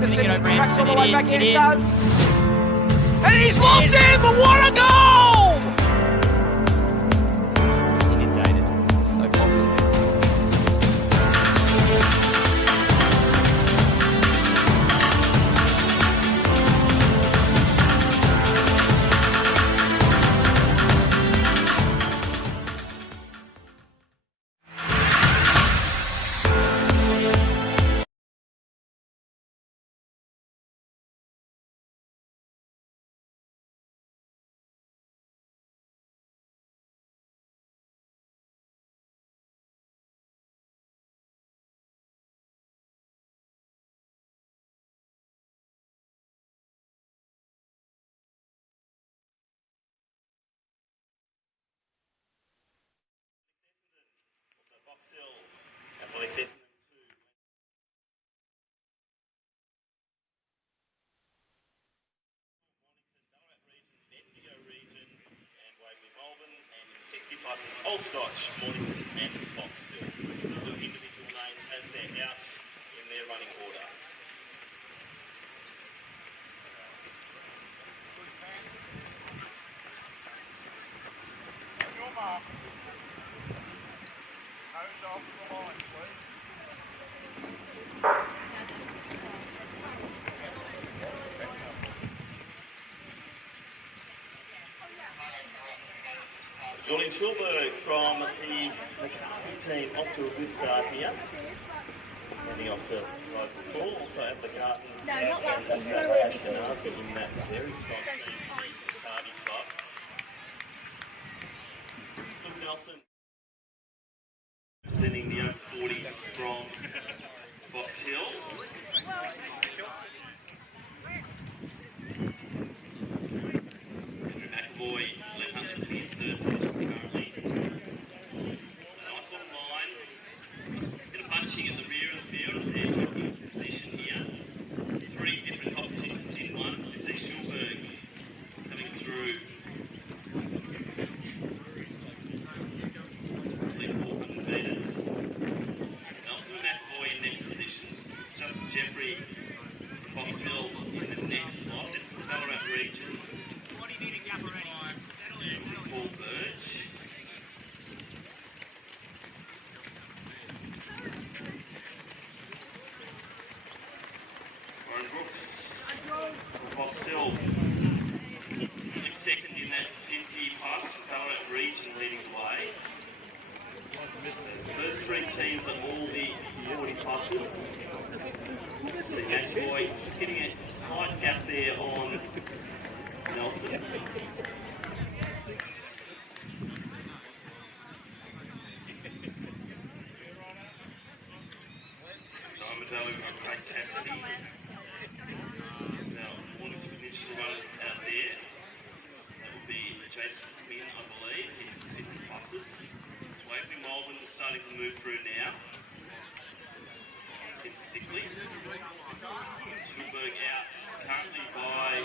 Anderson over tracks all the way back in, it does. And he's locked in, but what a goal! Inundated. So popular. Old Scotch, Mornington and Fox Hill. The individual names as they're out in their running order. Your mark. Nose off the line, please. Julian Tilburg from the team off to a good start here. Heading off to right full, also at the Garden. No, not last week. In that very strong team, the Derby Club. Luke Nelson sending the over 40s from Fox Hill. McAvoy, left under in third position currently. Nice little line. Bit of punching at the rear of the field as they're jockeying position here. Three different competitions in one. You see Schulberg coming through. Roughly 400 metres. Nelson McAvoy in next position. Justin Jeffrey from Fox Hill in the next slot. It's the Ballarat region. Paul Birch. Warren Brooks from Fox Hill. Second in that 50 plus from Ballarat region leading the way. The first three teams are all the 40 pluses. The McAvoy just getting a slight gap there on Nelson. Craig Cassidy. Now, Mornington initial runners out there. That will be Jason Quinn, I believe, in 50 pluses. Waverley Malvern is starting to move through now. Statistically. Schulberg out currently by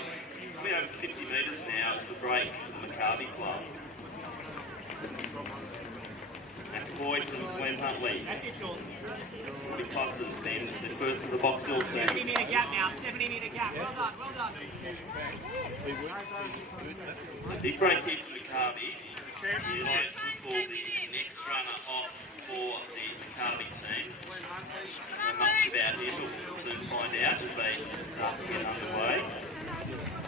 probably over 50 metres now as the break for the Maccabi Club. McAvoy from Glen Huntley. 40 pluses, then the first of the Box Hill team. 70 metre gap now, 70 metre gap. Well done, well done. The big break here for Maccabi. United will call the next runner off for the Maccabi team. Not much about him, but we'll soon find out as they start to get underway.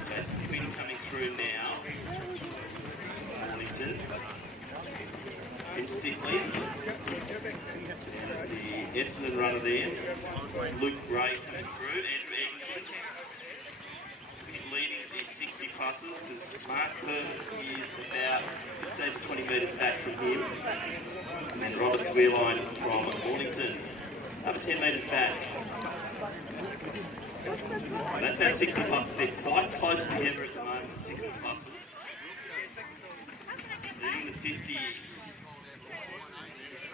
Jason Quinn coming through now. Mornington. Stickley. And the Essendon runner there. Luke Gray coming through. Andrew Eggleston. He's leading the 60 pluses because Mark Purvis is about 15 to 20 metres back from him. And then Robert Swearline from Mornington. Up 10 metres back. That's our 60 pluses. They're quite close together at the moment, 60 pluses. Leading the 50s.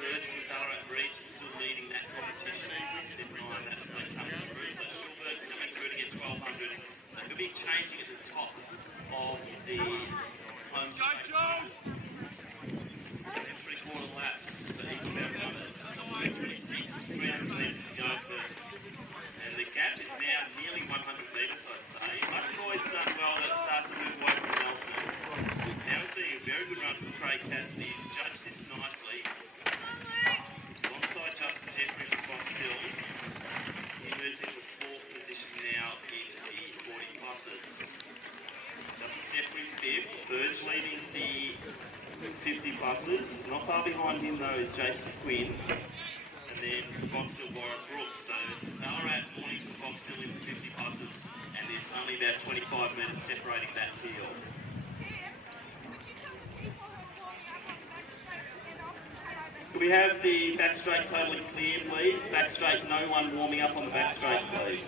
Third from the Ballarat region, still leading that competition. Never mind that as they come through. So Schulberg's coming through to get 1200. He'll be changing at the top of the home straight. And 3/4 laps for each of our runners. 300 metres to go for. And the gap is now nearly Burge leading the 50 pluses. Not far behind him though is Jason Quinn. And then Fox Hill Warren Brooks. So it's Ballarat pointing to Fox Hill in the 50 pluses. And there's only about 25 metres separating that field. So we have the back straight totally clear, please. Back straight, no one warming up on the back straight, please.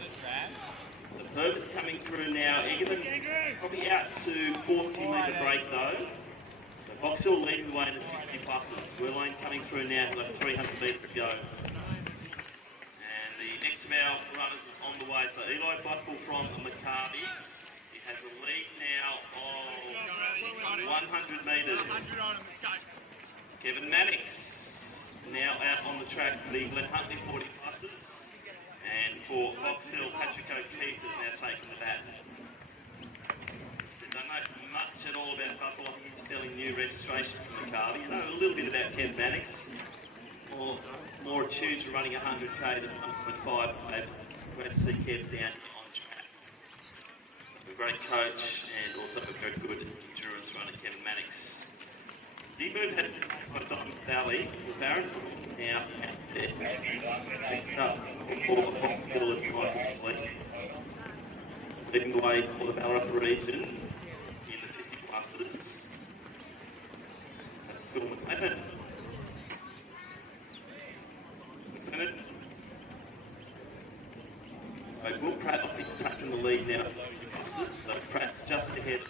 The Purvis coming through now. Egerman probably out to 40 metre break though. So Fox Hill leading the way in the 60 pluses. Weirlane coming through now to 300 metres to go. And the next of our runners is on the way. So Eli Buckle from Maccabi. He has a lead now of 100 metres. Kevin Mannix now out on the track for the Glen Huntley 40 pluses. And for Fox Hill, Patrick O'Keefe is now taking the bat. Don't know much at all about Buffalo. I think he's a fairly new registration from Maccabi. You know a little bit about Kev Mannix. More attuned to running 100k than 1.5. Great to see Kev down on track. A great coach and also a very good endurance runner, Kevin Mannix. The move had got Doncaster Valley. The Barons now out there. Next up, for Fox Hill is Michael Fleet. Leading the way for the Ballarat region in the 50 pluses. That's Phil McLennan. So Will Pratt is taking the lead now. So Pratt's just ahead.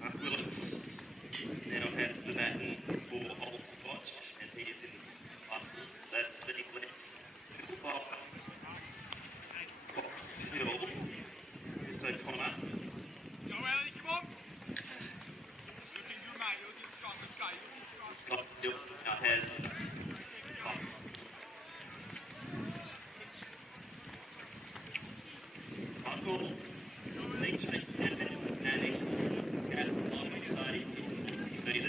Mark Willits now has the baton for Old Scotch, and he is in the pluses. That's Steve Left. Fox Hill. This O'Connor. Go, Ellie, come on. Looking good, mate. You're looking strong. Let's go. Fox Hill now has Fox. Michael. Being chased down with Mannix. At on the side, 50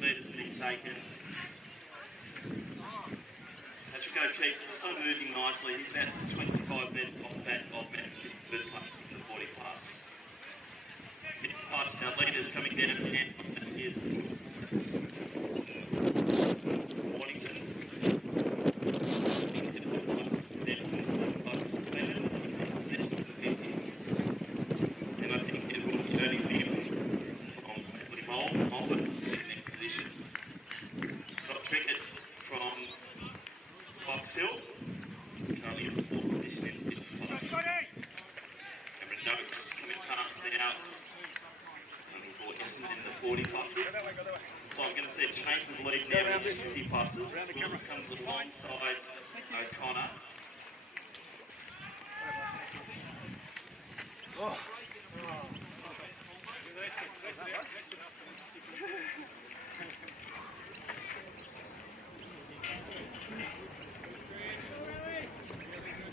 metres being taken. Patrick O'Keefe also moving nicely. He's about 25 metres off the back of that 50 to the 40 plus. 50 plus now, leaders coming down and that is Warnington. And I think it will be early him from Melbourne in the next position. Scott Trickett from Fox Hill, currently in the fourth position in the 50 plus. Cameron Noakes coming past now, running for Essendon in the 40 pluses. So I'm going to see a change of lead now in the 60 pluses. Williams comes alongside O'Connor.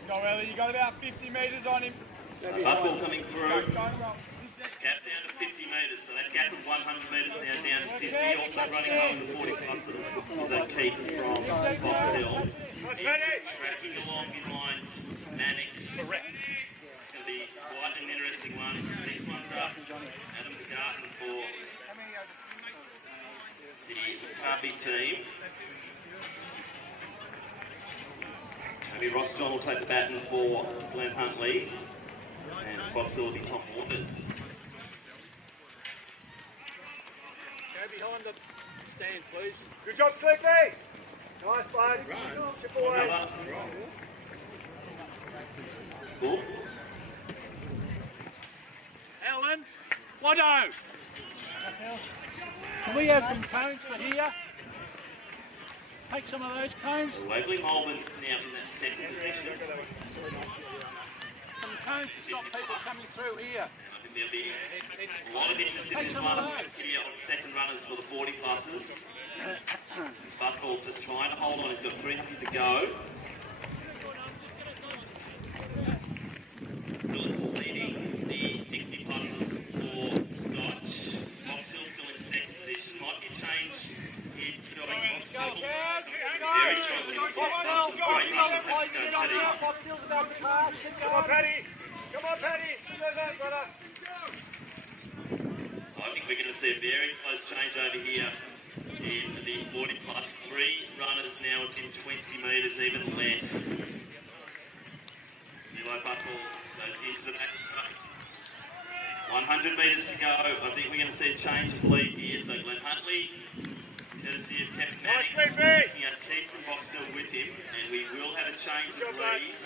Go, Ellie. You got about 50 metres on him. Buckle coming through. Going well. Gap down to 50 metres, so that gap of 100 metres now down to 50. Also running home the 40 pluses is O'Keefe from Fox Hill. Tracking along behind Mannix. It's going to be quite an interesting one. Next one's up. Adam Garten for the Maccabi team. Maybe Ross John will take the baton for Glen Huntley. And Fox Hill will be Tom Waters. Go behind the stand, please. Good job, Sleepy. Nice, bud. Chip away. Cool. Alan, Watto. Can we have some cones for here? Take some of those cones. So Waverley Holman now in that second position. Some cones to stop people coming through here. I think there'll be a lot of interest in this one here on second runners for the 40 pluses. Buckle just trying to hold on. He's got 300 to go. Willis leading the 60 pluses for Scotch. Fox Hill still in second position. Might be a change here to Fox Hill. Very strong with Fox Hill. Great run from Patrick O'Keefe. Come on, Paddy. Come on, Paddy. See those out, brother. I think we're going to see a very close change over here in the 40 plus. 3 runners now within 20 metres, even less. Milo Buckle goes into the back straight. 100 metres to go. I think we're going to see a change of lead here. So Glenn Huntley, courtesy of Captain Maddox, taking a keep from Box Hill with him, and we will have a change of lead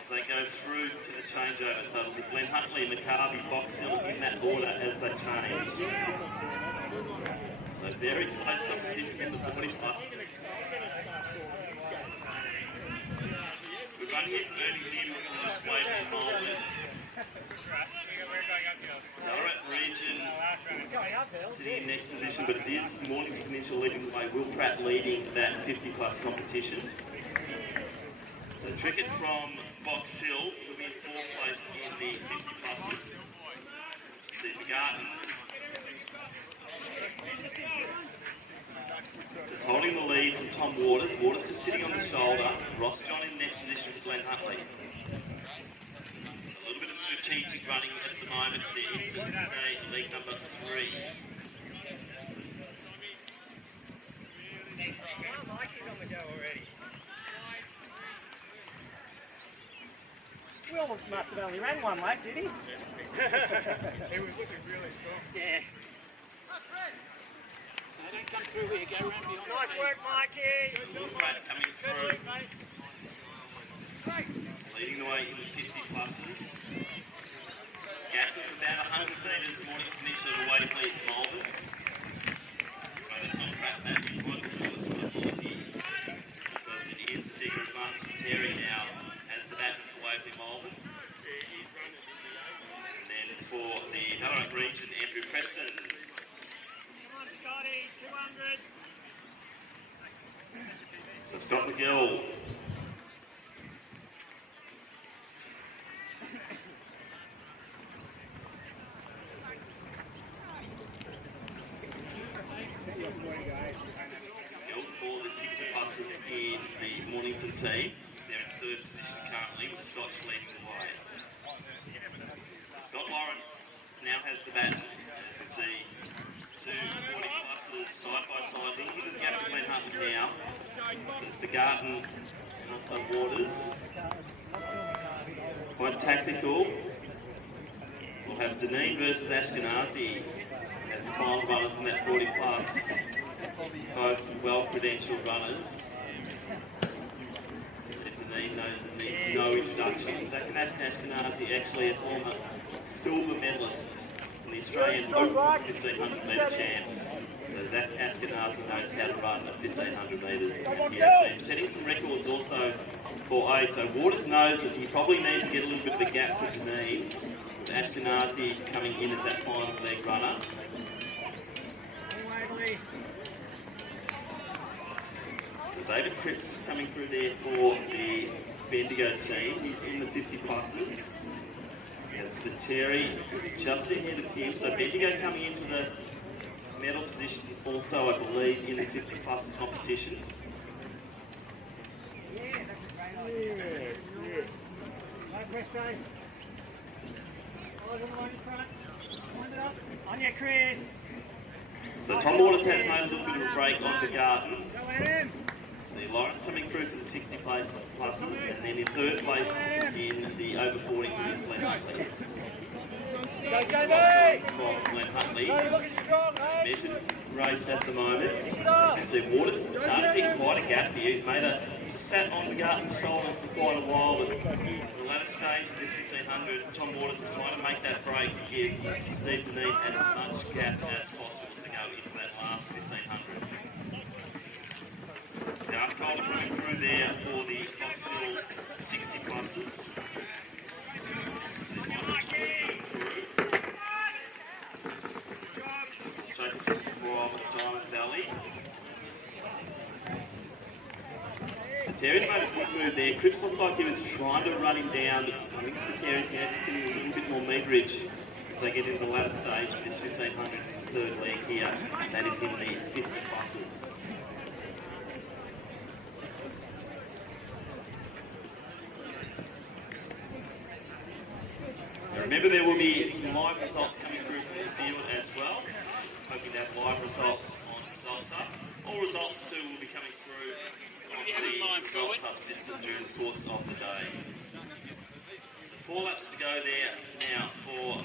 as they go through to the changeover. So it'll be Glenn Huntley, McCarvey, Box Hill in that order as they change. So very close competition in the 40 plus. We've run here 30 here with the way from Malden. Alright, region sitting in next position, but it is Mornington Peninsula leading the way. Will Pratt leading that 50 plus competition. So Trickett from Box Hill will be in 4th place in the 50 pluses. Steve Garten just holding the lead from Tom Waters. Waters is sitting on the shoulder. Ross John in next position for Glenn Huntley. A little bit of strategic running at the moment there. It's league number 3. Mikey's on the go already. Will must have only ran one lap, did he? He was looking really strong. Yeah. They don't come through here, go round behind. Nice work, Mikey. Will Pratt coming through. Leading the way in the 50 pluses. Gap of about 100 metres. Morning Peninsula away to lead Malden. But it's on track match in quite the short couple of years. So it is a bigger advantage for Terry now as the battle away from Malden. And then for the Ballarat region, Andrew Preston. Come on, Scotty. 200. So Scott McGill. For the 60 pluses in the Mornington team. They're in 3rd position currently with Scott leading the way. Scott Lawrence now has the bat. As we see 2 40 pluses side by side. Into the gap of Glenn Huntley now. It's the Garten and also Waters. Quite tactical. We'll have Deneen versus Ashkenazi as the final runners in that 40 plus. Both well-credentialed runners. Deneen knows that needs no introduction. Zach Ashkenazi actually a former silver medalist in the Australian Open 1500 metre champs. So Zach Ashkenazi knows how to run at 1500 metres. He has been setting some records also for A. So Waters knows that he probably needs to get a little bit of a gap to Deneen. With Ashkenazi coming in as that final leg runner. David Cripps is coming through there for the Bendigo team. He's in the 50 pluses. Yes, the Terry just ahead of him. So Bendigo coming into the medal position also, I believe, in the 50 pluses competition. Yeah, that's a great idea. Right, Presto. Eyes on the one in front. Wind it up. On you, Chris. So Tom Waters had a little bit of a break on the Garden. Go in. Lawrence coming through for the 60 place pluses, and then in 3rd place in the over 40 is Glenn Huntley. Go, JB! From Glenn Huntley. Go, you're looking strong, mate. Measured race at the moment. You see Waters started to get quite a gap here. He's made a sat on the Garden's shoulders for quite a while, but the latter stage of this 1500, Tom Waters is trying to make that break to give Steve Deneen as much gap as possible to go into that last 1500. Now, Colin coming through there for the Box Hill 60 pluses. Straight from Diamond Valley. So Terry's made a good move there. Cripps looked like he was trying to run him down. I think it's Terry's now just getting a little bit more meterage as they get into the latter stage of this 1500 third leg here. That is in the 50 pluses. Remember, there will be some live results coming through from the field as well. Hoping to have live results on Results Hub. All results too will be coming through on the Results Hub system during the course of the day. 4 laps to go there now for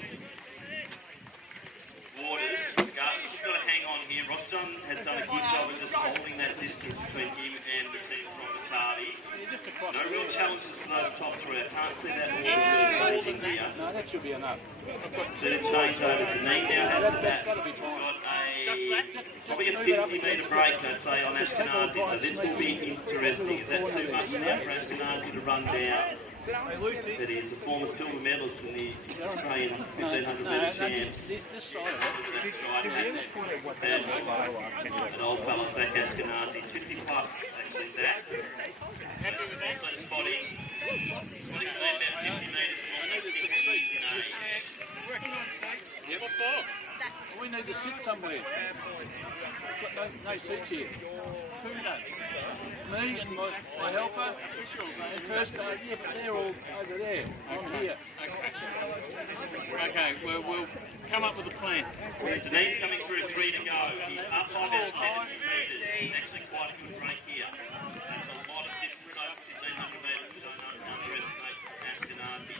Waters. He's just got to hang on here. Roston has done a good job of just holding that distance between him and the team from Bacardi. No real challenges to those top 3. I can't see that order really changing here. No, that should be enough. So to change over to Dean now has the bat. Got probably a 50-metre break, I'd say, on Ashkenazi. So this will be interesting. Is that too much now for Ashkenazi to run down? That is a former silver medalist in the Australian 1500-metre champs. That's right, an old fella, Zach Ashkenazi, 50 plus, actually, Zach. Also spotting. Spotting for about 50 metres, almost 6 years in age. Yeah, what for? We need to sit somewhere. We've got no seats here. Who does? Me and my helper, and first aid, yeah, but they're all over there. I'm here. Okay, well, we'll come up with a plan. Dean's coming through, 3 to go. He's up by about 70 metres. It's actually quite a good break here. That's a lot of distance over 1,500 metres. We don't underestimate Ashkenazi.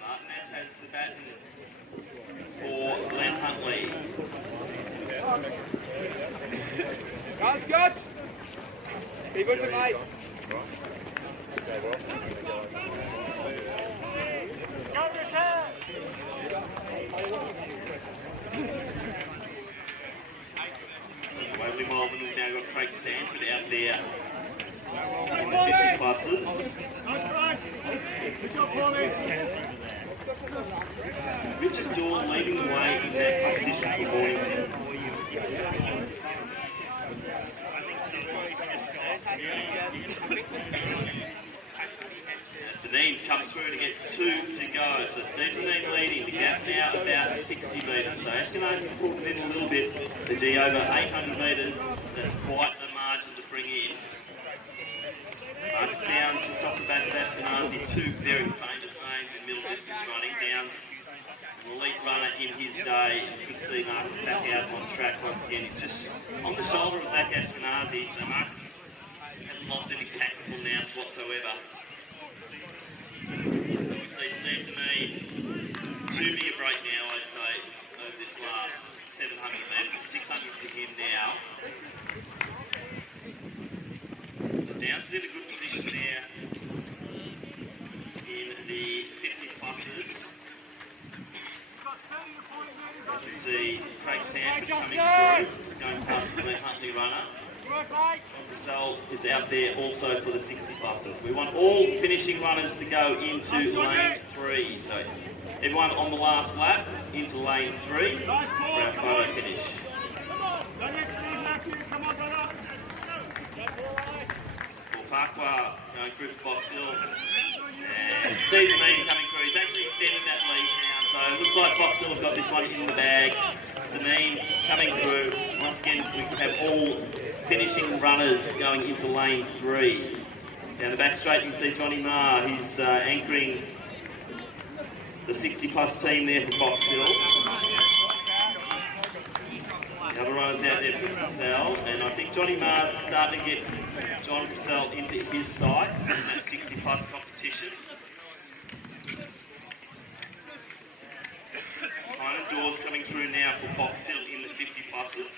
Martinez has the bat for Glenn Huntley. Guys, good. Keep with it, mate. Waverley Malvern has now got Craig Sanford out there in the 50 classes. Richard Dawn leading the way in that competition for Mornington. Dean comes through to get 2 to go. So Steve Dean leading. The gap now about 60 metres. So Ashkenazi pulled it in a little bit. The D over 800 metres. That's quite the margin to bring in. Marcus Downs sits off the bat of Ashkenazi. 2 very famous names in middle distance running. Downs, an elite runner in his day. You can see Marcus back out on track once again. He's just on the shoulder of Zach Ashkenazi. So Marcus hasn't lost any tactical nous whatsoever. We see Steve Dean, 2 big break now, I'd say, over this last 700 metres, 600 for him now. Downs is in a good position there in the 50 pluses. You see Craig Sanford coming through, going past the Glenn Huntley runner. Result is out there also for the 60 pluses. We want all finishing runners to go into lane 3. So everyone on the last lap into lane 3 for our photo finish. Parkwa going through the box hill. And Steve Dean coming through. He's actually extending that lead now. So it looks like Box Hill have got this one in the bag. Dean coming through. Once again, we have all finishing runners going into lane 3. Down the back straight, you can see Johnny Marr. He's anchoring the 60 plus team there for Box Hill. The other runners out there for Purcell, and I think Johnny Marr's starting to get John Purcell into his sights in that 60 plus competition. Kind of doors coming through now for Box Hill in the 50 pluses.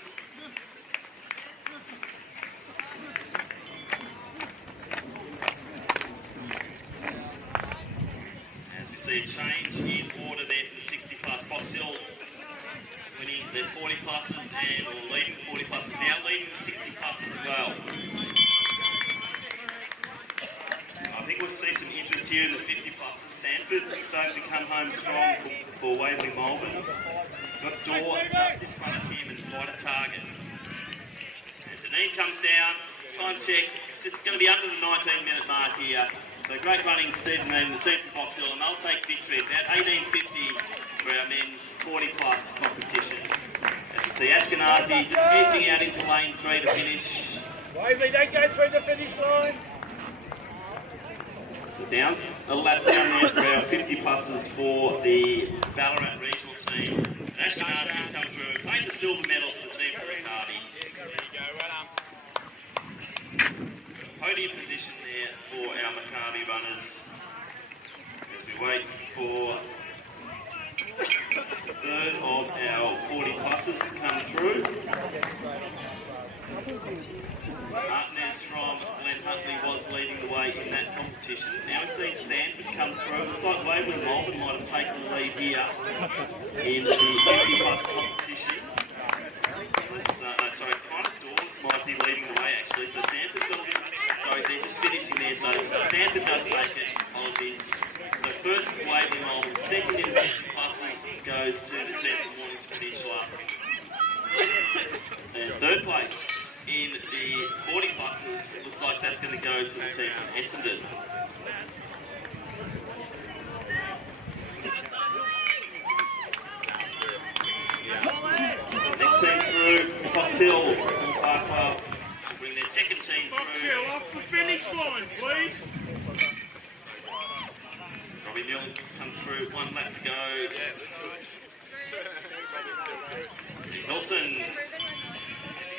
As we see a change in order there for the 60 plus. Box Hill winning the 40 pluses and or leading the 40 pluses, now leading the 60 pluses as well. I think we'll see some interest here in the 50 pluses. Sanford starting to come home strong for Waverley Malvern. Got Daw just in front of him and quite a target. And Deneen comes down, time check. It's going to be under the 19-minute mark here. So great running, Stephen and the team from Box Hill, and they'll take victory at about 18.50 for our men's 40 plus competition. As you see, Ashkenazi just edging out into lane 3 to finish. Wavy, don't go through the finish line. So down a lap down there for our 50 pluses for the Ballarat regional team. And Ashkenazi come through and claim the silver medal for the team from Riccardi. Podium position there for our Maccabi runners as we wait for the third of our 40 pluses to come through. Martinez from Glen Huntley was leading the way in that competition. Now we're seeing Stanford come through. Looks like Waverley Malvern might have taken the lead here in the 50 plus competition. Sorry, Connor Dawes might be leading the way actually. So Stanford's got a bit. Sorry, they're just finishing there, so Stanford does take it. Apologies. So first Waverley Malvern, second in 50 pluses goes to the team from Mornington Peninsula. And third place in the 40 pluses, it looks like that's going to go to the team from Essendon. Next team through, Fox Hill from Park Club will bring their second team through. Off the finish line, please. Robbie Mills comes through, 1 lap to go. Wilson,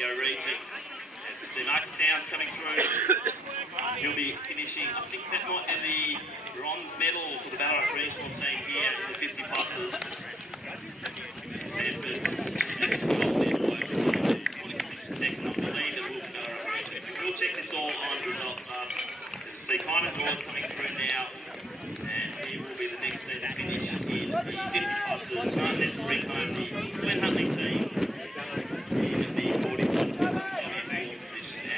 go region. The Marcus Downs coming through. He'll be finishing, I think that might be the bronze medal for the Ballarat regional team here in the 50 pluses. Second off the lead, we'll check this all on results after. See Connor Dawes coming through now, and he will be the next team to finish in the 50 pluses. So let's bring home the Glen Huntley team in the 40 pluses.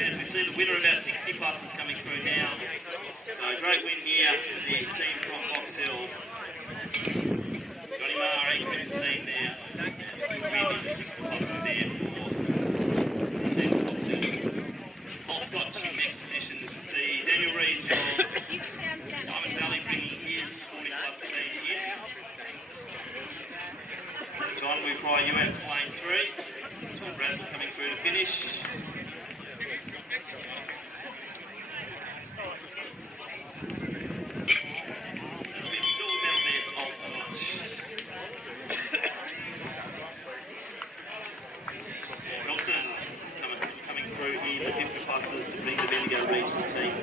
As we see the winner of our 60 pluses coming through now. So great win here for the team from Fox Hill. Johnny Murray and his team there. Winning the 60 pluses there for the team from Fox Hill. Paul Scott in next position to see Daniel Rees from Diamond Valley bringing his 40 plus team in. John, we fly you out to lane 3. Tom Brassel coming through to finish. Being the Bendigo regional team.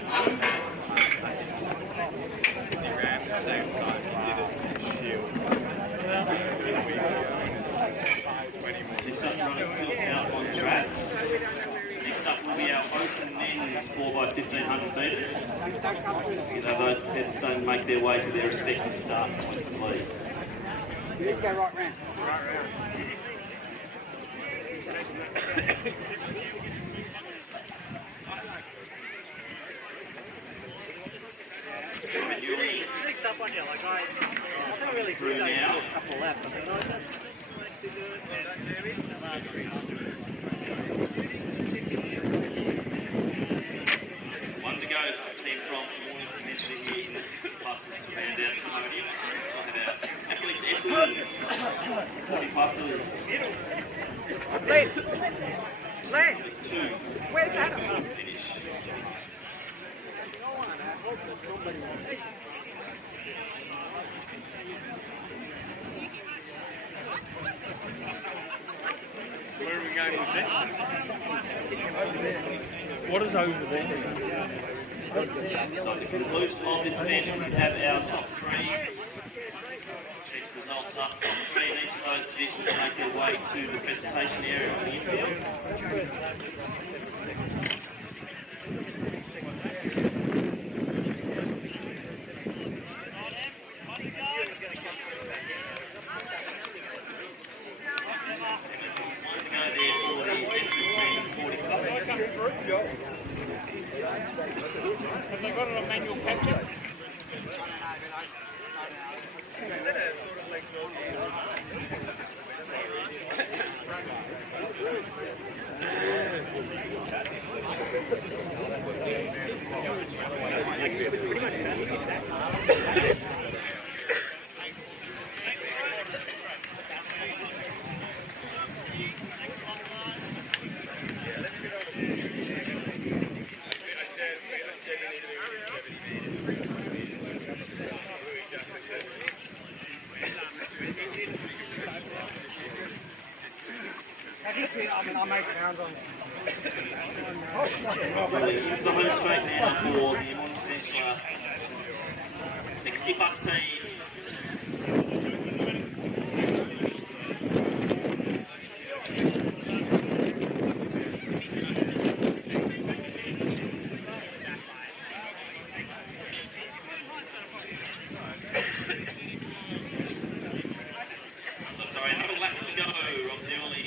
This up running still out on track. Next up will be our open men's 4x1500 metres. You know, those heads don't make their way to their respective start points and leads. You need to go right round. Sneaks up on you, like I don't really do those first couple of laps. I think I just actually do it the last 300. One to go for the team from Mornington Peninsula here in the pluses to round out the podium. Talking about Achilles Essendon, 40 pluses. Len, 2. where's Adam? Finish. Where are we going with this? What is over there? So at the conclusion of this event, we have our top 3. Check the results up. Top 3 in each of those divisions make their way to the presentation area on the infield. Have they got it on manual capture? It's the home straight now for the Morning Peninsula 60 plus team. Sorry, another lap to go, Rob Dooley.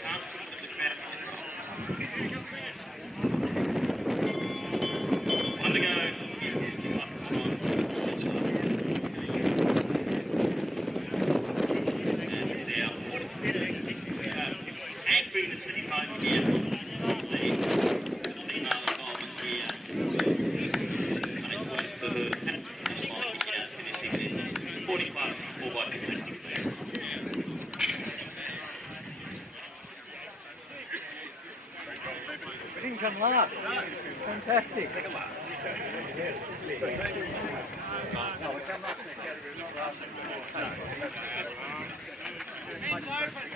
Can't see the crowd. One to go. And he's out. Angry the city home here. Obviously, female involvement here. For her. 40 plus 4x50. We didn't come last. Fantastic. It's open.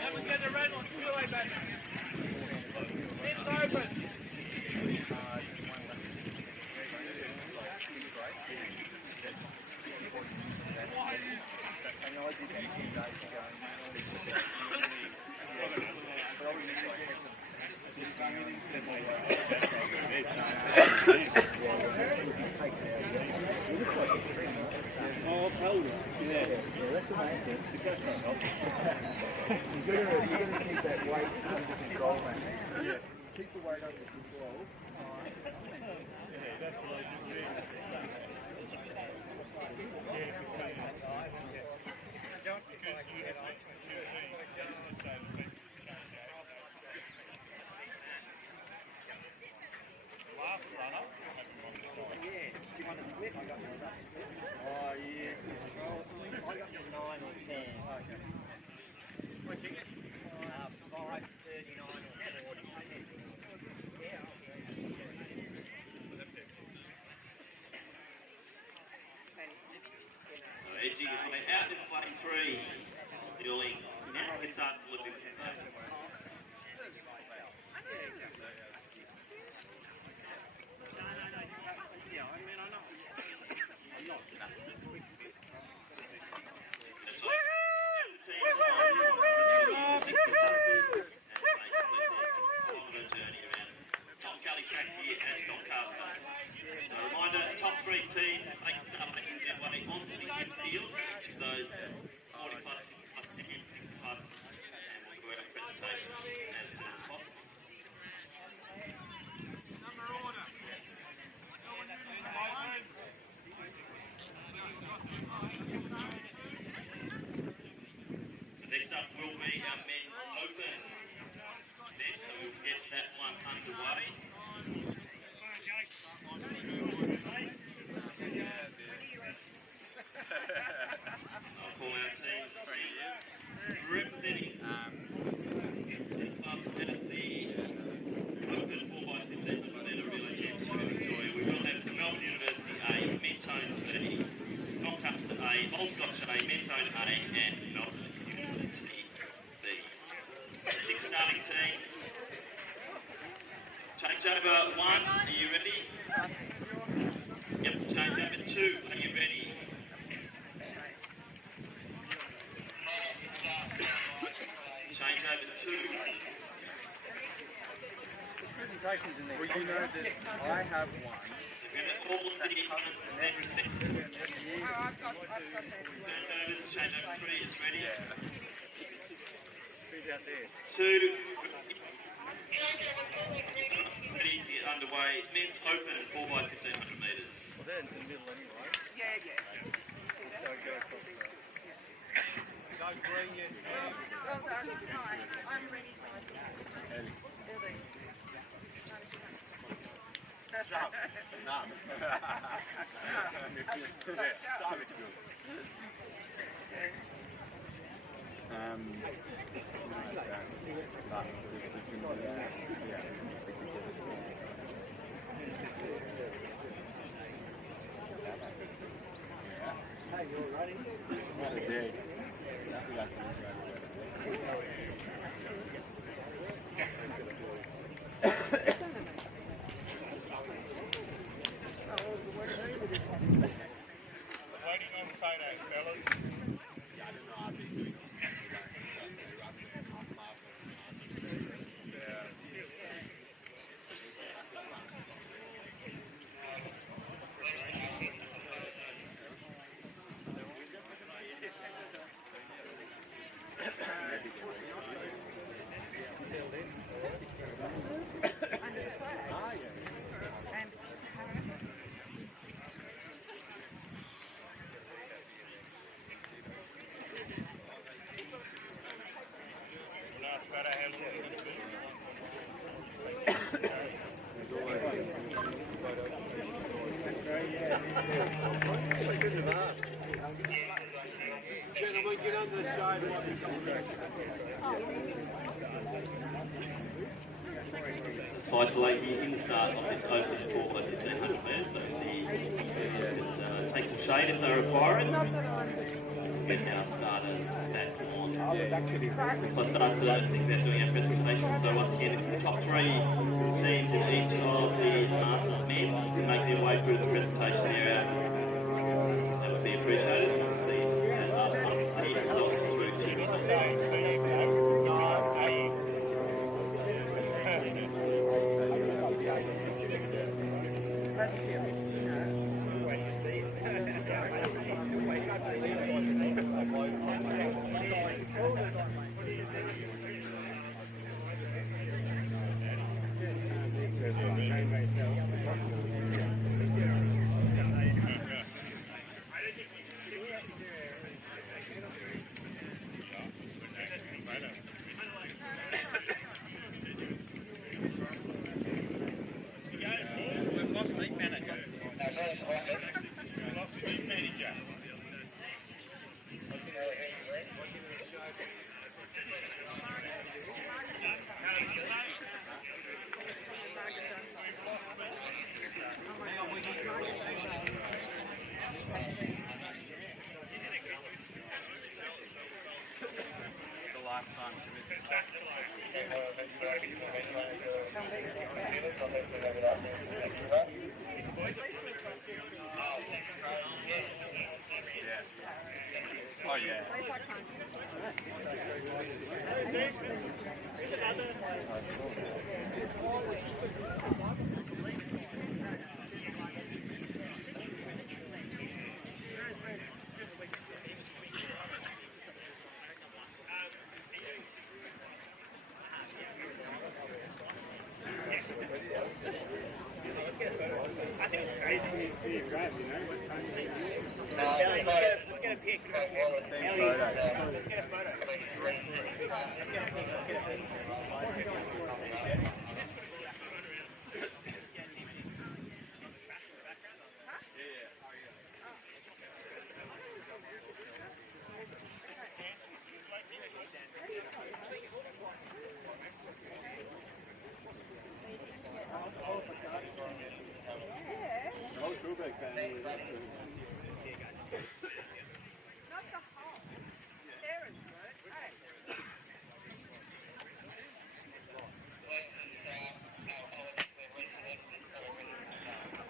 Let me get the red one. Feel like that. It's open. You're gonna keep that weight under control, man. Yeah. Keep the weight under control. Oh, yeah. I got 9 or 10. What ticket? 5, 39 or 40. Edging his way out into lane 3. Dooley. Now it starts to look a bit track here at Doncaster. So a reminder, top 3 teams make the start making their way onto the field. Those 40 plus, 50 plus, and we'll do our presentation as soon as possible. Number order. So next up will be our men's open. Then, so we'll get that one underway. I'll call our teams representing clubs at the Open 4x15 Planeta Relay Championship in Victoria. We will have Melbourne University A, Mentone 30, Doncaster A, Old Scotch A, Mentone A, and Melbourne University B. 6 starting teams. Change over 1, are you ready? Yep, change over 2, are you ready? Change over 2. Presentations in there. Well, you know that I have one. All of the turnovers, change over 3, it's ready. Who's out there? 2. Ready to get underway. Men's open 4x1500 metres. Well, they're in the middle anyway. Yeah. So go across the... Don't bring it. Well done. I'm ready. Hey, you're ready? Gentlemen, get under the shade. Isolate in the start of this open for 1500 metres, so the take some shade if they require it. Get our starters back on. So I start to think they're doing our presentation. So once again, the top three teams in each of the Masters men can make their way through the presentation area. That would be appreciated. Oh yeah. I think it's crazy when you drive, you know? Let's get a pic. Let's get a photo.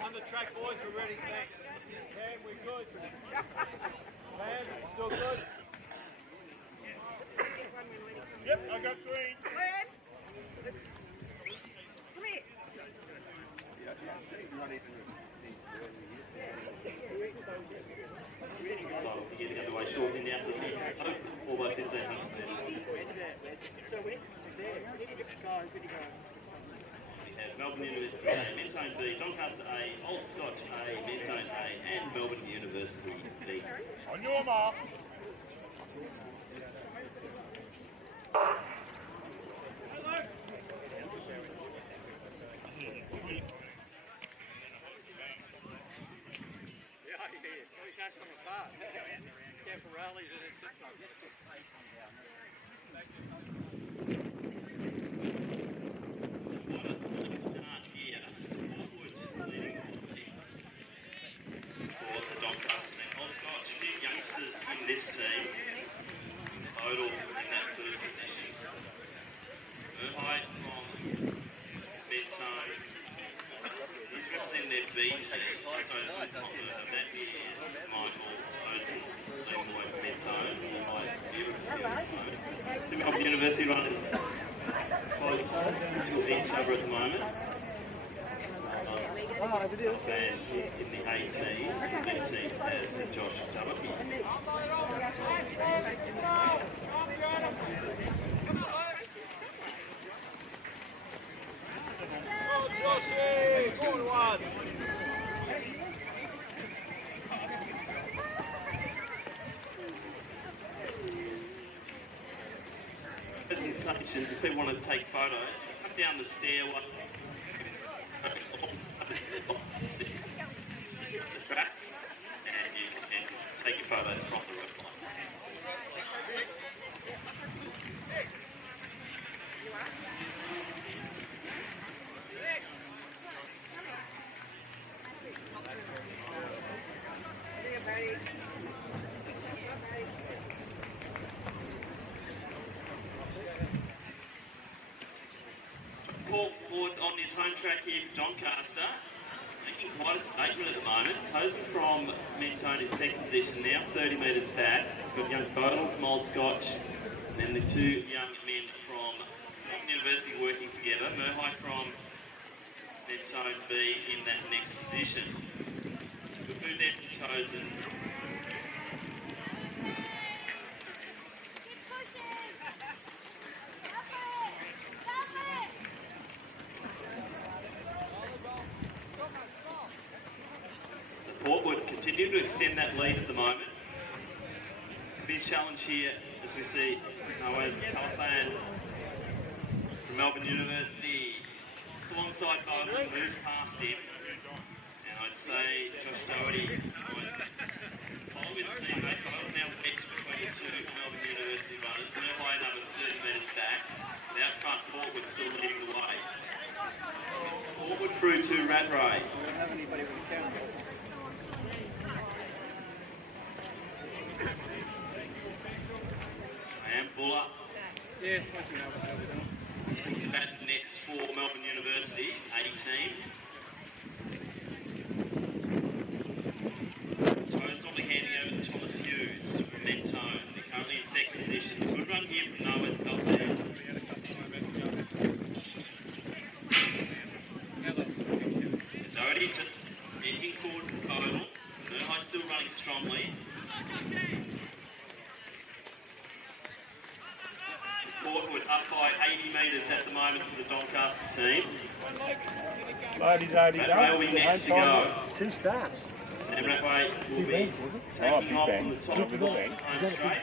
On the track, boys, we're ready. Thanks. Cam, we're good. Cam, still good? Yep, I got green. When? Come here. So getting underway shortly now for the all by 1500 Melbourne University A, Mentone B, Doncaster A, Old Scotch A, Mentone A, and Melbourne University B. On your mark. Careful rallies and it's Start here, forwards leading for the Doncaster and Old Scotch. Few youngsters in this team, total in that first position. Height from Mentone. He's representing their B team, so that is Michael Oden, leading the way from Mentone. Two Melbourne University runners close to each other at the moment. And in the 18, the team has Josh Sabaki. Oh, Joshy! 4-1! Presentations, if people want to take photos, come down the stairway. The track. on his home track here for Doncaster, making quite a statement at the moment. Tozen from Mentone in second position now, 30 metres back. Got young Bodle from Old Scotch, and then the two young men from University working together. Murhai from Mentone B in that next position. Good move there from Tozen. Port would continue to extend that lead at the moment. Big challenge here as we see Noah's Califan from Melbourne University. Just alongside Bowden, moves past him. And I'd say Josh Doherty would follow his teammate. Bowden now wedged between two Melbourne University runners. Murhai another 30 metres back. And out front, Forward still leading the way. Forward through to Radray. And Buller. Yeah, That next for Melbourne University, 18. Toes normally handing over to Thomas Hughes from Mentone. They're currently in second position. Good run here from Noah's Califan. Doherty just edging forward from Bodle. Murhai still running strongly. Portwood up by 80 metres at the moment for the Doncaster team. Ratway will be next to go. 2 starts. And Ratway will be taking off from the top of the home straight.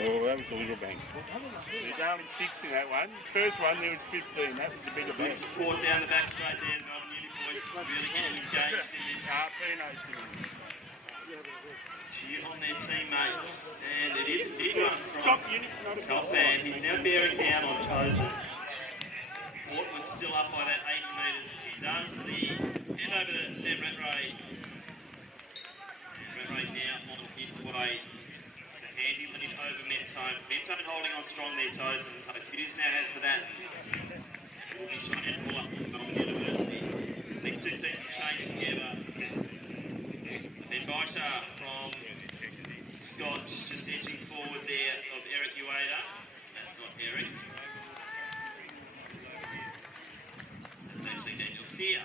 Oh, that was a little bang. There's only 6 in that one. First one, there was 15. That was the bigger bang. Good support down the back straight there. The Melbourne Uni boys really getting engaged in this cheer on their teammates. And it is a big one from Calfan. He's now bearing down on Tozen. Portwood's still up by that 80 metres. He does the head over to Sam Ratray. Ratray now on his way to handy lead over Mentone. Mentone holding on strong there, Tozen. So Hughes now has for that. Will be trying to pull up from Melbourne University. These two teams will change together. Then Baisha from Scotch just edging forward there of Eric Ueda. That's not Eric. That's actually Daniel Sear.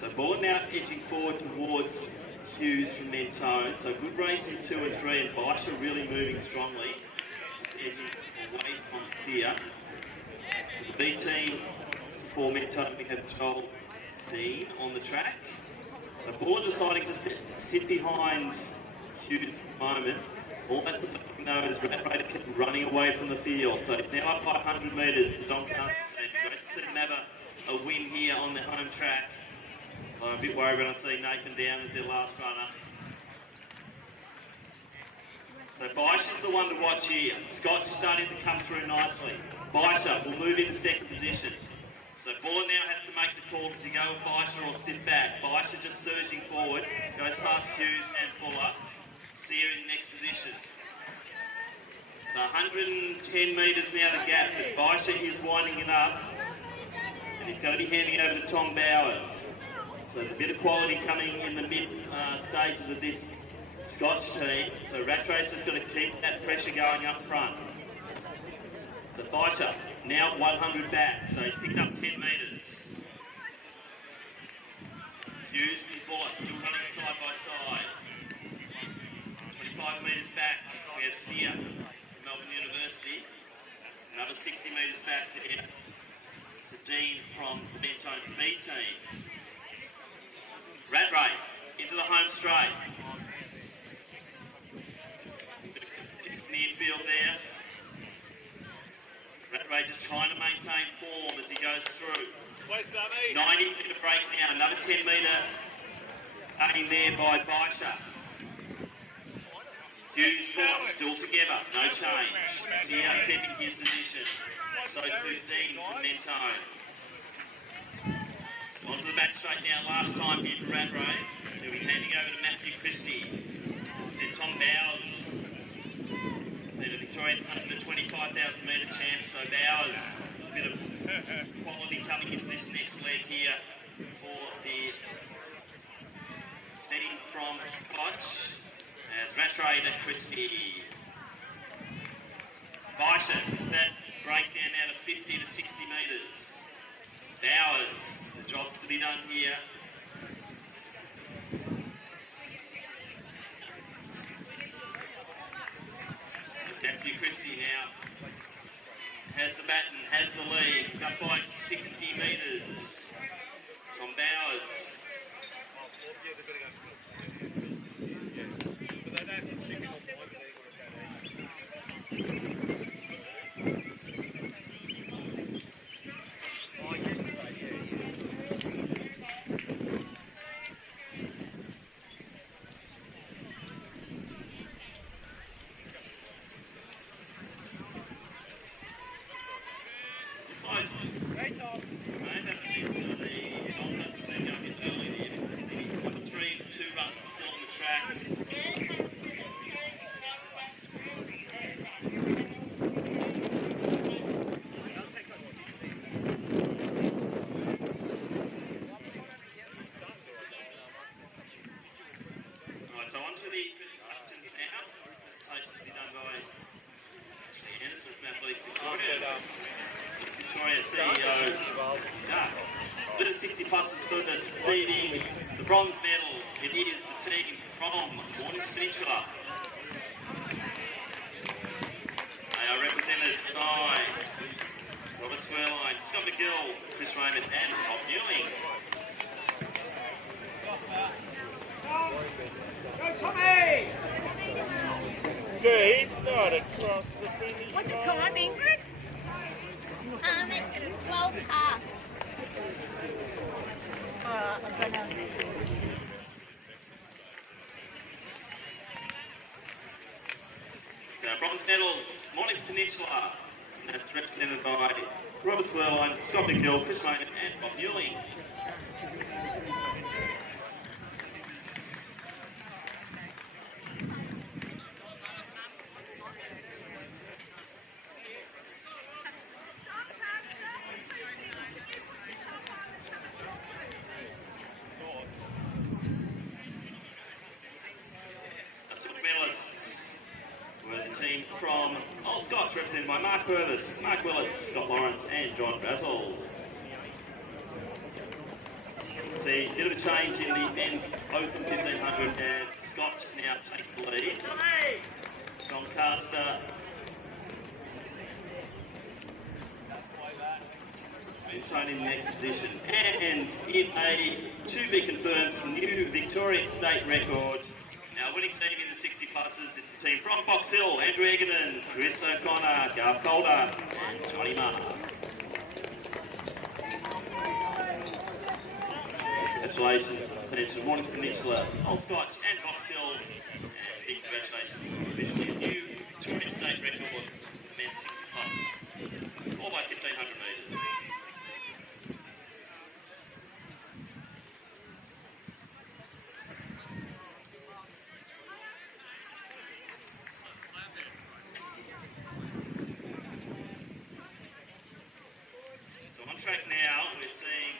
So Buller now edging forward towards Hughes from Mentone. So good race in 2 and 3, and Baisha really moving strongly. Just edging away from Sear. The B team for Mentone, we have Joel Dean on the track. So Buller deciding to sit behind Hughes for the moment. All that's though is Ratray to keep running away from the field. So it's now up by 100 metres. Doncaster great to see them have a win here on the home track. I'm a bit worried when I see Nathan down as their last runner. So Baisha's the one to watch here. Scott is starting to come through nicely. Baisha will move into second position. So Buller now has to make the call, does he go with Baisha or sit back? Baisha just surging forward, goes past Hughes and Fuller. Sear in next position. So 110 metres now the gap, but Baisha is winding it up. And he's going to be handing over to Tom Bowers. So there's a bit of quality coming in the mid stages of this Scotch team. So Ratray's just got to keep that pressure going up front. The Baisha now 100 back, so he's picked up 10 metres. Hughes and Fuller still running side by side. 25 metres back, we have Sear from Melbourne University. Another 60 metres back there to Dean from the Mentone B team. Ratray into the home straight. In the infield there. Ratray just trying to maintain form as he goes through. 90 metre break now, another 10 metre aim there by Baisha. Hughes still together, no change. Sear keeping his position. So to Dean from Mentone. Onto the back straight now, last time here for Rat Race. He'll be handing over to Matthew Christie. Then Tom Bowers. Then a Victorian under 25,000 metre champ, so Bowers, a bit of quality coming into this next leg here for the setting from Scotch. As Rattray to Christie. Vitus, that breakdown out of 50 to 60 metres. Bowers, the job's to be done here. Matthew Christie now has the baton, has the lead, up by 60 metres. From Bowers. Victorian CEO, bit of 60 plus is leading the bronze medal. It is the team from Mornington Peninsula. They are represented by Robert Swerline, Scott McGill, Chris Raymond and Rob Newling. Go Tommy! He's not across the finish. What's the time, Ingrid? It's 12 past. I don't know. So bronze medals, Mornington Peninsula. And that's represented by Robert Swerline, Scott McGill, Chris Raymond and Bob Newling. From Old Scotch, represented by Mark Purvis, Mark Willis, Scott Lawrence and John Basil. See, a bit of a change in the men's Open 1500 as Scotch now take the lead. Doncaster been shown in the next position. And it's a to be confirmed new Victorian state record. Now winning team in the 60 pluses, it's the team from Box Hill, Andrew Egerton, Chris O'Connor, Garth Calder and Johnny Marr. Congratulations to Mornington Peninsula, Old Scotch and Box Hill. And big congratulations, officially a new Victorian state record for men's 60 plus, all by 1500 metres. Track now, we're seeing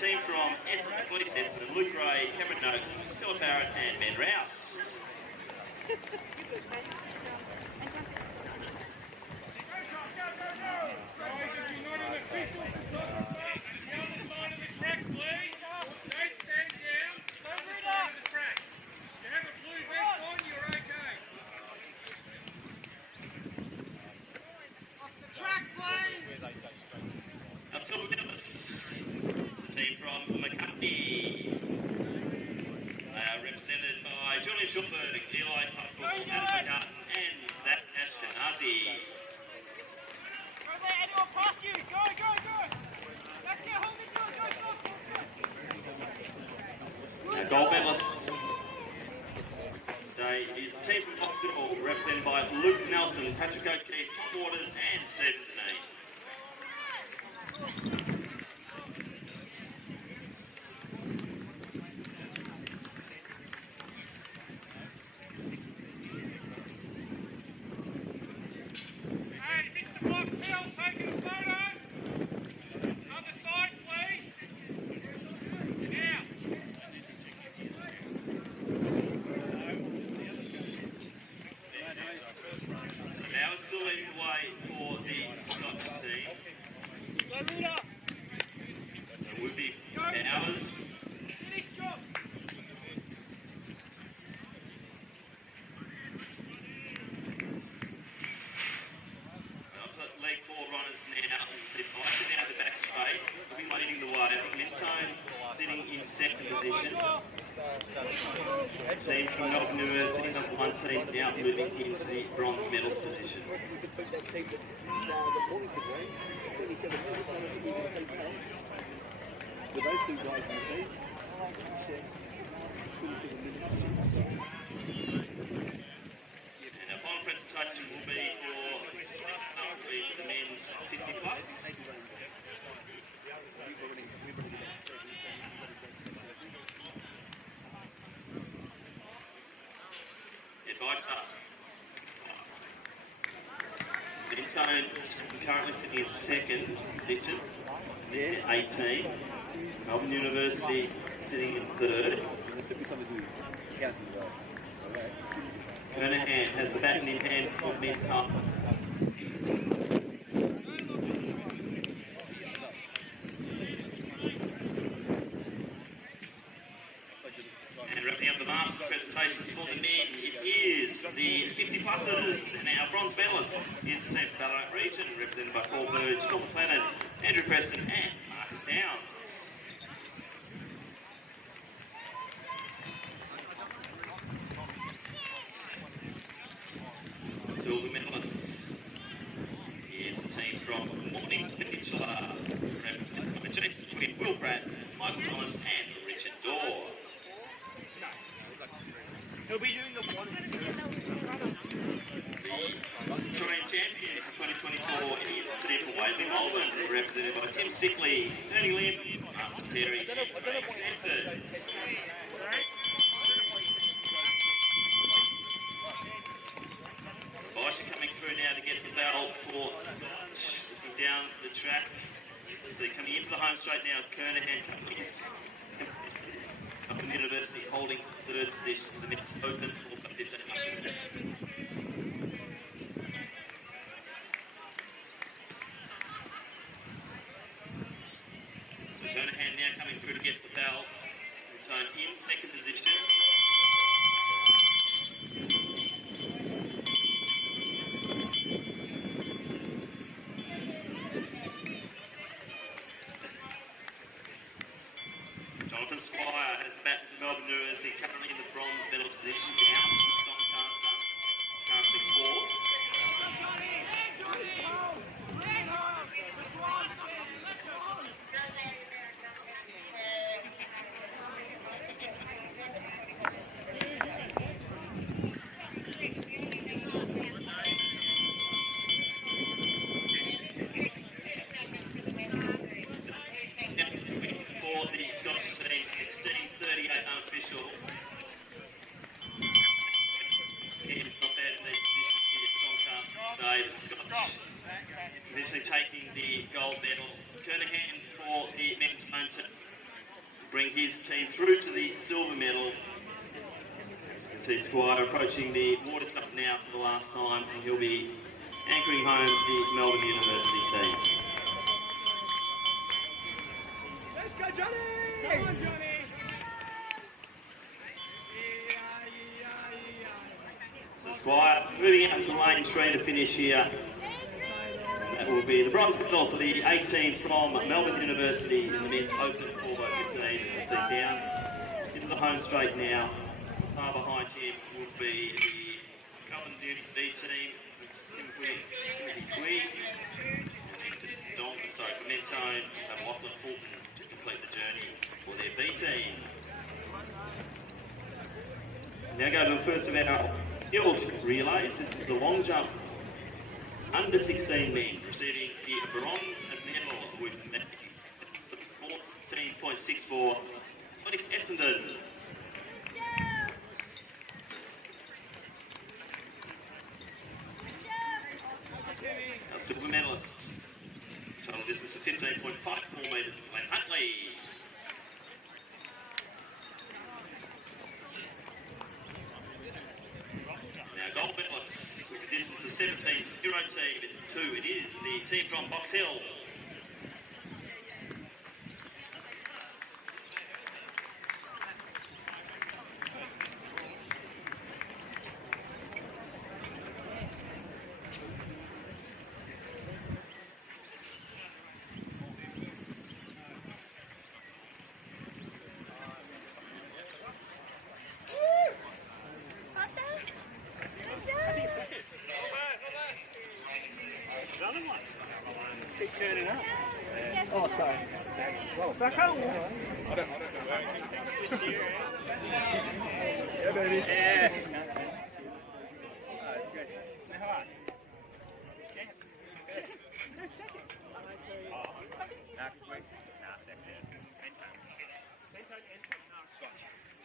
team from Police Edson, Luke Gray, Cameron Noakes, Scott Barrett and Ben Rouse. Gold medalist today is the team from Hospital, represented by Luke Nelson, Patrick O'Keefe, Tom Waters and Stephen Deneen. Team from Melbourne University, number 1 team, now moving into the bronze medals position. With those two guys in the team, and our final presentation will be for the men's 50 plus. Bintone currently sitting in second position. There, 18. Melbourne University sitting in third. Kernahan has the baton in hand for Bintone. And wrapping up the master presentations for the men, it is the 50 pluses, and our bronze medalist is the team from Ballarat region, represented by Paul Burge, Phil McLennan, Andrew Preston and Marcus Downs. Silver medalist is the team from Morning Peninsula, represented by Jason Quinn, Will Pratt, Michael Thomas and Richard Dorr. He'll be doing the one. The Victorian champion for 2024 is the team from Waverley Melbourne, represented by Tim Stickley, Tony Lim, Martin Terry and Craig Sanford. Bosher coming through now to get the bell for looking down the track. So coming into the home straight now is Kernahan coming in. Melbourne University holding third position for the men's open for 15 minutes. So Kernahan now coming through to get the bell. So in second position. Jonathan Squire has batted for Melbourne University, currently in the bronze medal position now. Doncaster, currently fourth. For the Scottish team, 16:38 unofficial. It's not bad in these positions here at Doncaster today. The Scottish eventually taking the gold medal. Kernahan for the men's home team. bring his team through to the silver medal. See Squire approaching the water cup now for the last time, and he'll be anchoring home the Melbourne University team. Let's go, Johnny! Come on, Johnny! Squire moving out to lane 3 to finish here. That will be the bronze medal for the 18 from Melbourne University in the men's open 4x15. Down into the home straight now. Far behind him will be the Common Duty B team with Timothy Quigg, from Mentone, and Lachlan Fulton to complete the journey for their B team. Now go to the first of our field relays. This is the long jump under 16 men, receiving the bronze medal with 14.64. Onyx Essendon. Our silver medalists. Total distance of 15.54 metres. Glenn Huntley. Gold medalists with a distance of 17.02. It is the team from Box Hill. Another one. Keep turning up. Oh, sorry. Well, back home. I don't know. Yeah, baby. Yeah.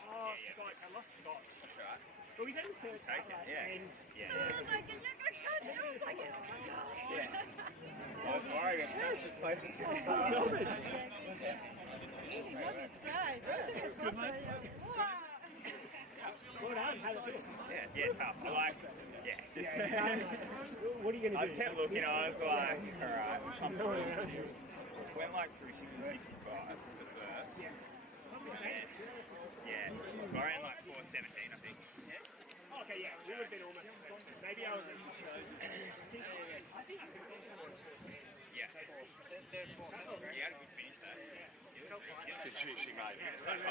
Oh, Scott. I lost Scott. That's right. But we didn't first take it, yeah. And, yeah. I was like, you're going to cut it. I was like, oh my God. Yeah. I was worried about this place. Well done. How did it feel? Yeah, tough. I like it. Yeah. What are you going to do? I kept looking. I was like, alright. I'm going around you. Went like through 65 for the first. Yeah. Yeah. I ran like 4:17, I think. Yeah. Okay, yeah. We would have been almost. Maybe I was in the show. I think I could. Yeah. You had a good finish though. She made it. It's like,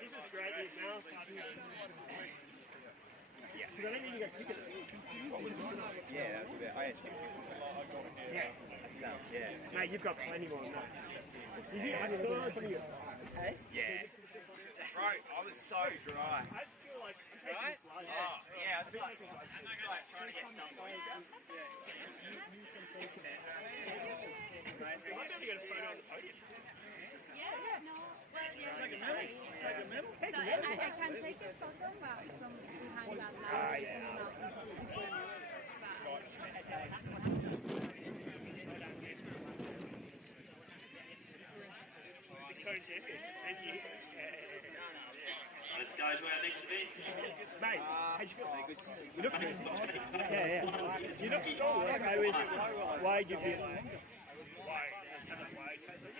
this is great news now. Yeah. Because I don't think you guys pick it. Yeah, that's a bit. I had 250. Yeah. Yeah. Mate, you've got plenty more than that. Did you have some of your sides? Hey? Yeah. Right, I was so dry. I feel like I'm tasting blood. Oh, yeah, I feel like it's like trying to get somewhere. Yeah. I'm going to get a photo on the podium. Yeah, no. Well, yeah. Take a medal. So I can take a photo, but from behind that now. Ah, yeah. Victorian champion. Thank you. Let's go to our next event. Mate, how'd you feel? You look good. Yeah. You look so like I was. Why did you feel like? Why?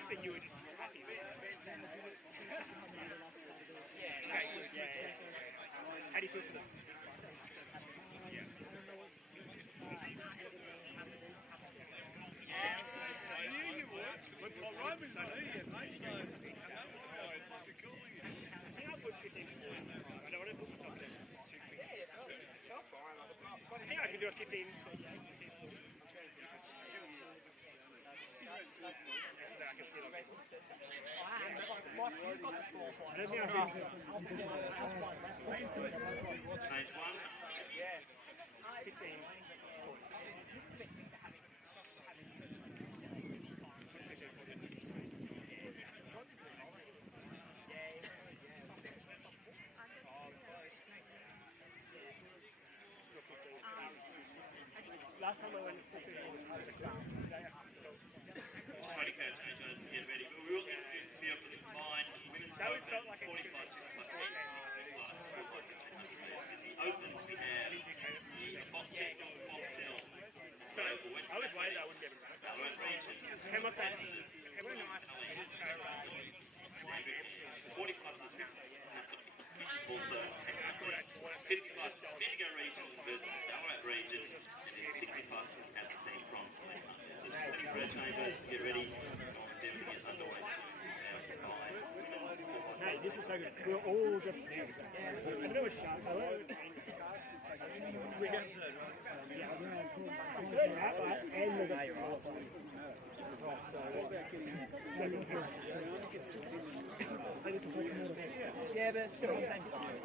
Then you were just happy. Yeah. How do you feel for them? I knew you would. When Paul Romans, I knew you, mate. So, I think I'll put 15 forward. I don't want to put myself there too quick. I think I can do a 15. So that I can sit on it. I don't think I can. Page 1. Yeah. 15. Last time I went to 15 was down. Today I have to go. Alrighty, coach, get ready. But we will get a feel for the combined Ballarat region. How much that? How nice show race. 40 pluses. Also, 50 plus Bendigo region versus Ballarat region, and then 60 pluses at the team from. So just let chambers get ready. Everything is underway. Mate, this is so good. We're all just I don't know what's sharp. We got third, right? Yeah. And we got yeah, but still at the same time.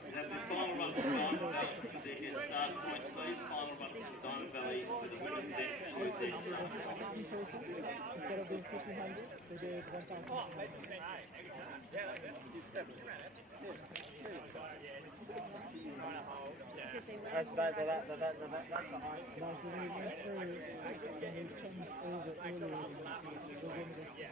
We have the final run for Diamond Valley. Could they get a start point, please? Final run for Diamond Valley for the women's event. Instead of doing 1,500, they did 1,000. That's the highest. Now, when we went through, and we changed over earlier, even the guys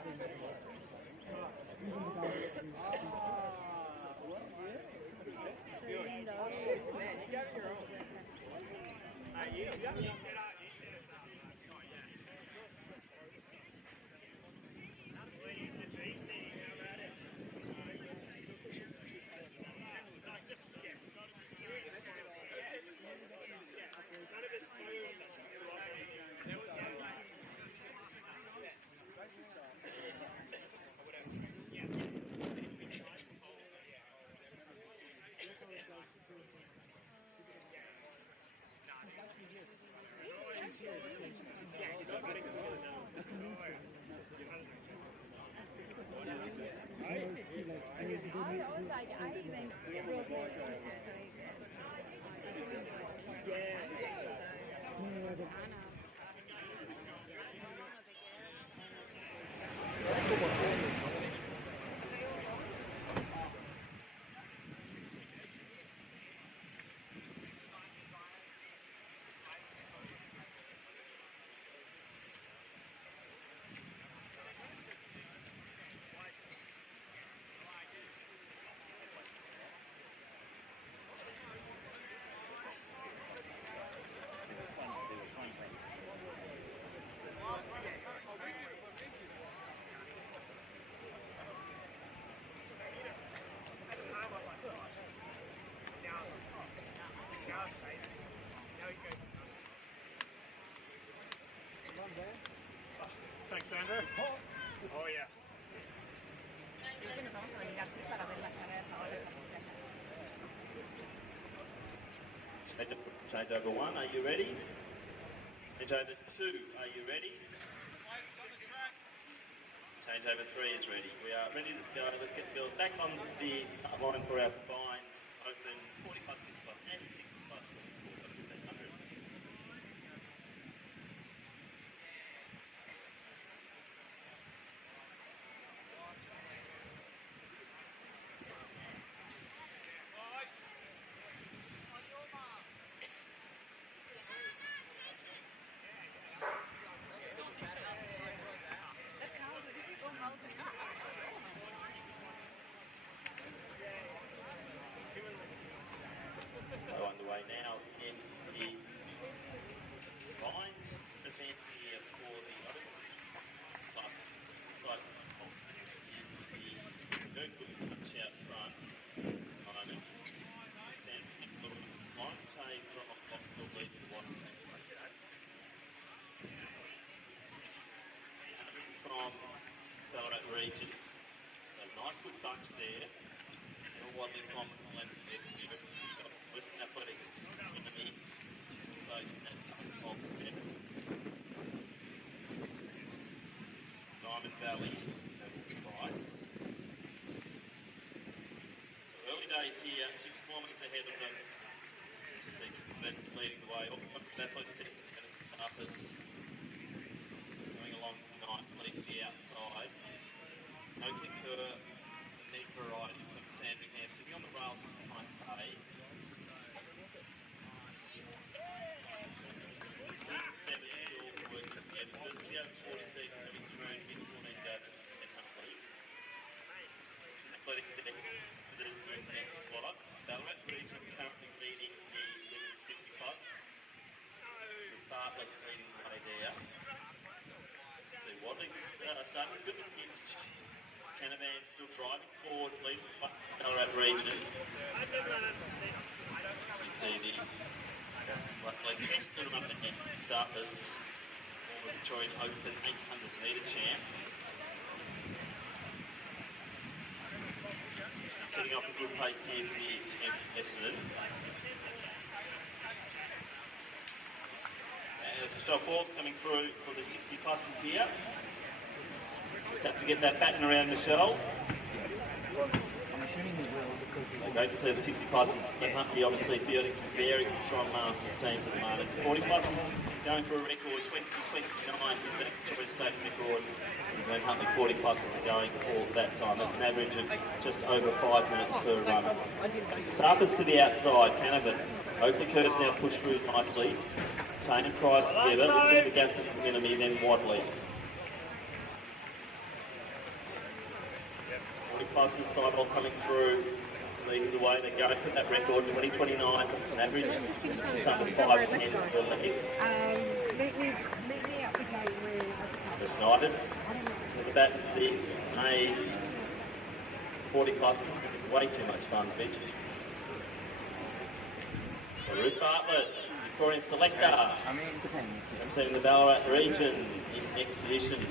Thanks, Sandra. Oh, yeah. Change over 1, are you ready? Change over 2, are you ready? Change over 3 is ready. We are ready to go. Let's get the girls back on the start line for our combined open 40 plus, 50 plus, and 60 plus for the score of 1,500. So underway now in the combined event here for the open plus side of the very good punch out front moment. Sam slight take from off the lead to one. From Ballarat region. So nice good bunch there. A widely common length there. Western Athletics enemy. So that of step. Diamond Valley Price. So early days here, 6 kilometres ahead of them. Leading the way. Athletics and Staffers going along nicely to the outside. Oakley Kerr, many varieties from Sandringham sitting on the rails behind A. 7 still working together. First the over 42, coming through and hit 14 go to 10 Athletics there for this next slot. Luckily, best put him up at Sarpis, former Victorian Open 800 metre champ. She's setting up a good pace here for the champion Essendon. And there's Michelle Forbes coming through for the 60 pluses here. Just have to get that baton around Michelle. They go to the 60 pluses. Glenn Huntley obviously fielding some very strong Masters teams at the moment. 40 pluses going for a record 20-29 is that Victoria State record. And Glenn Huntley 40 pluses are going all that time. That's an average of just over 5 minutes per run. Sarpis to the outside, Canavan. Oakley Curtis now pushed through nicely. Tane and Price together. Looking at the gap to Enemy, then Wadley. 40 pluses, sideball coming through. Leading the way, they go for that record, 20-29, an average just under 5-10 per leg. Meet me up the gate where The Snyders, look at that, the A's 40 pluses, way too much fun, bitch. So Ruth Bartlett, Victorian selector, representing the Ballarat region in expedition.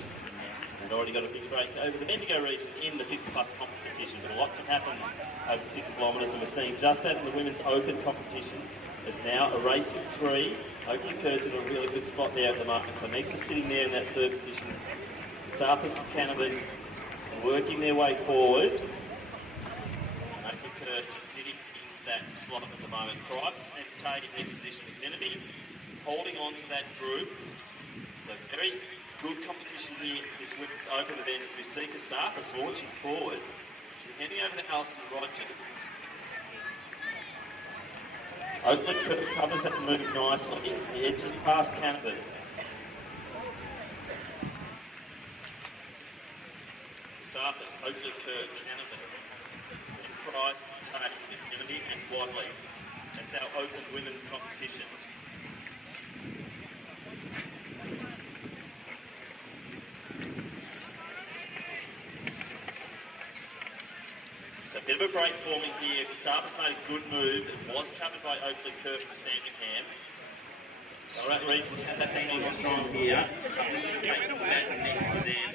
They've already got a big race over the Bendigo region in the 50-plus competition, but a lot can happen over 6 kilometres, and we're seeing just that in the women's open competition. It's now a race of 3. Oakley Kerr's in a really good spot there at the moment, so Meeks are sitting there in that 3rd position. Sarpis and Canavan working their way forward. And Oakley Kerr just sitting in that slot at the moment. Price and Tate in expedition with Genevieve holding on to that group. So very good competition here this women's open event as we see Sarpis launching forward. She's heading over to Alison Rogers. Oakland covers that move nicely. The edge is past Canavan. Sarpis, Oakland, Kirk, Canavan, and Price, Tate, Kennedy and Wadley. That's our open women's competition. Bit of a break forming here. Sarpis made a good move. It was covered by Oakley, Kirk from Sandringham. Ballarat region just have to hang on time here. Next to them.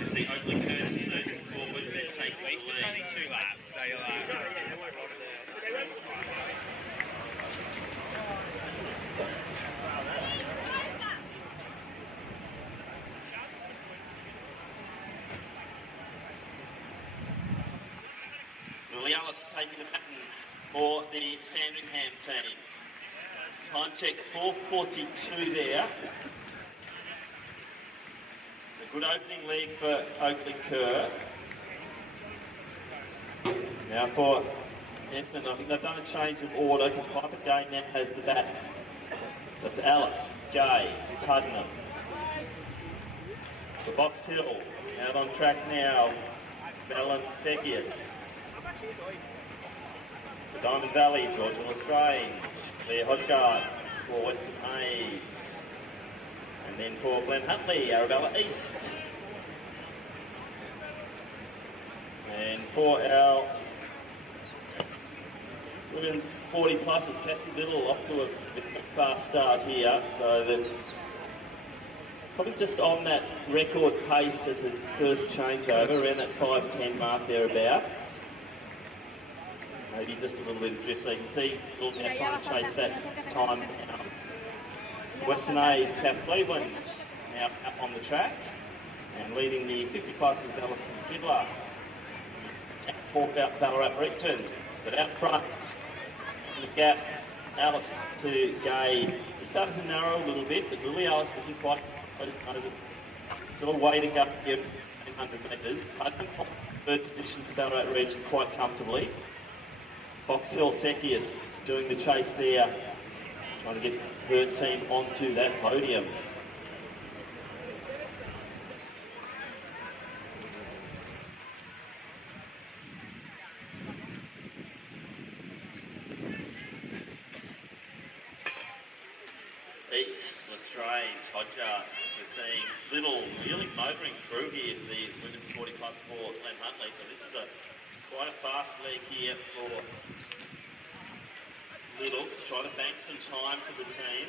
You see Oakley, Kirk surging forward. They're taking the lead. Only 2 laps, so you'll Alice taking the pattern for the Sandringham team. Time check 4:42 there. It's a good opening lead for Oakley Kerr. Now for Essendon, I think they've done a change of order because Piper Gay now has the bat. So it's Alice, Gay, Tuddenham. For Box Hill, out on track now, Bellin Sekius. For Diamond Valley, Georgia Lestrange, Leah Hodgard for Western Hayes. And then for Glenn Huntley, Arabella East. And for our women's 40 pluses, Cassie Little off to a fast start here. So they're probably just on that record pace at the first changeover, around that 5:10 mark thereabouts. Maybe just a little bit of drift, so you can see Little now trying to chase that time now. Western A's, Kath Cleveland now up on the track, and leading the 50 pluses, Alison Fiddler. Fourth out Ballarat region, but out front, in the gap, Alice to Gay. Just started to narrow a little bit, but Lily Alice looking quite close over. Still a way to go here, 100 metres. Third position for Ballarat region quite comfortably. Box Hill Sekius doing the chase there, trying to get her team onto that podium. East, Lestrange, Hodgard, we're seeing Little really motoring through here for the women's 40 plus for Glenn Huntley, so this is quite a fast leg here for Little. Just trying to bank some time for the team.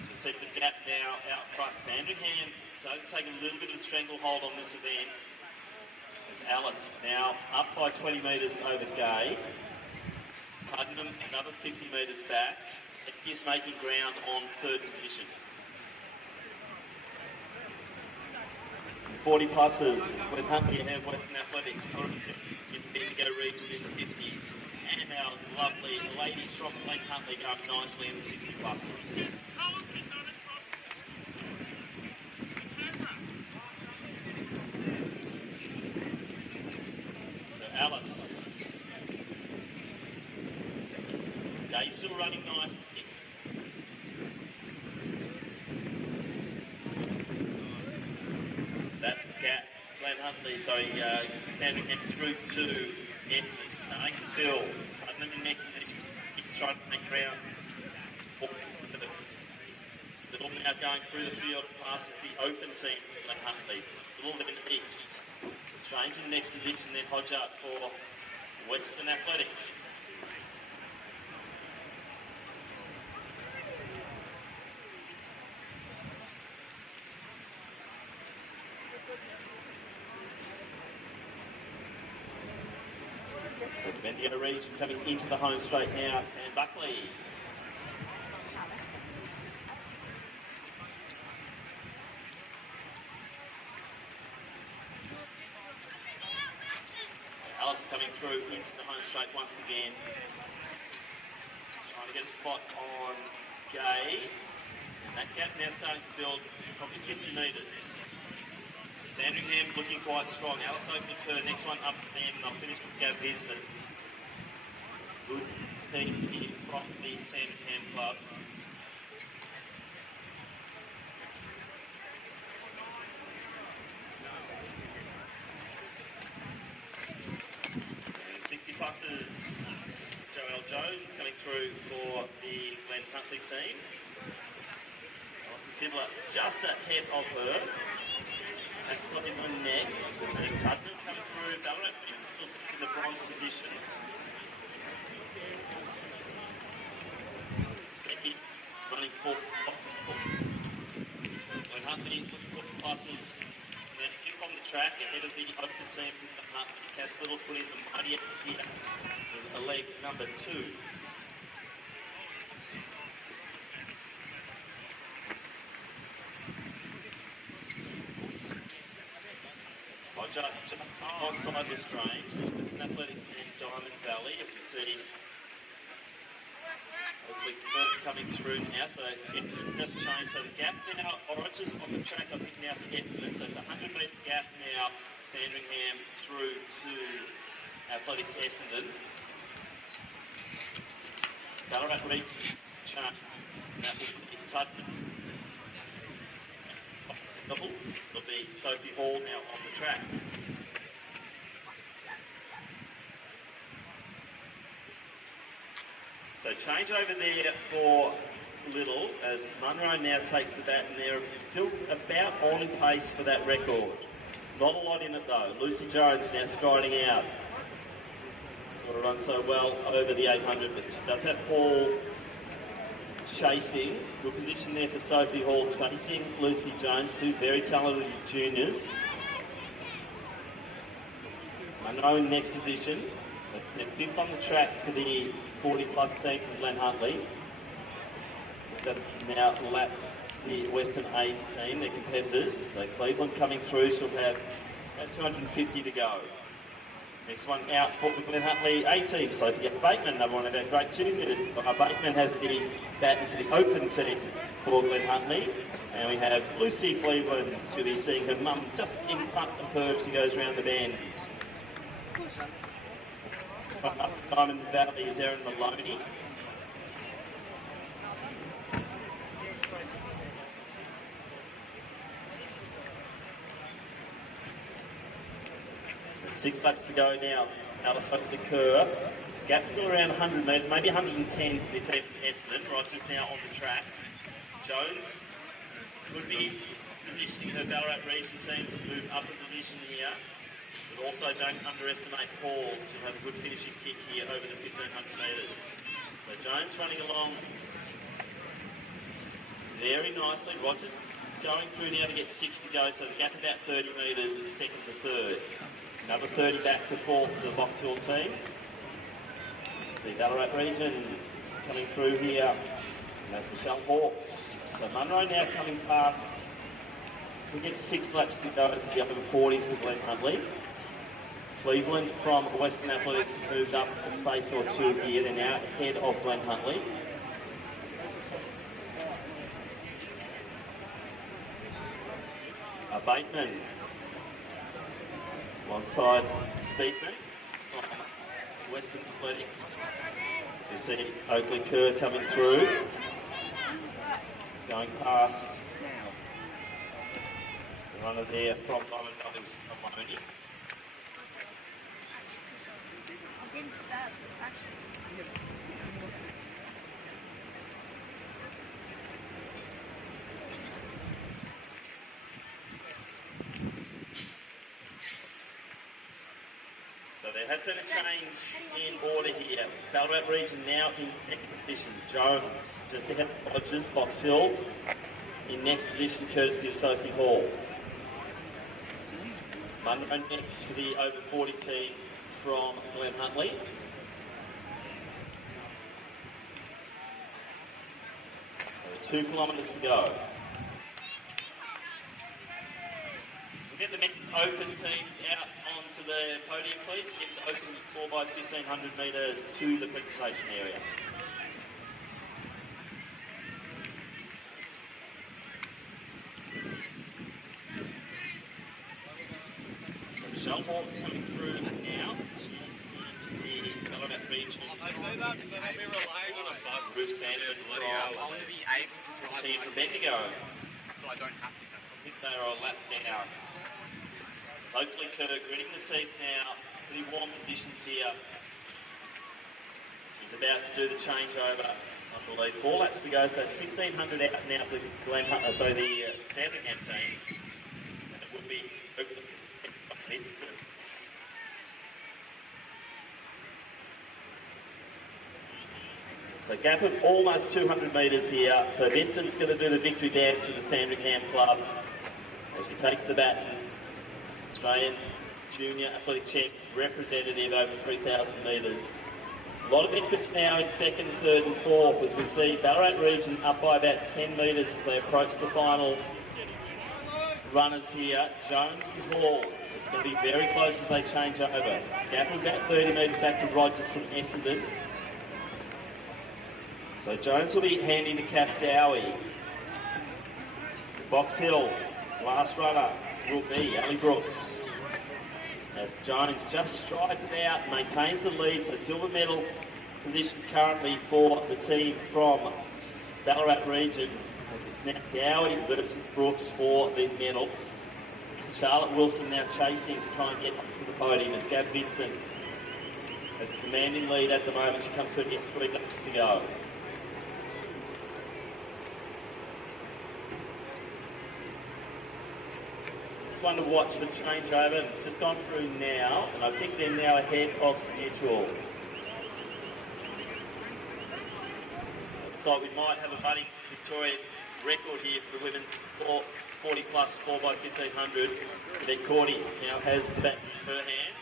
So set the gap now out front. Sandringham starting to take a little bit of a stranglehold on this event. As Alice now up by 20 metres over Gay. Putnam another 50 metres back. Is making ground on third position. 40 pluses with Huntley and Western Athletics in the Bendigo region in the 50s. And our lovely lady strong Glen Huntley going nicely in the 60 pluses. So Alice. Gay still running nicely. Sandringham through to Estes, starting to fill. Putnam in next position. It's trying to make ground. The ball now going through the field past the open team from Huntley. The ball then east. Strange in the next position, then Hodgart for Western Athletics. Bendigo region coming into the home straight now, and Buckley. Alice coming through into the home straight once again. Just trying to get a spot on Gay. And that gap now starting to build probably 50 metres. Sandringham looking quite strong. Alice over the curve, next one up to them, and I'll finish with Gav Vincent. Good team here from the Sandringham club. And 60 pluses, Joelle Jones coming through for the Glen Huntley team. Alison Fiddler just ahead of her. That's looking for next. Tubman coming through. Ballarat still in the bronze position. Secchi running four boxes. When Huntley put the pluses now kick on the track ahead of the open team from the Huntley. Cass Little's put in the muddy here with a leg number 2. Just outside the Strange, this is an Athletics in Diamond Valley, as you see. Hopefully coming through now, so it's just changed. So the gap now, Oranges on the track, I think now to get to it. So it's a 100-metre gap now, Sandringham through to Athletics Essendon. Ballarat reaches the chart. That will be Tubman. It'll be Sophie Hall now on the track. So change over there for Little as Munro now takes the bat, and they're still about on pace for that record. Not a lot in it though. Lucy Jones now striding out. Sort of run so well over the 800, but she does have Hall chasing. Good position there for Sophie Hall, chasing Lucy Jones, two very talented juniors. Munro in next position. That's fifth on the track for the 40-plus team from Glen Huntley. That now lapped the Western A's team, their competitors. So Cleveland coming through, she'll have about 250 to go. Next one out for the Glen Huntley A team. So to get Bateman, another one of our great cheerleaders. Bateman has the bat for the open team for Glen Huntley. And we have Lucy Cleveland. She'll be seeing her mum just in front of her as she goes round the bend. Up Diamond Valley is Erin Maloney. There's 6 laps to go now. Alice over the curve. Gap still around 100 metres, maybe 110 for the team from Essendon. Rogers now on the track. Jones could be positioning her Ballarat region team to move up a position here. Also, don't underestimate Paul to have a good finishing kick here over the 1,500 metres. So Jones running along very nicely. Rogers going through now to get 6 to go, so the gap about 30 metres, second to third. Another 30 back to fourth for the Box Hill team. See Ballarat region coming through here. And that's Michelle Hawkes. So Munro now coming past. We get 6 laps to go to the upper 40s for Glenn Huntley. Cleveland from Western Athletics has moved up a space or two here. They're now ahead of Glenn Huntley. Bateman alongside Speakman from Western Athletics. You see Oakley Kerr coming through. He's going past the runner there from Diamond Valley, which is Maloney. Against that, actually. There has been a change in order here. Ballarat region now in second position. Jones just ahead of Rogers, Box Hill in next position courtesy of Sophie Hall. Munro next for the over 40 team from Glenn Huntley. So 2 kilometres to go. We'll get the next open teams out onto the podium, please. It's open 4 by 1,500 metres to the presentation area. Michelle Hawkes coming through now. She's in the Ballarat region. I say that, but I'll be relying on a bus. Ruth Sandford from be able to drive. team from Bendigo. So I don't have to. I think they are a lap down. Oakley Kerr gritting the teeth now. Pretty warm conditions here. She's about to do the changeover. I believe 4 laps to go, so 1,600 out now for Glen the Sandringham team. And it would be Oakley Vincent. So gap of almost 200 metres here. So Vincent's going to do the victory dance for the Sandringham club as she takes the baton. Australian Junior Athletic Champ representative over 3,000 metres. A lot of interest now in second, third and fourth as we see Ballarat region up by about 10 metres as they approach the final runners here. Jones and Hall. It's going to be very close as they change over. Gap of about 30 metres back to Rogers from Essendon. So Jones will be handing to Kath Dowie. Box Hill, last runner will be Ali Brooks. As Jones just strides it out, maintains the lead, so silver medal position currently for the team from Ballarat region. As it's now Dowie versus Brooks for the medals. Charlotte Wilson now chasing to try and get up to the podium as Gab Vincent has a commanding lead at the moment. She comes to get 3 laps to go. One to watch the changeover. It's just gone through now, and I think they're now ahead of schedule. Looks like we might have a budding Victoria record here for the women's 40 plus 4 by 1,500. Then Cordy now has the back in her hand.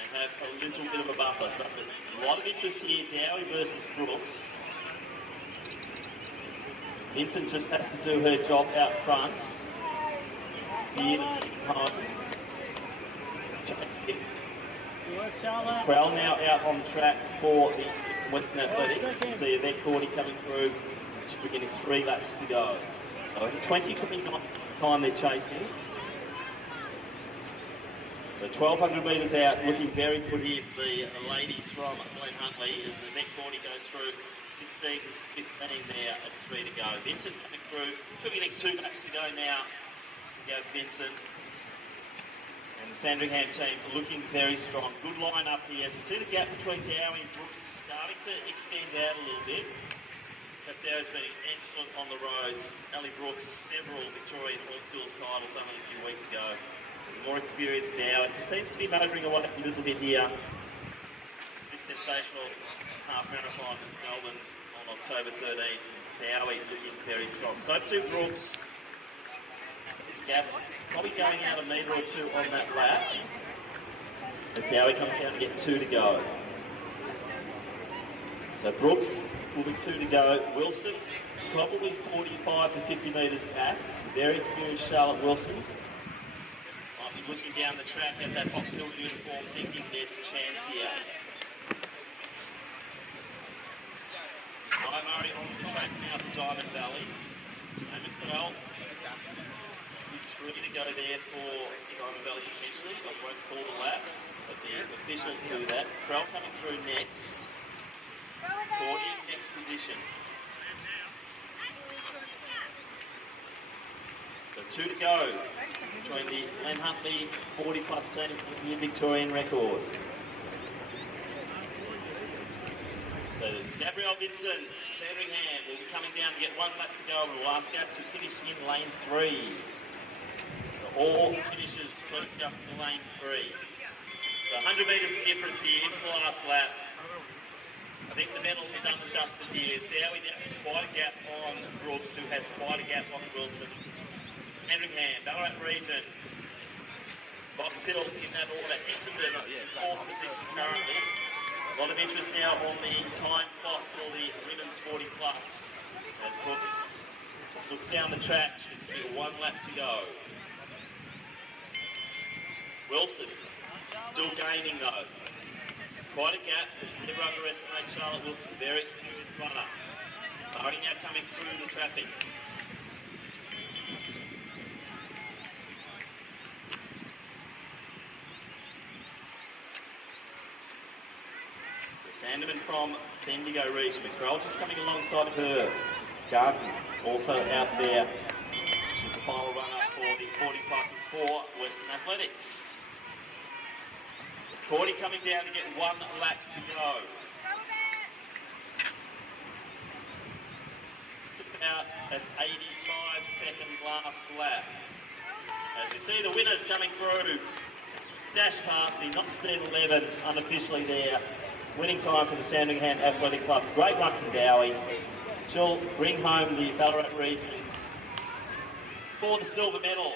They have a little bit of a buffer. So a lot of interest here. Dowie versus Brooks. Vincent just has to do her job out front. Steer the home. Crowell now out on track for the Western Athletics. You see Yvette Cordy coming through. She's beginning 3 laps to go. So 20:29 time they're chasing. So 1,200 metres out, looking very good here for the ladies from Glen Huntley as Yvette Cordy goes through. 16 to 15 there at 3 to go. Vincent coming through. Should be getting 2 laps to go now. Go Vincent. And the Sandringham team looking very strong. Good line up here. As you see the gap between Dowie and Brooks starting to extend out a little bit. But Darrow's been excellent on the roads. Ali Brooks, several Victorian Horse Schools titles only a few weeks ago. More experienced now. It just seems to be motoring away a little bit here. This sensational half marathon in Melbourne on October 13th. Dowie looking very strong. So too Brooks. Gap probably going out a metre or two on that lap. As Dowie comes down to get 2 to go. So Brooks will be 2 to go. Wilson, probably 45 to 50 metres back. Very experienced Charlotte Wilson. Might be looking down the track at that Box Hill uniform, thinking there's a chance here. Hi Murray on the track now for Diamond Valley. Simon Crowell. 3 to go there for Diamond Valley potentially. I won't call the laps, but the officials do that. Crowell coming through next. 40 next position. So 2 to go between the Glenn Huntley 40 plus team with the new Victorian record. So Gabrielle Vincent, Sandringham will be coming down to get 1 lap to go over the last gap to finish in lane 3. So all finishes first up to lane 3. So 100 metres difference here into the last lap. I think the medals are done and dusted here. Dowie now has quite a gap on Brooks, who has quite a gap on Wilson. Sandringham, Ballarat region. Box Hill in that order. Essendon, 4th position currently. A lot of interest now on the time clock for the women's 40 plus. As Brooks just looks down the track, she's got 1 lap to go. Wilson, still gaining though. Quite a gap, never underestimate Charlotte Wilson, very experienced runner. Murray now coming through the traffic. Sandeman from Bendigo region. McCrell just coming alongside of her. Garden also out there. She's the final runner for the 40 pluses for Western Athletics. Cordy coming down to get 1 lap to go. It's about an 85-second last lap. As you see the winners coming through. Dash past me, not 10-11 unofficially there. Winning time for the Sandringham Athletic Club. Great run from Dowie. She'll bring home the Ballarat region for the silver medal.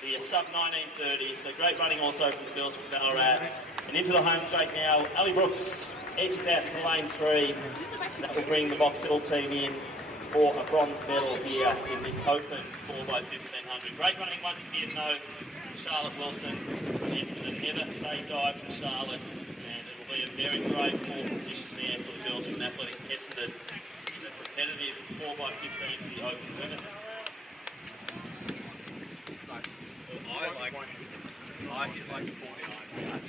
The sub 1930, so great running also from the girls from Ballarat. And into the home straight now, Ali Brooks edges out into lane 3. That will bring the Box Hill team in for a bronze medal here in this open 4x1500. Great running once again though, Charlotte Wilson. Essendon, never say die from Charlotte. And it will be a very brave 4th position there for the girls from Athletics Essendon. A competitive 4x15 for the open women. I hit like 49.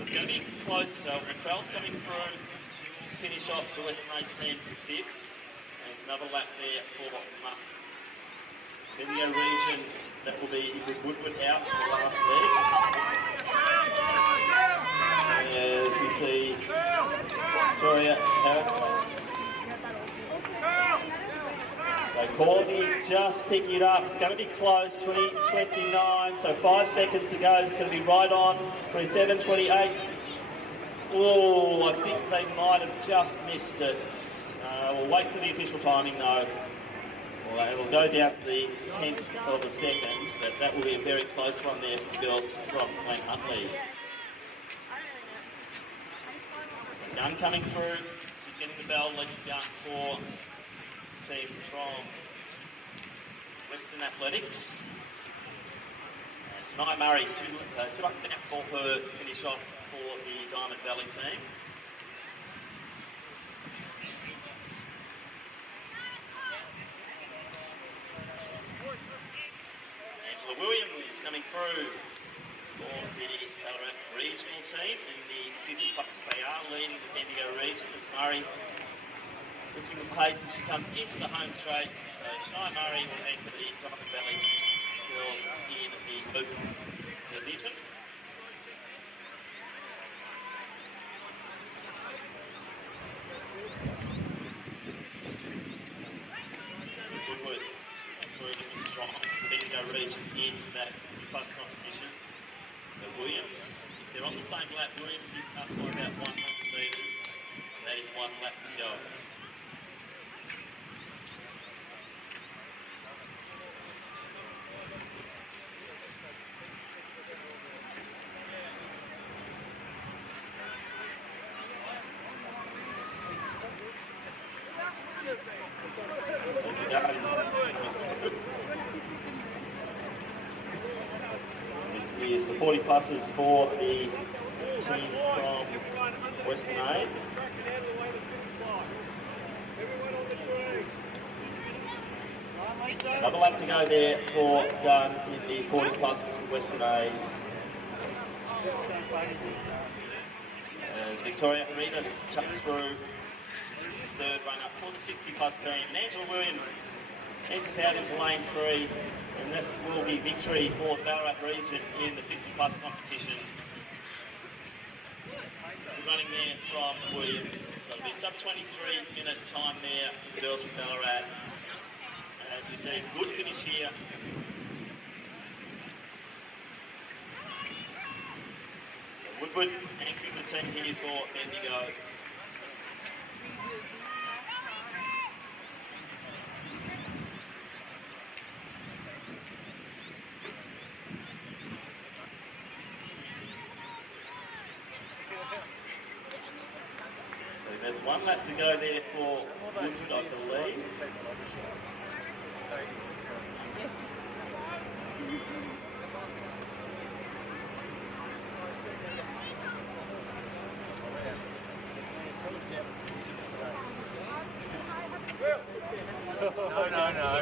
It's going to be close. So Raquel's coming through. She will finish off the Western Race teams in 5th. There's another lap there for Bendigo region. That will be Woodward out for the last leg. As we see Victoria out. So Corby just picking it up. It's going to be close, 20:29. So 5 seconds to go. It's going to be right on. 27:28. Oh, I think they might have just missed it. We'll wait for the official timing though. Well, it will go down to the 10th of a second, but that will be a very close one there for the girls from Glenn Huntley. Gunn coming through. She's getting the bell. Lisa Gunn for team from Western Athletics. Shania Murray, two up and out for her to finish off for the Diamond Valley team. Angela Williams coming through for the Ballarat regional team in the 50 plus. They are leading the Bendigo region as Murray lifting the pace as she comes into the home straight. So Shania Murray will head for the Diamond Valley girls in the open division. region in that 50-plus competition. So Williams, they're on the same lap. Williams is up by about 100 metres. That is 1 lap to go. This is the 40 pluses for the team from Western Aid. Another lap to go there for Gunn in the 40 pluses for Western Aid. As Victoria Arenas chucks through. Third run up for the 60 plus team. And Angela Williams enters out into lane 3, and this will be victory for the Ballarat region in the 50 plus competition. Good running there from Williams. So it'll be a sub 23-minute time there for the girls from Ballarat. As we see, good finish here. So Woodward anchoring the team here for Bendigo. There's 1 lap to go there for Woodward, I believe. No.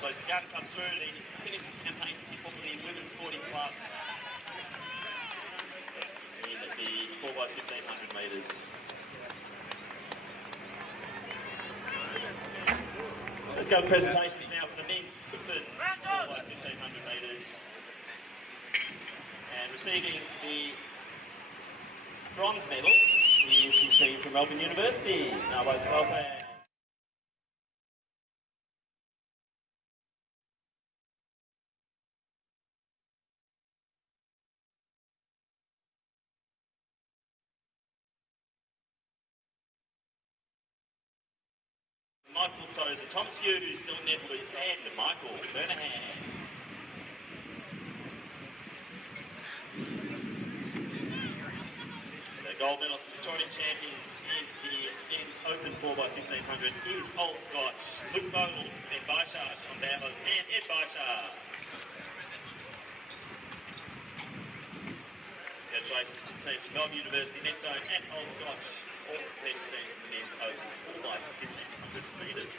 So Gunn comes through and he finished the campaign for the women's 40 plus in the 4x1500 metres. Let's go to presentations now for the men 4x1500 metres. And receiving the bronze medal is the team from Melbourne University. Narwhals Welfare. Michael Tozer, Thomas Hughes, Dylan Edwards, and Michael Bernahan. The gold medalist Victorian champions in the Open 4x1500 is Old Scotch, Luke Bogle, Ben Bishard, Tom Bowers, and Ed Bishard. Congratulations to the teams from Melbourne University, Netzone, and Old Scotch, all competitive teams in the men's Open 4x1500 metres.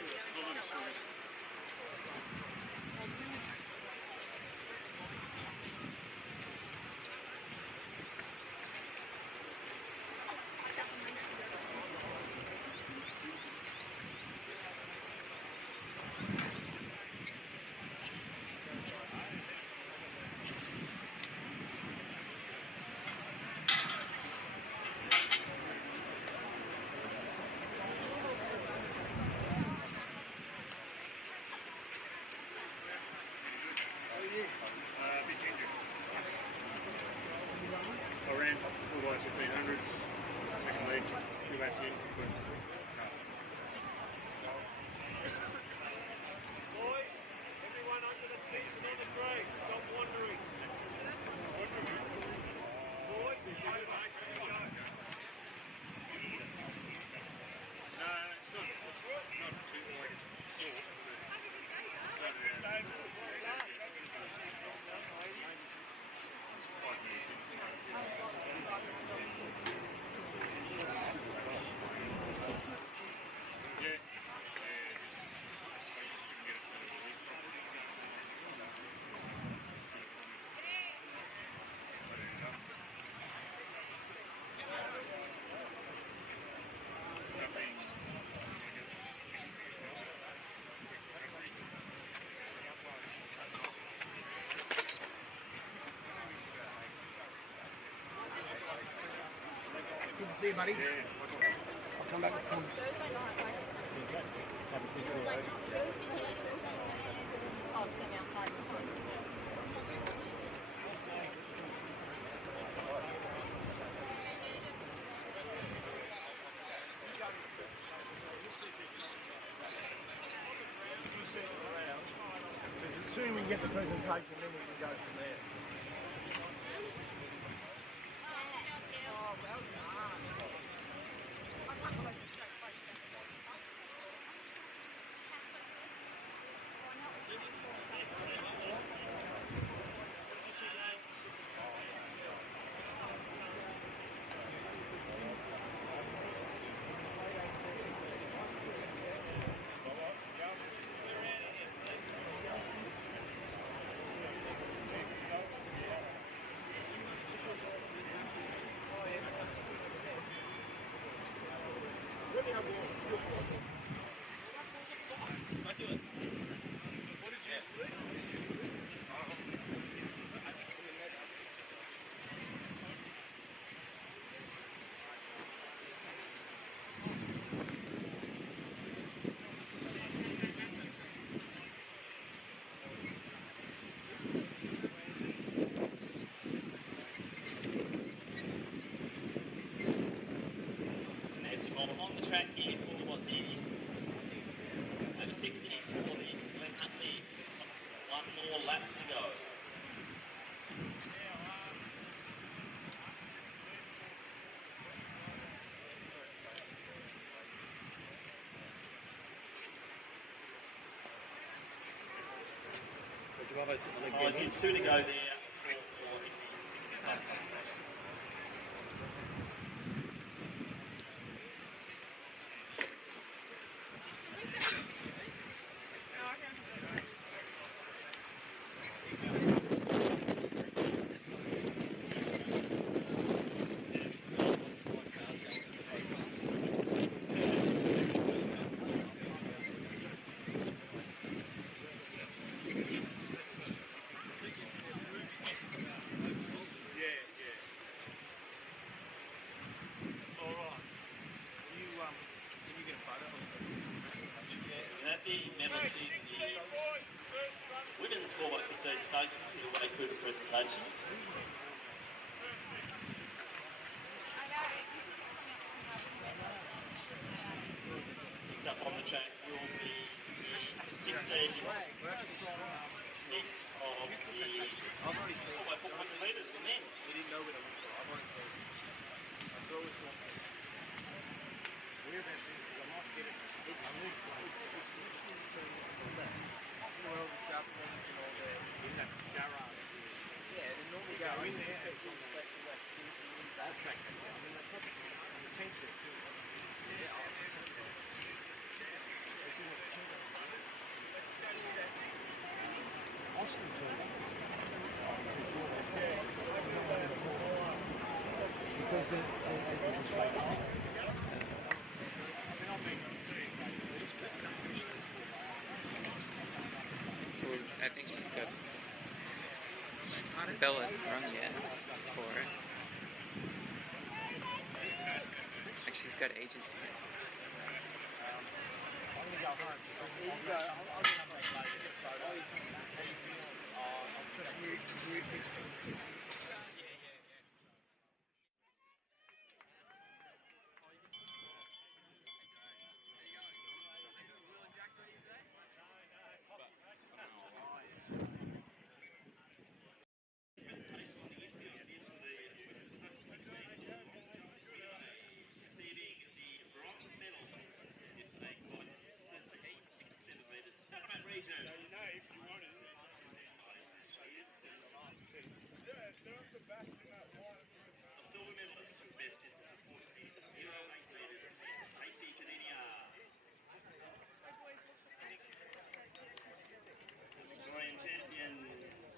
I ran 4x1500s, second leg, 2 laps in. Everyone under the seat and on the break. Stop wandering. Boys, go, mate. Go. No, it's not too wide, it's short. Good to see you, buddy. I'll come back with comments. Soon we get the presentation, then we can go from there. On the track here for what the over 60s for the Glen Huntley. One more lap to go. Oh, there's 2 to go there. Women's 4x15 stage your way through the presentation. Next up on the track will be the 16 mix of the 4x400 metres for men. We didn't know where it was. I've already seen it. I saw it before. Where that is, I might get it. It's literally from that. All the Japanese and all that. In that garage. Yeah, the normal garage. In there, it's on the left. I'll track that down. I mean, they're probably the tanks there too. Yeah, Austin told me. Because I think she's good. Bell isn't run yet for it. Like she's got ages to get. I'm gonna go home. I'll get up later. Just mute this.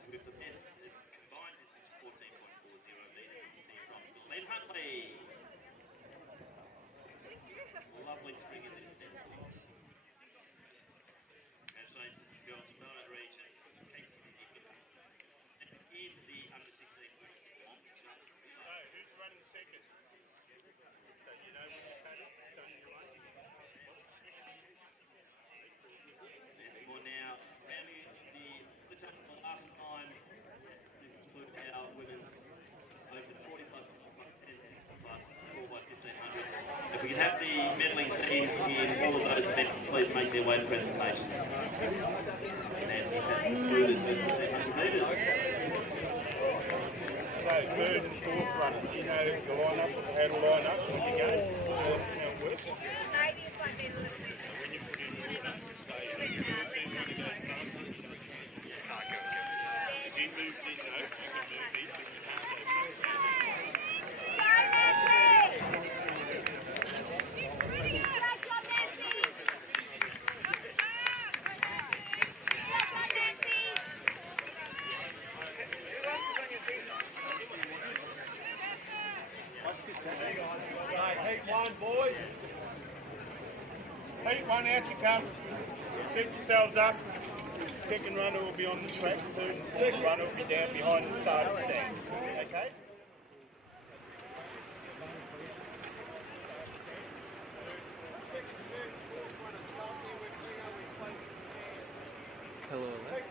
With the best combined distance 14.40 metres from Glen Huntley. Lovely spring in this distance. Congratulations to girls from the region. Next is the under 16 long jump. So, who's running second? teams in all of those events please make their way to presentation. Nancy has concluded the 100 metres. So third and fourth runners, do you know the line-up, how to line up when you go? How it works? When you put in your number, say, if one of those goes past, you can't go against that. If he moves in though, you can move in, but you can't go past. Heat one, boys. Heat one, out you come. Set yourselves up. Second runner will be on the track. Third and fourth runner will be down behind the starting stand. Okay? Hello, Alex.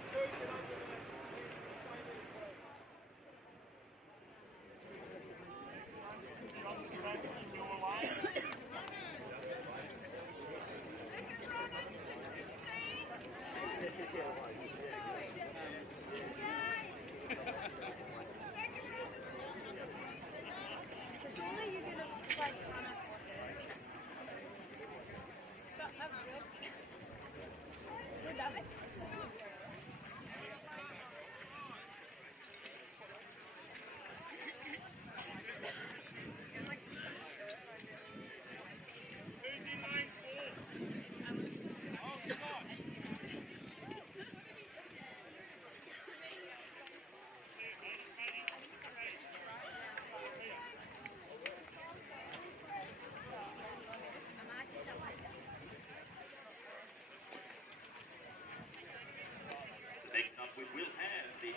Next up, we will have the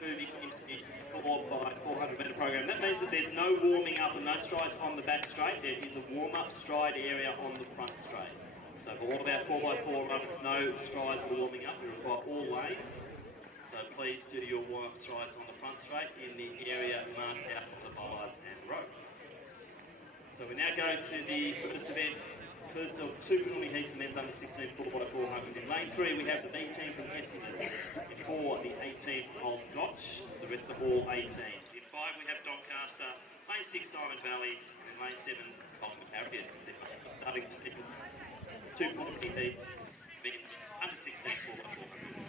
moving into the 4x400 metre program. That means that there's no warming up and no strides on the back straight. There is a warm-up stride area on the front straight. So for all of our 4x4 runners, no strides or warming up. We require all lanes. So please do your warm-up strides on the front straight in the area marked out on the bars and rope. So we're now going to the first event. First of two penalty heats, men's under 16 4x400. In lane 3 we have the B team from Essendon. In 4 the 18 Old Scotch. The rest are all 18s. In 5 we have Doncaster. Lane 6 Diamond Valley. And in lane 7 Bolton Harriet. Starting to pick two penalty heats, men's under 16 4x400.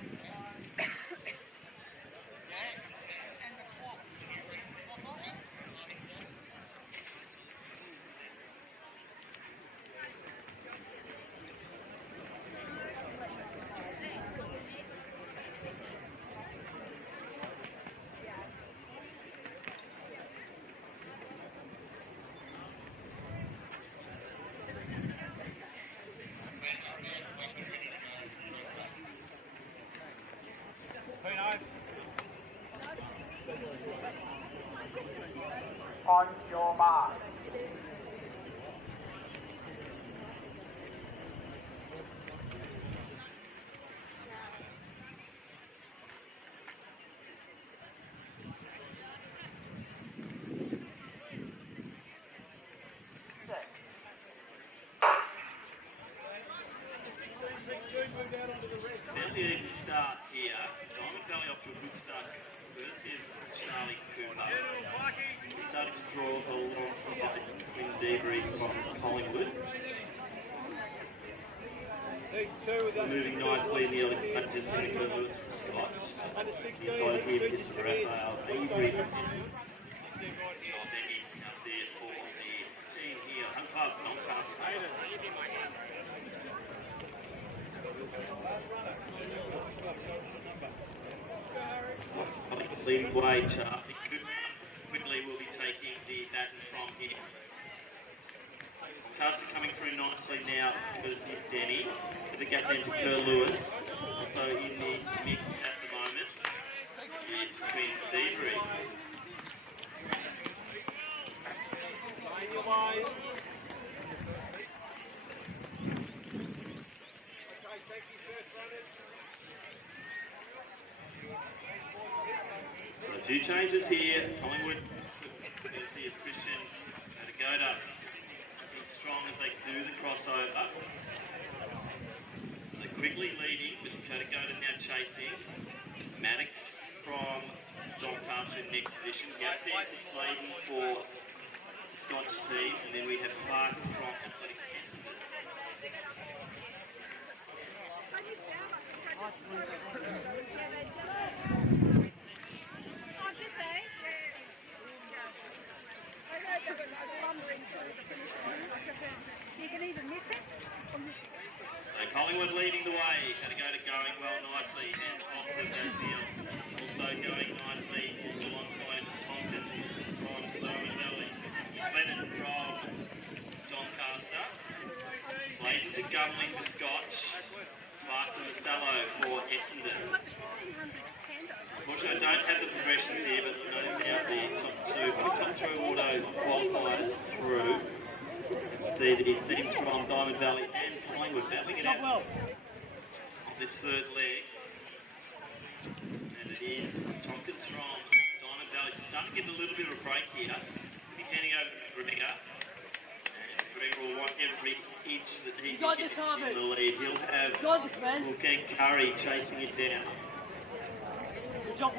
On your mark. Now the start here. Diamond Valley off to a good start. First is Charlie Cooper. He's starting to draw alongside Quinn Deabury from Collingwood. Moving nicely in the early practice. Scotch. Under 16, So under here 3 is just the come in. Raphael Avery. So then out there for the team here, Hunt Club Doncaster. Leading way, Charlie. Quickly will be taking the baton from here. Doncaster coming through nicely now because it's Denny. The gap then to Kerr Lewis. Also in the mix at the moment is Twin Deidre. So a few changes here. Collingwood, you see a Christian Atagoda being strong as they do the crossover. So quickly leading with Atagoda now chasing. Maddox from Doncaster in next position. Gap there to Sladen for the Scottish team. And then we have Clark from Athletics Essendon. You can either miss it or you... So Collingwood leading the way. Atagoda going well nicely and off with Brazil. Also going nicely alongside Tompkins from Darwin Valley. Sladen from Doncaster. Sladen to Gumling for Scotch. Clark to Masallo for Essendon. Unfortunately, I don't have the progressions here, but no doubt the top two auto qualifiers through. See the teams from Diamond Valley and Collingwood battling it out on this third leg. And it is Tompkins from Diamond Valley. Just starting to get a little bit of a break here. He's handing over to Gregor. And Gregor will want every inch that he can get in the lead. He'll have Wolfgang Curry chasing it down. So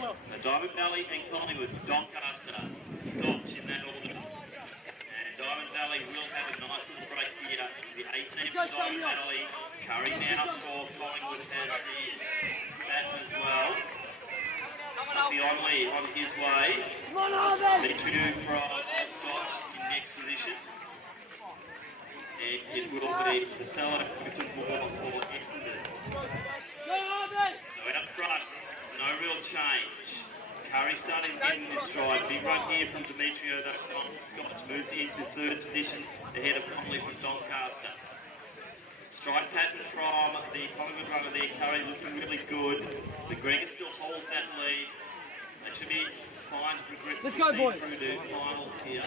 Diamond Valley and Collingwood, Doncaster, Scotch in that order. And Diamond Valley will have a nice little break here. The 18th for Diamond Valley. Curry now for Collingwood as the baton as well. Beyondly on his way. Mitchell from Scotch in next position. And it will be the seller with more for Essendon. So in up front, no real change. Curry starting getting this stride. Big run here from Demetrio, though from Scotch moves into third position ahead of Conley from Doncaster. Stride pattern from the Collingwood runner there. Curry looking really good. McGregor still holds that lead. They should be fine to progress through to finals here.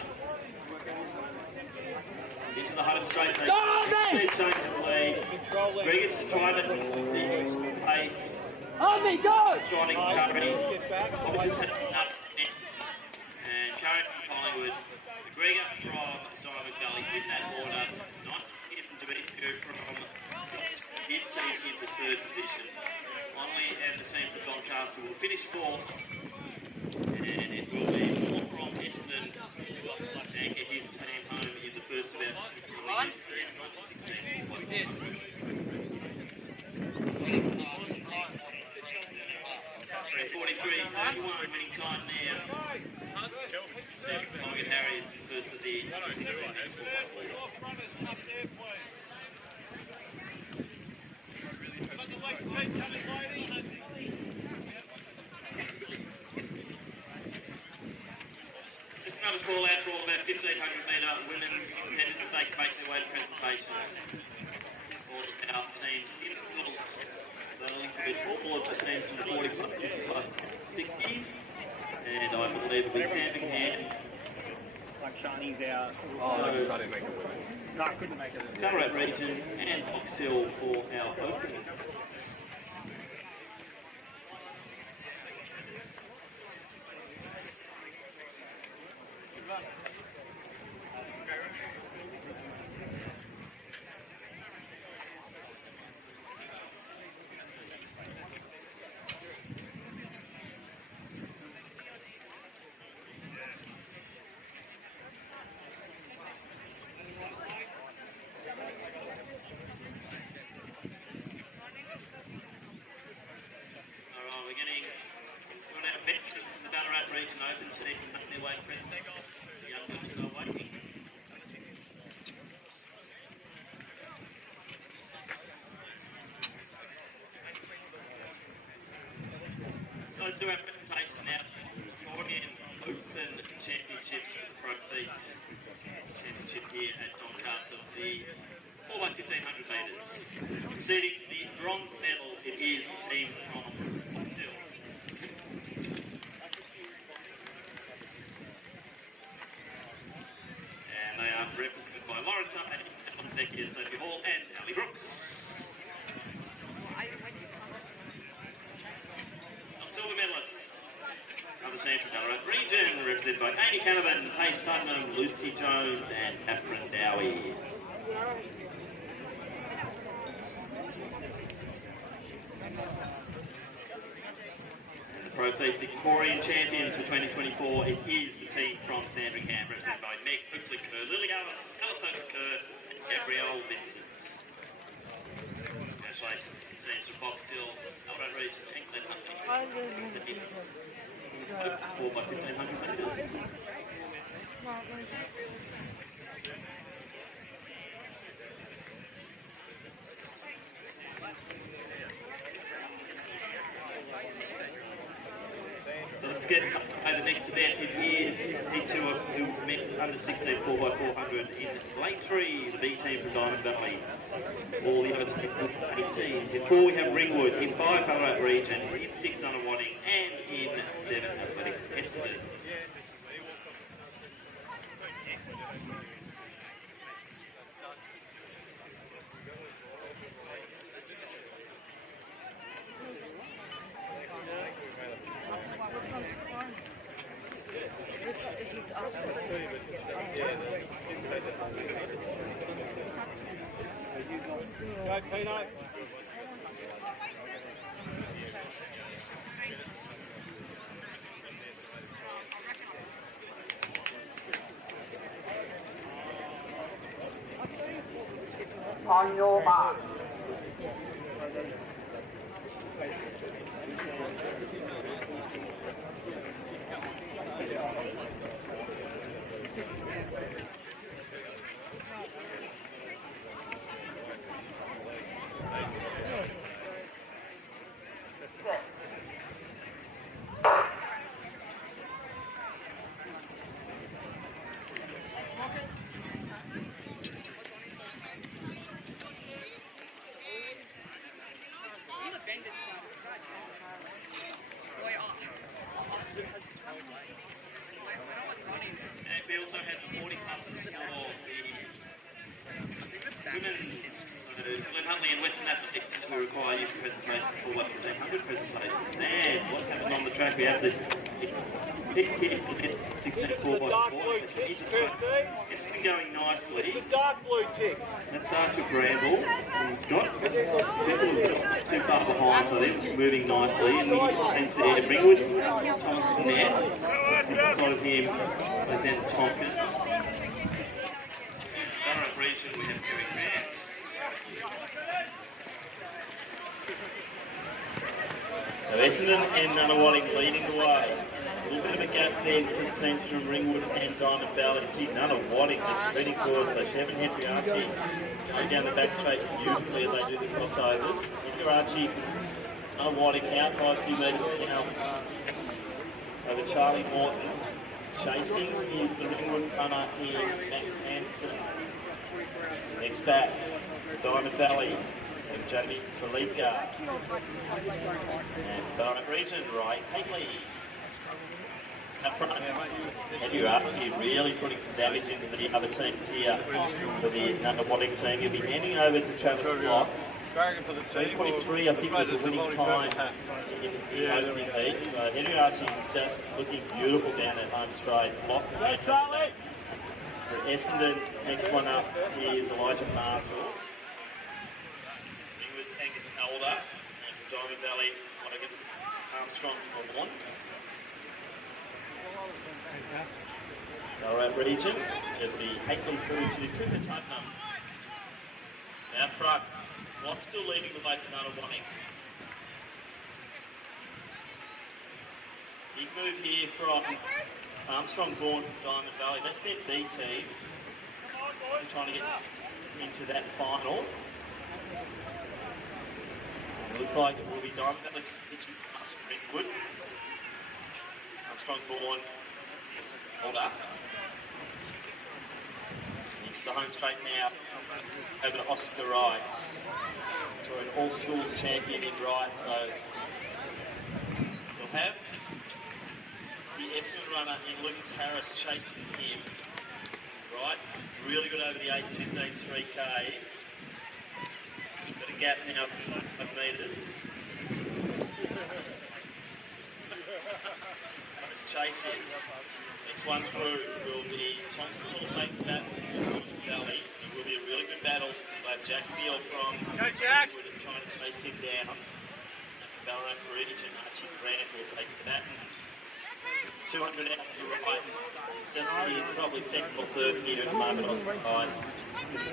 Into the home straight. They're changing the lead. McGregor's just trying to the pace. Harvey, go! Trying Curry. Obviously has enough. And Curry from Collingwood. McGregor from Diamond Valley in that order. Not here from Demetrio from his team into third position. Conley and the team from Doncaster will finish fourth. And it will be more from Essendon to anchor his team home in the first about 16. We did. 43-31 winning time now. Morgan Harry is the first of the Just another call out for all about 1,500 metre women's tennis as they make their way to presentation. All of our teams in the all of the teams from the 40 plus 50 plus 60s. And I believe it'll be Sandringham. Like Shani's out. Oh, I didn't make it. No, I couldn't make it. Ballarat region and Fox Hill for our opening. let's do our presentation now. Victorian Open Championships, the ProFeet Championship here at Doncaster, the 4x1500 metres. Receiving the bronze medal, it is the team from Brazil. And they are represented by Lawrence Hunt, Sophie Hall, and Ali Brooks. Silver medalists. Other teams from Ballarat region, represented by Amy Canavan, Paige Tottenham, Lucy Jones, and Catherine Dowie. The ProFeet Victorian champions for 2024, it is the team from Sandringham, represented by Meg Kerr, Lily Ellis, Alison Kerr, and Gabrielle Vincent. Congratulations to teams from Box Hill, Ballarat region, and Glen Huntley. 4x1500 metres. So let's get over the next event. It is T2 of men's under 16 4x400 in Lane 3, the B team from Diamond Valley. All the other 8 teams. In 4 we have Ringwood, in 5 Ballarat region, in 6 Nunawading, and in 7 Athletics Essendon. Go, Pino. On your mark. And we also have the 40 classes for the women's. Glen Huntley and Western Athletics will require you to presentation for 4x1500 presentations. And what happened on the track? We have this 16 4x4. It's been going nicely. It's a dark blue tick. That starts with Bramble. Scott. Too far behind, so they're moving nicely. And you can see Ringwood. Thompson there. In front of him, Lieutenant Tompkins. Ballarat region, we have Kerry Grant. So Essendon and Nunawading leading the way. A little bit of a gap there to teams from Ringwood and Diamond Valley. Gee, Nunawading just spreading towards those Kevin Henry Archie. Going down the back straight beautifully as they do the crossovers. Henry Archie, Nunawading out by a few metres now. Over Charlie Morton. Chasing is the Ringwood runner here, Max Anderson. Next back, the Diamond Valley. And Jamie Felica. And Ballarat region, right, Haley. Up front, Henry Archie really putting some damage into the other teams here for the Nunawading team. He'll be handing over to Travis Block. 3:23, I think, was the winning time in the opening heat. So Henry Archie is just looking beautiful down that home straight. Block. For Essendon, next one up is Elijah Marshall. Ringwood's Angus Elder. And for Diamond Valley, Logan Armstrong on one. Ballarat region, it'll be Hackley through to Cooper Tottenham. Out front, Block still leading the way for Nunawading. Big move here from Armstrong Bourne from Diamond Valley. That's their B team. They're trying to get into that final. It looks like it will be Diamond Valley just pitching past Ringwood. Armstrong born, hold up. Into the home straight now, over to Oscar Wright. So an all schools champion in Wright, so we'll have the Essendon runner in Lucas Harris chasing him. Right, really good over the 8:15 3Ks. Got a gap now of metres. Chasing. Next one through will be Thompson will take that to Valley. It will be a really good battle by Jack Field from Jack! trying to chase him down. Ballarat Ridge and Archie Grant will take that. 200 out to the right. Certainly probably second or third here at the moment on the side.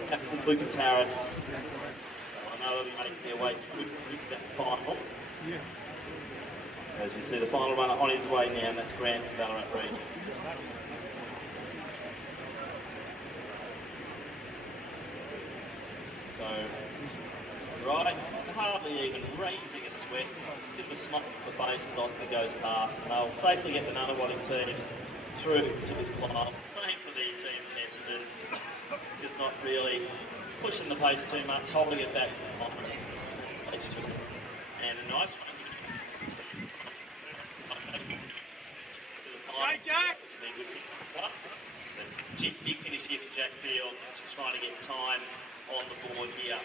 Captain Lucas Harris. I know they'll be making their way through that final. Yeah. As you see the final runner on his way now, and that's Grant from Ballarat Region. So, right, hardly even raising a sweat. Bit of a smile on the face as Oscar goes past, and they'll safely get the Nunawading team through to the final. Same for the team from Essendon. Just not really pushing the pace too much, holding it back to the final. And a nice one. Hey, Jack! Big finish here for Jack Field, just trying to get time on the board here,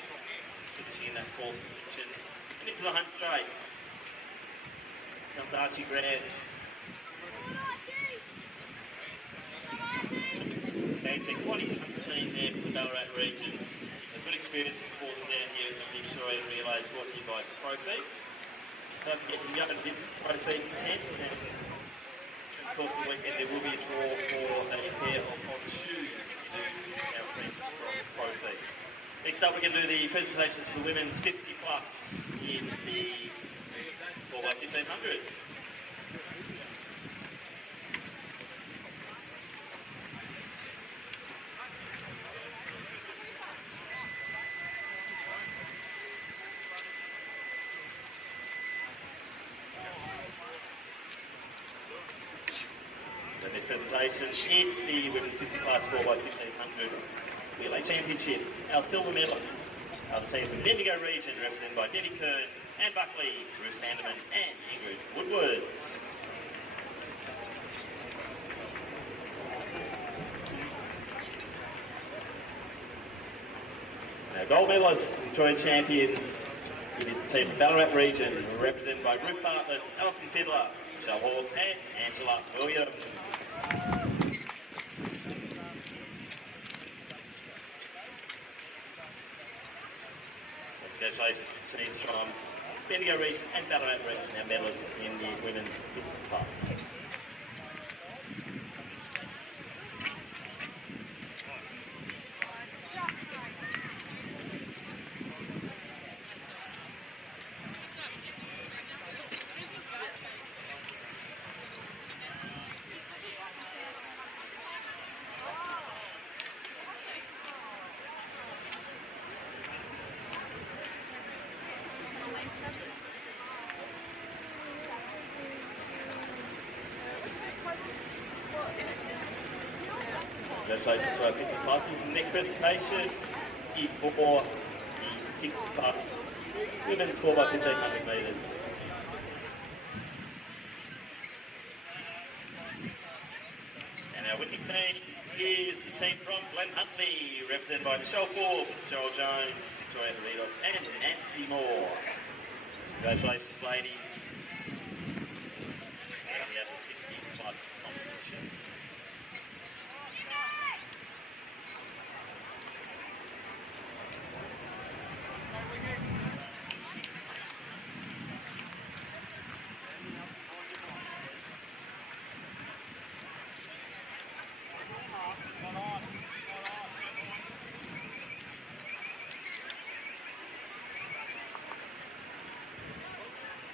finishing in that fourth position. And into the home straight. Comes Archie Grant. And they're quite a young team there for the Ballarat region. A good experience of sporting down here at the Victorian Relays, brought to you by ProFeet. Don't forget to go and visit ProFeet tent. Of course, the weekend there will be a draw for a pair of modern shoes to our friends from ProFeet. Next up, we're going to do the presentations for the women's 50 plus in the 4x1500. This presentation is the Women's 50 Class 4x1500 Relay Championship. Our silver medalists are the team from the Indigo region, represented by Debbie Kern, Anne Buckley, Ruth Sanderman, and Ingrid Woodward. Our gold medalists, Victorian champions, it is the team from Ballarat region, represented by Ruth Bartlett, Alison Fiddler, Michelle Hawks, and Angela Williams. Congratulations to the teams from Bendigo region and Ballarat region, our medalists in the women's 50 class. Congratulations to our 50 classes. The next presentation is for the 60 class women's 4x1500 metres. And our winning team is the team from Glen Huntley, represented by Michelle Forbes, Joel Jones, Victoria Heridos, and Nancy Moore. Congratulations, ladies. And we have the 60 plus competition.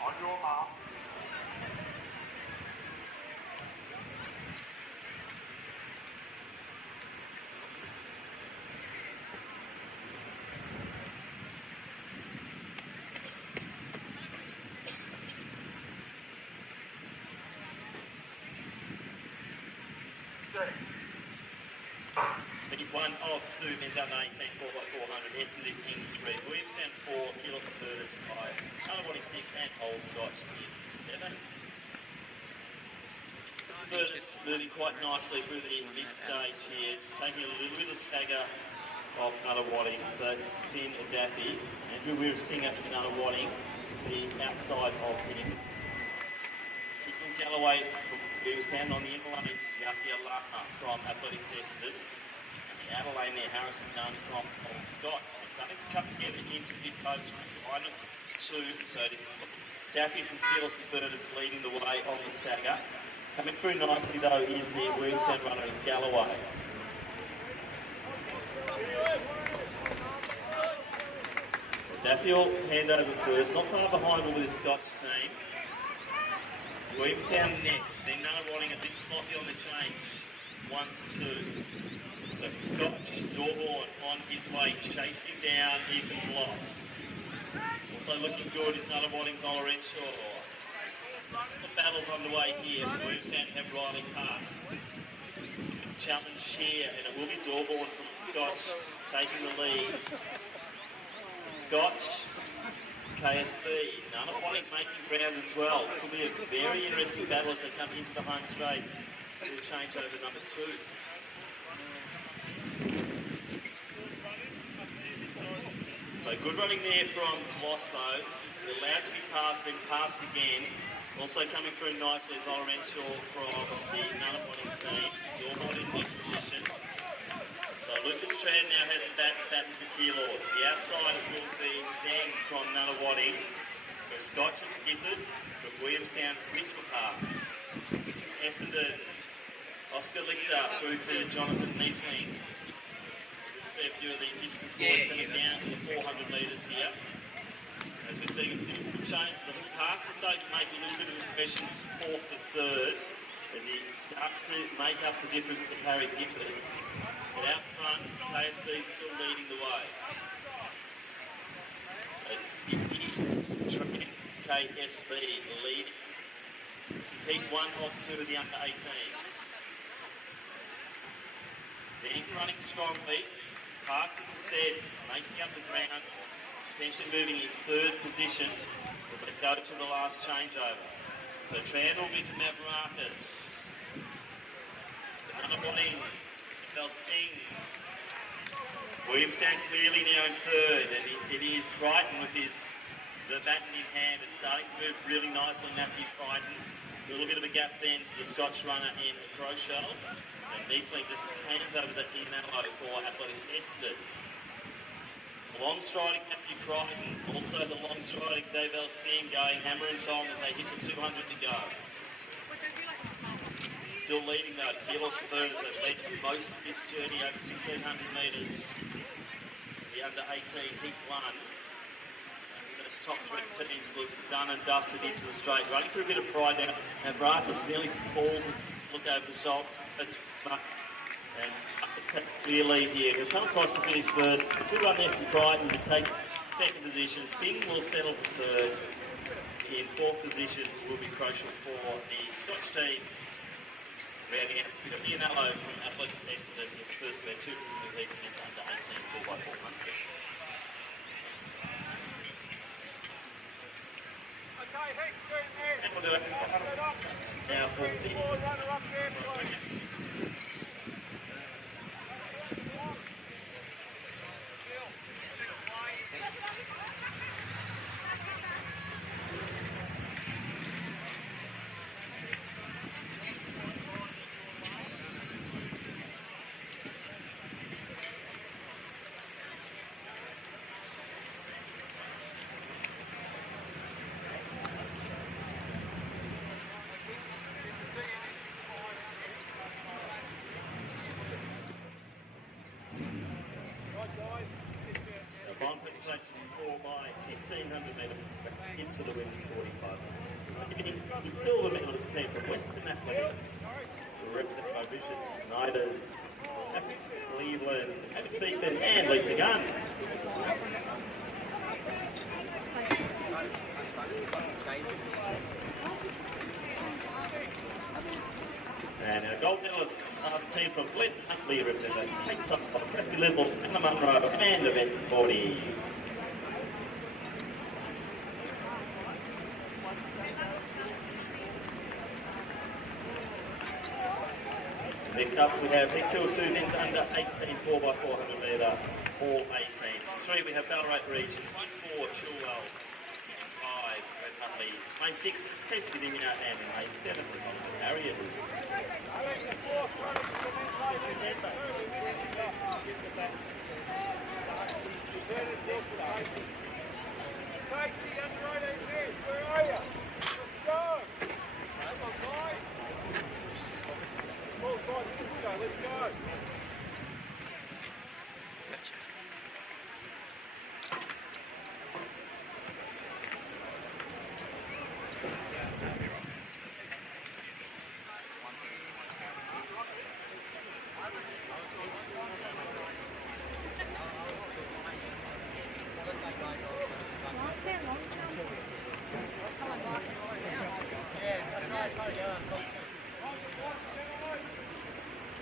On your mark. off 2, men's under 18, 4x400, Essendon Kings 3, Williamstown 4, Kilos and Birders 5, Nunawading 6, and Old Scotch is 7. Birders moving quite nicely through the mid-stage here, just taking a little bit of stagger off Nunawading, so it's Finn Daffy, and who we're seeing after Nunawading, the outside of him. Kicking Galloway from Williamstown on the inner line is Yakia Laka from Athletics Essendon. And the outer lane there, Harrison Dunn from Old Scott. They're starting to come together into the toes from behind them too, so it is Daffy from Fearless and Birders leading the way on the stagger. Coming through nicely though is the Williamstown runner in Galloway. Daffy will hand over first, not far behind all this Scotch team. Williamstown next, then Nunawading a bit sloppy on the change, 1 to 2. So from Scotch, Dorborn on his way, chasing down Ethan Bloss. Also looking good is Nunawading's Ola Renshaw. The battle's underway here. Williamstown have Riley Park. Challenge here, and it will be Dorborn from Scotch taking the lead. Scotch, KSB, Nunawading making ground as well. This will be a very interesting battle as they come into the home straight. We'll change over number 2. So good running there from Bloss though. They're allowed to be passed, then passed again. Also coming through nicely is Ola Renshaw from the Nunawading team. Dorborn in next position. So Lucas Tran now has a baton for Keilor. The outside will be Zeng from Nunawading. From Scotch and Gifford. From Williamstown to Mitchell Parks. Essendon, Oscar Lichter through to Jonathan Meekling. We'll see a few of the distance boys coming down to the 400 metres here. As we see with the change, the Parks are starting to make a little bit of impression from 4th to 3rd. As he starts to make up the difference to Harry Gifford. But out front, KSB still leading the way. So it is KSB leading. This is heat 1 of 2 of the under 18s. Zeng running strongly. Parks, as I said, making up the ground, potentially moving in 3rd position as they go to the last changeover. So Tran will be to Mavrakis. Nunawading, they'll sing. Williamstown clearly now in 3rd, and it is Crichton with the baton in hand. It's starting to move really nicely, Matthew Crichton. A little bit of a gap then to the Scotch runner in Crowshell. And Meekling just hands over the Inalo for Athletics Essendon. Long striding Matthew Crichton, also the long striding Dave Elsing going hammer and tong as they hit the 200 to go. Still leading though, Kilos and Birders have led most of this journey over 1,600 metres. The under 18 heat 1. The top 3 teams look done and dusted into the straight. Running for a bit of pride now. And Brathwaite nearly falls and look over the shoulder. And take a clear lead here. He'll come across to finish first. Good run there from Crichton to take 2nd position. Singh will settle for 3rd. In 4th position will be crucial for the Scotch team. Rounding out Leonello from Athletics Essendon in the first of their 2 heats against under 18 4x400. And we'll do it now for the for my 1,500 metre into the women's 40 plus. The silver medalist team from Western Athletics represented by Bishops, Snyders, Cleveland, Stephen and Lisa Gunn. And our gold medalists are team from Flint, Huntley representative takes up on Presby Level, and the Munro, and event 40. Next up we have heat 2 of 2 men's under 18 4x400 metre, all 18. 3 we have Ballarat Region, 1 4 Chilwell, 5 Red Huntley, lane 6 East Virginia, and lane 7 Harriet. Let's go. Gotcha.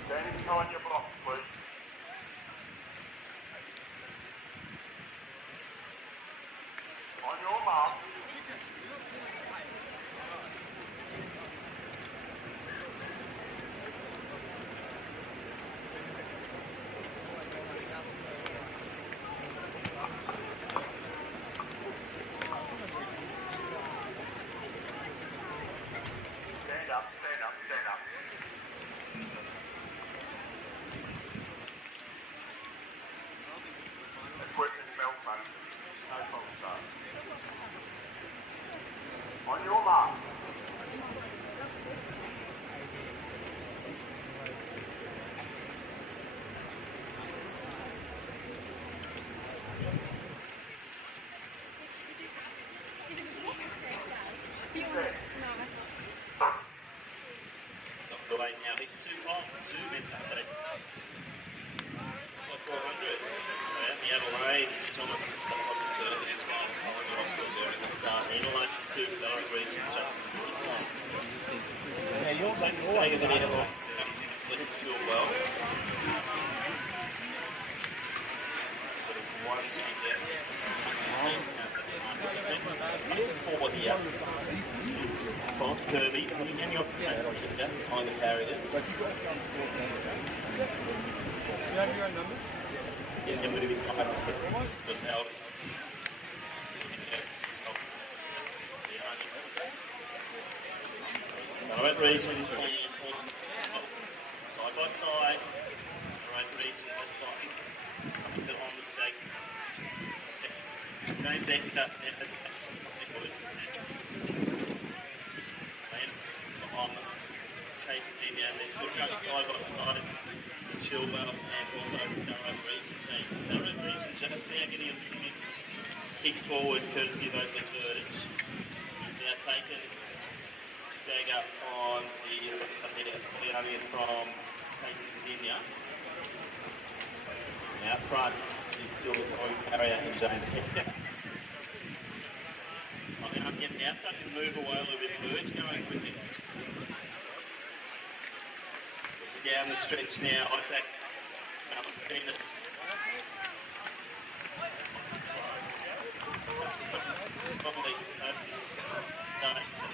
Standing behind your block, please. On your mark. Stand up, stand up, stand up. Equipment belt button. No problem, sir. On your mark. Set. The lane now heat 2 on 2 men's update. 400. The Adelaide, Thomas, and start. Adelaide is 2, Ballarat Region, Justin Morrison. Yeah, you're taking the lead along. Let's feel well. One change there. Four here. Boss Kirby, coming in your behind the carriers. You have your own number? Yeah, I'm going to be fine. Just Elvis. Ballarat Region is playing side by side. Ballarat Region is blocking. The on mistake. James Ector. On Case Virginia, they're still going side by side. Chilwell and also Ballarat Region team. Ballarat Region just now getting a kick forward courtesy of Oakland Vertage. He's now taken stagger on the area from Case Virginia. Out front is still the Toy Carrier and James Hector. I'm getting now starting to move away a little bit. Verge going with it. Down the stretch now, Isaac Venus. Probably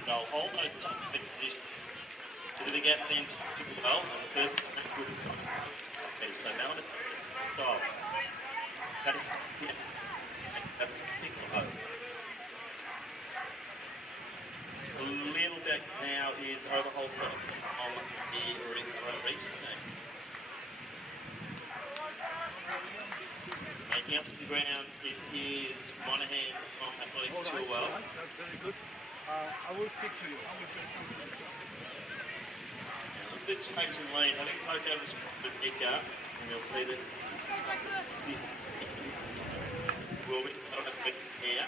they'll hold those top positions. Bit of a gap then to well on the first good. Okay, so now on the stop. That's a little bit now is over Holston on the region team. Making up some ground, it is Monahan from Athletics Chilwell. That's very good. I will stick to you. A bit change in lead. I think poke over the Eka, and you'll see that Smith will be here.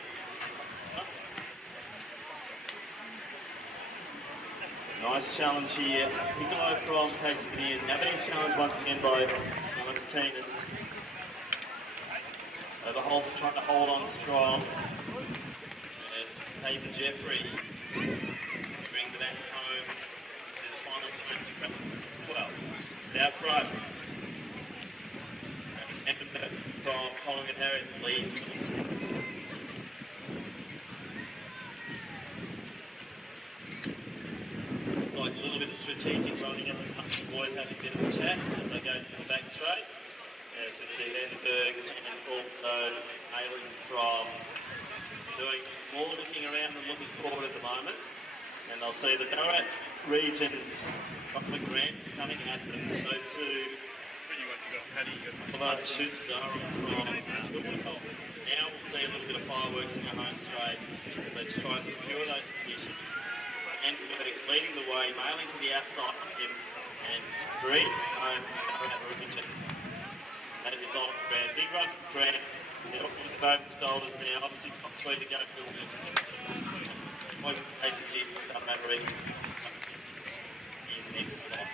Nice challenge here. Piccolo from Case Virginia. Now being challenged once again by Martinez. The holes are trying to hold on strong. It's Hayden Jeffrey. Bring that home to the final well. Now, front. And from Collingwood Harris leads. It's like a little bit of strategic running at the country boys having a bit of a chat as they go to the back straight. As you see, there's Berg and also Aileen from doing more looking around than looking forward at the moment. And they'll see the Ballarat region's Buckland Grant is coming at them. So too, Zara from now we'll see a little bit of fireworks in the home straight. They just try and secure those positions. And leading the way, mailing to the outside of him and Green home region. That is on Grant. Big run from Grant. They're off with both shoulders now. Obviously, top three to go for the basically doesn't matter really. In the next slot.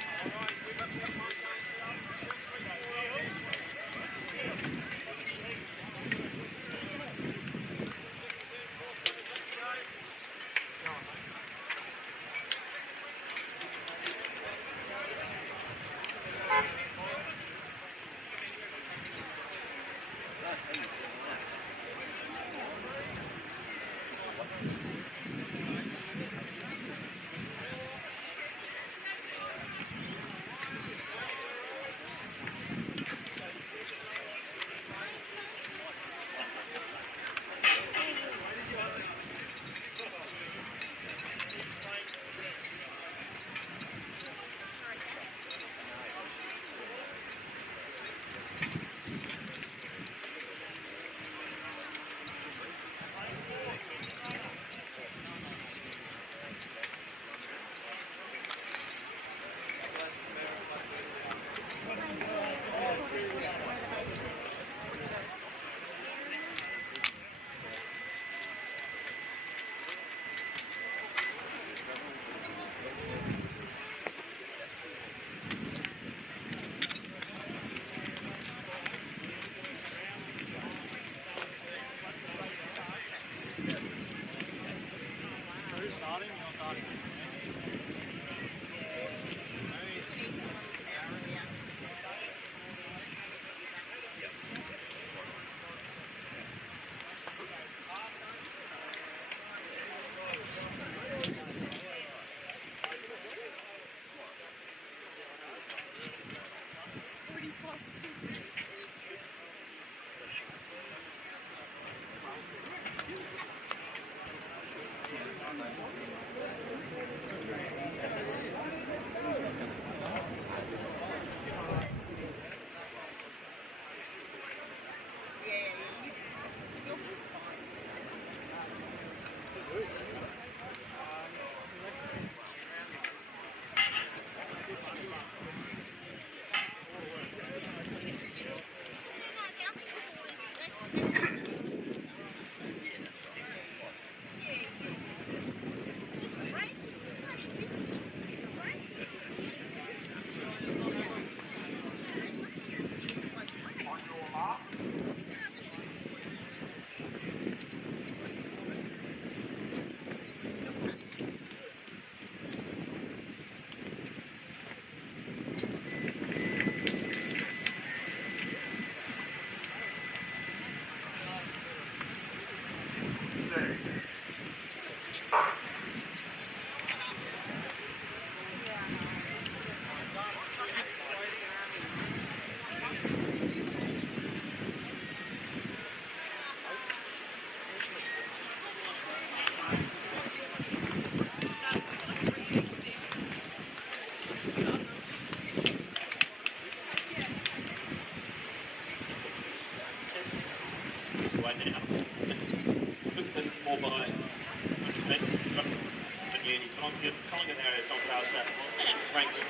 Collingwood area, Doncaster, and Frankston.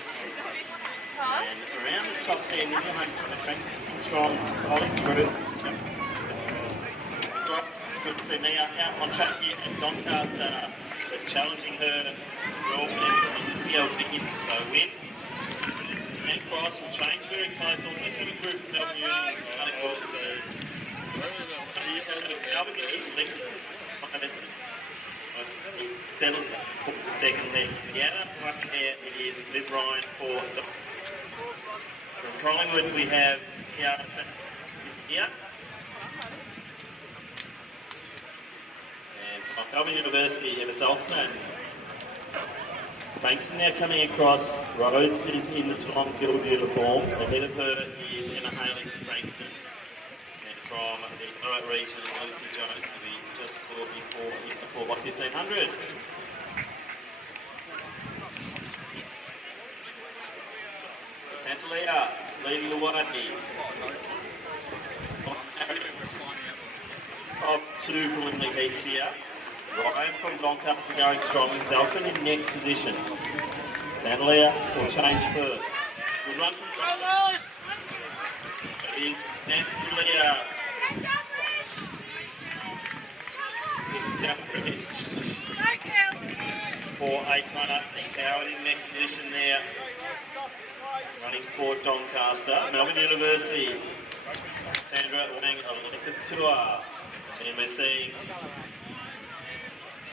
And around the top 10, you're going to Frankston strong, holding through. They're now out on track here at Doncaster. They're challenging her. We're all going to see how big it is. So win. And Cross will change very close. Also coming through from Melbourne Uni. Melbourne is linked. settled for the second leg together. Right there it is Liv Ryan for the... From Collingwood we have Kiara here. And from Melbourne University, Emma Saltman. Frankston now coming across. Rhodes is in the Tom Guild uniform. Ahead of her is Emma Haley from Frankston. And from the Ballarat region, Lucy Jones will be just before the 4x1500. Santalia leading the way. Of two preliminary heats here. Ryan from Doncaster going strong and Zelkin in next position. Santalia will change first. Good run from Doncaster. It is Santalia. For 8-runner, Howard in next position there. Running for Doncaster. Melbourne University. Sandra Wang, Olympic Tour. And we're seeing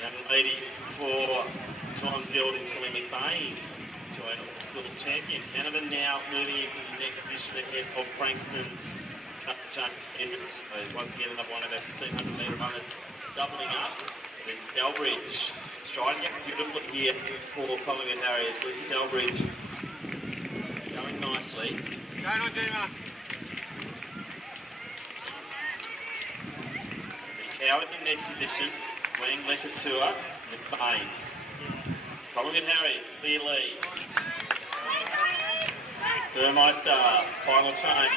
young lady for Tom Guild in Tilly McBain. Join Schools champion. Canada now moving into the next position ahead of Frankston's Jane Edwards. So once again, another one of our 1500 metre runners doubling up. Then Delbridge striding up beautifully here for Collingwood Harriers. Lucy Delbridge going nicely. Going on, Dima. Howard in next position. Wang left it to her. McBain. Collingwood Harriers, clear lead. Burmeister, final change.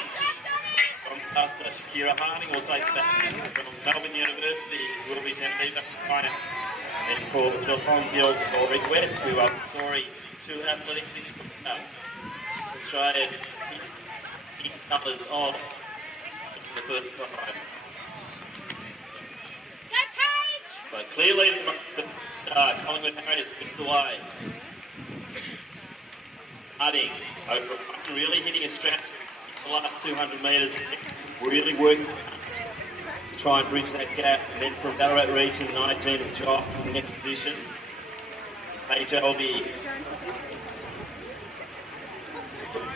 Doncaster, Shakira Harding will take that from Melbourne University. Will be Santalia Ryan. And for the Tom Guild, Tori West, who are sorry, two athletics in Australia. In colours of the first five. So clearly the Collingwood Harriers picked away. Harding over really hitting a strap the last 200 metres, really working to try and bridge that gap. And then from Ballarat region, 19 of Jock in the next position. HLB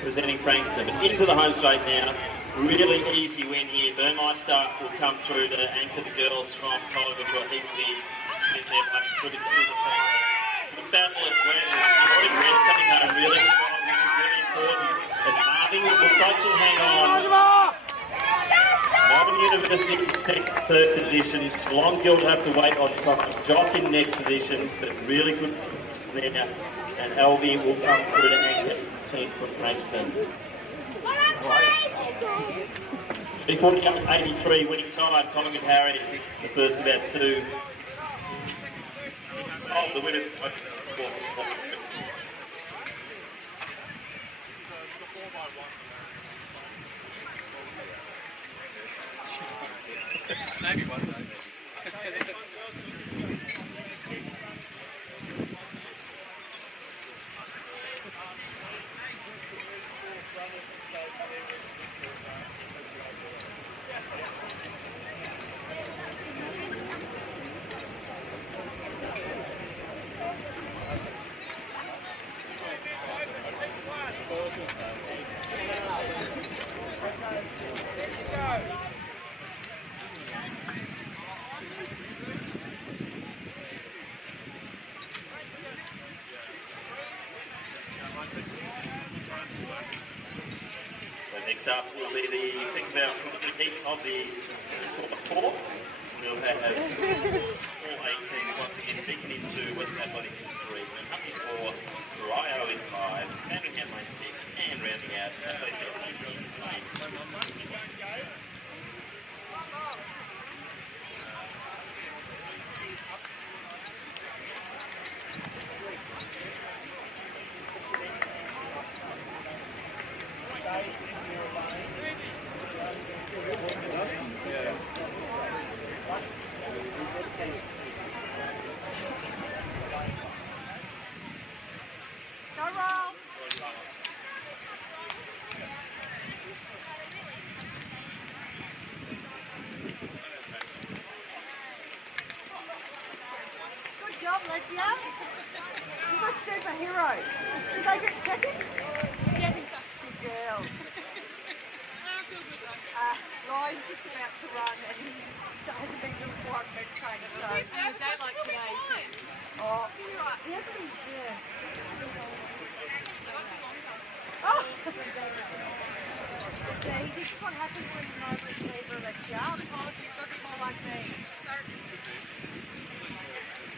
presenting Frankston, but into the home straight now. Really easy win here. Burmeister will come through to anchor the girls from Collingwood where he will be in there through the final. The battle is where Jordan West coming home really strong. This is really important. As Harding looks like she'll hang on. Melbourne University in third position. Long Guild have to wait on top. Jock in next position, but really good there. And Albie will come through to anchor the team from Frankston. 3:40.83 winning time. Collingwood Harriers, the first about two. Oh, the winner. Maybe one day. Next up will be the second bout heats of the Super 4. We'll have all 18 once again taken into Western Athletics in 3. And Humpy 4, Rio in 5, Sandringham in 6, and rounding out Athletics in 8. job, Lesia. You got superhero. Did they get second? Yeah, I think so. Good girl. Ryan's just about to run and he hasn't been doing 400 metre training. So. A day like today, too. Oh, he hasn't been, yeah. Oh! See, this is what happens when you're an overachiever, Alexia. The college is looking more like me.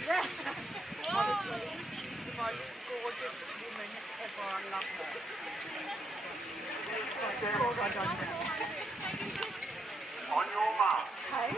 Yeah. Honestly, she's the most gorgeous woman ever. I love her. On your mark. Hey?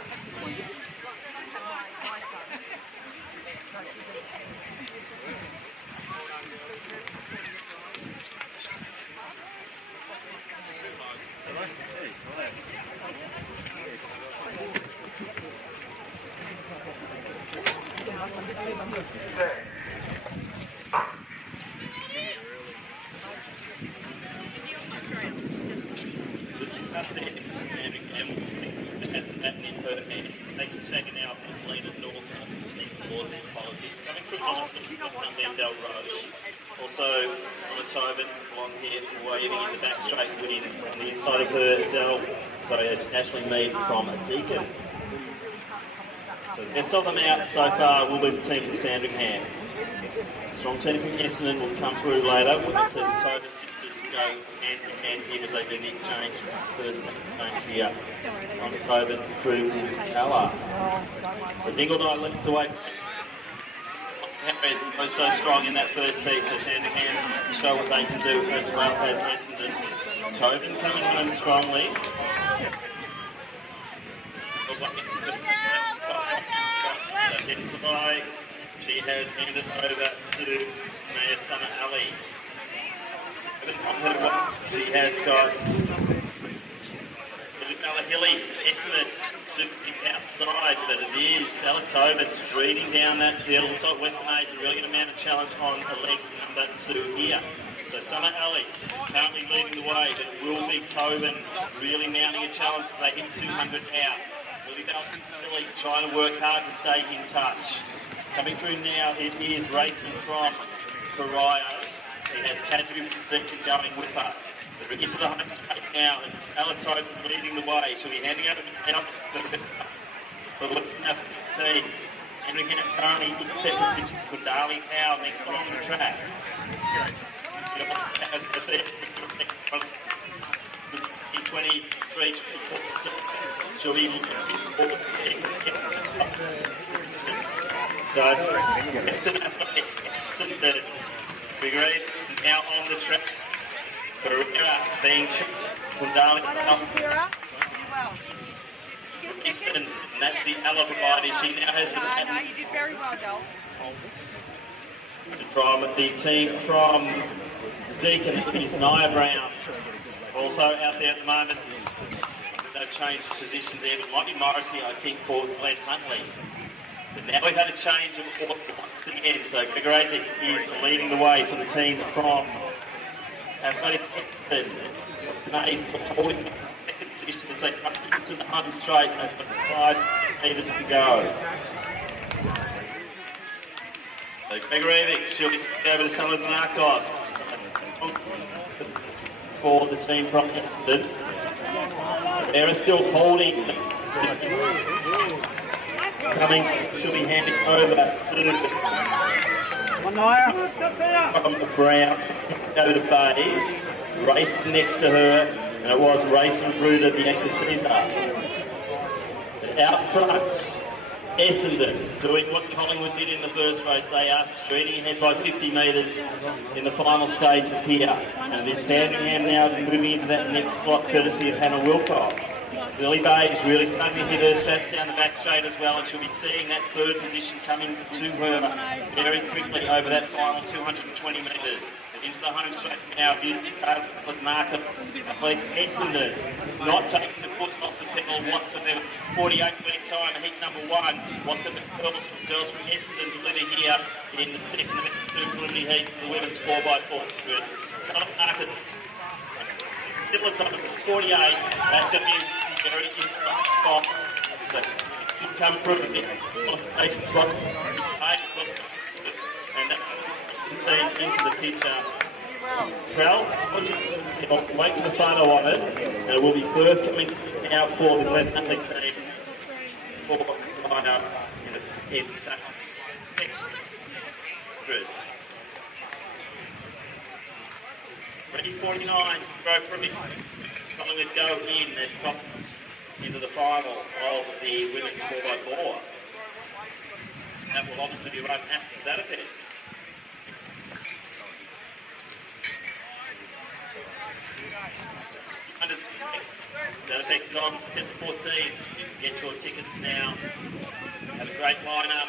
Taking second now from Lena North, Laws in Politics, coming through Doncaster from Lendell Road. Also, on a Tobin, long hair, waving in the back straight win on the inside of her, Ashley Mead from Deakin. So the best of them out so far will be the team from Sandringham. Strong team from Essendon will come through later. We'll see the Tobin sisters go hand in hand here as they do the exchange. First exchange here on the Tobin through to Ella. The Dingle leads the way. Harry was so strong in that first tee, so Sandringham show what they can do as well as Essendon. Tobin coming home strongly. She has handed over to Maya Summer Ali. She has got Bella Hilly, Essendon, outside, but it is Salatoba streeting down that field. Looks like Western A's are really going to mount a challenge on a leg number 2 here. So Summer Ali currently leading the way, but it will be Tobin really mounting a challenge if they hit 200 out. Lily Bell trying to work hard to stay in touch. Coming through now, it is racing from Corio. He has Kadri going with her. They're into the home straight now, and Salatoba leading the way. She'll be handing over now for what's now 16. Henry Kennett currently in second position for Darley Howe next on the track. 23, she'll be so Big Red now on the track. Pereira being from Darley Howe. And that's the Ella provider. She now has the you did very well, Joel. From the team from Deakin is Nia Brown. Also out there at the moment. They've changed positions there. It might be Morrissey, I think, for Glenn Huntley. But now we've had a change of order once again. So Gregory is leading the way for the team from Athletics. What's the name? He's holding the second position as they come to the home straight and 5 metres to go. So Gregory, she'll be over to some of the Narcos for the team from Essendon. They're still holding. Coming, she'll be handing over to from Brown over to Bays. Racing next to her, and it was racing through to the Anchor Caesar. Out front, Essendon doing what Collingwood did in the first race. They are streeting ahead by 50 metres in the final stages here. And this Sandringham now moving into that next slot courtesy of Hannah Wilcock. Lily Bays really starting to hit her straps down the back straight as well, and she'll be seeing that third position coming to her very quickly over that final 220 metres. Into the home straight now, with Marcus, Athletics Essendon, not taking the foot off the pedal whatsoever. 48-minute time, heat number 1. What the girls from Essendon deliver here in the second of the 2 preliminary heats of the women's 4x4. Southern Marcus, similar time to 48, that's going to be very interesting spot. So, come through the qualification spot. picture. Krell, wait for the photo of it. And it will be Perth coming out for the Glen Athletic team for lineup in the kids. 3:49, throw from it. Following it go in and pop into the final of the women's 4x4. That will obviously be run Aston Zadapet. Zadapet's on 10 to 14. Get your tickets now. Have a great lineup.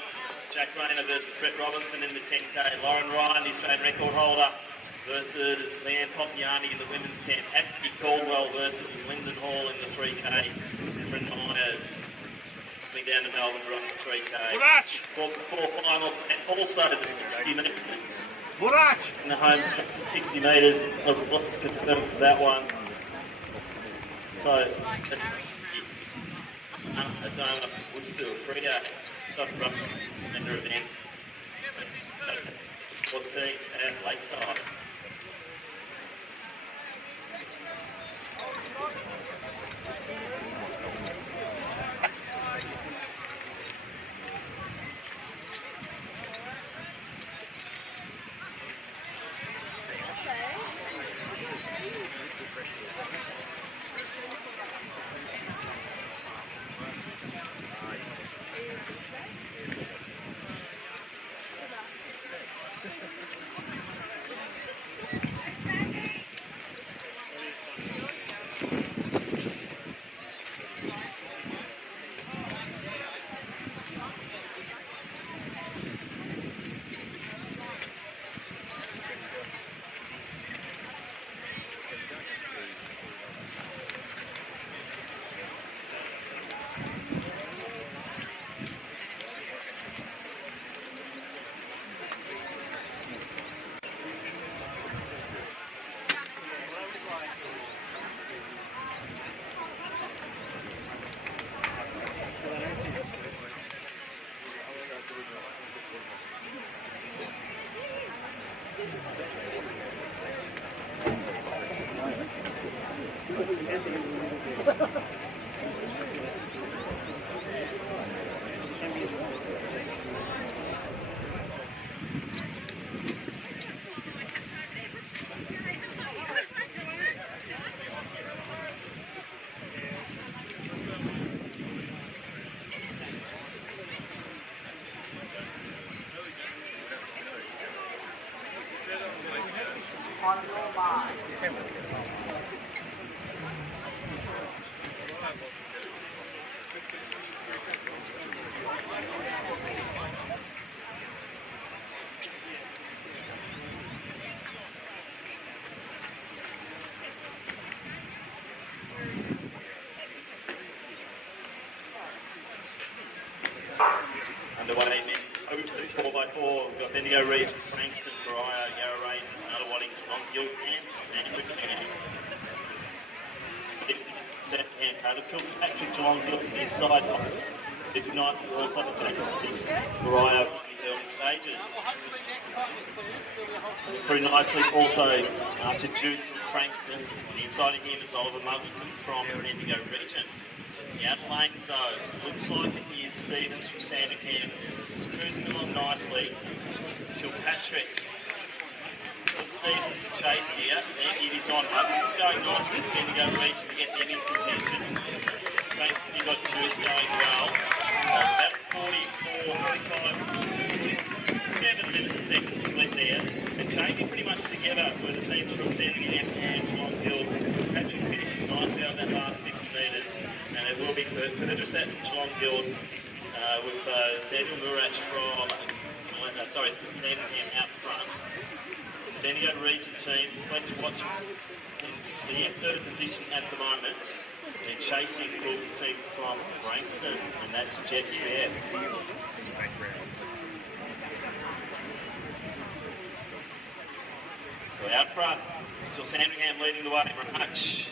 Jack Rayner versus Brett Robinson in the 10K. Lauren Ryan, the Australian record holder, versus Leanne Popiani in the women's 10. Abby Caldwell versus Lyndon Hall in the 3K. Bryn Myers coming down to Melbourne to run the 3K. Four finals and also the 60 metres. In the home 60 metres. What's confirmed for that one? So, that's a donor, which is a free stuff run under event. 14 at Lakeside. Underway men's over to the 4x4. We've got Bendigo Reed, Frankston, Mariah, Yarra Range, Nuttawading, Long and Sandwich. Second hand, Kilpatrick, Geelong inside. It's nice and also Mariah in the early stages. Pretty nicely also to Jude from Frankston. Inside of him is Oliver Muggerton from Bendigo Region. The out lanes though, looks like it is Stevens from Sandercam. Just cruising along nicely. Kilpatrick. Stevens to chase here. And it is on. It's going nicely for Bendigo Region to get them in contention. Frankston, you've got Jude going well. About 47 seconds split there. And changing pretty much together were the teams from Sandercam and Geelong Hill. Patrick finishing nicely over that last 50 metres. And it will be further set Geelong Hill with Daniel Murach from, Sandercam out front. The Bendigo Region team, plenty to watch in third position at the moment. And chasing will the team from Frankston, and that's Jet Chair. So out front, still Sandringham leading the way. Much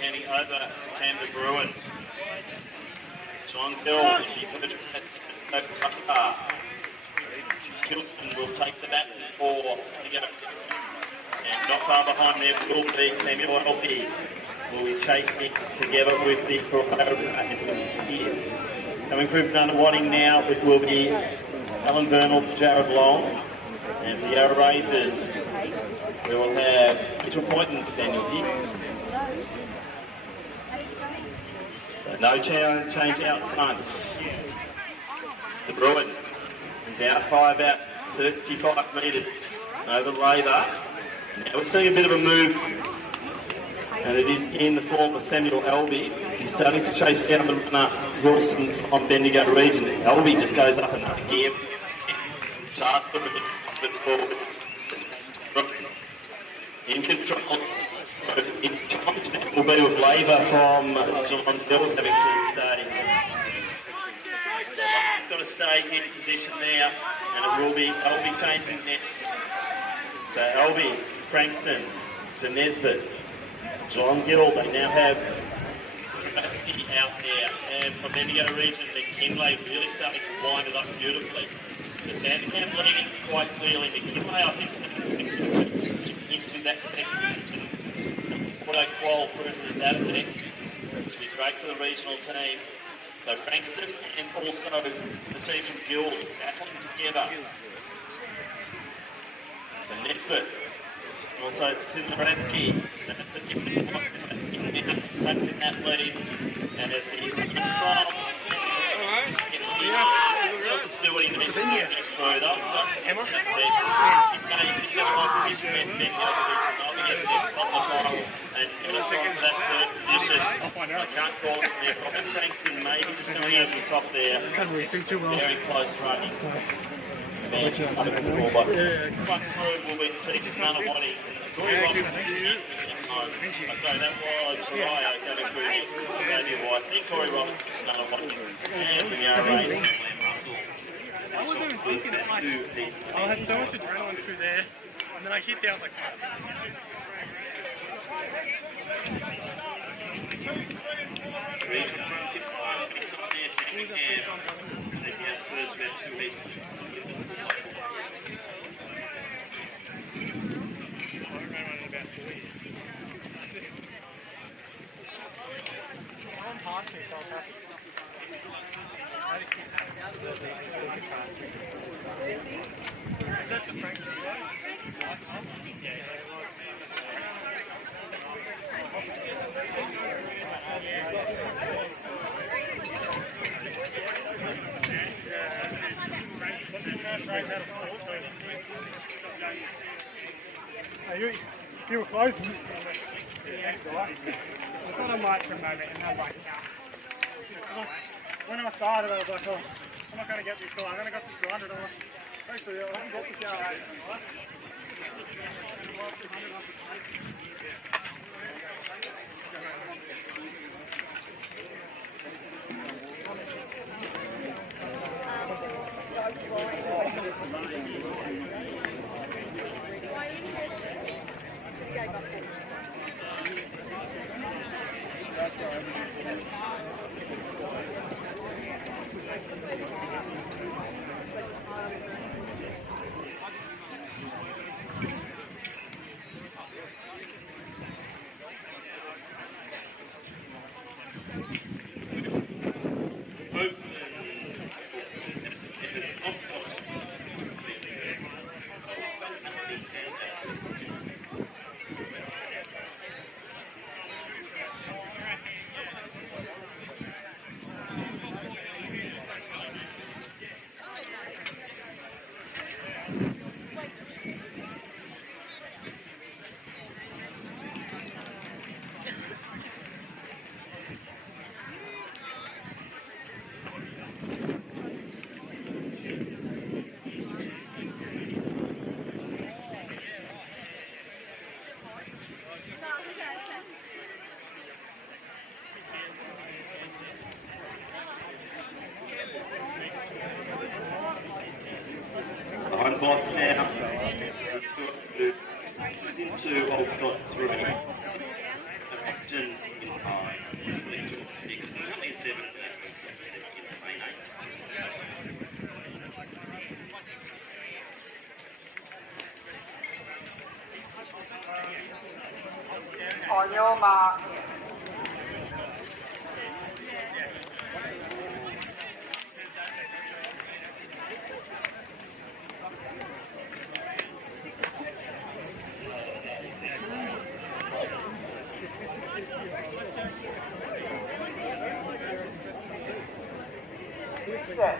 handing over to Canberra Bruin. John Hill, she put it at Kilston will take the bat for to go. And not far behind there will be Samuel Elby. Will be chasing together with the Peers. Coming through from under Wadding now, it will be Alan Bernal to Jared Long. And for the Yarra Rangers, we will have Mitchell Poynton to Daniel Hicks. So no change out front. De Bruin is out by about 35 metres over Labour. Now we're seeing a bit of a move, and it is in the form of Samuel Elby. He's starting to chase down the runner Wilson on Bendigo region. Elby just goes up another gear. Starts to put forward. In control. In contact will be with Labour from Geelong Hill having to stay. It's got to stay in position there, and it will be Elby changing next. So Elby, Frankston to Nesbitt. John Gill, they now have out there. And from Bendigo region, McKinlay really starting to wind it up beautifully. The Sandcamp leading quite clearly. McKinlay, I think, into that second auto-qual proven in that effect, which would be great for the regional team. So Frankston and also the team from Guild battling together. So Nesbitt, also Sidleradsky, taking that lead, and as the let's do what he needs to get further. Emma? And in a second, that third position, I can't call it there. Robert Frankston maybe just coming over the top there. Very close running. But through will be Teague's Manawati. Corey Roberts in home. So that was Ryo coming through this. Xavier Weiss. Then Corey Roberts, Manawati. And the Yarra. I wasn't even thinking that much. I had so much adrenaline through there, and then I hit there, I was like, I'm past me, so I was happy. Is that the Frankston one? You were close. I thought I might for a moment, and I was like, no. When I started, I was like, oh, I'm not going to get this guy. I'm going to go to 200. I'm like, actually, I haven't got this guy. Behind box now. Into Old Scott 3. Action in 5. 6. 7. your mark. Set.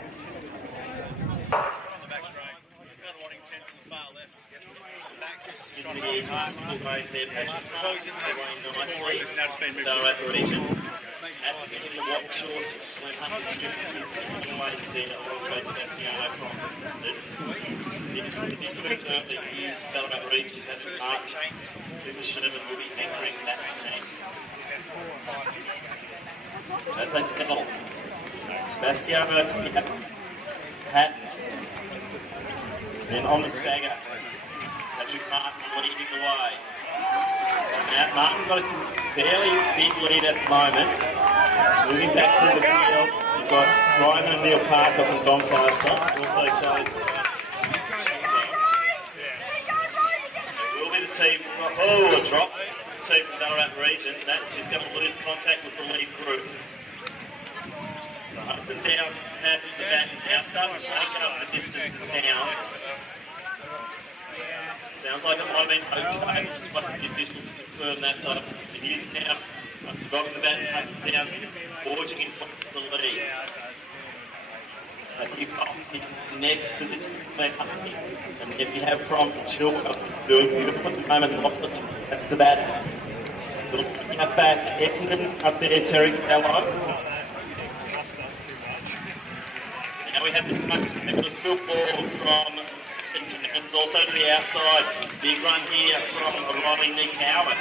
That's a step. Sebastiano Patton. Then on the stagger. Patrick Martin leading the way. Matt Martin got a fairly big lead at the moment. Moving back through the field, you've got Ryan O'Neill Parker from Doncaster. Also Charlie. It will be the team. Oh, a drop. The team from Ballarat region. That is going to lose contact with the lead group. So ups and downs happy the back now. Starting to make up the distance down. Sounds like it might have been okay, but the officials confirm that though. It is now. Dropping the bat and ups and downs, forging his way to the lead. You've got next to the and if you have from Chilwell, do a beautiful moment off the that's the bat. So looking up back, Essendon up there, Terry Callow. Now we have the Nicholas football from St Cairns, also to the outside. Big run here from Ronnie Nick Howard.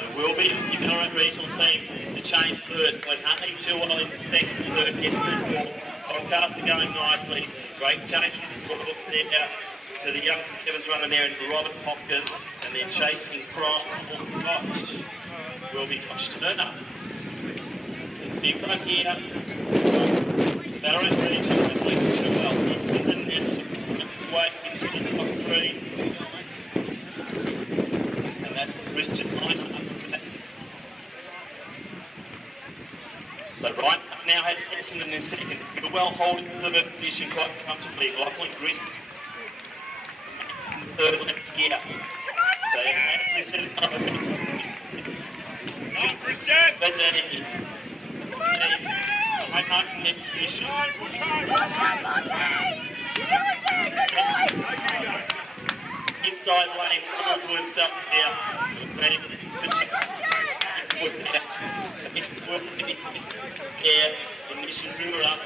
It will be the Ballarat regional team to change first. When Huntley Chilwell in second, third, Essendon. Doncaster going nicely. Great change from there to the youngster Kevin's running there and Robert Hopkins, and then chasing from Koch will be Koch Turner. Big run here. Ballarat region at least too well. Essendon and some way into the top three. And that's Christian Minor. So Ryan now has Essendon in second. Well holding the third position quite comfortably. Lachlan Grist third left here. So listen up. That's it. I'm not next position. Inside lane, all to himself there. Ignition Brewer up.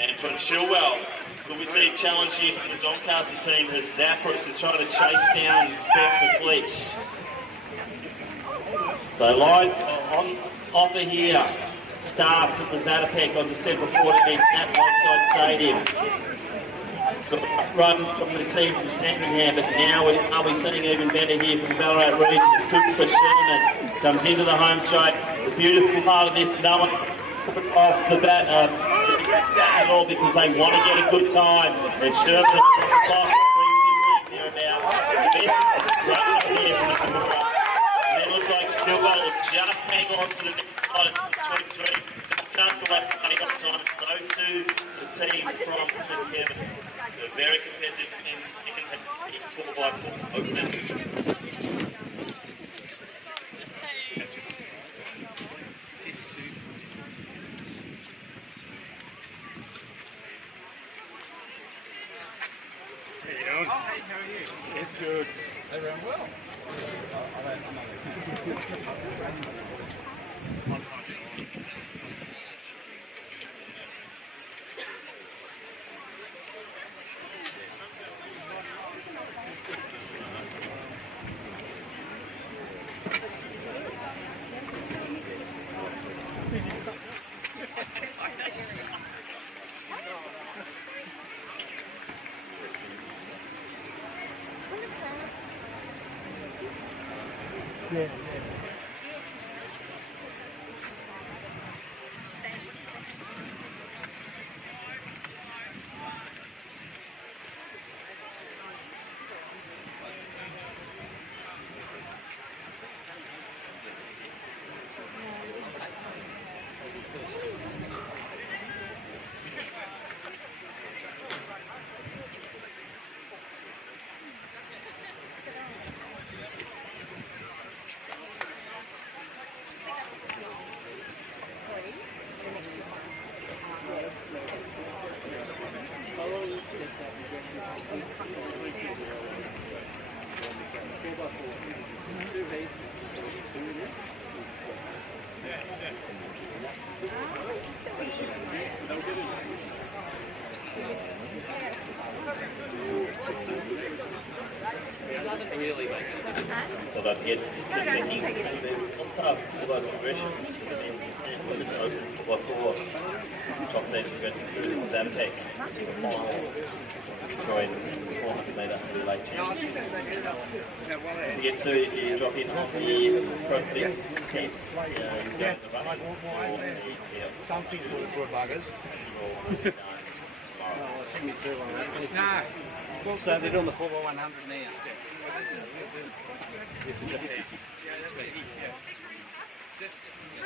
And from Chilwell, could we see a challenge here from the Doncaster team as Zappos is trying to chase down Steph McLeish. So live on offer here starts at the Zatopek on December 14th at Lakeside Stadium. So run from the team from Sandringham, but now are we seeing even better here from Ballarat region. Cooper Sherman comes into the home straight. The beautiful part of this, no one put off the bat at all because they want to get a good time. And Sherman and it looks like Chilwell will just hang on to the next side of 23. Can't go up to time, so to the team from St Kevin. They're very competitive in second 4x4 open. It's good. They ran well. Yeah. So that get what's up all those progressions and then open what for top states progressing through Zampec join 400 metre relay change. To get to, if you drop in on the ProFeet piece, you go in the running or the Something for buggers. tomorrow. No. So they're doing the 4x100 now. This is a fair.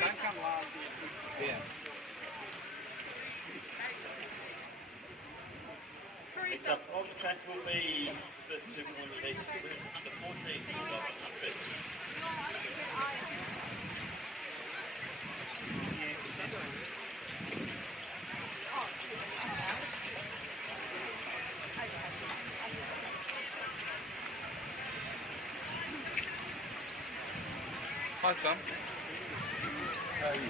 Don't come last year. Yeah. Next up, on the track will be first two on the lead under 14 for 100. Hi, Sam. How are you?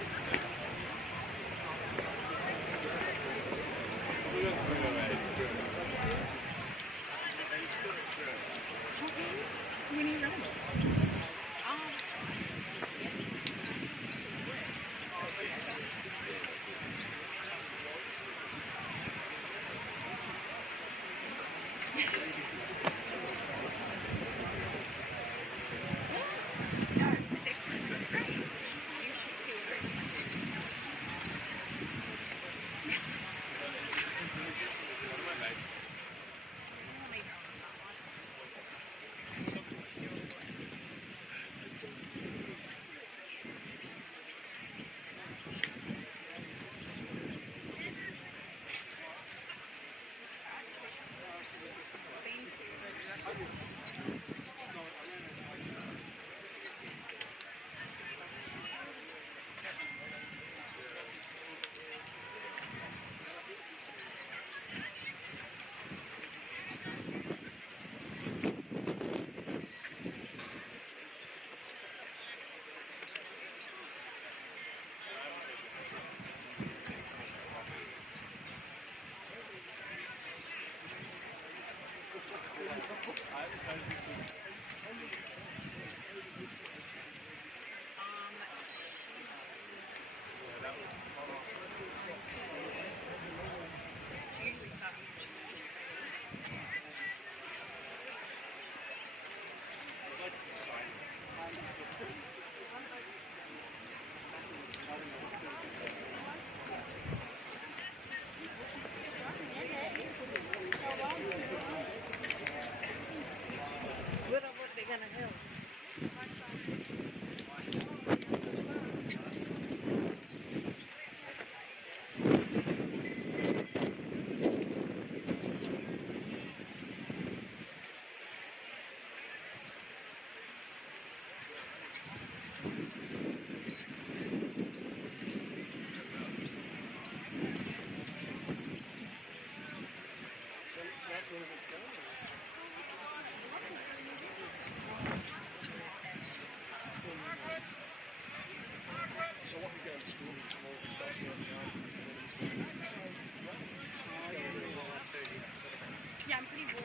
Yeah, I'm pretty warm.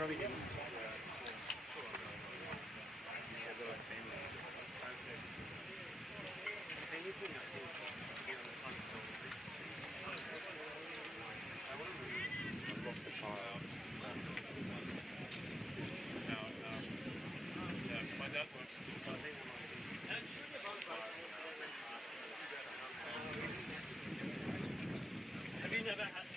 probably get Have you never had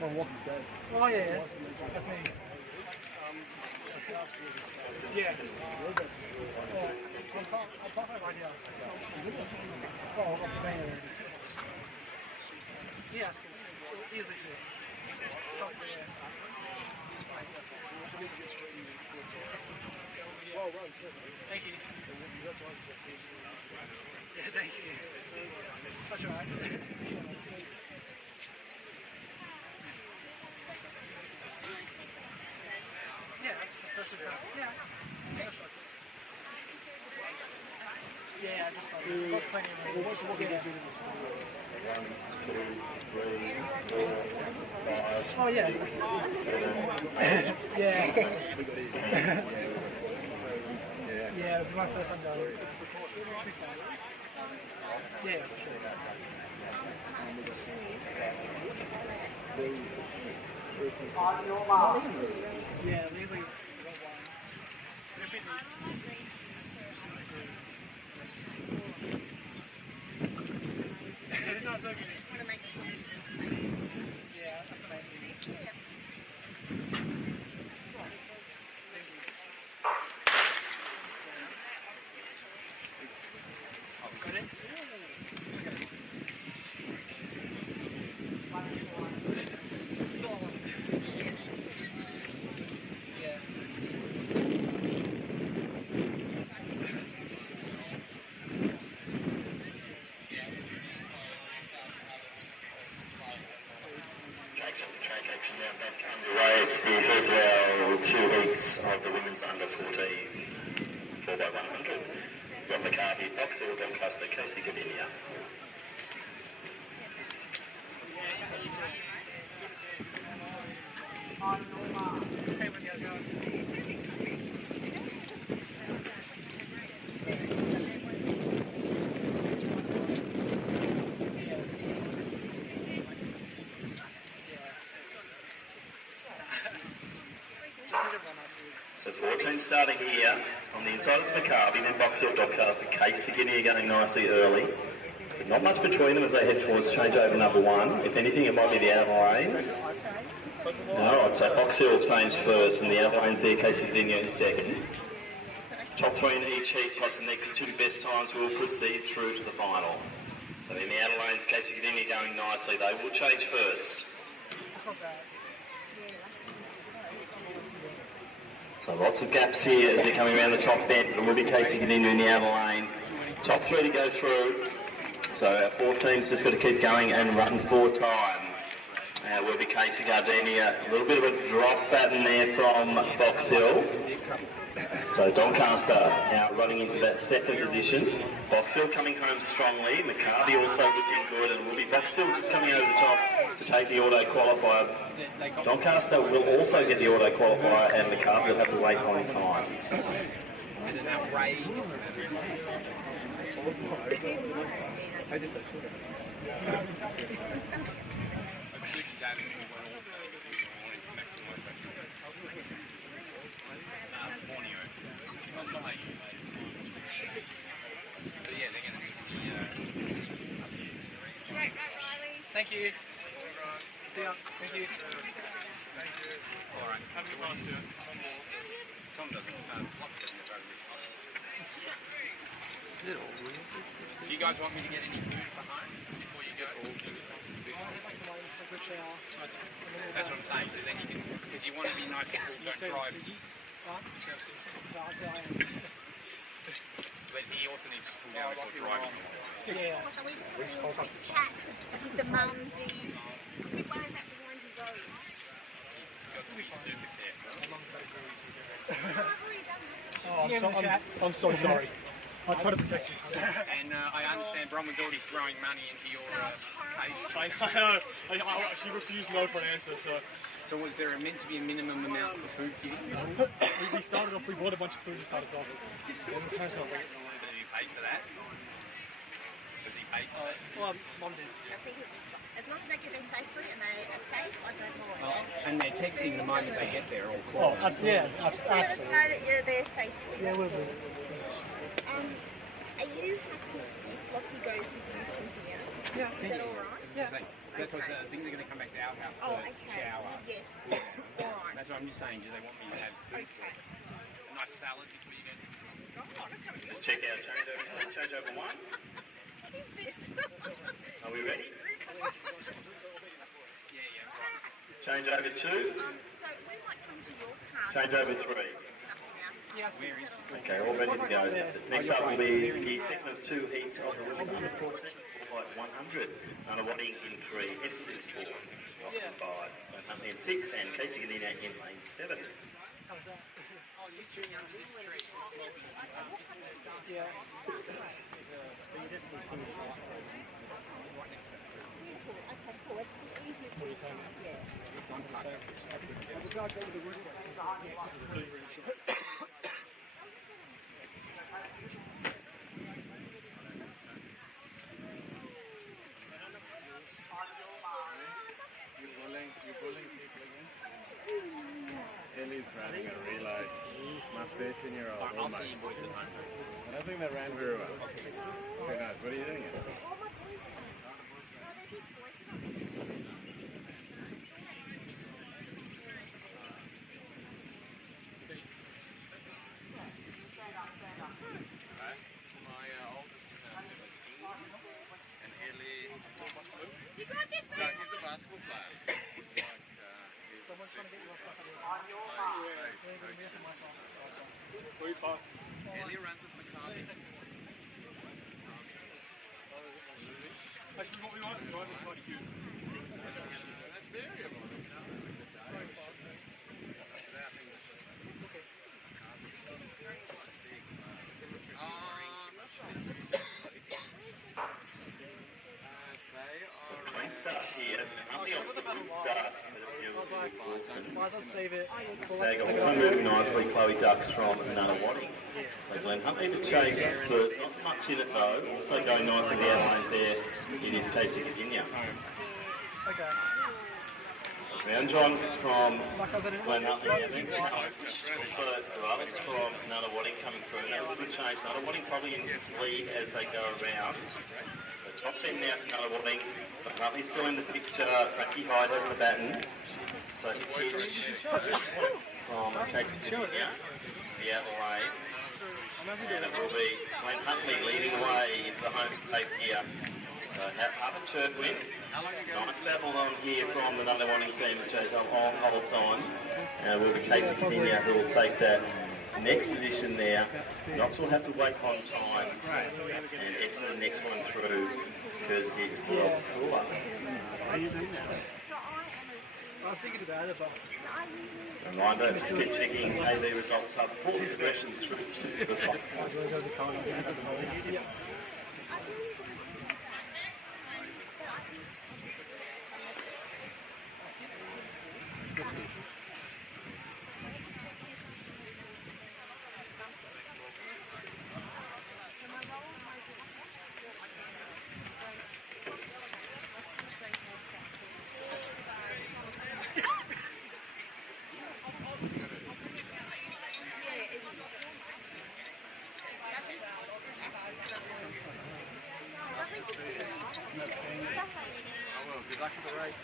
on Walking Dead. Oh yeah, yeah. That's me. Yeah. I'll pop it right here. Oh, I'm playing it. Yes, easily fit. Well run, too. Thank you. Yeah, thank you. That's all right. Yeah, I just thought I've got plenty of room. Oh yeah. Yeah. Yeah, it'll be my first time going. Yeah. Yeah, legally. It's not so good. Yeah, that's the main thing. Got it? It's the first of our 2 weeks of the women's under 14 4x100. We've got McCarthy, Box Hill, Doncaster, Casey Gavinia. So 14 starting here on the inside is McCarthy, then Box Hill, Doncaster, Casey Gavinia going nicely early. But not much between them as they head towards changeover number 1. If anything, it might be the outer lanes. No, I'd say Box Hill change first, and the outer lanes there, Casey Gavinia in second. Top 3 in each heat plus the next 2 best times will proceed through to the final. So in the outer lanes, Casey Gavinia going nicely. They will change first. So lots of gaps here as they're coming around the top bend. It will be Casey Gavinia in the outer lane. Top 3 to go through. So our 14's just got to keep going and run for time. Will be Casey Gavinia. A little bit of a drop pattern there from Box Hill. So Doncaster now running into that second position. Box Hill coming home strongly. McCarthy also looking good, and will be Box Hill just coming over the top to take the auto qualifier. Doncaster will also get the auto qualifier, and McCarthy will have to wait 9 times. And an outrageous Thank you. See ya. Thank you. All right. Have a good one, Stuart. Tom doesn't Is it all weird? Do you guys want me to get any food for home before you go? That's what I'm saying. So then you can, because you want to be nice and cool, don't drive. But he also needs to cool down before driving. Yeah. So we just had a quick chat with the mum, we worry about the windy roads. You've got to be super careful. I'm so sorry. I try to protect you. And I understand Bronwyn's already throwing money into your case. She refused no for an answer, so... So was there meant to be a minimum amount for food giving? we started off, we bought a bunch of food to start us off. Did he pay for that? Does he pay for that? Well, Mum did. I think as long as they get there safely and they are safe, I don't mind. And they're texting the moment they get there all Oh, calling. absolutely. Just to let us know that you're there safely. Yeah, we'll do. Are you happy if Lockie goes with you from here? Yeah. Is that all right? Yeah. That's what I think they're going to come back to our house Oh, to okay. shower. Yes. Yeah. All right. That's what I'm just saying. Do they want me to have food? Okay. A nice salad before you go? Just check out changeover 1. What is this? Are we ready? Yeah, right. Changeover 2. So we might come to your car. Changeover 3. Where is Okay, all ready to go. Next up will be the second of 2 heats of the women's under 14 by 100. Anna Wadding in 3, Essendon in 4, Knox in 5, and Huntley in 6, and Casey Gadina in lane 7. How's that? Oh, literally under this tree. Yeah. Okay, cool. It's the easier for you. Yeah. You're bullying people again? Ellie's running a relay. My 13-year-old almost. I don't think they ran very well. Who knows? What are you doing? You got this, No, he's a basketball player. He's like, Someone's trying to get you off Ellie runs with McCarthy. Actually, what we want is quite cute. That's variable. Clean start here. Huntley on the good start. Might as well save it. Stag also moving nicely. Chloe Ducks from Nana Wadding. So Glenn Huntley to chase first. Not much in it though. Also going nicely down lanes there. It is Casey Virginia. Okay. Round John from Glen Huntley. And then also Duralis from Nana Wadding coming through. And that was a good change. Nana Wadding probably in lead as they go around. The top 10 now for Nana Wadding. But Huntley's still in the picture. Frankie Hyde has the baton. So he pitched from Casey Virginia. The outer lane. And it will be Glenn Huntley leading the way into the home state here. So Harper Churchwin. Nice battle on here from the Nana Wadding team, which is on whole time. And it will be Casey Virginia who will take that next position there. Knox will have to wait on times. And Essendon the next one through because it's a lot cooler. So I am a I was thinking about it, but... Reminder, just keep checking AV results up for progressions through to the top. Good luck with the race.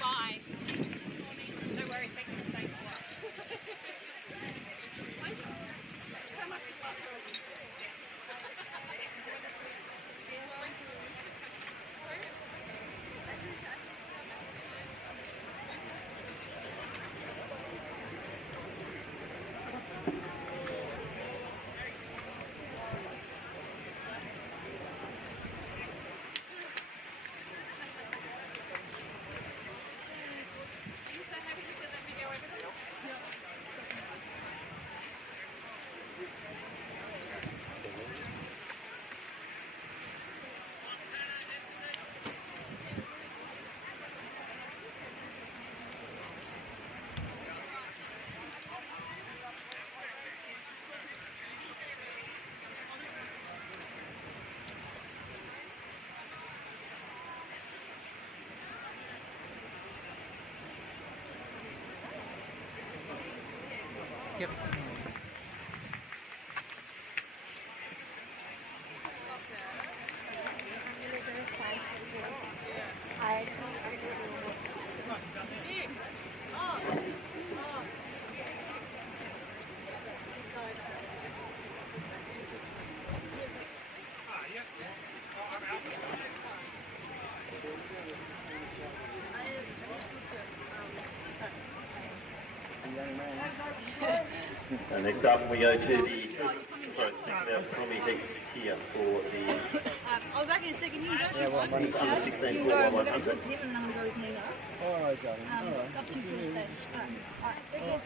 Bye. No worries, make a mistake. Yep. So next up we go to the six Tommy heats here for the I'll be back in a second. You can go. it's under 16 You for can go. We're going to 100. talk to him and I'm going to go with Nina. All right, darling. All right. Up to the stage. Alright, take care.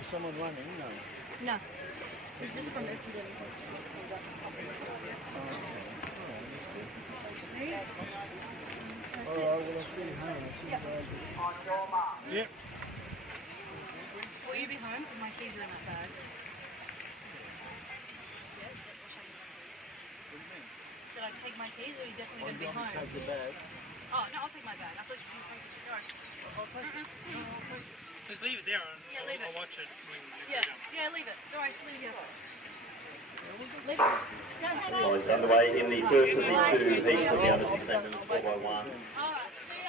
Is someone running? No. No. It's just from Essendon. All right, well, I'll see you home. I'll see you guys. Yep. Will you be home? Because my keys are in that bag. Should I take my keys or are you definitely going to be home? Take the bag. Oh, no, I'll take my bag. I thought you were going to take it. Go. Just leave it there and Yeah, leave it. I'll watch it when you Yeah, go down. yeah, leave it. All right, leave it. Leave it. Well, it's underway in the first of the two heats of the under 16 and 4x1. All right,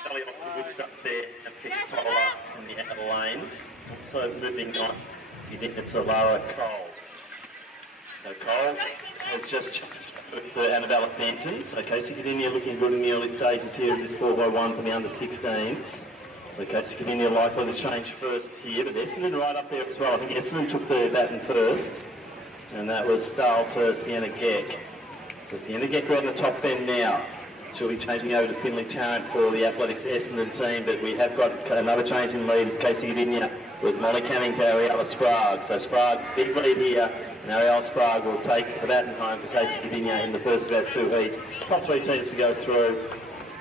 Elliot off to the good stuff there and picked Cole up in the outer lanes. Also moving on, you think it's Lara Cole. So Cole has just changed with the Annabella Benton. So Casey Cadinia looking good in the early stages here of this 4x1 for the under 16s. So Casey Cadinia likely to change first here, but Essendon right up there as well. I think Essendon took the baton first, and that was Stahl to Sienna Geck. So Sienna Geck right on the top end now. She'll be changing over to Finley Tarrant for the Athletics Essendon team, but we have got another change in lead. It's Casey Cadinia with Molly Canning to Ariella Sprague. So Sprague, big lead here, and Ariella Sprague will take the baton home for Casey Cadinia in the first of our two heats. Top three teams to go through,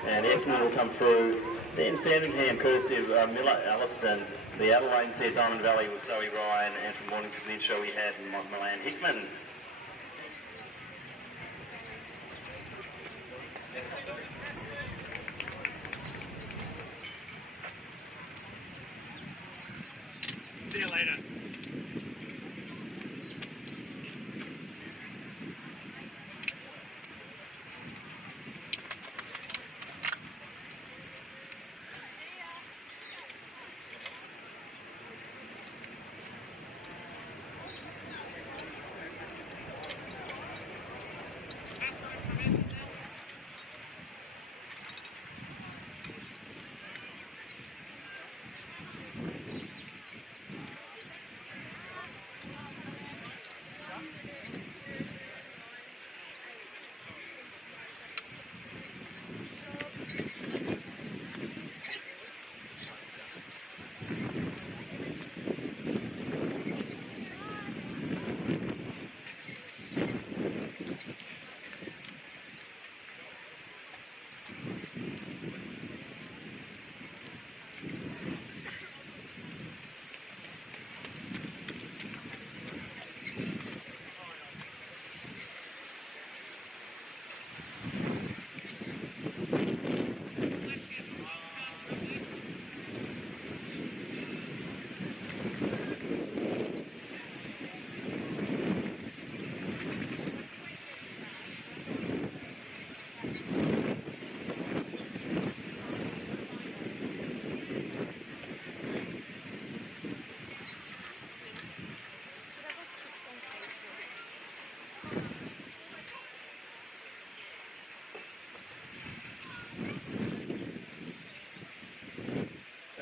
and Essendon will come through. Then Sandringham, courtesy of Miller Alliston. The outer lanes there, Diamond Valley with Zoe Ryan, and from Mornington Peninsula we had Milan Hickman. See you later.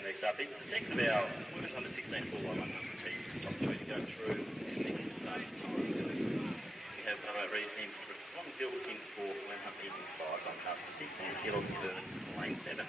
next up. It's the second of our women's under 16 4 by 100 heats. Top 3 to go through. Fastest time. So we have Reed in for Long Hill in 4, Glen Hunt in 5, Doncaster 6, and Hills and Burns in lane 7.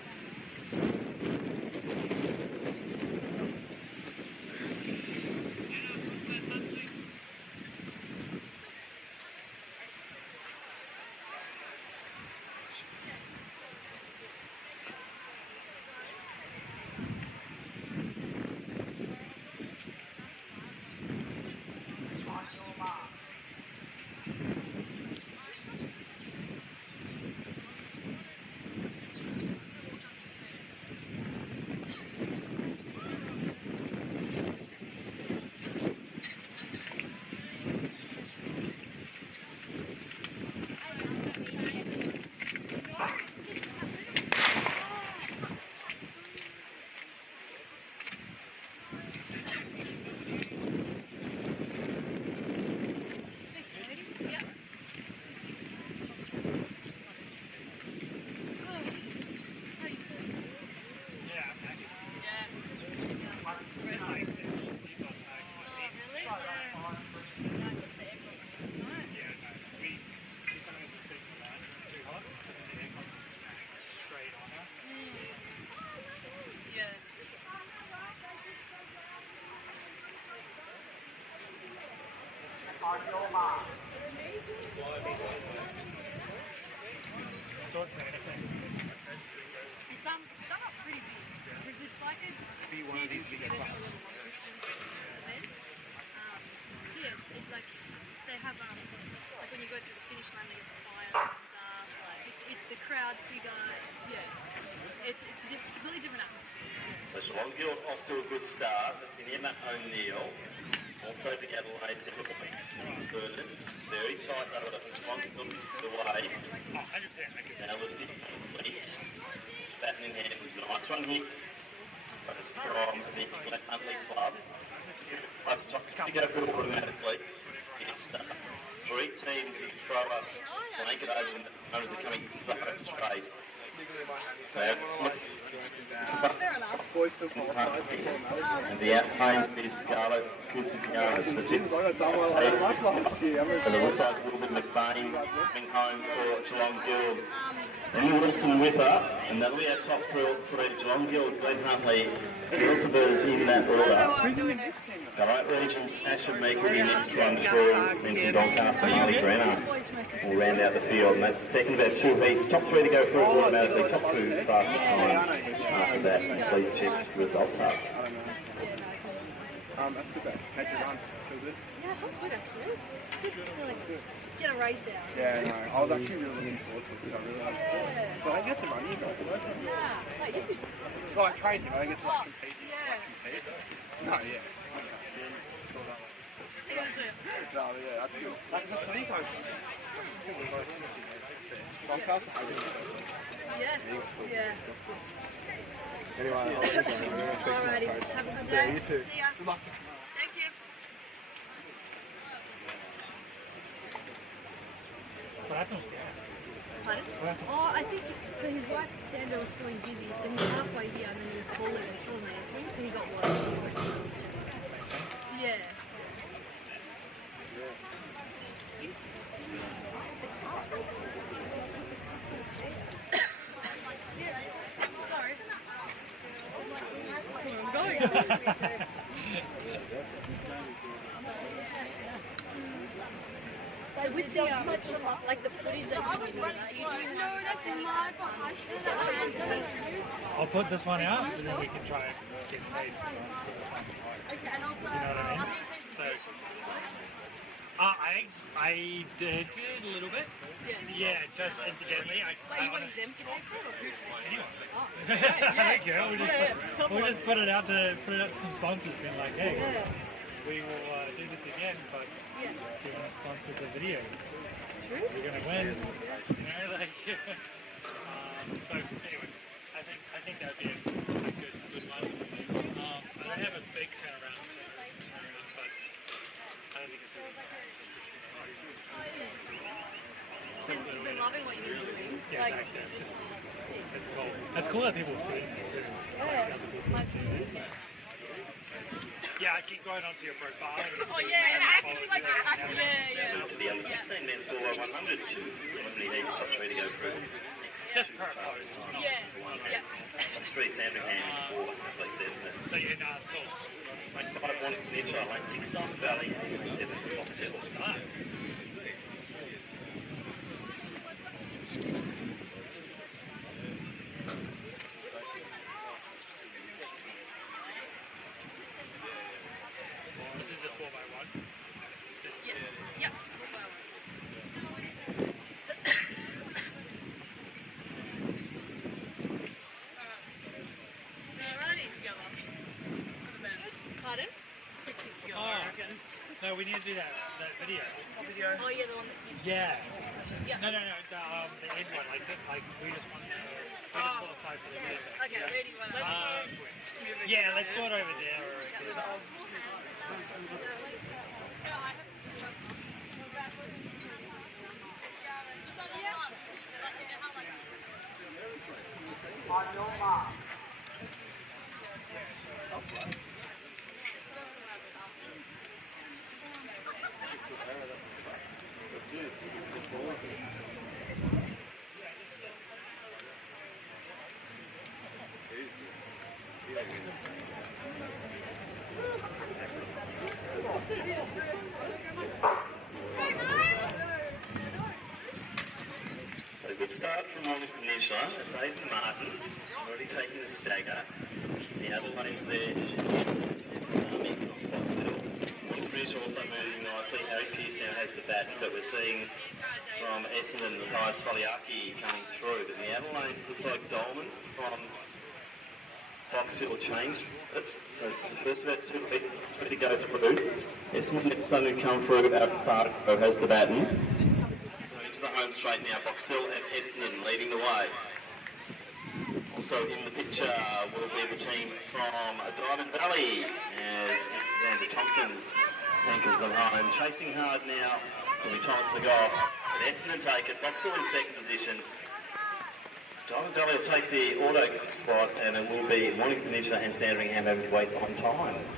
It's done up pretty big because it's like a championship for little long distance events. So yeah, it's like they have like when you go through the finish line, they get the fire comes up. Like the crowd's bigger. It's a completely different atmosphere. So Geelong Guild off to a good start. That's in Emma O'Neill. Also the Adelaide Burns. Very tight though, I think Geelong Guild the way. Now Lucy leads. Batten in hand with a nice one here. From the Glen Huntley Club. It's top to go through automatically. It's 3 teams who throw up blanket over them. Numbers are coming straight. So, Fair enough. and the outplanes is Scarlett Kutsikianis for the and it looks like a little bit of McBain coming home for Geelong Guild. And Wilson with her, and that'll be our top 3 Geelong Guild, Glen Huntley, Elizabeth in that order. The right regions, Asher Meek will be next one through, then from Doncaster, Marley Brenner will round out the field, and that's the second of our 2 heats. Top 3 to go through automatically, top 2 fastest times. After that, please check the results up. That's good though. How'd you run? Feel good? Yeah, I felt good actually. Just get a race out. Yeah, no. I was actually really looking forward to it, so I really liked it. But I get to run, you know. Yeah. Like, yes, Well, I trained him, I don't get to like compete. yeah. No, yeah. No, yeah, that's good. That's a sneak over. Doncaster, I really Yeah. Anyway, I'll let you go. I'm going to speak to my Alrighty. coach. Have a good Yeah, day. you too. See ya. Good luck. Thank you. What happened? Pardon? Oh, I think so. His wife Sandra was feeling dizzy, so he was halfway here, and then he was calling, and she wasn't answering, so he got worse. Yeah. Sorry. That's where I'm going. So with the like the footage that you're doing, are you doing no, that's my behind. I'll put this one out so then we can try and get paid for this. Okay, and also, You know what I mean? So, I did a little bit. Yeah, just incidentally. Wait, you want them to pay for it or who? Anyone. Oh. I don't care. We'll just put it out to some sponsors, being like, hey, we will do this again, but you're going to sponsor the videos. True. You're going to win. You know, like. So anyway, I think that'd be a good one. I don't have a big turnaround, but I don't think it's a loving what you're doing. Yeah, Like, thanks, that's it's sick. It's cool. It's cool that people see me too. Yeah, my views. Yeah, I keep going onto your profile. And Oh yeah, it actually like that. Yeah. The under 16 men's 4x100, two preliminary heats, top three to go through. Just per post. Yeah. Yeah. Three Sandringham, four complete estimate. So yeah, no, it's cool. Like 5-1 Peninsula, lane 6 North Valley, 7 Just the start. This is the 4x1. Yes. Yep. Pardon? Oh, no, we need to do that video. Oh yeah, the one that you Yeah. Yeah. No, the end one. Like we just want to. We just qualified for the video. Okay, ready? Yeah, let's do it over there. On your mark. A good start from Morning Peninsula. It's Aidan Martin, already taking the stagger. The other lanes there, Sami from Box Hill. Morning Peninsula also moving nicely. Harry Pearce now has the baton, but we're seeing from Essendon, Matthias Foliaki coming through. But in the outer lanes, looks like Dolman from Box Hill changed. So first about two to go through. Essendon next one to come through. Alcasaro has the baton. Into the home straight now. Box Hill and Essendon leading the way. Also in the picture will be the team from Diamond Valley as Alexander Tompkins anchors them home. Chasing hard now will be Thomas McGough. But Essendon take it. Box Hill in second position. Diamond Valley will take the auto spot, and it will be Morning Peninsula and Sandringham having to wait on times.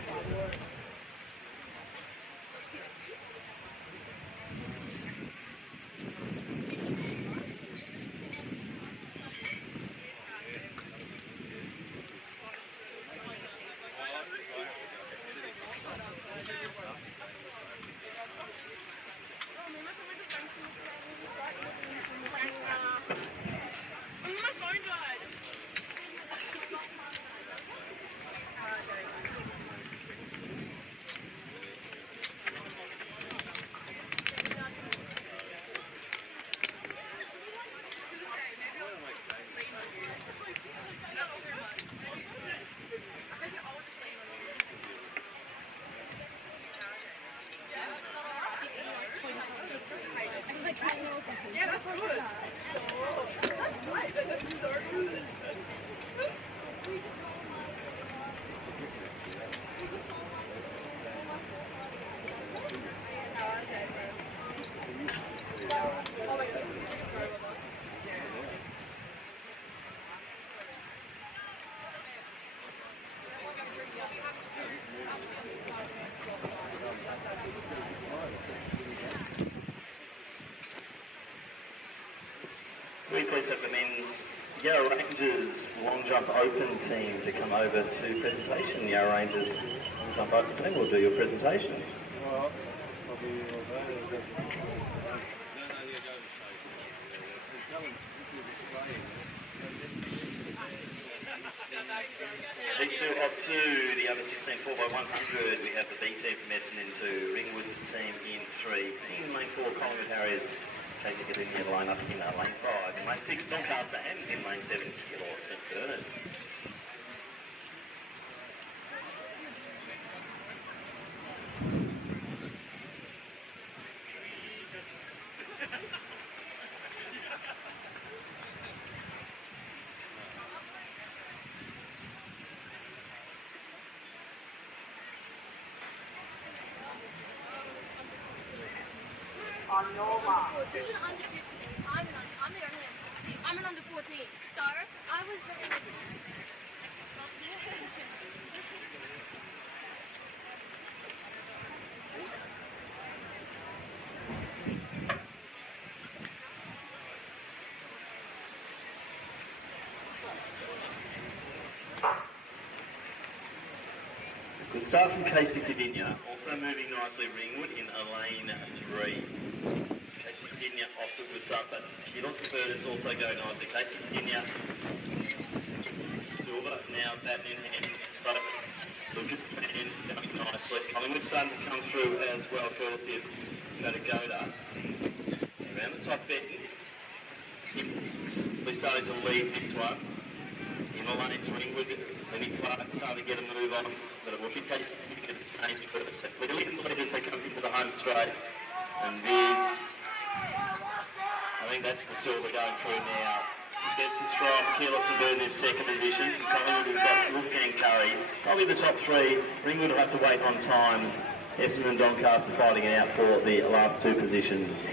We please have the men's Yarra Rangers long jump open team to come over to presentation. Yarra Rangers long jump open team will do your presentations. B2 of 2, the other 16 4x100. We have the B team from Essendon to Ringwood's team in 3. In lane 4, Collingwood Harriers. Casey get in there, line up in lane 5. In lane 6, Doncaster, and in lane 7, Killor St Bernard's. On your mark. Decision under 50. I'm an under start from Casey Cadinia, also moving nicely Ringwood in lane 3. Casey Cadinia off to a good start, but he lost the third, it's also going nicely. Casey Cadinia, Silver, now that in hand, but Lucas Pan going nicely. Collingwood starting to come through as well, courtesy of Goda. So around the top bit, we started to lead this one. In the lanes, Ringwood, Lenny Clark starting to get a move on, but it will be Casey Cadinia to change first. Clearly in the lead as they come into the home straight, and there's, I think that's the Silver going through now. Steps is from Keelis and Burn in second position. From Collingwood, we've got Wolfgang Curry. Probably the top three. Ringwood will have to wait on times. Essendon and Doncaster fighting it out for the last two positions.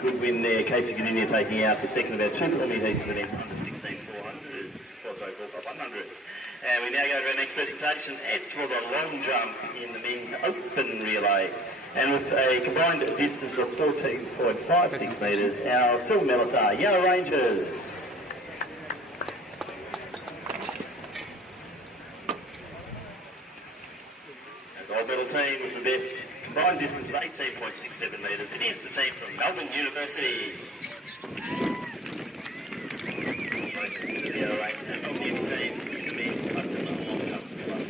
Good win there. Casey Cadinia taking out the second of our 2 kilometre heats for the next under 16,400. Sorry, 4,100. And we now go to our next presentation. It's for the long jump in the men's open relay. And with a combined distance of 14.56 metres, our silver medalists are Yarra Rangers. Gold medal team with the best combined distance of 18.67 metres against the team from Melbourne University. Congratulations to the Yarra Rangers and Melbourne teams in the men's open long jump relay.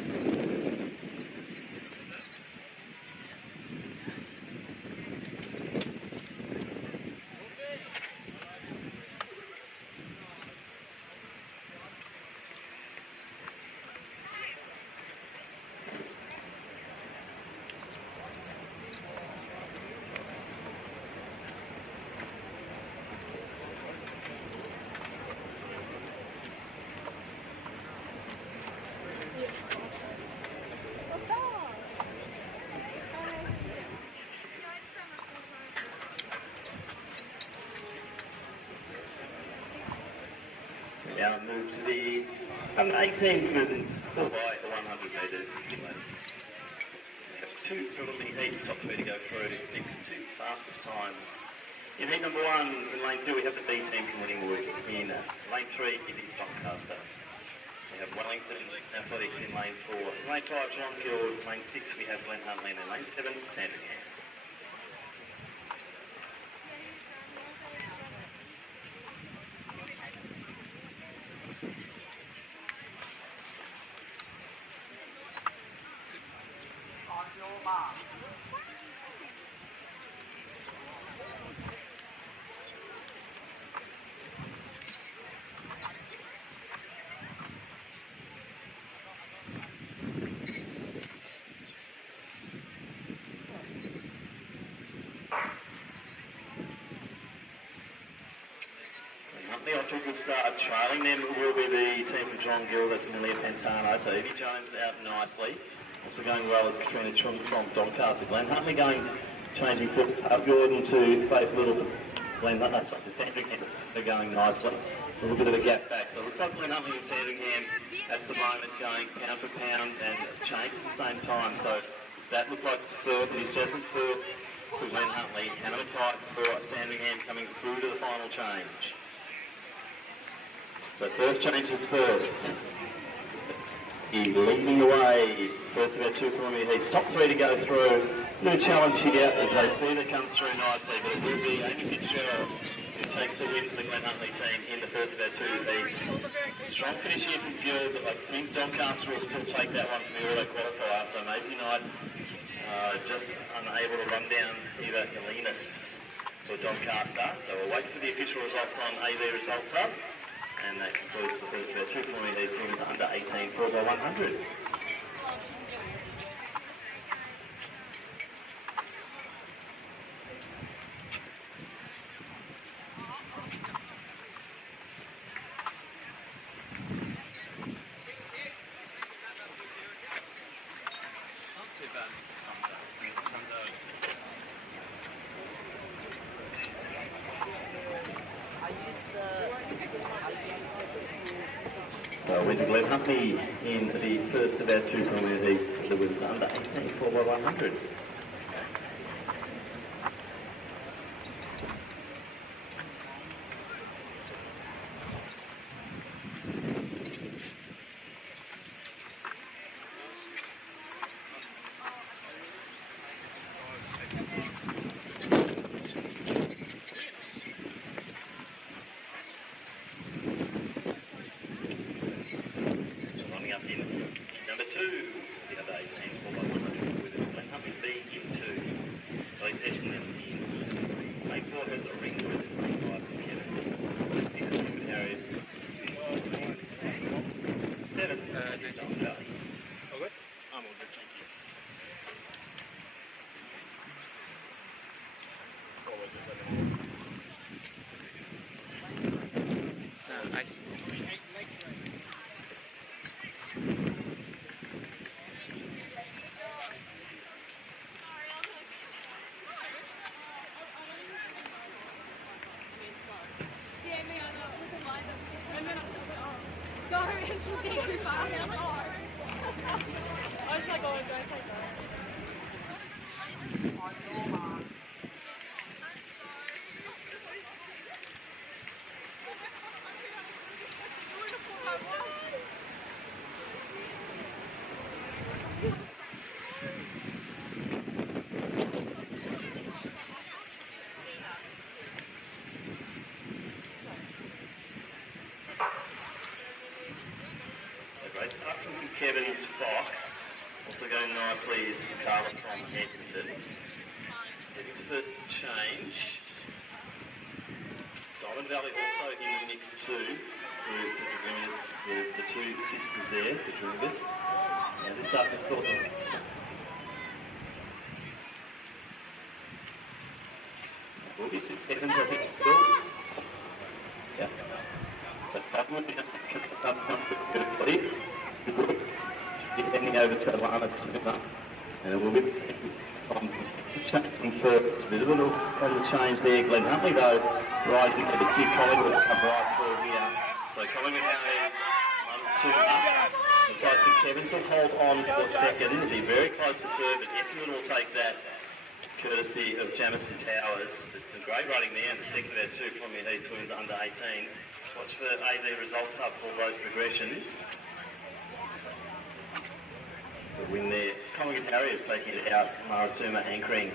Now move to the under 18 movements, 4 by the 100 metre relay. We have 2 preliminary heats, top 3 to go through. Next 2 fastest times. In heat number 1, in lane 2, we have the B team from Ringwood. In lane 3, it is Doncaster. We have Wellington Athletics in lane 4. In lane 5, John Gill. Lane 6, we have Glenn Huntley. And in lane 7, Sandringham. Huntley off to a good start. Trailing them will be the team from John Gill, that's Amelia Pantano. So Evie Jones out nicely. Also going well is Katrina Chung from Doncaster. Glenn Huntley going, changing foots. Gordon to Faith Little for Glenn Huntley. No, sorry, for Sandringham. They're going nicely. A little bit of a gap back. So it looks like Glenn Huntley and Sandringham at the moment going pound for pound and change at the same time. So that looked like third, and he's Jasmine fourth for Glenn Huntley. Hannah McKnight for Sandringham coming through to the final change. So first change is first. He leading away. First of our 2 preliminary heats. Top 3 to go through. No challenge here as Zeta comes through nicely, but it will be Amy Fitzgerald who takes the win for the Glen Huntley team in the first of our 2 heats. Strong finish here from Gill, but I think Doncaster will still take that one for the auto qualifier. So Maisie Knight just unable to run down either Elinas or Doncaster. So we'll wait for the official results on AV Results Hub. And that concludes the first of our 2 preliminary heats in under 18 4 by 100. So with Glenn Huntley in the first of our 2 preliminary heats, the winners under 18 4 by 100. Nice. Yeah, me, I know. Look at mine. And then I was like, oh, go, it's looking too far. I was like, oh. I was like, oh, don't take that. Great start from St Kevin's Fox. Also going nicely is Carla from Essendon. Getting the first change. Diamond Valley also in the mix too. Through the two sisters there, the Dringas. Now this start next door. Will be St Kevin's, I think, still. Yeah. So Cottonwood has to pick us up comfortably. Heading over to Alana Tuna, and it will be from first. There's a little on the change there. Glenn Huntley though, right into the two Collingwood come right through here. So Collingwood has 1-2 up. So St Kevin's will hold on for a second. It'll be very close to third, but Essendon will take that courtesy of Jamison Towers. It's a great running there, and the second of our two Columbia Heats wins under 18. Watch for AD results up for those progressions. The win there. Collingwood Harriers taking it out. Maratuma anchoring.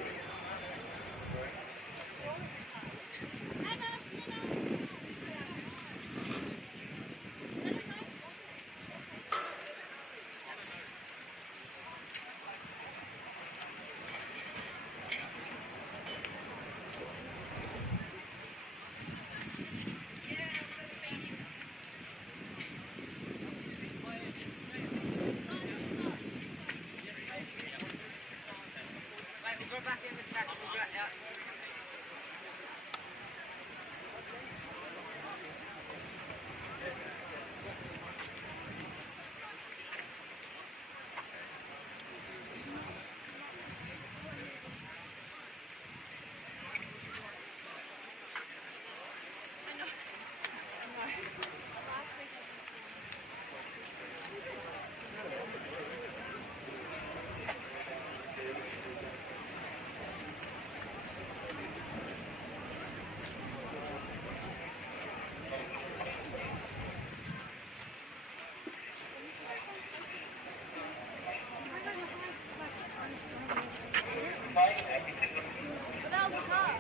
But that was a car.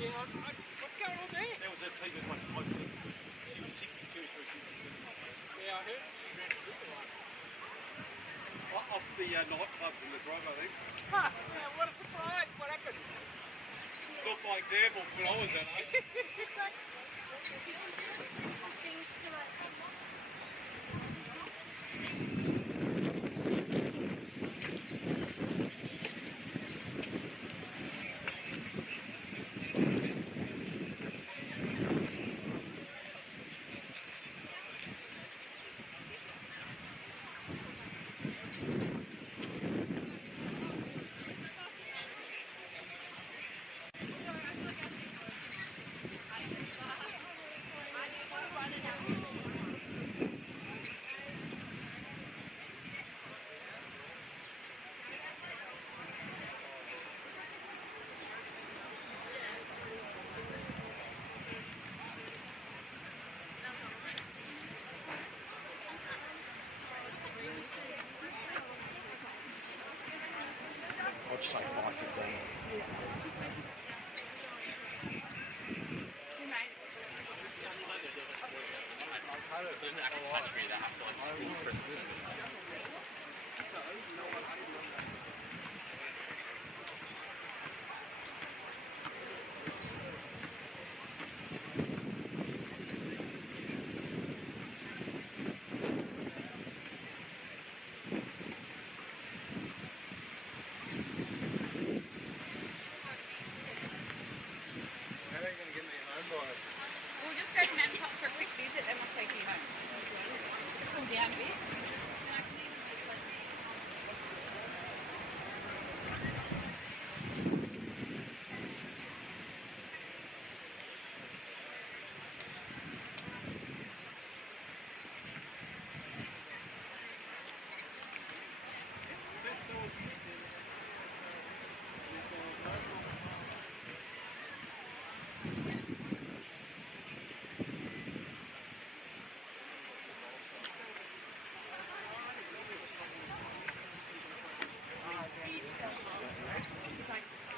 Yeah, what's going on there? There was a team that won. She was 62 through 57. Yeah, I heard. Off the nightclub from the drive, I think. Huh, what a surprise. What happened? Took my example when I was at it. It's just like things to like. We'll just go to Manpop for a quick visit and we'll take you home. To cool down a bit. And I can even just like...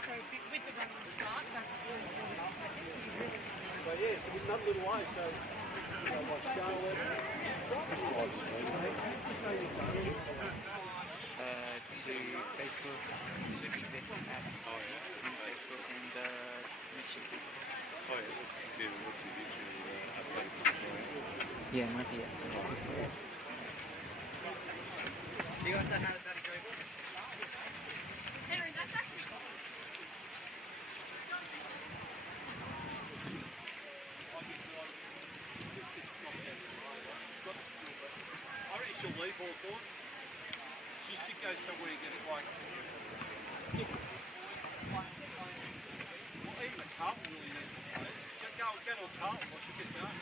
So with the running start, that's really good. But yeah, so with another little way, so you know, what's going on? To Facebook, to be there at Facebook and Michigan. Oh, yeah, what's the Yeah, might be it. Do you guys know how to study Google? Henry, that's actually cool. I reckon she'll leave all for it. She should go somewhere and get it like... Well, even a Carlton really needs to play. Go to a Carlton, what should get done.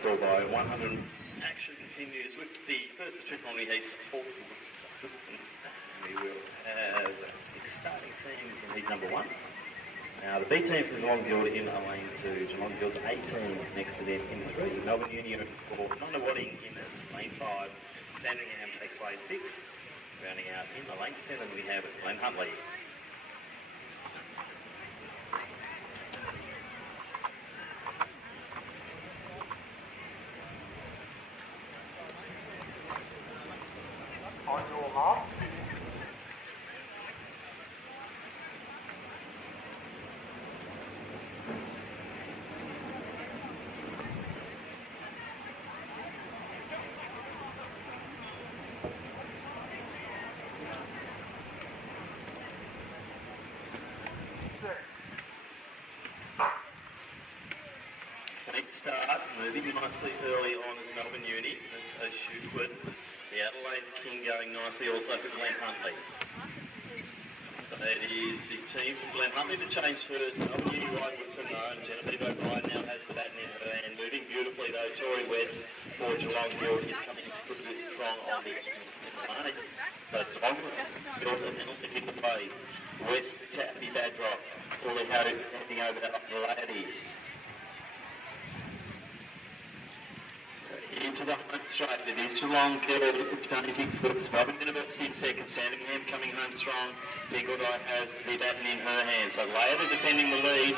Four by 100. Action continues with the first of triple heats. We will have 6 starting teams in heat number 1. Now the B team from Geelong Guild in lane 2, Geelong Guild's 18 next to them in 3, Melbourne Uni in 4, Wadding in lane 5, Sandringham takes lane 6, rounding out in the lane 7 we have Glenn Huntley. On your mark. Great start, moving nicely early on as Melbourne Uni. That's Shuquid. The Adelaide's King going nicely also for Glenn Huntley. So it is the team from Glenn Huntley to change first. Melbourne Uni right with for no, and Genevieve O'Brien now has the baton in her hand. Moving beautifully though, Tory West for Geelong Guild is coming pretty strong on the advantage. So Geelong Guild and penalty in the way. West tap the bad drop. Fully handing over to Lady. Into the home straight. It is Geelong Guild. Tony Bigfoot's Melbourne University in second. Sandringham coming home strong. Biggoodeye has the baton in her hands. So Laird defending the lead.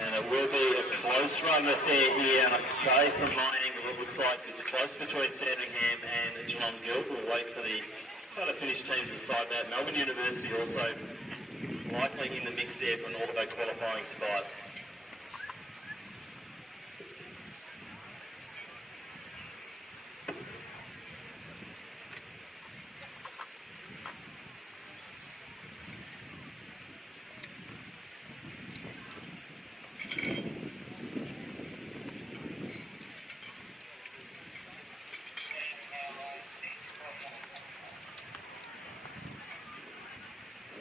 And it will be a close run affair here. And I'd say from my angle it looks like it's close between Sandringham and Geelong Guild. We'll wait for the photo finish team to decide that. Melbourne University also likely in the mix there for an auto qualifying spot.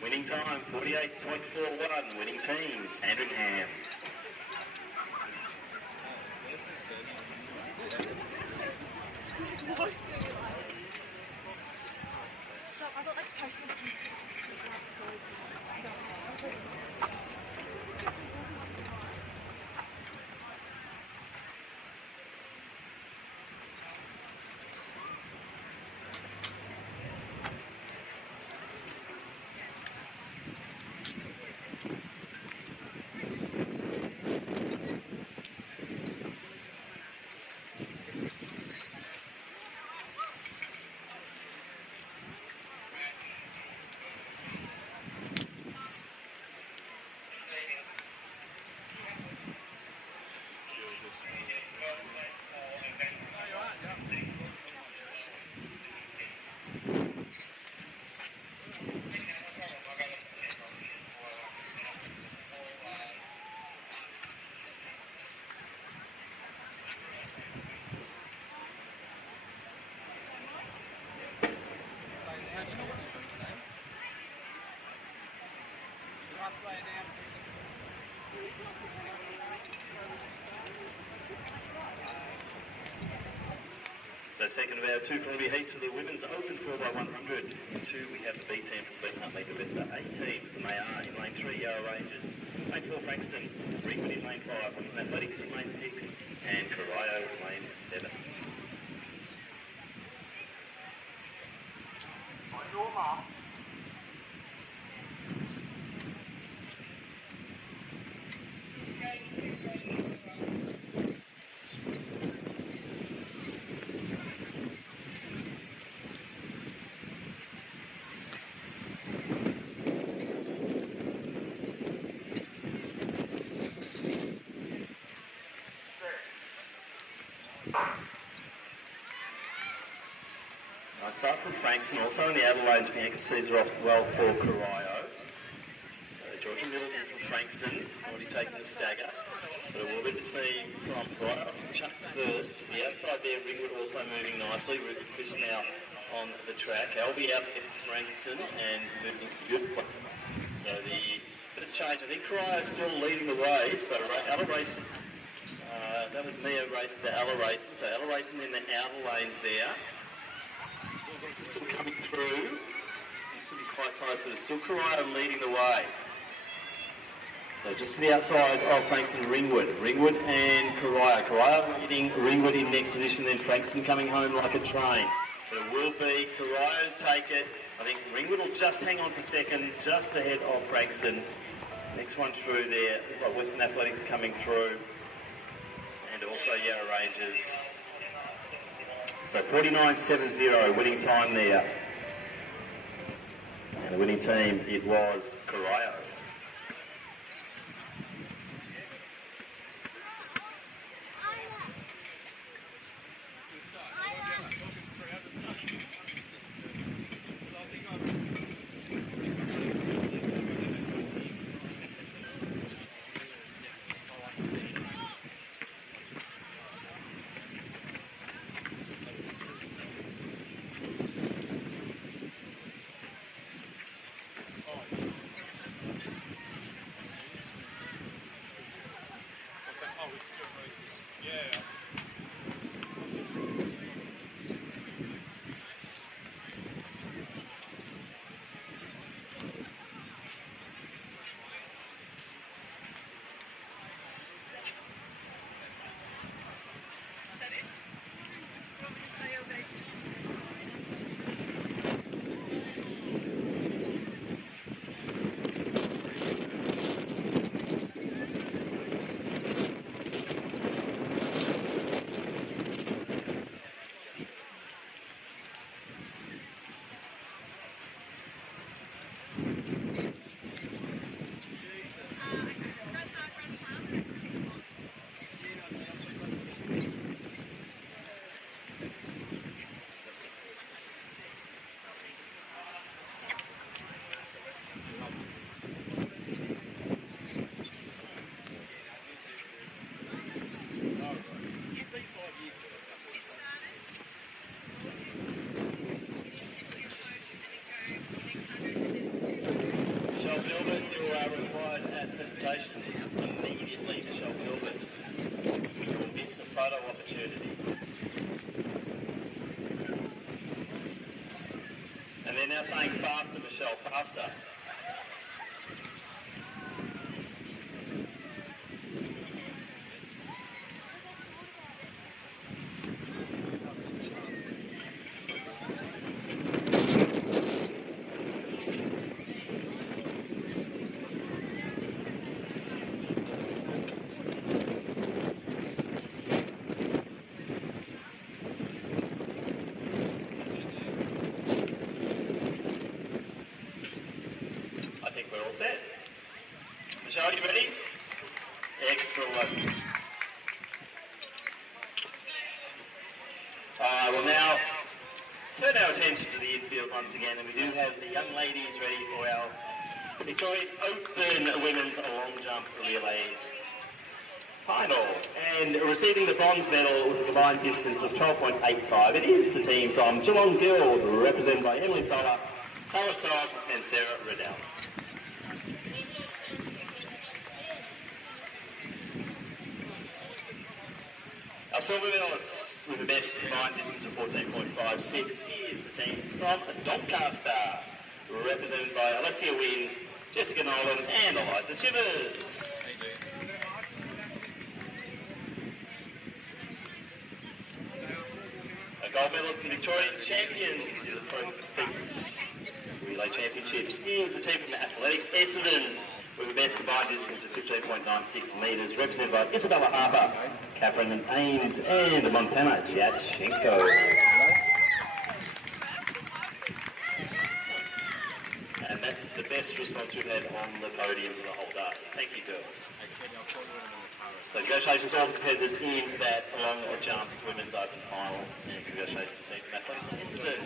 Winning time, 48.41. Winning team, Sandringham. So second of our two preliminary heats for the women's open 4x100. In 2 we have the B team from Glen Huntley, the Vespa 18 to Mayar in lane 3, Yarra Rangers. Lane 4 Frankston, Ringwood in lane 5, Western Athletics in lane 6 and Corio in lane 7. On your mark. Nice start from Frankston, also in the Adelaide's Bianca Caesar off well for Corio. So Georgia Middleton from Frankston, already taking the stagger. But it will be the team from Corio. Chucks first. To the outside there, Ringwood also moving nicely. With Fish now on the track. Albie out there from Frankston and moving beautifully. So the bit of change. I think Corio is still leading the way. So Ella Racing. That was Mia racing to Ella Racing. So Ella Racing in the outer lanes there. Still coming through. It's going to be quite close, but it's still Corio leading the way. So just to the outside of Frankston, Ringwood and Karaya. Karaya leading Ringwood in next position, then Frankston coming home like a train. But it will be Karaya to take it. I think Ringwood will just hang on for second, just ahead of Frankston. Next one through there, we've got Western Athletics coming through, and also Yarra Rangers. So 49.70 winning time there. And the winning team, it was Karaya. Immediately, Michelle Gilbert will miss a photo opportunity. And they're now saying faster, Michelle, faster. Michelle, you ready? Excellent. We'll now turn our attention to the infield once again, and we do have the young ladies ready for our Victorian Open Women's Long Jump Relay final. And receiving the bronze medal with a combined distance of 12.85, it is the team from Geelong Guild, represented by Emily Soller, Tara Stock, and Sarah Riddell. Our silver medalist with the best combined distance of 14.56 is the team from Doncaster, represented by Alessia Wynn, Jessica Nolan, and Eliza Chivers. A gold medalist and Victorian champions in the ProFeet Relay Championships is the team from Athletics, Essendon, with the best combined distance of 15.96 metres, represented by Isabella Harper, Catherine Ames, and Montana Jatchenko. And that's the best response we've had on the podium for the whole day. Thank you, girls. So congratulations to all the competitors in that long jump women's open final, and congratulations to the team from Athletics, Essendon.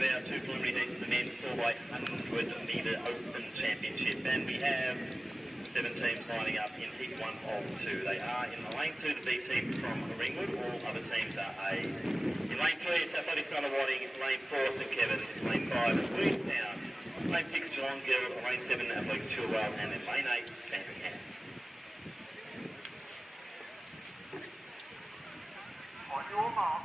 of our 2 preliminary heats of the men's 4x100 metre open championship, and we have 7 teams lining up in heat 1 of 2. They are in the lane 2, the B team from Ringwood. All other teams are A's. In lane 3, it's Athletics Nunawading. Lane 4, St Kevin's. Lane 5, Williamstown. Lane 6, Geelong Guild. Lane 7, Athletics Chilwell. And then lane 8, Sandringham. On your mark.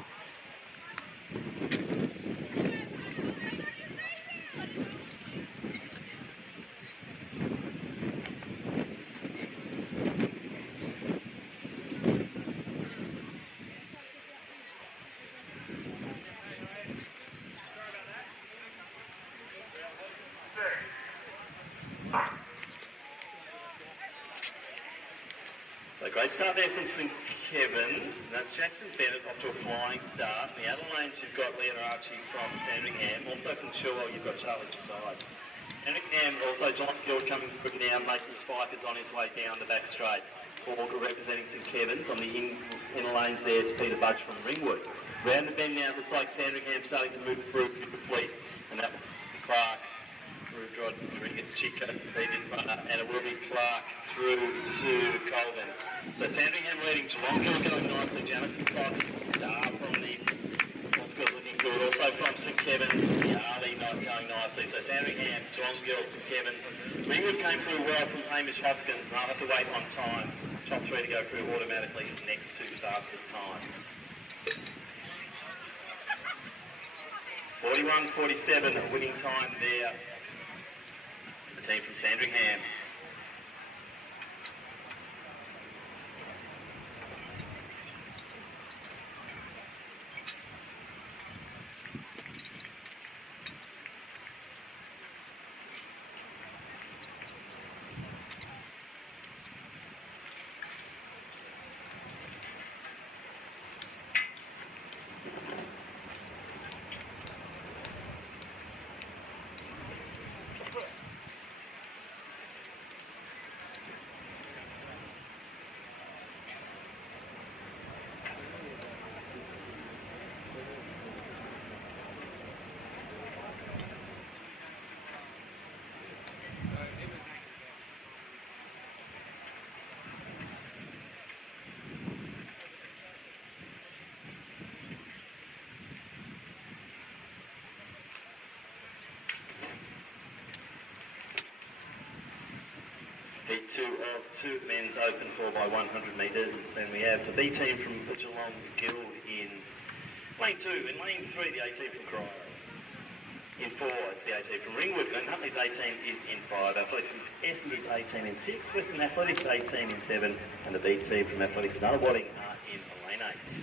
So great start there from St Kevin's. That's Jackson Bennett off to a flying start. In the other lanes you've got Leon Archie from Sandringham. Also from Chilwell you've got Charlie Josias. Sandringham also John Guild coming through now. Mason Spike is on his way down the back straight. Walker representing St Kevin's. On the inner lanes there it's Peter Budge from Ringwood. Round the bend now it looks like Sandringham starting to move through to the fleet. And that will be Clark. Rodriguez, Chico, Peter Runner, and it will be Clark through to Colvin. So Sandringham leading, Geelong Guild going nicely, Jamison Fox, Star from the Oscars looking good, also from St Kevin's, Arlie not going nicely. So Sandringham, Geelong Guild, St Kevin's. Ringwood came through well from Hamish Hopkins, and I'll have to wait on times. Top 3 to go through automatically next 2 fastest times. 41.47, a winning time there. Team from Sandringham. Heat 2 of 2 men's open 4x100 metres, and we have the B team from the Geelong Guild in lane 2. In lane 3, the A team from Cryer. In 4, it's the A team from Ringwood, and Huntley's 18 is in 5. Athletics Essendon's 18 in 6. Western Athletics 18 in 7, and the B team from Athletics Nunawading are in lane 8.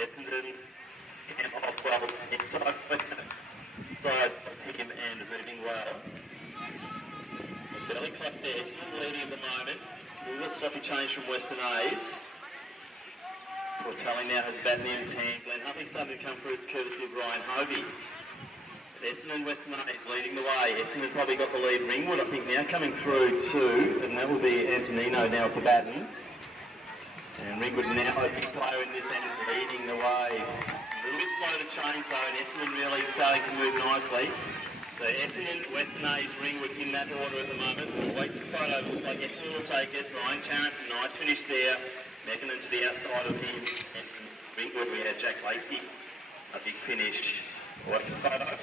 Essendon and off well inside him and moving well. So fairly close there. Essendon leading at the moment. A little sloppy change from Western A's. Portelli now has the bat in his hand. Glenn Huntley starting to come through courtesy of Ryan Hovey. Essendon Western A's leading the way. Essendon probably got the lead. Ringwood I think now coming through too, and that will be Antonino now at the baton. And Ringwood now a big player in this end leading the way. A little bit slow to change though, and Essendon really starting to move nicely. So Essendon, Western A's, Ringwood in that order at the moment. We'll wait for the photo. Looks like Essendon will take it. Ryan Tarrant, nice finish there. Meckinnon to the outside of him. And Ringwood, we had Jack Lacey. A big finish. Wait for the photo.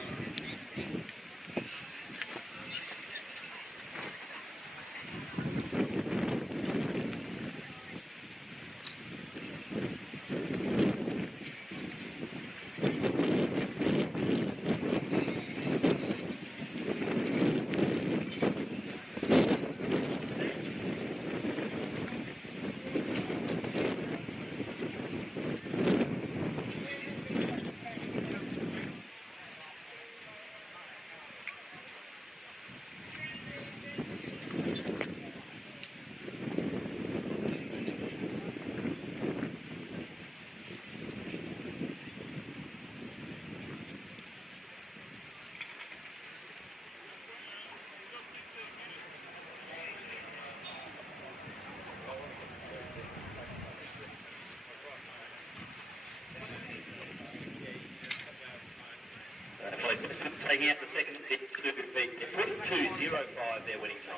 Taking out the second bit to beat 42.05 their winning time.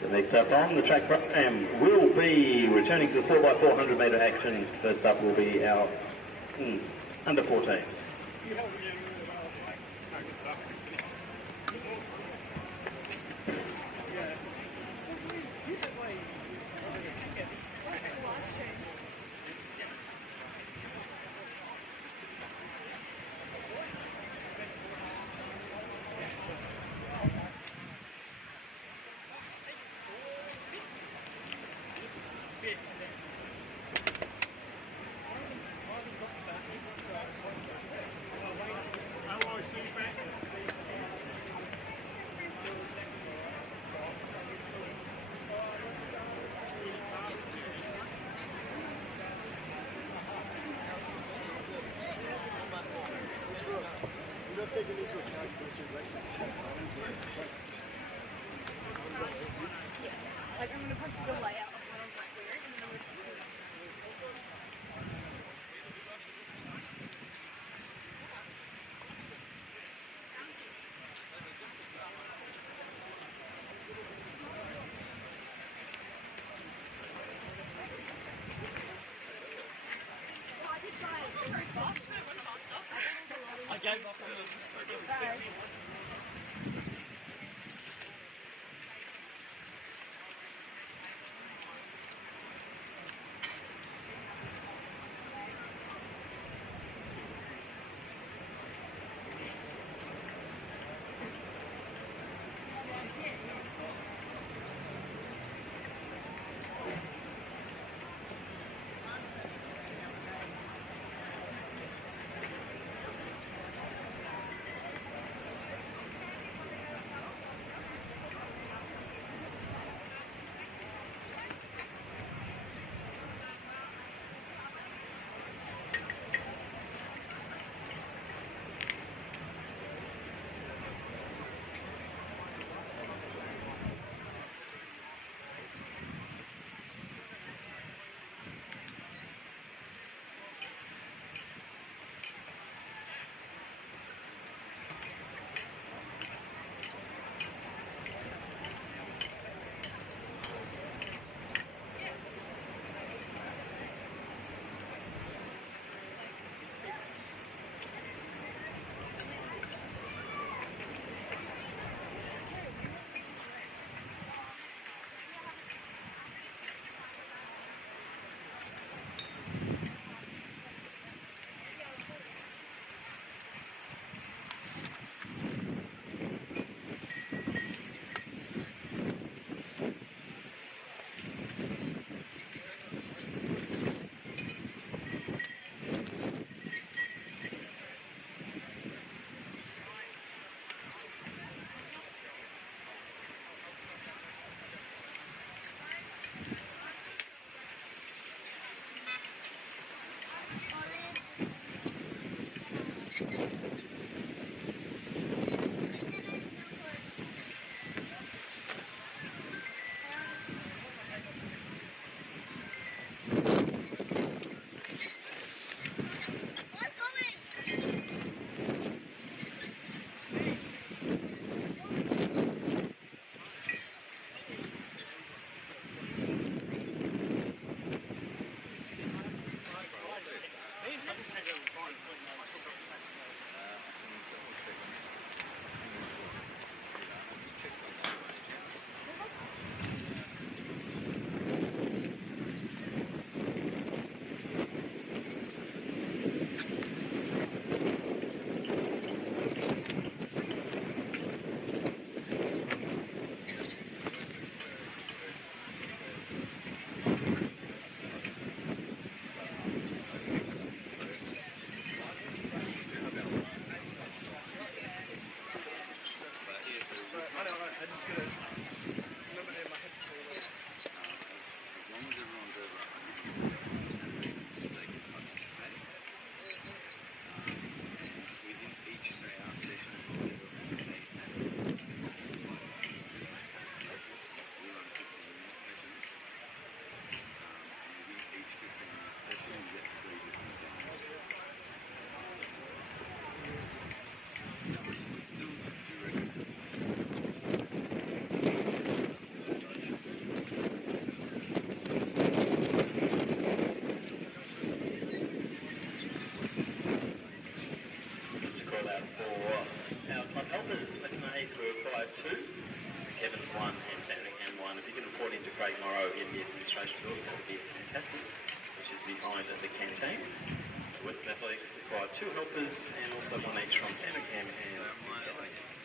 So next up on the track program will be returning to the 4x400 metre action. First up will be our under 14s. Like, I'm going to put the layout of what I was like wearing, and then I'm going to I gave up on that would be fantastic, which is behind the canteen. Western Athletics require 2 helpers and also 1 each from Santa Cam and Athletics.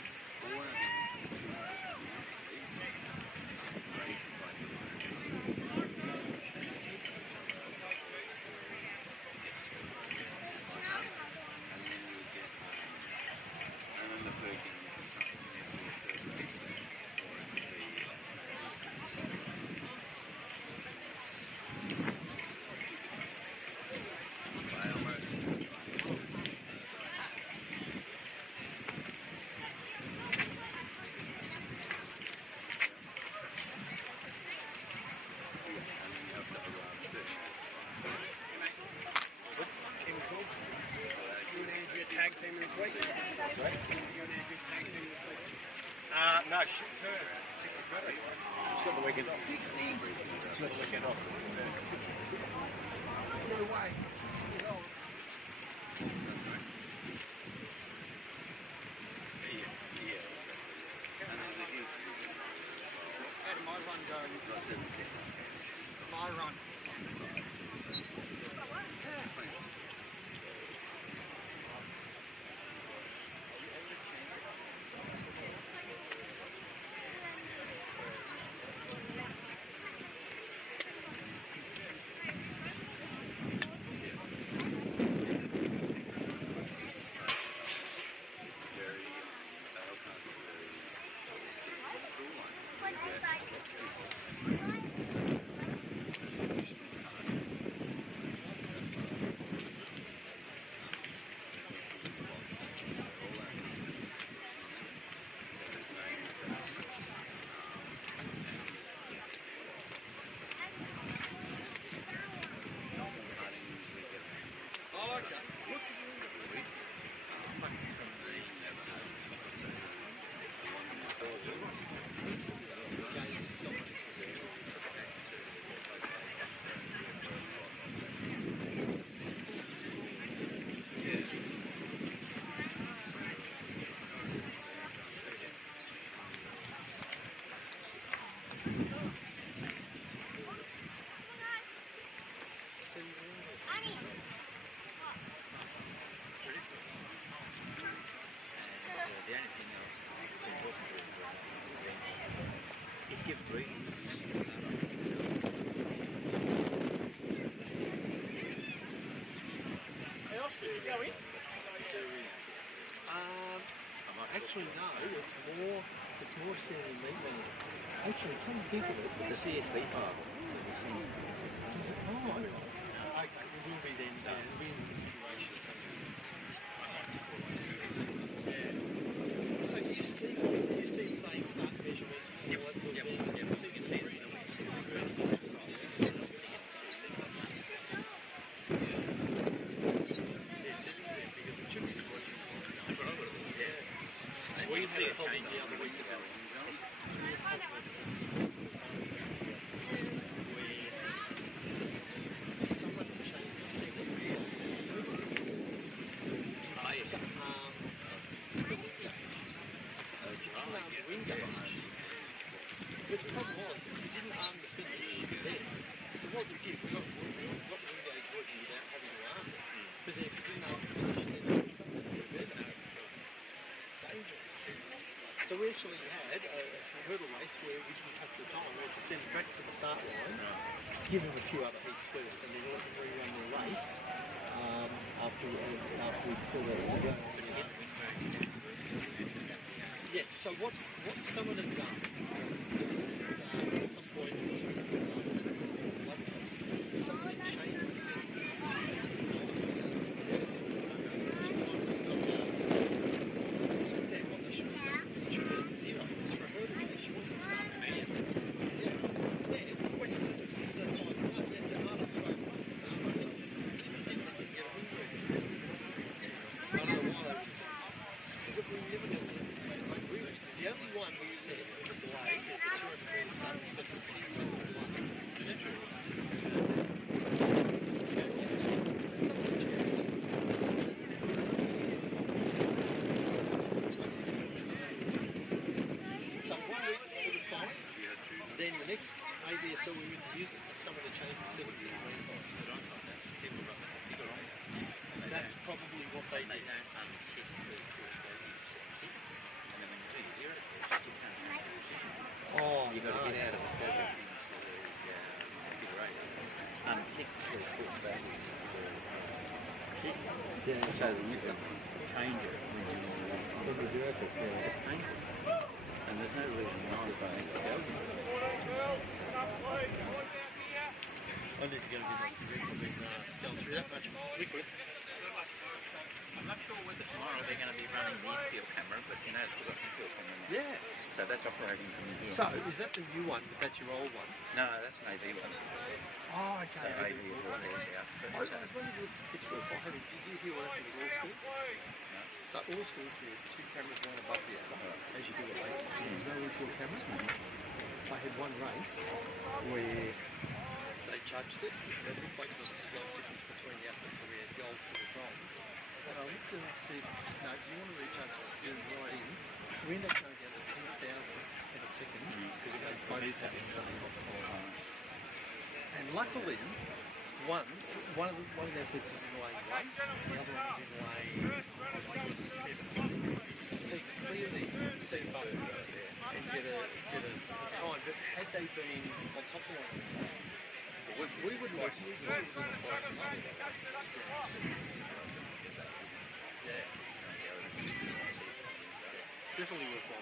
No, she's her. 60. She's got the weekend off. 60? She's got the weekend off. No way. How did my run go? My run. Actually, no. It's more standing meat than. Actually, come to think of it, The CSB part. does it? Oh, okay. Okay, it will be then. It'll be in the configuration or something. Yeah. So do you see the same start measurement and all that sort of thing? Yeah. So you can see it. We can see it change the other week ago. Someone changed the settings. Wind gauge. But the problem was, if you didn't arm the finish, then, so what we did, we got the wind gauge working without having to arm it. But then if you didn't arm the finish, then it was better. Dangerous. So we actually had a hurdle race where we didn't have the time. We had to send it back to the start line, give them a few other heats first, and then let them rerun the race after we'd sort of go. Yeah, so what someone had done, this is at some point, someone had changed the settings. The only one we said was a delay is the technically put value so that you can change it when you reserve it. It's painful. And there's no reason why I don't need to go. I need to get a bit more experience. I've been going through that much liquid. I'm not sure whether tomorrow they're going to be running the infield camera, but you know, it's got infield camera now. Yeah. So that's operating from here. So, is that the new one, but that's your old one? No, that's an AV one. Oh, okay. So AV is what there's out. I was wondering if it's worthwhile having. Did you hear what happened with all schools? No. So all schools do 2 cameras, one above the other, as you do a race. So there's no infield camera. I had one race where they judged it. It looked like there was a slight difference between the athletes, so we had golds to the bronze. And I looked and I said, no, do you want to rejudge that? Zoom right in. We ended up going down to 10 thousandths of a second because we had both tablets running off the whole. And luckily, one of the athletes was in lane 1, the other one was in lane 7. So you could clearly see both and get a time. But had they been on top of one another, we wouldn't have definitely worthwhile.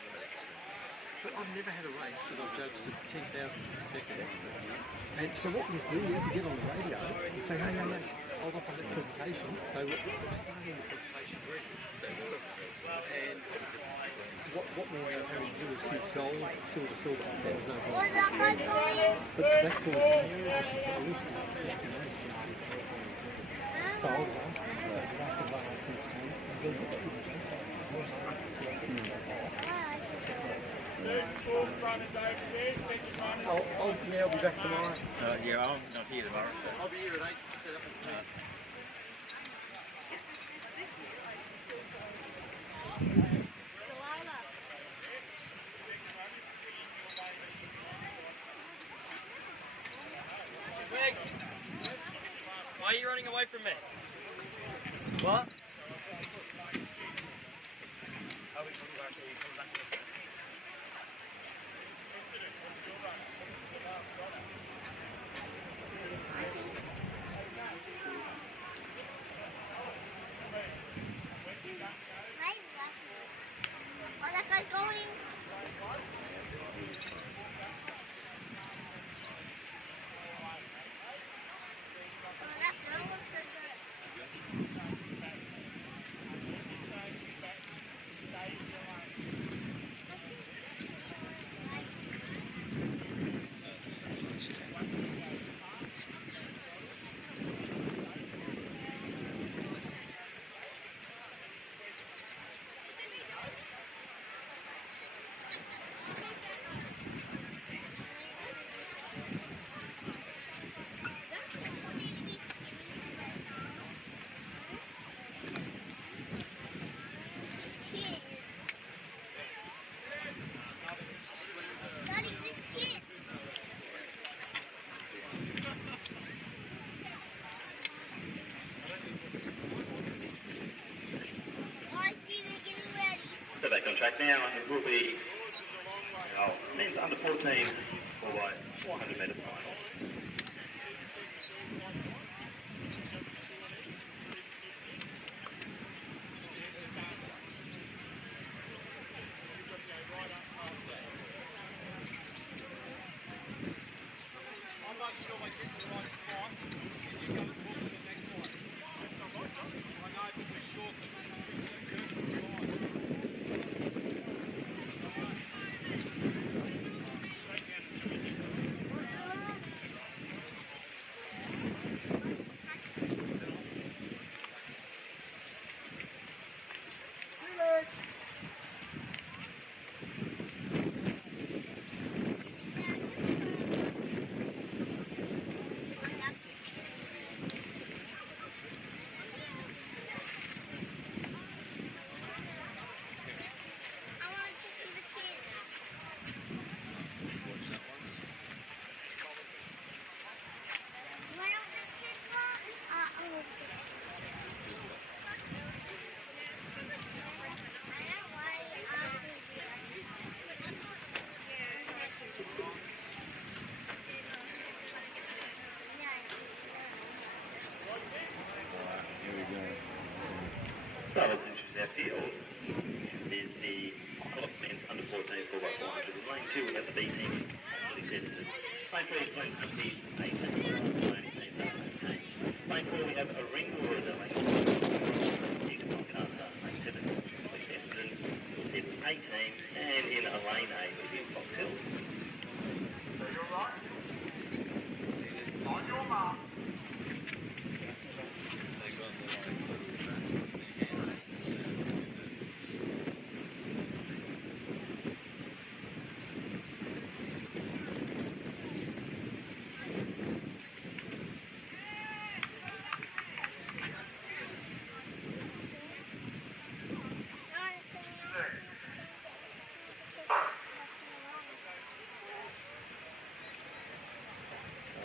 But I've never had a race that I've judged at 10 thousandths of a second. And so what we do, you have to get on the radio and say, hey, hold up on that presentation. They were starting the presentation ready. And what we ended up having to do is give gold, silver, and there was no gold. But that's cool. So I was asking, so after the last time, I said, I'll be back tomorrow. Yeah, I'm not here tomorrow. So. I'll be here at 8 to set up a Greg, why are you running away from me? What? So back on track now, and it will be men's under 14 for 400 metre final. 3 is Glen Huntly's 18. Lane 4 we have a Ringwood, lane 6 Doncaster, lane 7 Police Essendon, in 18, and in a lane 8 it is Box Hill. To your right. On your mark.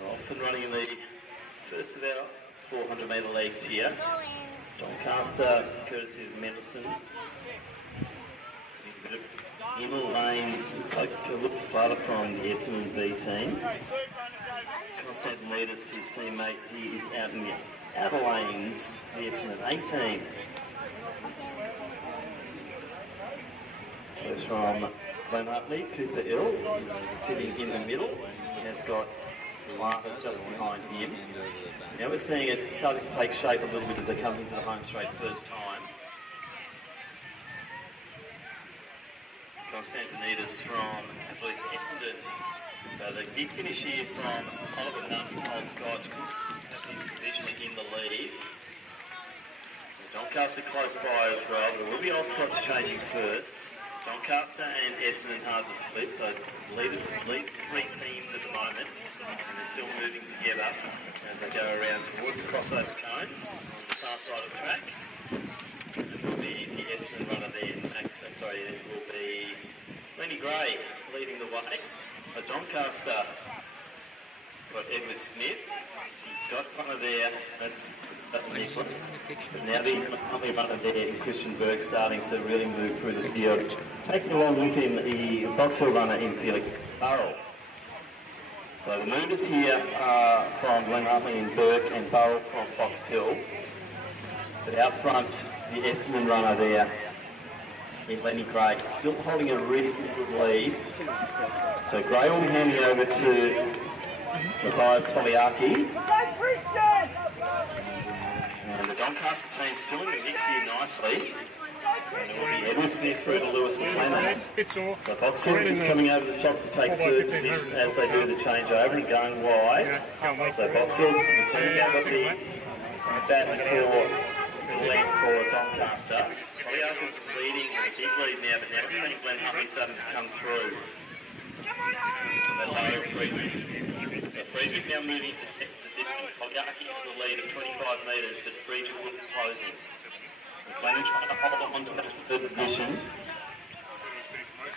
Off and running in the first of our 400 metre legs here. Doncaster, courtesy of Medicine. In the lanes, it's like a little splatter from the Essendon B team. Constantinides, his teammate, he is out in the outer lanes, the Essendon 18. Goes from Glen Huntly, Cooper Hill is sitting in the middle. He has got Martha just behind him. Now we're seeing it starting to take shape a little bit as they come into the home straight first time. Constantinides from Police Essendon. So the big finish here from Oliver Nunn from Old Scotch, provisionally in the lead. So Doncaster close by as well. There will be Old Scotch changing first. Doncaster and Essendon hard to split, so lead 3 teams at the moment, and they're still moving together as they go around towards the crossover cones on the far side of the track. And it will be the Essendon runner there, it will be Lenny Gray leading the way. But Doncaster got Edward Smith, Scott runner there, that's Nicholas. But now the only runner there, Christian Berg, starting to really move through the field. Taking along with him the Box Hill runner in Felix Burrell. So the movers here are from Glen Huntly and Burke and Burrell from Box Hill. But out front, the Essendon runner there in Lenny Gray, still holding a reasonable lead. So Gray will be handing over to Matthias Foliaki. And the Doncaster team still in the mix here nicely. And it will be Edward Smith through to Lewis McLennan. So Box Hill just coming over the top to take third position as they do the changeover and going wide. So Box Hill McLennan now got the bat for lead for Doncaster. Foliaki's leading with a big lead now, but now we're seeing Glen Huntly starting to come through. That's Ariel Friedrich. So Friedrich now moving to second position. Foliaki has a lead of 25 metres, but Friedrich will be closing. McLennan trying to hold on to that third position.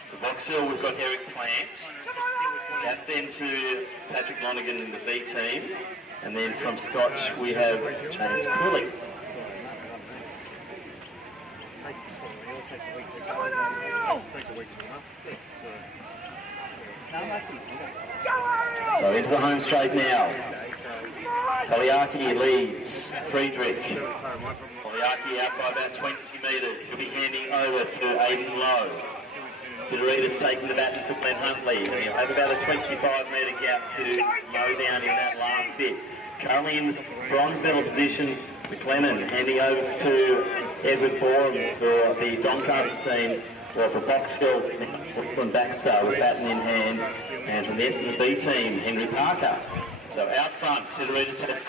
For Box Hill, we've got Eric Plant. Gap then to Patrick Lonergan in the B team. And then from Scotch, we have James Cooley. So into the home straight now. Foliaki leads Friedrich. Foliaki out by about 20 metres. He'll be handing over to Aiden Lowe. Sideritas taking the baton for Glen Huntly. And he'll have about a 25-metre gap to Lowe down in that last bit. Currently in the bronze medal position, McLennan handing over to Edward Bourne for the Doncaster team. Well, for Box Hill, from Baxter with baton in hand. And from the Essendon B team, Henry Parker. So out front, Sideritas has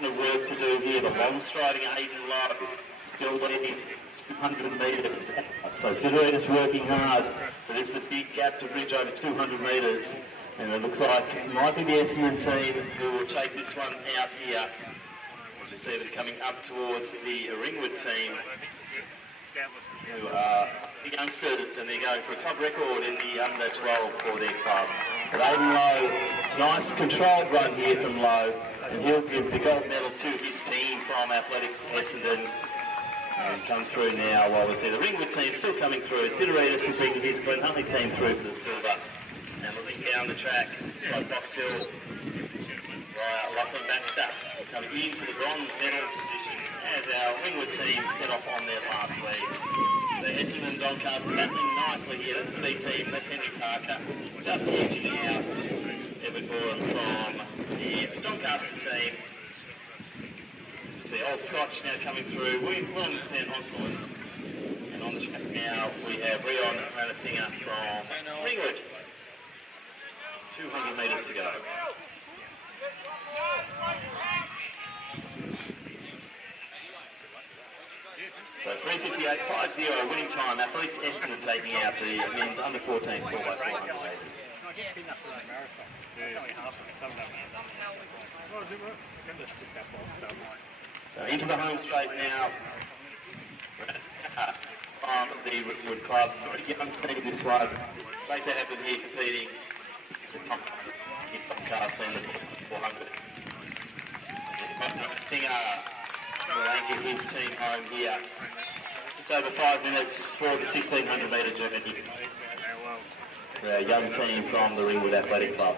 the work to do here. The long striding Aiden Lowe still leading 200 metres. So Sideritas working hard, but this is a big gap to bridge over 200 metres. And it looks like it might be the Essendon team who will take this one out here. As we see them coming up towards the Ringwood team, who are the youngsters, and they're going for a club record in the under 12 for their club. But Aiden Lowe, nice controlled run here from Lowe, and he'll give the gold medal to his team from Athletics Essendon. And come through now while we see the Ringwood team still coming through. Sideritas will bring his Glen Huntly team through for the silver. And looking down the track, inside Box Hill, Lachlan Baxter coming into the bronze medal position as our Ringwood team set off on their last lead. So Essendon and Doncaster battling nicely here. That's the B team, that's Henry Parker. Just edging out unicorn from the Doncaster team. You see Old Scotch now coming through. William Van Osselin. And on the track now we have Rion Ranasinger from Ringwood. 200 metres to go. So 3:58.50 winning time. Athletics Essendon taking out the men's under 14 4x400 metres. So into the home straight now. From the Ringwood Club. Very young team this one. Great to have them here competing in Doncaster in the 400. Singer will anchor his team home here. Just over 5 minutes for the 1600 metre journey. For our young team from the Ringwood Athletic Club.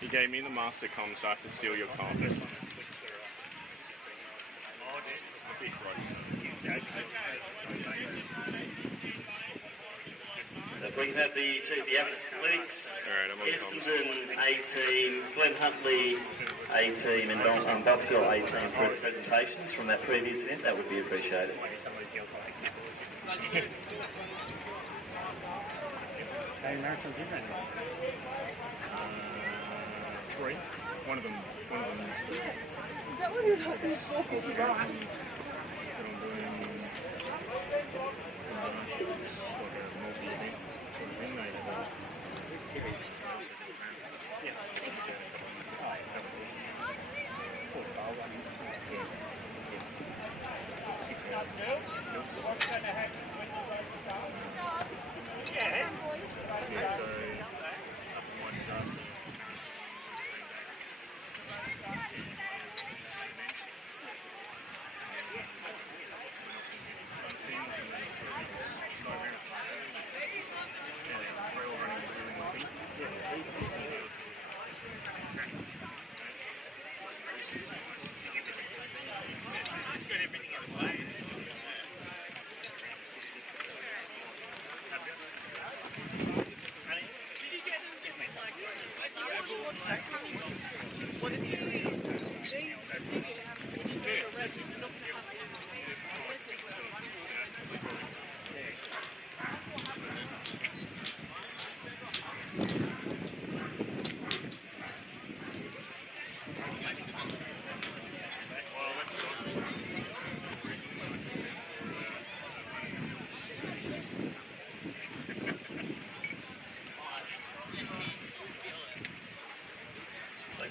You gave me the master comm, so I have to steal your comms. So if we can have the Athletics, Essendon A-team, Glen Huntley A-team and Box Hill A-team for the presentations from that previous event, that would be appreciated. Three. One of them is three. Is that what you're talking about?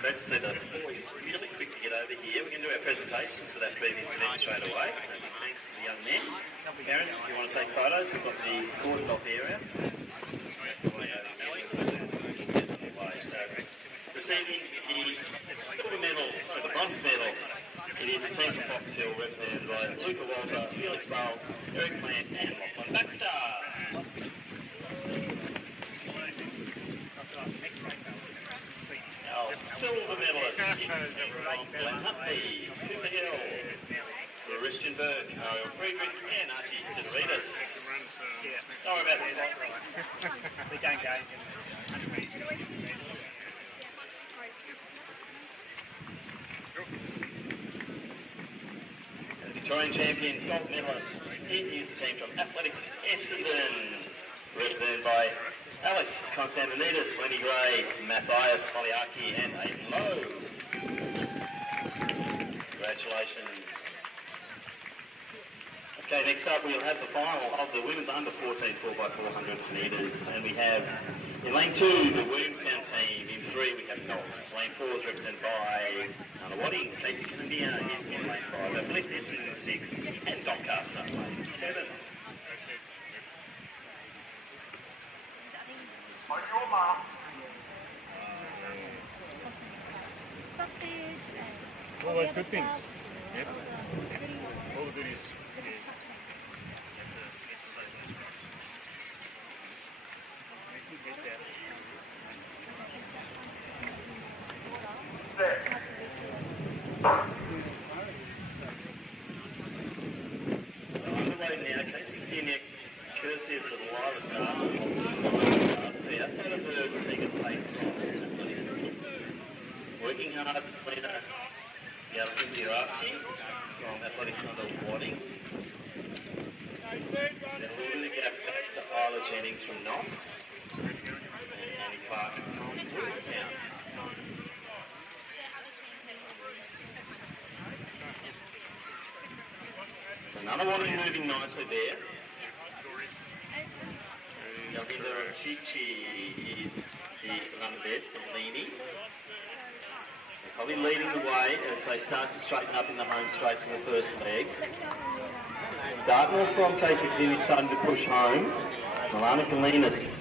Great to see the boys really quick to get over here. We're going to do our presentations for that previous event straight away. So thanks to the young men. Parents, if you want to take photos, we've got the boarded off area. So receiving the silver medal, or the bronze medal, it is the team from Box Hill represented by Luca Walter, Felix Bale, Eric Plant and Lachlan Baxter. Our silver medalist is from Glen Huntley, Cooper Hill, Christian Burke, Ariel Friedrich and Archie Sidoritas. Don't worry about the spot. We don't go. The Victorian champions gold medalists. It is the team from Athletics Essendon, represented by Alex Constantinides, Lenny Gray, Matthias Foliaki and Aidan Lowe. Congratulations. Okay, next up we'll have the final of the women's under 14 4x400 metres, and we have in lane 2 the Williamstown team, in 3 we have Cox, lane 4 is represented by Anna Wadding, Casey Columbia in lane 5, Athletics Essendon in 6 and Doncaster lane 7. All those good things. Yep. All the goodies. So underway now, Casey Virginia, courtesy of the live at the outside of the Stephen Payne working hard between Galvin Archie from Athletics Under Wadding. Then a little bit of gap back to Isla Jennings from Knox. And Annie Clark from Williamstown. So another Wadding moving nicely there. Galvinda Chichi is the runner best, leading. So probably leading the way as they start to straighten up in the home straight for the first leg. Dartmoor from Casey Cleary starting to push home. Milana Kalinas.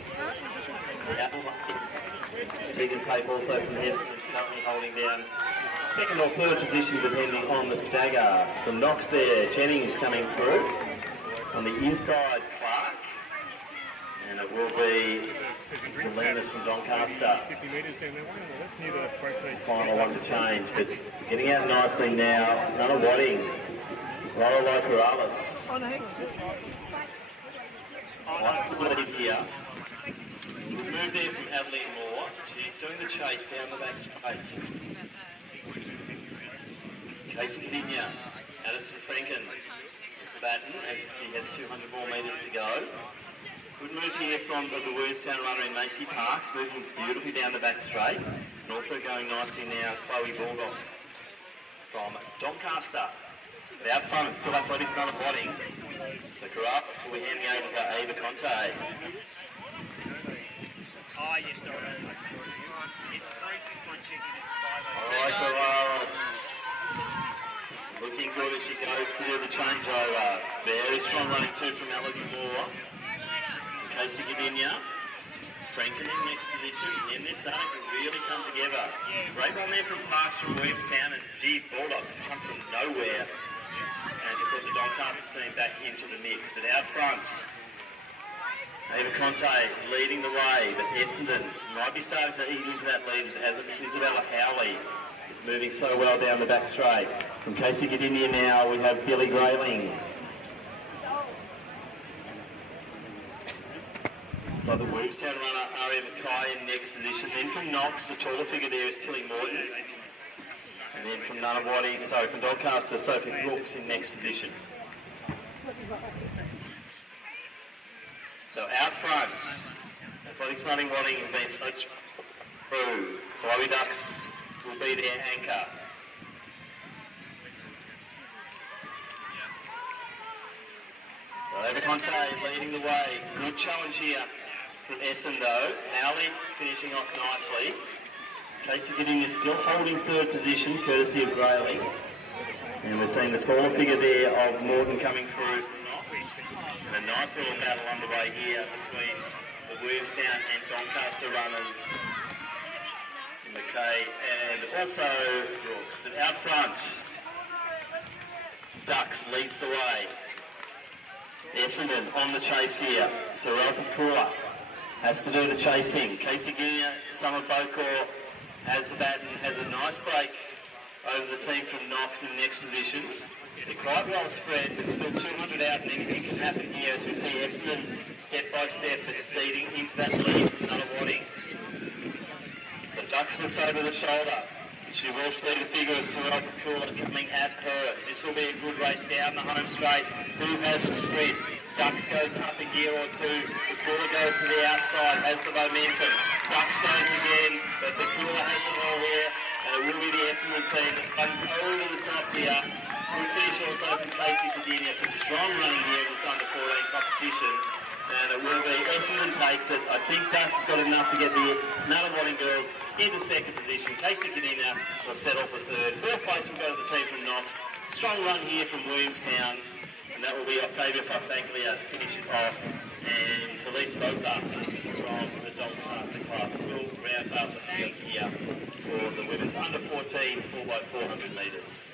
Stephen Pape also from Essendon currently holding down second or third position depending on the stagger. From Knox there, Jennings coming through. On the inside, Clark. And it will be Kalinas from Doncaster. 50 metres down there, that's near the ProFeet. Final one to change, but getting out nicely now. Another Wadding. Laura Corrales. Oh, no, hang on. Lead here. Move there from Adeline Moore. She's doing the chase down the back straight. Casey Virginia. Addison Franken is the baton as she has 200 more metres to go. Good move here from the Williamstown runner in Macy Parks, moving beautifully down the back straight. And also going nicely now, Chloe Bulldog from Doncaster. But out front, still Athletics Under Wadding. So Carappas will be handing over to Ava Conte. Oh, yes, sorry. It's 351 chicken, it's 507. All right, Carappas. Looking good as she goes to do the changeover. Very strong running too from Melody Moore. Casey Virginia. Franken in next position. And they're starting to really come together. Great run there from Parks from Williamstown, and gee, Bulldogs come from nowhere and to put the Doncaster team back into the mix. But out front, Ava Conte leading the way, but Essendon might be starting to eat into that lead as Isabella Howley is moving so well down the back straight. From Casey Virginia now, we have Billy Grayling. So the Williamstown runner, Aria Mackay in next position. Then from Knox, the taller figure there is Tilly Morton. And then from from Doncaster, Sophie Brooks in next position. So out front, Athletics Notting Wadding has been slipped through. Chloe Ducks will be their anchor. So Ava Conte leading the way. Good challenge here from Essendon. Howley finishing off nicely. Casey Gidding is still holding third position, courtesy of Grayling. And we're seeing the taller figure there of Morton coming through from Knox. And a nice little battle underway here between the Williamstown and Doncaster runners. McKay and also Brooks. But out front, Ducks leads the way. Essendon on the chase here. Sorrel Pakula has to do the chasing. Casey Guinea, Summer Bokor has the baton, has a nice break over the team from Knox in the next position. They're quite well spread, but still 200 out, and anything can happen here as we see Essendon step by step succeeding into that lead from another Wadding. So Ducks looks over the shoulder. She will see the figure of Sorrel Pakula coming at her. This will be a good race down the home straight. Who has the sprint? Ducks goes up a gear or two. Pakula goes to the outside, has the momentum. Ducks goes again, but Pakula has the ball here, and it will be the Essendon team that runs over the top here. Good finish also from Casey Virginia. Some strong running here in this under-14 competition. And it will be Essendon takes it. I think Ducks has got enough to get the Wadding girls into second position. Casey Cadena will settle for third. Fourth place will go to the team from Knox. Strong run here from Williamstown. And that will be Octavia Farfaglia to finish it off. And Talise Boca from the Doncaster Club will round up the field here for the women's under 14 4x400 metres.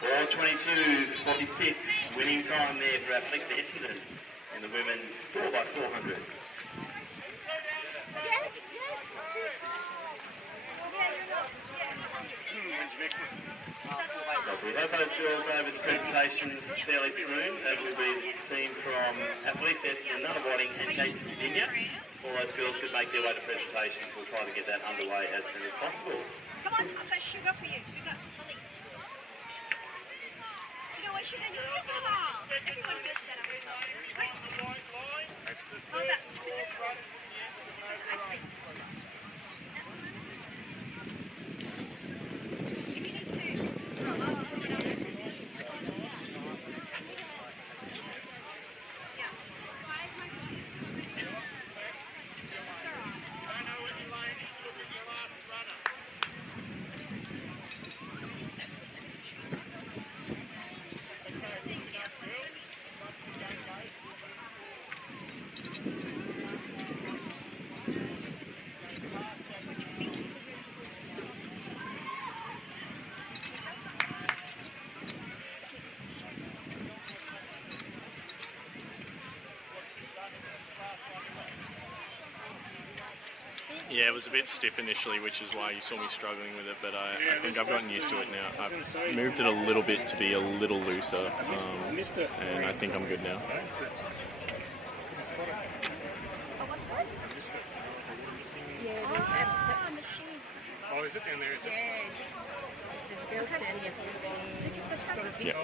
Ball 22.46, winning time there for Athletics Essendon in the women's 4x400. We have those girls over the presentations fairly soon. That will be the team from Athletics Essendon, Nunawading and Casey Virginia. All those girls could make their way to presentations. We'll try to get that underway as soon as possible. Come on, I've got sugar for you. You got police. You know what sugar you feel better? Everyone feels better. Oh, that's good. Ice cream. If you need to. Yeah, it was a bit stiff initially, which is why you saw me struggling with it, but I think I've gotten used to it now. I've moved it a little bit to be a little looser, and I think I'm good now. Oh, is it down there? Is it? There's a girl standing here. Yeah,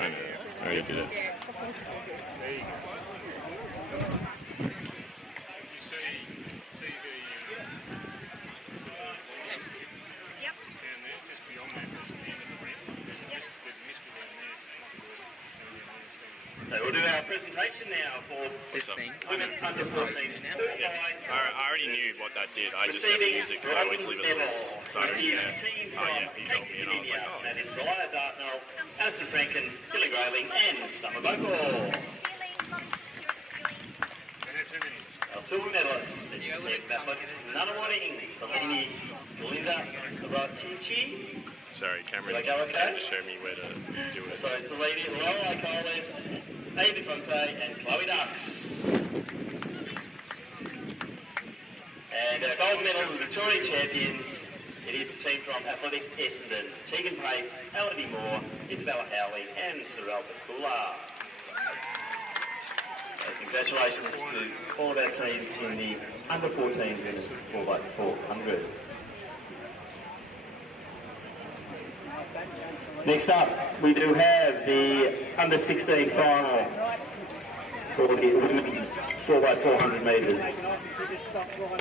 I know. I already did it. There you go. You see the Yep. down there, just beyond that, that's the end of the ramp. There's a mystery down there. So we'll do our presentation now for What's up? women's under 14. I already knew what that did. I just never use it because I always leave it loose. So I don't care. Oh yeah, he told me and I was like, oh. That is Delilah Dartnell, Alison Franken, Gilly Grayling and Summer Bogle. Our silver medalists is Ted Athletics, Nunawading, Salini, Belinda Ratici. Sorry, Cameron. Did I go okay? To show me where to do it. So Salini, Laura Coles, Ava Conte and Chloe Dux. And our gold medal Victorian champions, it is the team from Athletics Essendon, Tegan Pate, Elodie Moore, Isabella Howley and Sorel Bakula. So congratulations to all of our teams in the under 14 women's 4x400. Next up, we do have the under 16 final for the women's 4x400 metres.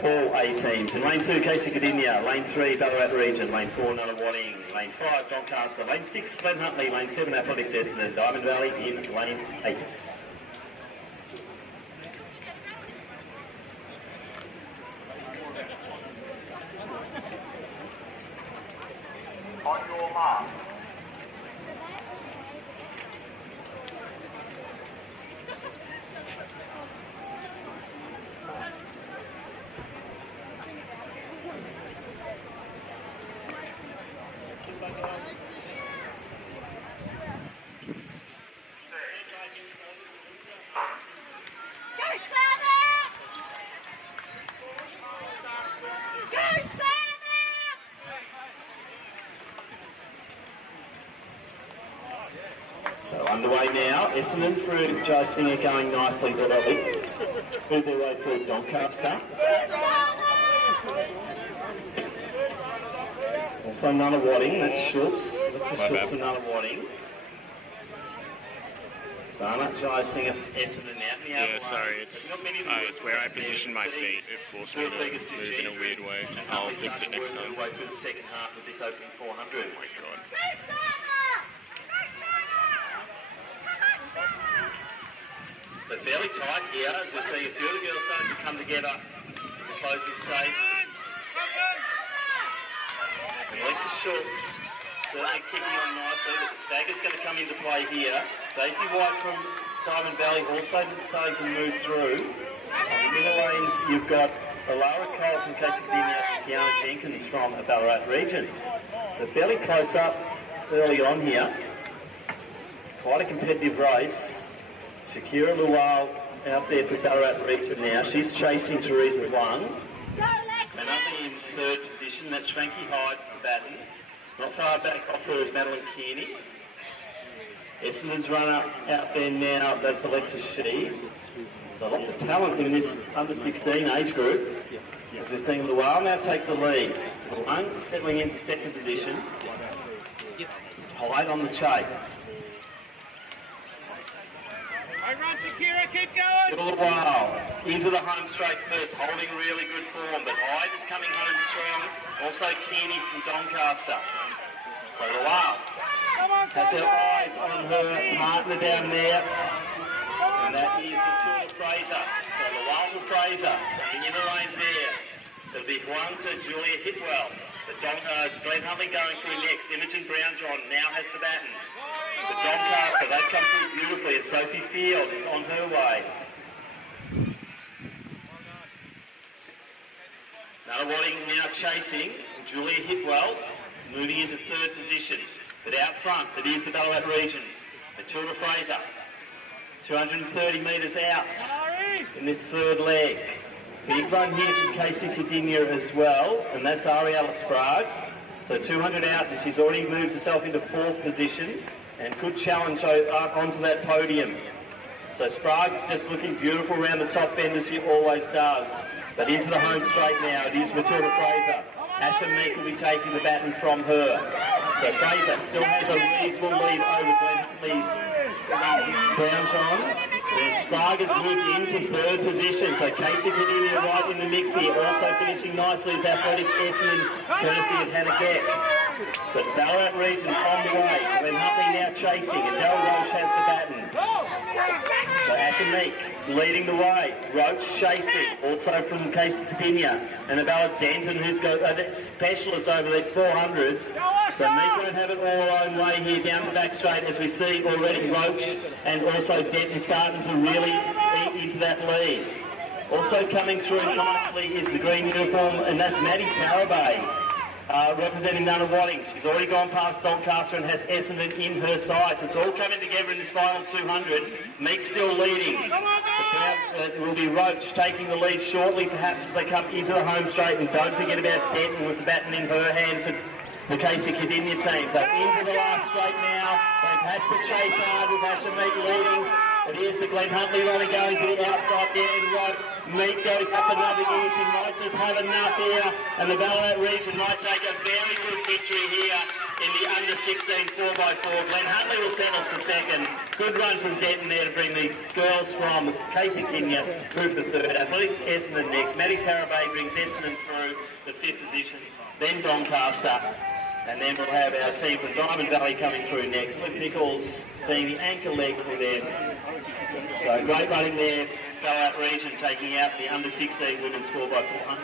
All 8 teams. In lane 2, Casey Cardinia. Lane 3, Ballarat Region. Lane 4, Nunawading. Lane 5, Doncaster. Lane 6, Glen Huntley. Lane 7, Athletics Essendon. Diamond Valley in lane 8. On your mark. So underway now. Essendon through Joe Singer going nicely to Lolly. Move their way through Doncaster. Also Nunawading, that's Schultz. That's the Schultz for Nunawading. Sana, Joe Singer, Essendon out in the Yeah, sorry, it's where I position my feet. It forced me to move in a weird way. I'll fix it next time. Way through the second half of this opening 400. Oh my god. So fairly tight here as we see a few of the girls starting to come together in the closing stages. And Lisa Schultz certainly kicking on nicely, but the stagger's going to come into play here. Daisy White from Diamond Valley also starting to move through. On the middle lanes, you've got Alara Cole from Casey Cardinia and Kiana Jenkins from the Ballarat region. So fairly close up early on here. Quite a competitive race. Shakira Lual out there for Ballarat region now. She's chasing Teresa Wang. And up in third position, that's Frankie Hyde for Batten. Not far back off her is Madeline Kearney. Essendon's runner out there now, that's Alexis Shee. So a lot of talent in this under-16 age group. As we're seeing Lual now take the lead. One settling into second position. Hyde on the chase. Hey, run, Shakira, keep going! Lual into the home straight first, holding really good form, but Hyde is coming home strong. Also Kearney from Doncaster. So Lual has her eyes on her partner down there, and that is Matilda Fraser. So Lual to Fraser, in the lanes there. It'll be one to Julia Hitwell. But Glenn Huntley going through next. Imogen Brown-John now has the baton. But Doncaster, they've come through beautifully, and Sophie Field is on her way. Nunawading now chasing. Julia Hitwell moving into third position. But out front, it is the Ballarat region. Matilda Fraser, 230 metres out in its third leg. Big run here from Casey Cadinia as well, and that's Ariella Sprague. So 200 out, and she's already moved herself into fourth position and could challenge up onto that podium. So Sprague just looking beautiful around the top bend as she always does. But into the home straight now, it is Matilda Fraser. Asher Meek will be taking the baton from her. So Fraser still has a reasonable lead over Glenn Huntley's Brown-John. And Sprague has moved into third position. So Casey Cadinia right in the mix here. Also finishing nicely is Athletics Essendon, courtesy of Hannah Beck. But Ballarat region on the way. Glenn Huntley now chasing, and Darryl Roche has the baton. So Asher Meek leading the way. Roach chasing, also from Casey Cadinia. And about Denton, who's got a specialist over these 400s. So Meek won't have it all her own way here down the back straight, as we see already Roach and also Denton starting to really eat into that lead. Also coming through nicely is the green uniform, and that's Maddie Tarabay. Representing Nunawading. She's already gone past Doncaster and has Essendon in her sights. It's all coming together in this final 200. Meek still leading. It will be Roach taking the lead shortly, perhaps, as they come into the home straight. And don't forget about Denton with the baton in her hand for the Casey Cadinia team. So into the last straight now. They've had to chase hard with Asher Meek leading. But here's the Glenn Huntley runner going to the outside there, and right, Meek goes up another gear. She might just have enough here, and the Ballarat region might take a very good victory here in the under-16 4x4. Glenn Huntley will settle for second. Good run from Denton there to bring the girls from Casey Cadinia through for third. Athletics Essendon next. Maddie Tarabay brings Essendon through the fifth position, then Doncaster. And then we'll have our team from Diamond Valley coming through next. Luke Nichols being the anchor leg for them. So great running there. Ballarat region taking out the under-16 women's 4x400.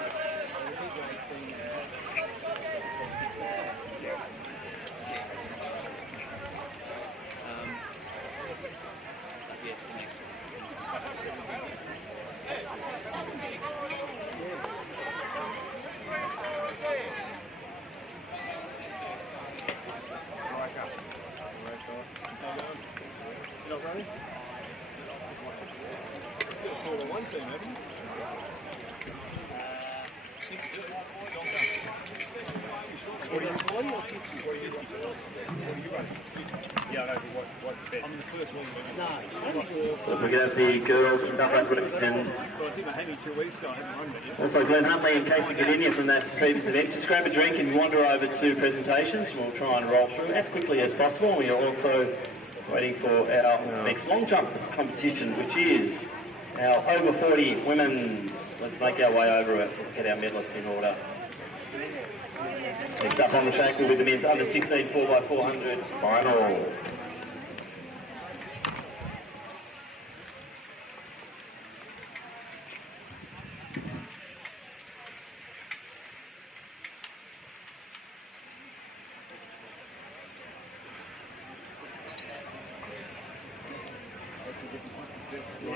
So if we get the girls from Ballarat and also Glenn Huntley and Casey Cadinia from that previous event, just grab a drink and wander over to presentations. We'll try and roll through as quickly as possible. We are also waiting for our next long jump competition, which is our over 40 women's. Let's make our way over it, get our medalists in order. Next up on the track will be the men's under 16 4x400 final.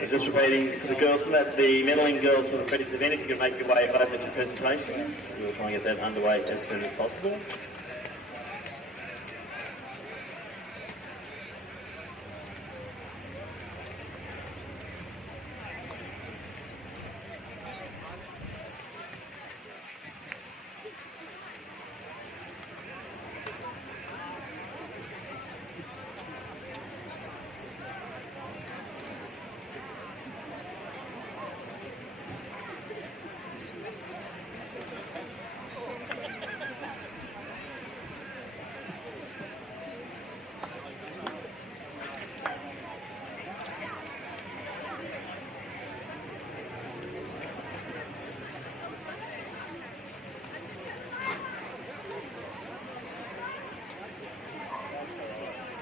Just repeating for the girls from that, the medalling girls for the previous event, if you can make your way over to presentations, we'll try and get that underway as soon as possible.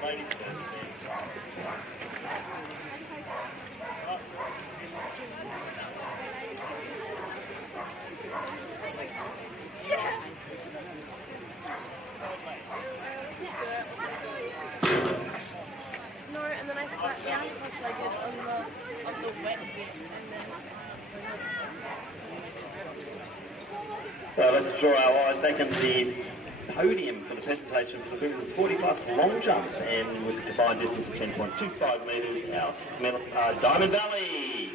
ladies first. No, and then I sat down because I did on the wet bit, and then. So let's draw our eyes back into the podium for the presentation for the women's 40-plus long jump, and with a combined distance of 10.25 metres, our medals are Diamond Valley.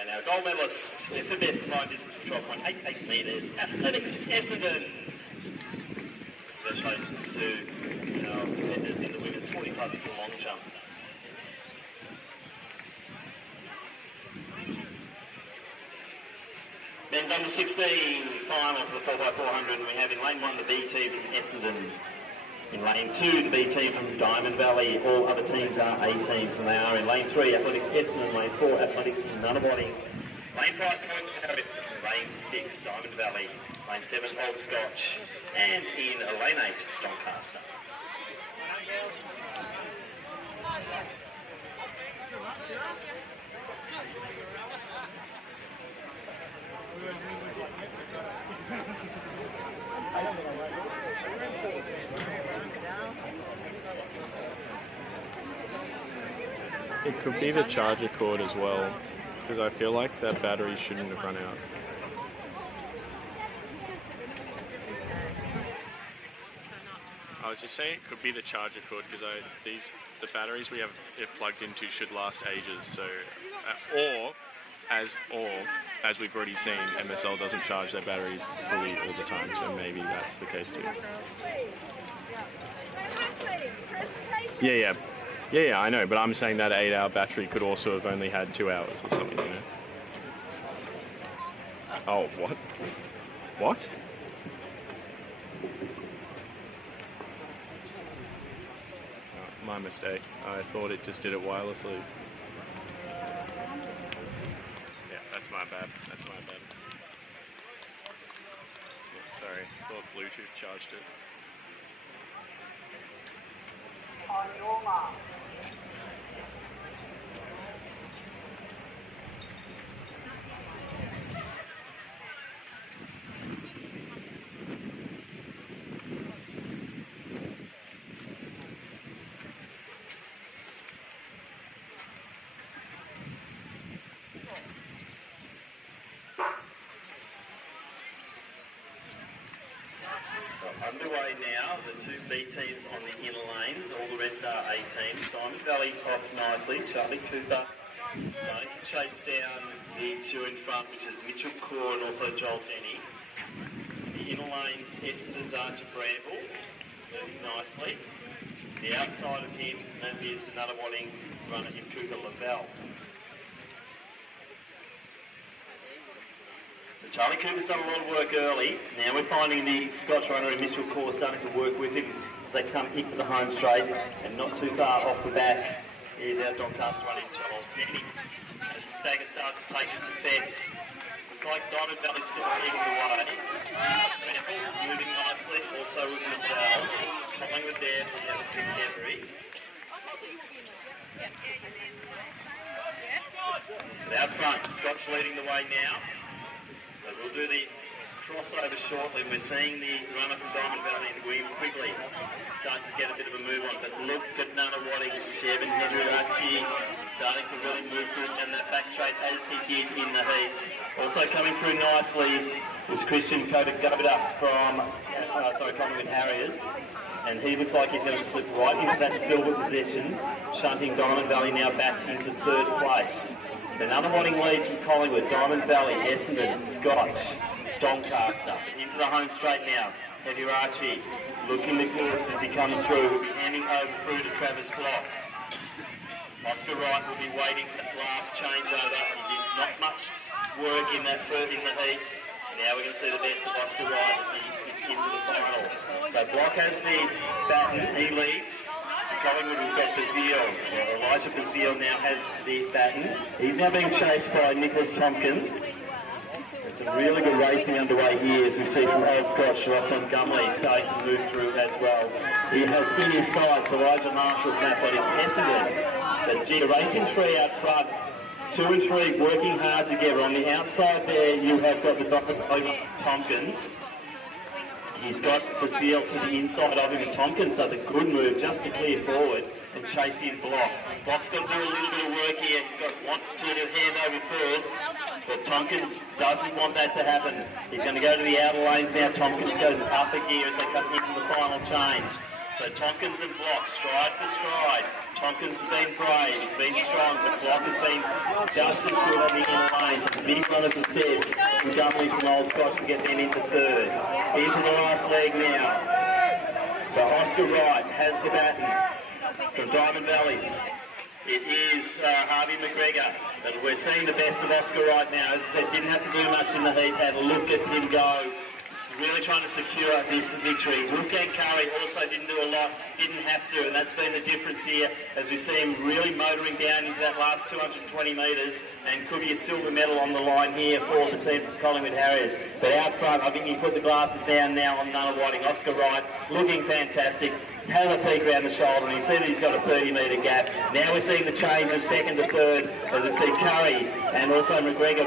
And our gold medalists with the best combined distance of 12.88 metres, Athletics Essendon. Congratulations to our competitors in the women's 40-plus long jump. Men's under 16 final for the 4x400. We have in lane 1 the B team from Essendon. In lane 2 the B team from Diamond Valley. All other teams are A teams, and they are in lane 3 Athletics Essendon, lane 4 Athletics Nunawading, lane 5 lane 6 Diamond Valley, lane 7 Old Scotch, and in lane 8 Doncaster. It could be the charger cord as well, because I feel like that battery shouldn't have run out. I was just saying it could be the charger cord, because the batteries we have it plugged into should last ages. So, or as we've already seen, MSL doesn't charge their batteries fully all the time. So maybe that's the case too. Yeah, I know, but I'm saying that 8-hour battery could also have only had 2 hours or something, you know? Oh, what? What? Oh, my mistake. I thought it just did it wirelessly. Yeah, that's my bad. Yeah, sorry, thought Bluetooth charged it. On your mark. Underway now, the two B teams on the inner lanes, all the rest are A teams. Diamond Valley off nicely, Charlie Cooper starting to chase down the two in front, which is Mitchell Core and also Joel Denny. The inner lanes, Essendon's Archer Bramble, moving nicely. To the outside of him, that is the Nunawading runner in Cooper Lavelle. So Charlie Cooper's done a lot of work early. Now we're finding the Scotch runner in Mitchell Core starting to work with him as they come into the home straight, and not too far off the back is our Doncaster running Joel Denny. As the stagger starts to take its effect, looks like Diamond Valley's still leading the way. Bramble moving nicely, also with Lavelle. Collingwood there, we have a big Henry. Out front, Scotch leading the way now. So we'll do the crossover shortly. We're seeing the runner from Diamond Valley and William quickly start to get a bit of a move on. But look at Nunawading, Shevin Henry starting to really move through and that back straight as he did in the heats. Also coming through nicely is Christian Koda-Goda from Collingwood Harriers. And he looks like he's going to slip right into that silver position, shunting Diamond Valley now back into third place. So Nunawading leads from Collingwood, Diamond Valley, Essendon, Scotch, Doncaster. Into the home straight now. Heavy Archie looking the goods as he comes through, handing over through to Travis Block. Oscar Wright will be waiting for that last changeover. He did not much work in the heats. Now we're going to see the best of Oscar Wright as he is into the final. So Block has the baton, he leads. Collingwood, we've got Bazile. Well, Elijah Bazile now has the baton. He's now being chased by Nicholas Tompkins. There's some really good racing underway here, as we see from Old Scotch, Lachlan Gumley starting to move through as well. He has in his sights Elijah Marshall from Athletics Essendon. But gee, racing three out front, 2 and 3 working hard together. On the outside there, you have got the Dr. Tompkins. He's got Bazile to the inside of him, and Tompkins does a good move just to clear forward and chase in Block. Block's got to do a little bit of work here. He's got want to hand over first, but Tompkins doesn't want that to happen. He's going to go to the outer lanes now. Tompkins goes up a gear as they come into the final change. So Tompkins and Block, stride for stride. Tompkins has been brave, he's been strong, but Block has been just as good on the inner lanes. The big one, as I said, from Gumley from Old Scotch to get them into third. Into the last leg now. So Oscar Wright has the baton from Diamond Valleys. It is Harvey McGregor. But we're seeing the best of Oscar Wright now. As I said, didn't have to do much in the heat. Had a look at him go. Really trying to secure this victory. Wolfgang Curry also didn't do a lot, didn't have to, and that's been the difference here as we see him really motoring down into that last 220 metres, and could be a silver medal on the line here for the team from Collingwood Harriers. But out front, I think you put the glasses down now on Nunna Whiting. Oscar Wright looking fantastic. Had a peek around the shoulder, and you see that he's got a 30-metre gap. Now we're seeing the change of second to third as we see Curry and also McGregor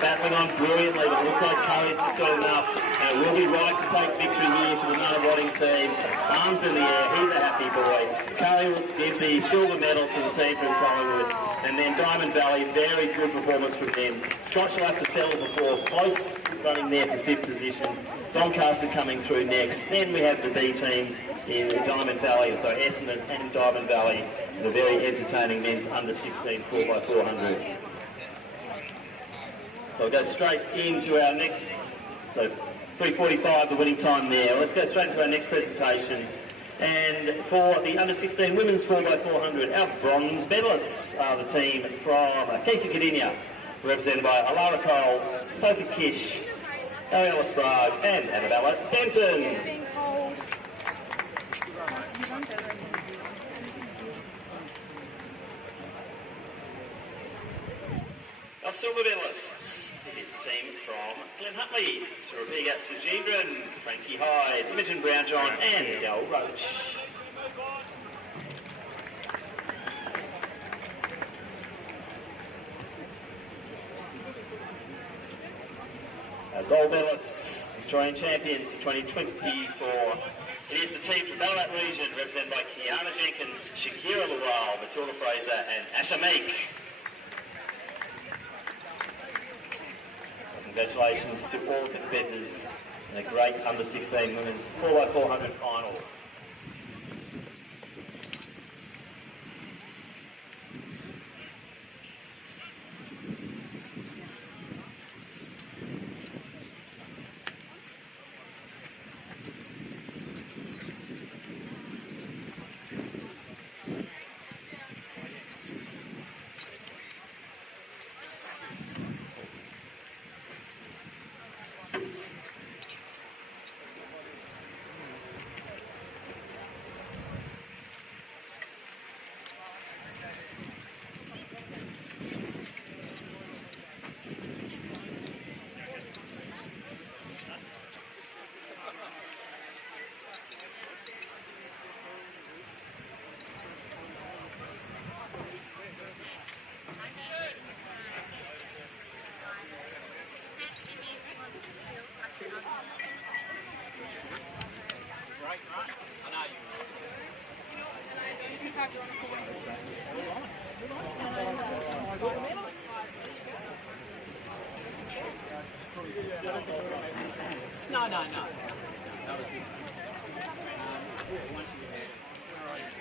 battling on brilliantly, but it looks like Curry's just got enough. And it will be right to take victory here for the Nunna Whiting team. Arms in the air, he's a happy boy. Curry will give the silver medal to the team from Collingwood. And then Diamond Valley, very good performance from them. Scotch will have to settle before, close running there for 5th position. Doncaster coming through next. Then we have the B teams in Diamond Valley, so Essendon and Diamond Valley, and a very entertaining men's under 16 4x400. So we'll go straight into our next, so 3:45 the winning time there. Let's go straight into our next presentation. And for the under 16 women's 4x400, our bronze medalists are the team from Casey Cadinia, represented by Alara Cole, Sophie Kish, Ariella Sprague and Annabella Denton. Our silver medalists, it is the team from Glen Hutley, Surabiga Sujindran, Frankie Hyde, Imogen Brownjohn and Del Roach. Our gold medalists, Victorian champions 2024. It is the team from Ballarat region, represented by Kiana Jenkins, Shakira Lawal, Matilda Fraser and Asha Meek. Congratulations to all the competitors in a great under 16 women's 4x400 final.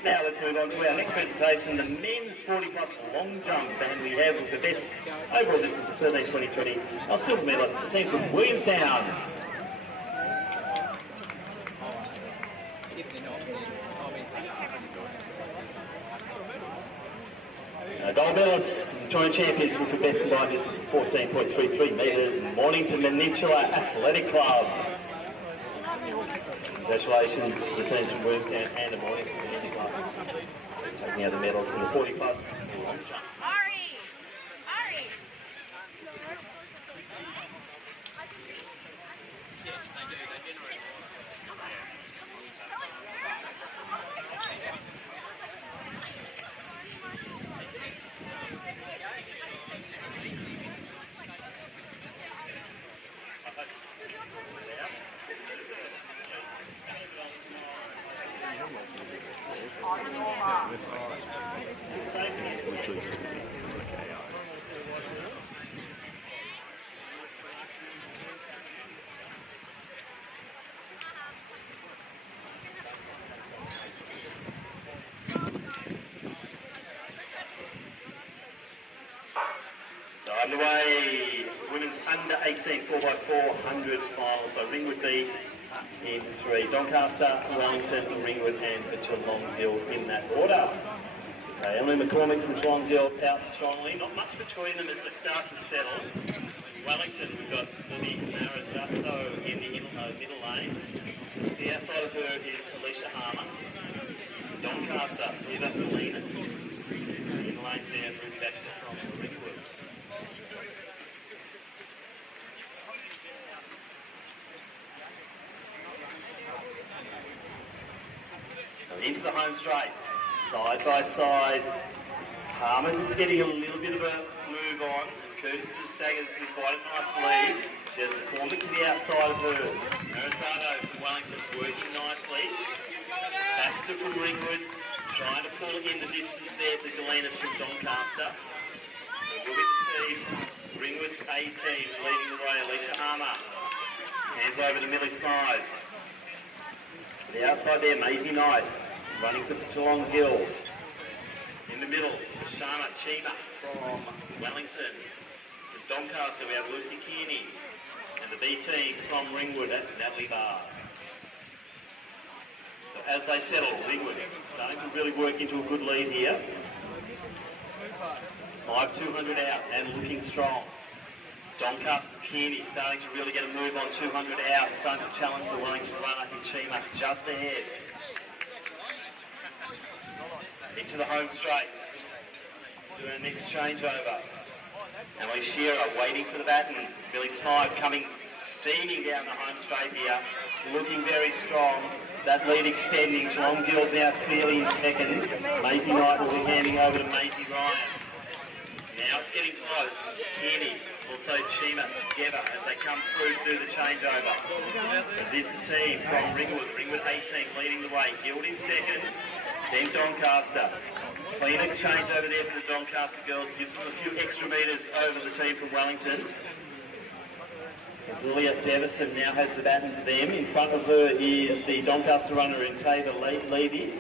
Now let's move on to our next presentation, the men's 40 plus long jump, and we have the best overall distance of 13:20:20. Our silver medalist, the team from Williamstown. Gold medalists, Victorian champions with the best combined distance of 14.33 metres, Mornington Peninsula Athletic Club. Congratulations to the teams from Williamstown and the Morning. Taking out the medals in the 40 plus long jump. So underway, women's under 18 4x400 final. So Ringwood B in 3. Doncaster, Wellington, Ringwood and Geelong Hill in that order. So Emily McCormick from Geelong Hill out strongly. Not much between them as they start to settle. Wellington, we've got Lily Marizzato in the middle lanes. The outside of her is Alicia Harmer. Doncaster, Eva Felinas. In the lanes there, Ruby Baxter from Ringwood. So into the home straight, side by side. Harmer is getting a little bit of a move on. Curtis the Saggers with quite a nice lead. There's McCormick to the outside of her. Marizzato from Wellington working nicely. Baxter from Ringwood trying to pull in the distance there to Galenas from Doncaster. We'll get the team. Ringwood's A team leading the way. Alicia Harmer. Hands over to Millie Smythe. To the outside there, Maisie Knight. Running for Geelong Hill. In the middle, Shana Chima from Wellington. From Doncaster, we have Lucy Kearney. And the B team from Ringwood, that's Natalie Barr. So as they settle, Ringwood starting to really work into a good lead here. 5-200 out and looking strong. Doncaster Kearney starting to really get a move on 200 out, starting to challenge the Wellington runner in Chima just ahead. Into the home straight to do our next changeover. Emily Shearer waiting for the baton. Billy Smythe coming steaming down the home straight here, looking very strong. That lead extending. Geelong Guild now clearly in second. Maisie Knight will be handing over to Maisie Ryan. Now it's getting close. Kearney, also Chima together as they come through to do the changeover. And this is the team from Ringwood. Ringwood 18 leading the way. Guild in second. Then Doncaster. Cleaner change over there for the Doncaster girls. Gives them a few extra metres over the team from Wellington. As Lilia Davison now has the baton for them. In front of her is the Doncaster runner in Taylor Levy.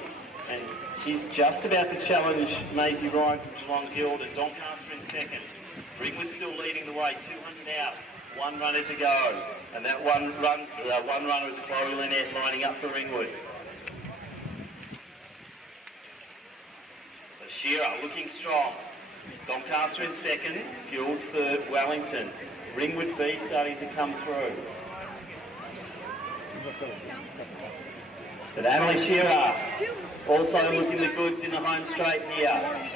And she's just about to challenge Maisie Ryan from Geelong Guild and Doncaster in second. Ringwood still leading the way, 200 out. One runner to go. And that one runner is Chloe Lynette lining up for Ringwood. Shearer looking strong. Doncaster in second, Guild third, Wellington. Ringwood B starting to come through. But Emily Shearer also looking the goods in the home straight here.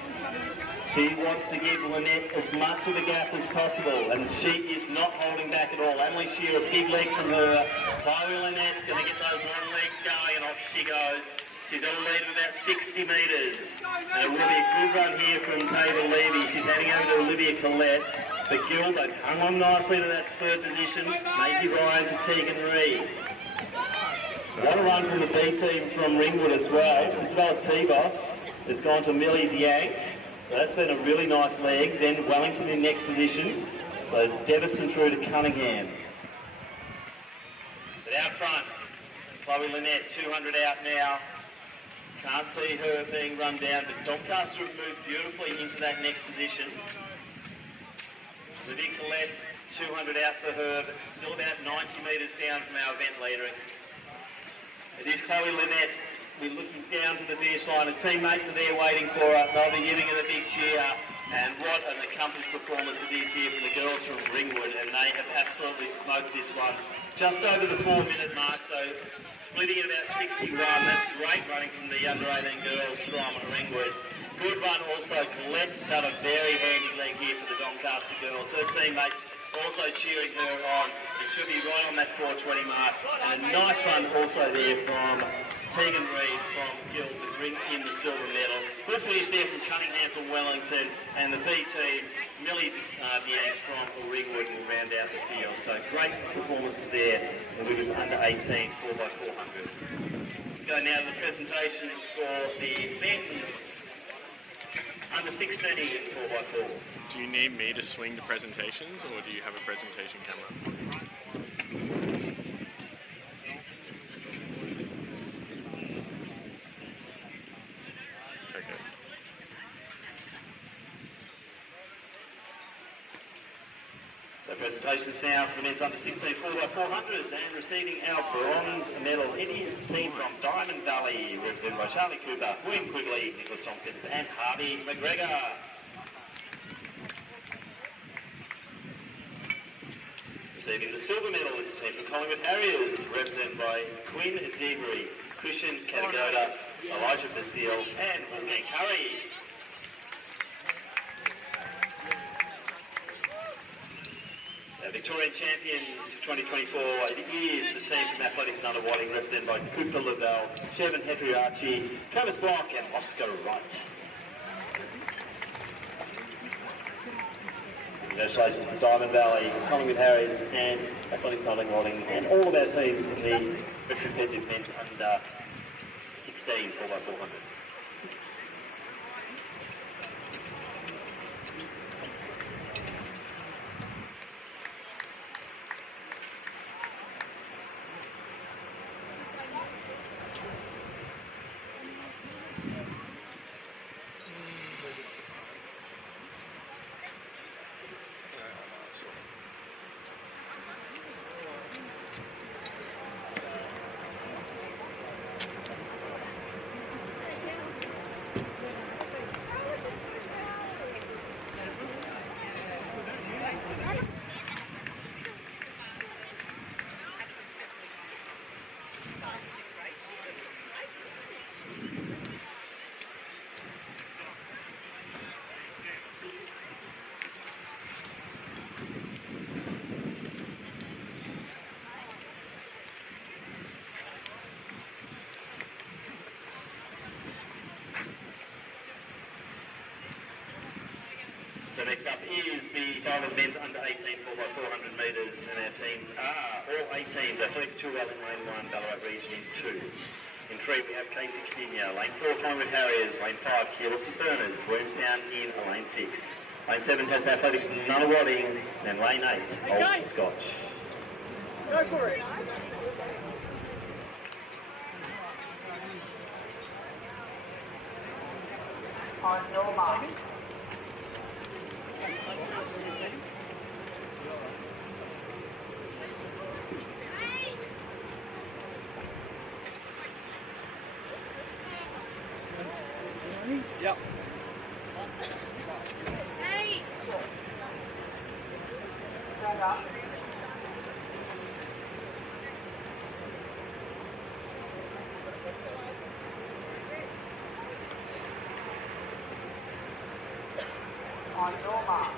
She wants to give Lynette as much of a gap as possible, and she is not holding back at all. Emily Shearer, big leg from her. Chloe Lynette's going to get those long legs going, and off she goes. She's on a lead of about 60 metres. And it will be a good run here from Taylor Levy. She's heading over to Olivia Collette. The Guild, they've hung on nicely to that third position. Maisie Ryan to Tegan Reid. What a run from the B team from Ringwood as well. Isabella T-Boss has gone to Millie Diank. So that's been a really nice leg. Then Wellington in next position. So Devison through to Cunningham. But out front, Chloe Lynette, 200 out now. Can't see her being run down, but Doncaster have moved beautifully into that next position. Olivia Collette, 200 out for her, but still about 90 metres down from our event leader. It is Chloe Lynette we're looking down to the finish line. The teammates are there waiting for her. They'll be giving it a big cheer. And what an accomplished performance it is here from the girls from Ringwood. And they have absolutely smoked this one. Just over the 4-minute mark, so splitting at about 61. That's great running from the under-18 girls from Ringwood. Good run also. Colette's done a very handy leg here for the Doncaster girls. Her teammates also cheering her on. And she'll be right on that 4:20 mark. And a nice run also there from Tegan Reid from Gill to bring in the silver medal. Good finish there from Cunningham from Wellington. And the B team, Millie Bianc from Ringwood will round out the field. So great performances there. The winners under 18, 4x400. Let's go now to the presentations for the men's under 16, 4x4. Do you need me to swing the presentations, or do you have a presentation camera? Okay. So presentations now for the men's under 16 4x400s, and receiving our bronze medal. It is the team from Diamond Valley, represented by Charlie Cooper, William Quigley, Nicholas Tompkins and Harvey McGregor. Receiving the silver medal is the team from Collingwood Harriers, represented by Quinn Deabury, Christian Catagoda, Elijah Basile and Wolfgang Curry. Victorian champions for 2024, it is the team from Athletics Under Wadding, represented by Cooper Lavelle, Sherman Hetriarchi, Travis Block and Oscar Wright. Congratulations to Diamond Valley, Collingwood Harriers and Athletics Under Wadding and all of our teams in the competitive men's under 16 4x400. So next up is the Diamond men's under 18 4x400 metres, and our teams are all 8 teams. Athletics 2 Lane 1, Ballarat Region in 2. In 3 we have Casey Cadinia, Lane 4 Collingwood Harriers, Lane 5 Keilor Burners, Williamstown in Lane 6. Lane 7 has Athletics Nunawading, and Lane 8 Old Scotch. Go for it. On your mark. Yep. Hey! Stand up. On your mark.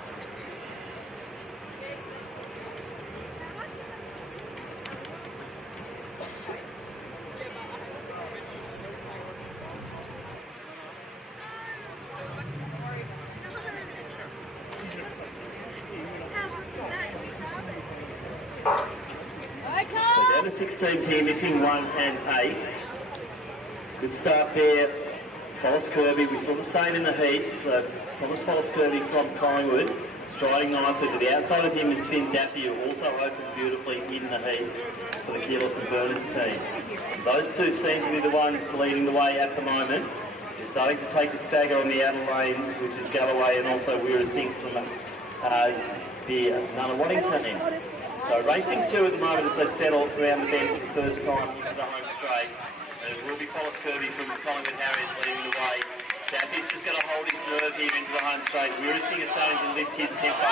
So down to 6 teams here, missing 1 and 8. Good start there. Follis Kirby, we saw the same in the heats. Thomas Follis Kirby from Collingwood, striding nicely to the outside of him is Finn Daffy, who also opened beautifully in the heats for the Keilor Burners team. Those two seem to be the ones leading the way at the moment. They're starting to take the stagger on the outer lanes, which is Galloway and also Weir Singh from the Nunawading team. So racing 2 at the moment as they settle around the bend for the first time into the home straight. It will be Follis Kirby from Collingwood Harriers leading the way. Daffy's just going to hold his nerve here into the home straight. Wearisting is starting to lift his tempo.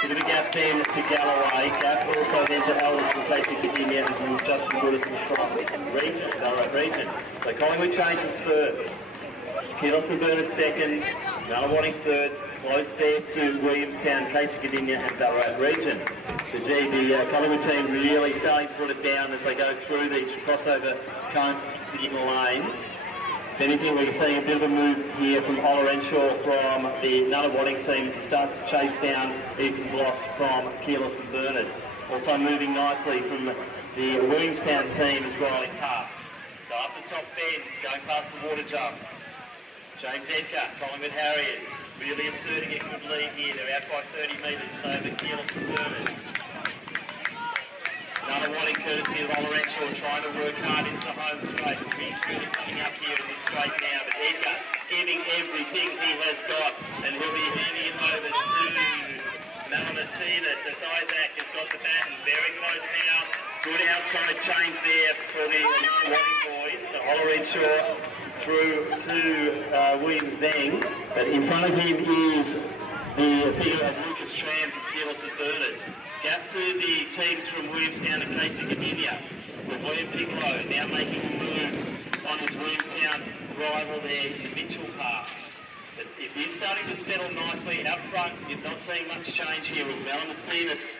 Bit of a gap then to Galloway. Gap also then to Ellis from Casey Virginia and Justin Goodis from the region. Region. So Collingwood changes first. Keelos Burners second. Nunawading third. Close there to Williamstown, Casey Virginia and Ballarat region. The Collingwood team really starting to put it down as they go through these crossover cones to the lanes. If anything, we're seeing a bit of a move here from Ola Renshaw from the Nunawading team as he starts to chase down Ethan Bloss from Keelos and Bernards. Also moving nicely from the Williamstown team is Riley Parks. So up the top bend, going past the water jump. James Edgar, Collingwood Harriers, really asserting a good lead here. They're out by 30 metres over Keelos and Bernards. Nunawading courtesy of Ola Renshaw trying to work hard into the home straight. He's really coming up here in this straight now, but Edgar giving everything he has got, and he'll be handing it over to Martinez. That's Isaac has got the baton, very close now. Good outside change there for the Nunawading boys. So Ola Renshaw through to William Zhang, but in front of him is the figure of Lucas Tran from Keelos and Bernards. Gap to the teams from Williamstown and Casey Virginia, with William Piccolo now making a move on his Williamstown rival there in Mitchell Parks. But if he's starting to settle nicely up front, you're not seeing much change here with Martinez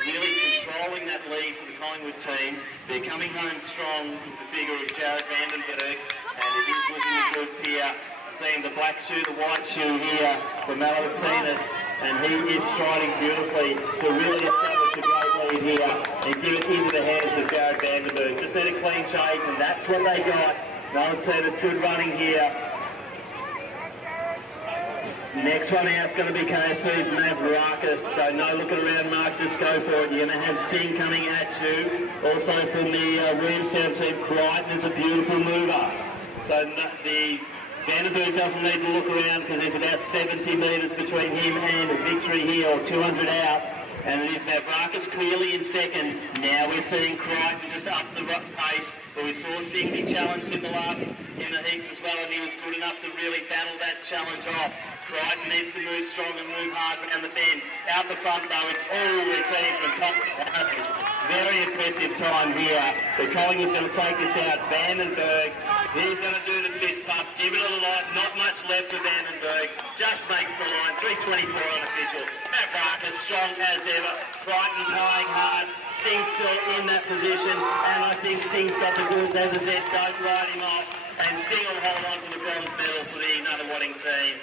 really controlling that lead for the Collingwood team. They're coming home strong with the figure of Jared Vandenberg, and it is looking the goods here. Seeing the black shoe, the white shoe here for Martinez, and he is striding beautifully to really establish a great lead here and give it into the hands of Jared Vandenberg. Just need a clean chase, and that's what they got. Martinez, good running here. Next one out is going to be KSB's Mavrakis, so no looking around, Mark, just go for it. You're going to have Singh coming at you. Also from the Williamstown team, Crichton is a beautiful mover. So the Vandenberg doesn't need to look around because there's about 70 metres between him and victory here, or 200 out. And it is Mavrakis clearly in second. Now we're seeing Crichton just up the pace, but we saw Singh be challenged in the heats as well, and he was good enough to really battle that challenge off. Crichton needs to move strong and move hard around the bend. Out the front though, it's all the team from Collingwood. Very impressive time here. The Collingwood's going to take this out. Vandenberg, he's going to do the fist pump. Give it a lot. Not much left for Vandenberg. Just makes the line. 3:24 unofficial. Mavrakis strong as ever. Crichton's tying hard. Singh's still in that position, and I think Singh's got the goods. As I said, don't write him off. And Singh will hold on to the bronze medal for the Nunawading team.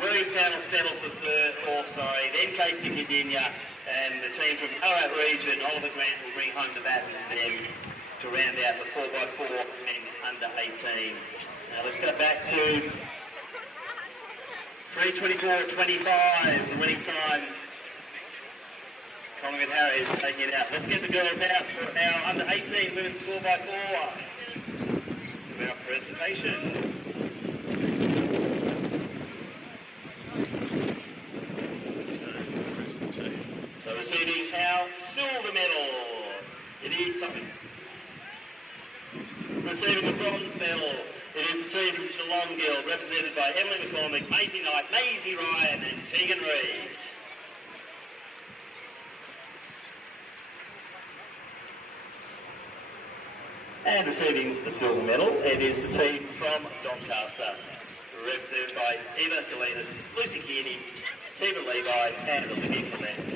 Williamstown will settle for third, then Casey Virginia, and the teams from Ballarat region, Oliver Grant will bring home the bat and then to round out the 4x4 men's under 18. Now let's go back to 3:24.25, the winning time. Collingwood Harriers taking it out. Let's get the girls out for our under 18 women's 4x4. To our presentation. So receiving our silver medal, it is receiving the bronze medal, it is the team from Geelong Guild, represented by Emily McCormick, Maisie Knight, Maisie Ryan and Tegan Reid. And receiving the silver medal, it is the team from Doncaster, represented by Eva Galinas, Lucy Kearney, Tiva Levi and Olivia Clements.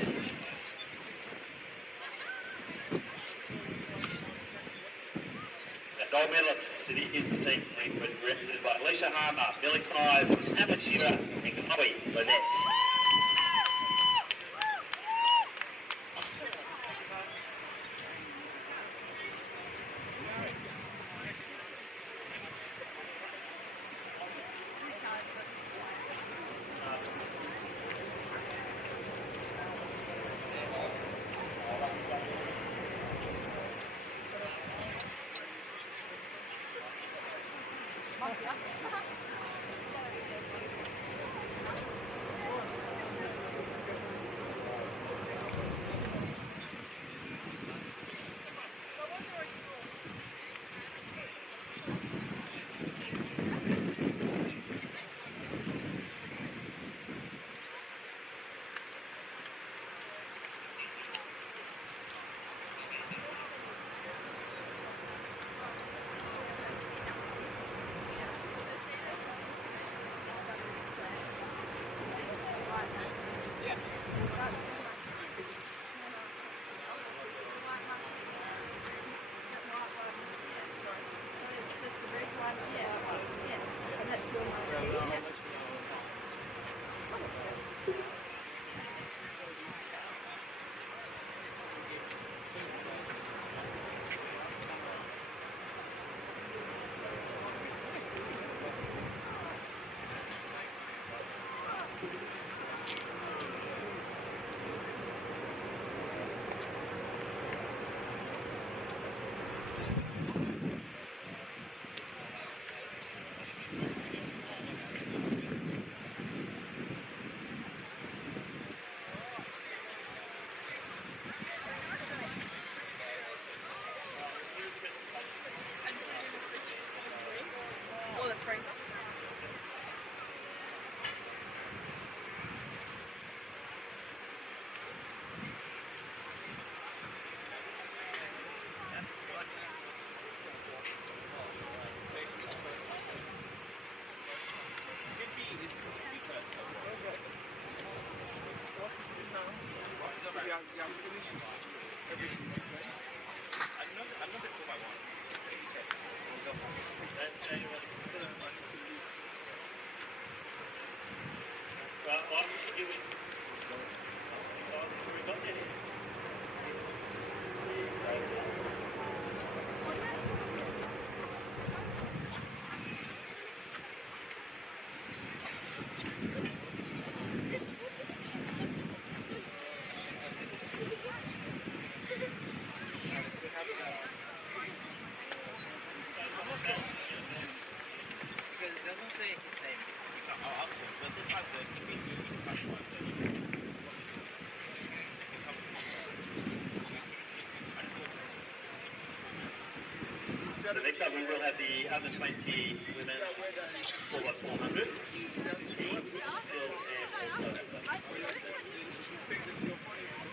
The gold medalists, it is the team represented by Alicia Harmer, Millie Clive, Emma Shearer and Chloe Lynette. Or the freezer. Because it doesn't say his name. I'll say, does it have the So next up we will have the under 20 women 4x400. Still and also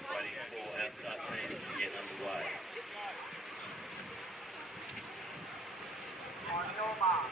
waiting for our start teams to get underway. On your mark.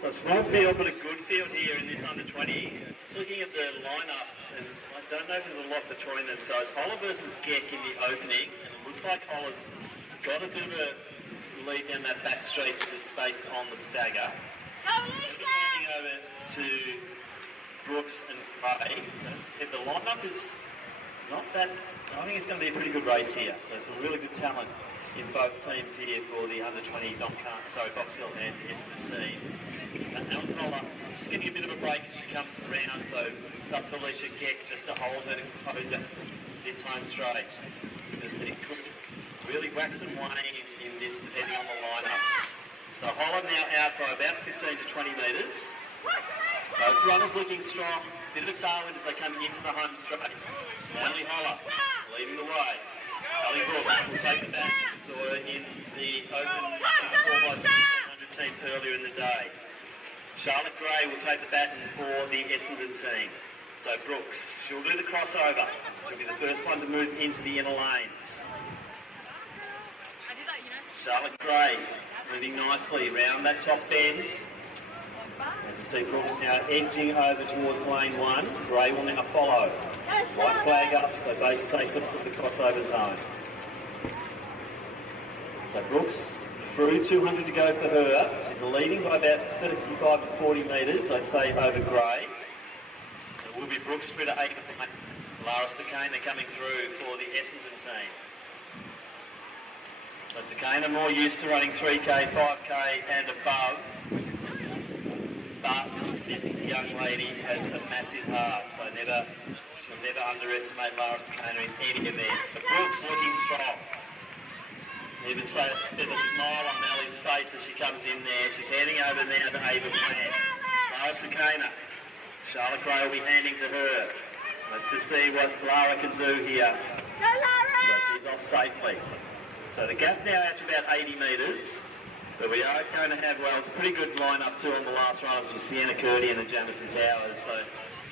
So a small field, but a good field here in this under 20. Just looking at the lineup, and I don't know if there's a lot between them. So it's Holler versus Geck in the opening, and it looks like Holler's got a bit of a lead down that back street, which is based on the stagger. Handing over to Brooks and Gray. So the lineup is not that. I think it's going to be a pretty good race here. So some really good talent in both teams here for the under 20 Box Hill and Essendon teams. Ellen Holler just getting a bit of a break as she comes around, so it's up to Alicia Geck just to hold her this home straight, because it could really wax and wane in this depending on the lineups. So Holler now out by about 15 to 20 metres. Both runners looking strong, bit of a tailwind as they come into the home straight. Only Holler leading the way. Ali Brooks will take the back. Saw her in the open 4x1500 team earlier in the day. Charlotte Gray will take the baton for the Essendon team. So Brooks, she'll do the crossover. She'll be the first one to move into the inner lanes. Charlotte Gray moving nicely around that top bend. As you see Brooks now edging over towards lane 1. Gray will now follow. White flag up, so both safe to put the crossover zone. So Brooks through 200 to go for her. She's leading by about 35 to 40 metres, I'd say, over Gray. It will be Brooks through to 8. Lara Sakana coming through for the Essendon team. So Sakana more used to running 3K, 5K and above. But this young lady has a massive heart, so she'll never underestimate Lara Sakana in any events. But Brooks looking strong. Even so, there's a smile on Nellie's face as she comes in there. She's heading over now to Ava Plant. Lara Sakana. Charlotte Gray will be handing to her. Let's just see what Lara can do here. Go, Lara! So she's off safely. So the gap now out to about 80 metres. But we are going to have, well, it's a pretty good line-up too on the last runners with Sienna Curdy and Jamison Towers. So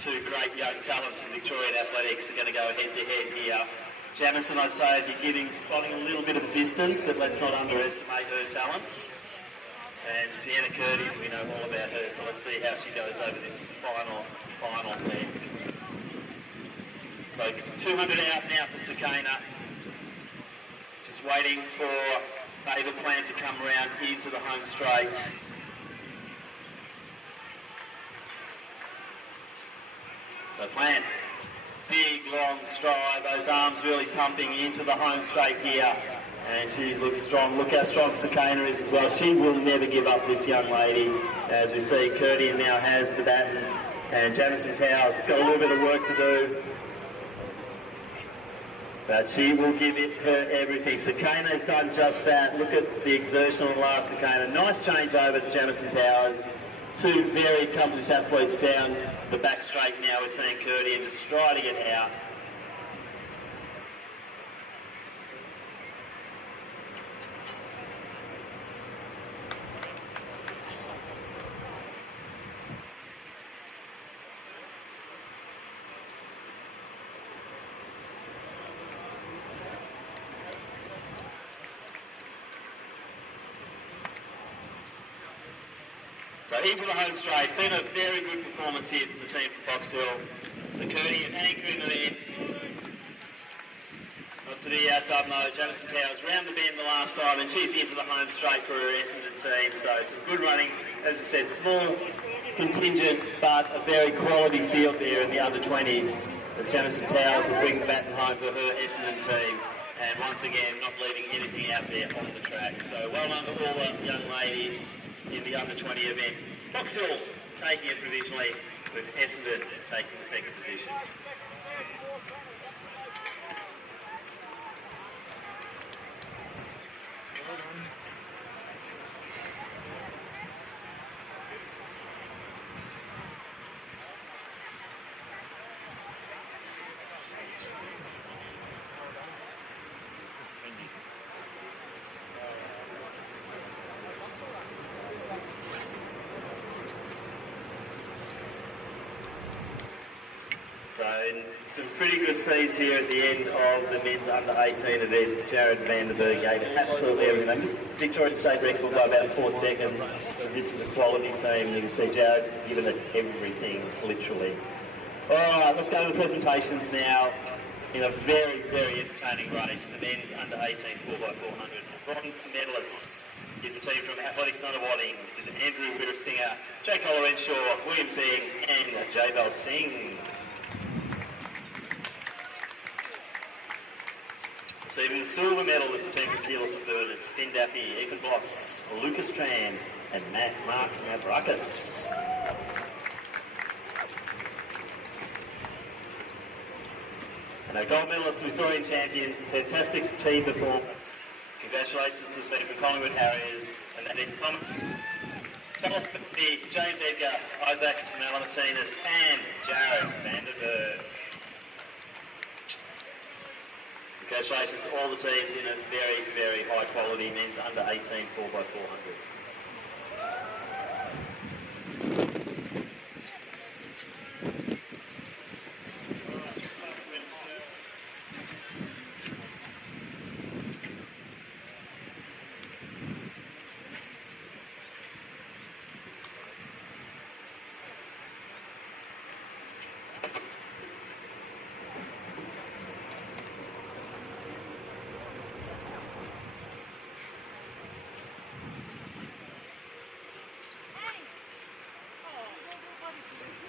two great young talents in Victorian athletics are going to go head-to-head here Jamison, I'd say, if you're spotting a little bit of distance, but let's not underestimate her talent. And Sienna Curdy, we know all about her, so let's see how she goes over this final thing. So 200 out now for Sakana. Just waiting for Favour Plan to come around into the home straight. So Plan, big long stride, those arms really pumping into the home straight here. And she looks strong. Look how strong Sakana is as well. She will never give up, this young lady. As we see, Curdy now has the baton, and Jamison Towers got a little bit of work to do. But she will give it her everything. Sakana's done just that. Look at the exertion on Lara Sakana. Nice change over to Jamison Towers. Two very accomplished athletes down the back straight now. We're seeing Curdy and just striding it out. So into the home straight. Been a very good performance here from the team from Box Hill. So Curdy anchoring it in. Up to the dub mode. Jamison Towers round the bend the last time, and she's into the home straight for her Essendon team. So some good running. As I said, small contingent, but a very quality field there in the under-20s. As Jamison Towers will bring the baton home for her Essendon team. And once again, not leaving anything out there on the track. So well done to all the young ladies in the under-20 event. Box Hill taking it provisionally, with Essendon taking the second position. So some pretty good scenes here at the end of the men's under-18 event. Jared Vandenberg gave absolutely everything. This is Victorian state record by about 4 seconds. So this is a quality team. You can see Jared's given it everything, literally. All right, let's go to the presentations now in a very, very entertaining race. The men's under-18 4x400. Bronze medalists is the team from Athletics Nunawading, which is Andrew Whittinger, Jake Colorenshaw, William Singh, and Jaybal Singh. Receiving the silver medal is the team from Keelis and Burners, Finn Daffy, Ethan Bloss, Lucas Tran, and Mark Mavrakis. And our gold medalists, Victorian champions, fantastic team performance. Congratulations to the team from Collingwood Harriers, and that is Thomas, Thomas McPhee, James Edgar, Isaac Malamatinas, and Jared Vandenberg. Congratulations to all the teams in a very, very high quality men's under-18 4x400.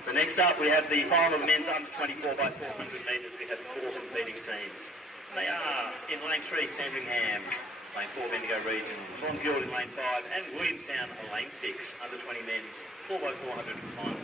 So next up we have the final men's under 24 by 400 metres. We have 4 competing teams. They are in lane 3, Sandringham, lane 4, Bendigo Region, Thornfield in lane 5, and Williamstown in lane 6, under 20 men's 4 by 400 final.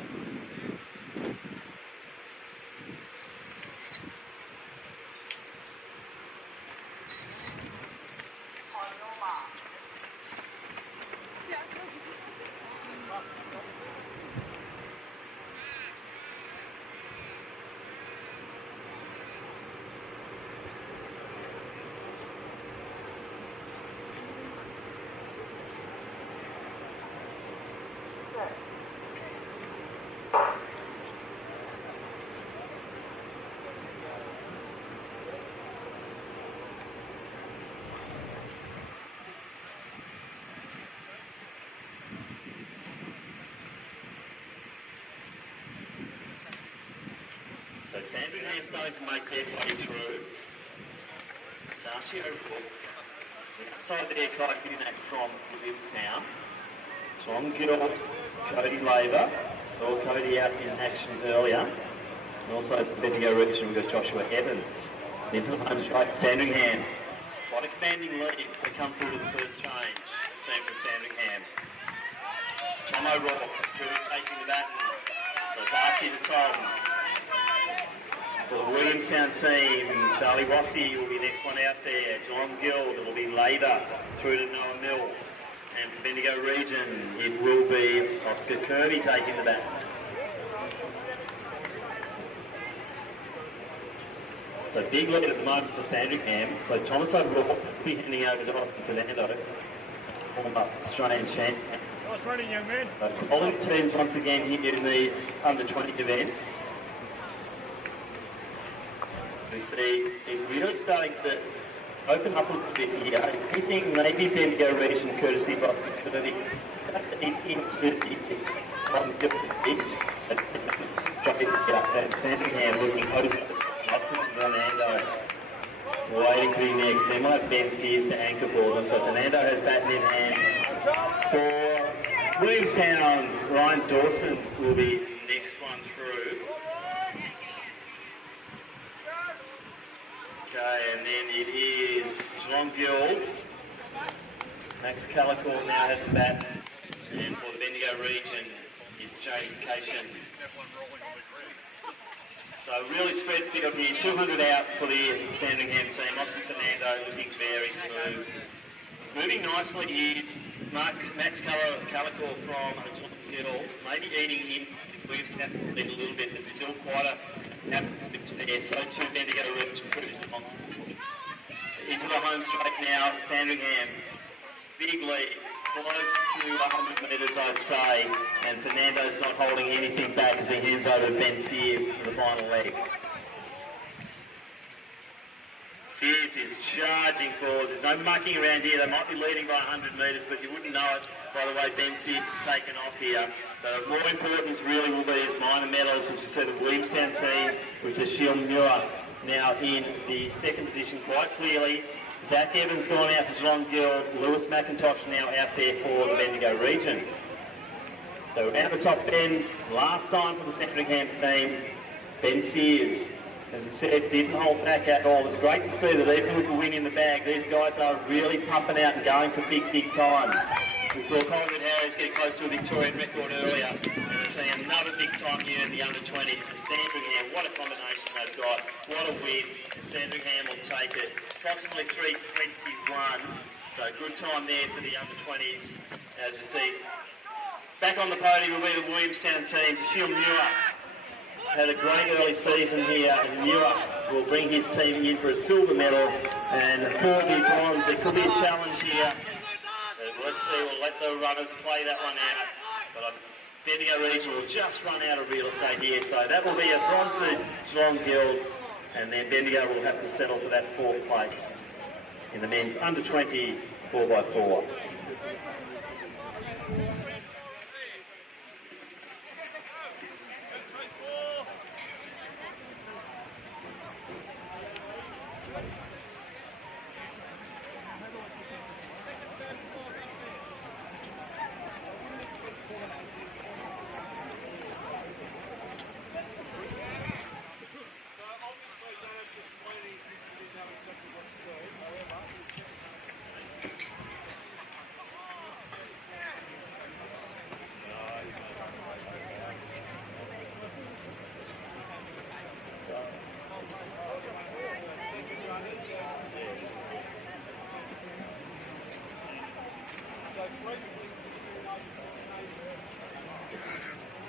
So Sandringham starting to make their way through. Darcy O'Rourke. Outside there, Kai Bunak from Williamstown. John Gill, Cody Labour. Saw Cody out in action earlier. And also for Bendigo region, we've got Joshua Evans. Into the home straight, Sandringham. Quite a commanding lead to come through to the first change. Team from Sandringham. Tom O'Rourke, taking the baton. So it's Archie to Tom. For the Williamstown team, Charlie Rossi will be the next one out there. John Gill, it will be Labour through to Noah Mills. And for Bendigo region, it will be Oscar Kirby taking the baton. So big lead at the moment for Sandringham. So Thomas O'Rourke will be handing over to Austin Fernando. Former Australian champion. Nice running, young man. Quality teams once again here in these under-20 events. We see it really starting to open up a little bit here. I think maybe Bendigo region, courtesy of Oscar Kirby, into the and Sandringham looking closer. Justice Fernando waiting to be next. They might have Ben Sears to anchor for them. So Fernando has baton in hand. For Williamstown, Ryan Dawson will be the next one through. Okay, and then it is John Gill. Max Calicourt now has the bat. And for the Bendigo region, it's James Cation. So really spread field here, 200 out for the Sandringham team. Austin Fernando looking very smooth. Moving nicely is Max Calicourt from John Gill, maybe eating in Williamstown a little bit, but still quite a average there. So too Bendigo region into the home straight now, Sandringham. Big lead. Close to 100 metres, I'd say, and Fernando's not holding anything back as he hands over to Ben Sears for the final leg. Sears is charging forward. There's no mucking around here. They might be leading by 100 metres, but you wouldn't know it by the way Ben Sears has taken off here. But more importance really will be his minor medals, as you said, the Williamstown team with Dashiell Muir now in the second position quite clearly. Zach Evans gone out for John Gill. Lewis McIntosh now out there for the Bendigo region. So out the top end, last time for the Sandringham team, Ben Sears, as I said, didn't hold back at all. It's great to see that even with the win in the bag, these guys are really pumping out and going for big, big times. We saw Collingwood Harris get close to a Victorian record earlier, and we're seeing another big time here in the under-20s. And Sandringham, what a combination they've got. What a win. And Sandringham will take it. Approximately 3:21. So good time there for the under-20s. As we see, back on the podium will be the Williamstown team. Dashiell Muir had a great early season here, and Muir will bring his team in for a silver medal. And for the bronze, there could be a challenge here. Let's see, we'll let the runners play that one out. But Bendigo region will just run out of real estate here. So that will be a bronze to John Gill. And then Bendigo will have to settle for that fourth place in the men's under-20 4x4.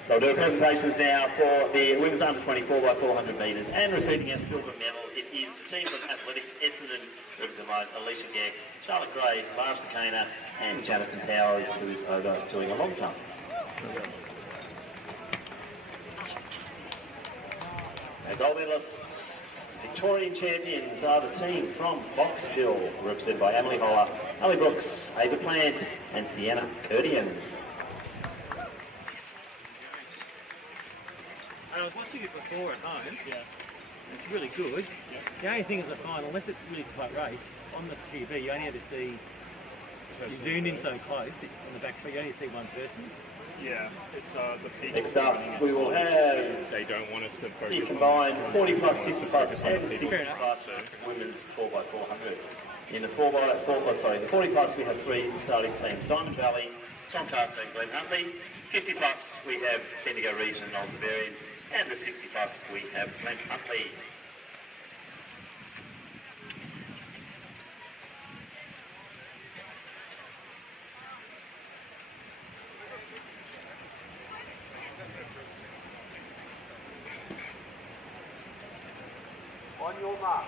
So we'll do presentations now for the women's under-20 4x400 metres, and receiving our silver medal, it is the team from athletics, Essendon, represented by Alicia Geck, Charlotte Gray, Lara Sakana, and Janison Towers, who is over doing a long jump. Our gold medalists, Victorian champions, are the team from Box Hill, represented by Emily Holler, Ali Brooks, Ava Plant, and Sienna Curdian. was watching it before at home. Yeah. It's really good. Yeah. The only thing is the final, unless it's a really tight race, on the TV you only ever see, you zoomed in so close on the back, so you only see one person. Yeah, it's the people. Next up, we will have They don't want us to focus the on combined 40 plus, they 50 want plus, us to focus on and the 60 people. plus women's 4x400. In the 40 plus we have 3 starting teams: Diamond Valley, Doncaster and Glen Huntly. 50 plus we have Bendigo Region and Oldsmobarians, and the 60 plus we have Glen Huntly. On your mark.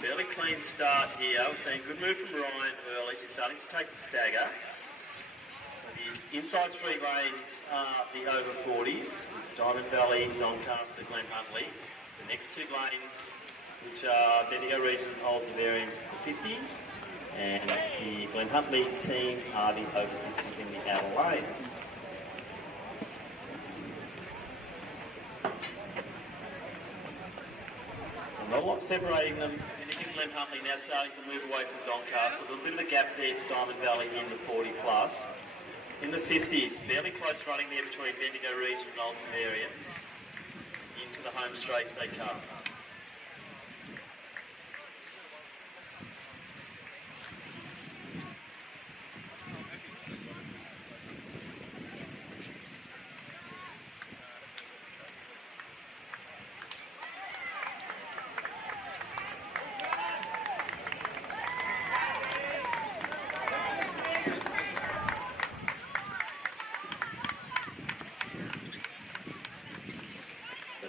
Fairly clean start here. We're seeing good move from Ryan early. She's starting to take the stagger. So the inside 3 lanes are the over 40s, with Diamond Valley, Doncaster, Glen Huntly. The next 2 lanes, which are Bendigo Region and Oldsmobarians, the 50s. And the Glen Huntly team are the over 60s in the outer lanes. Not a lot separating them. Glen Huntly now starting to move away from Doncaster. A little bit of a gap there to Diamond Valley in the 40 plus. In the 50s, fairly close running there between Bendigo Region and Oldsmobarians. Into the home straight they come.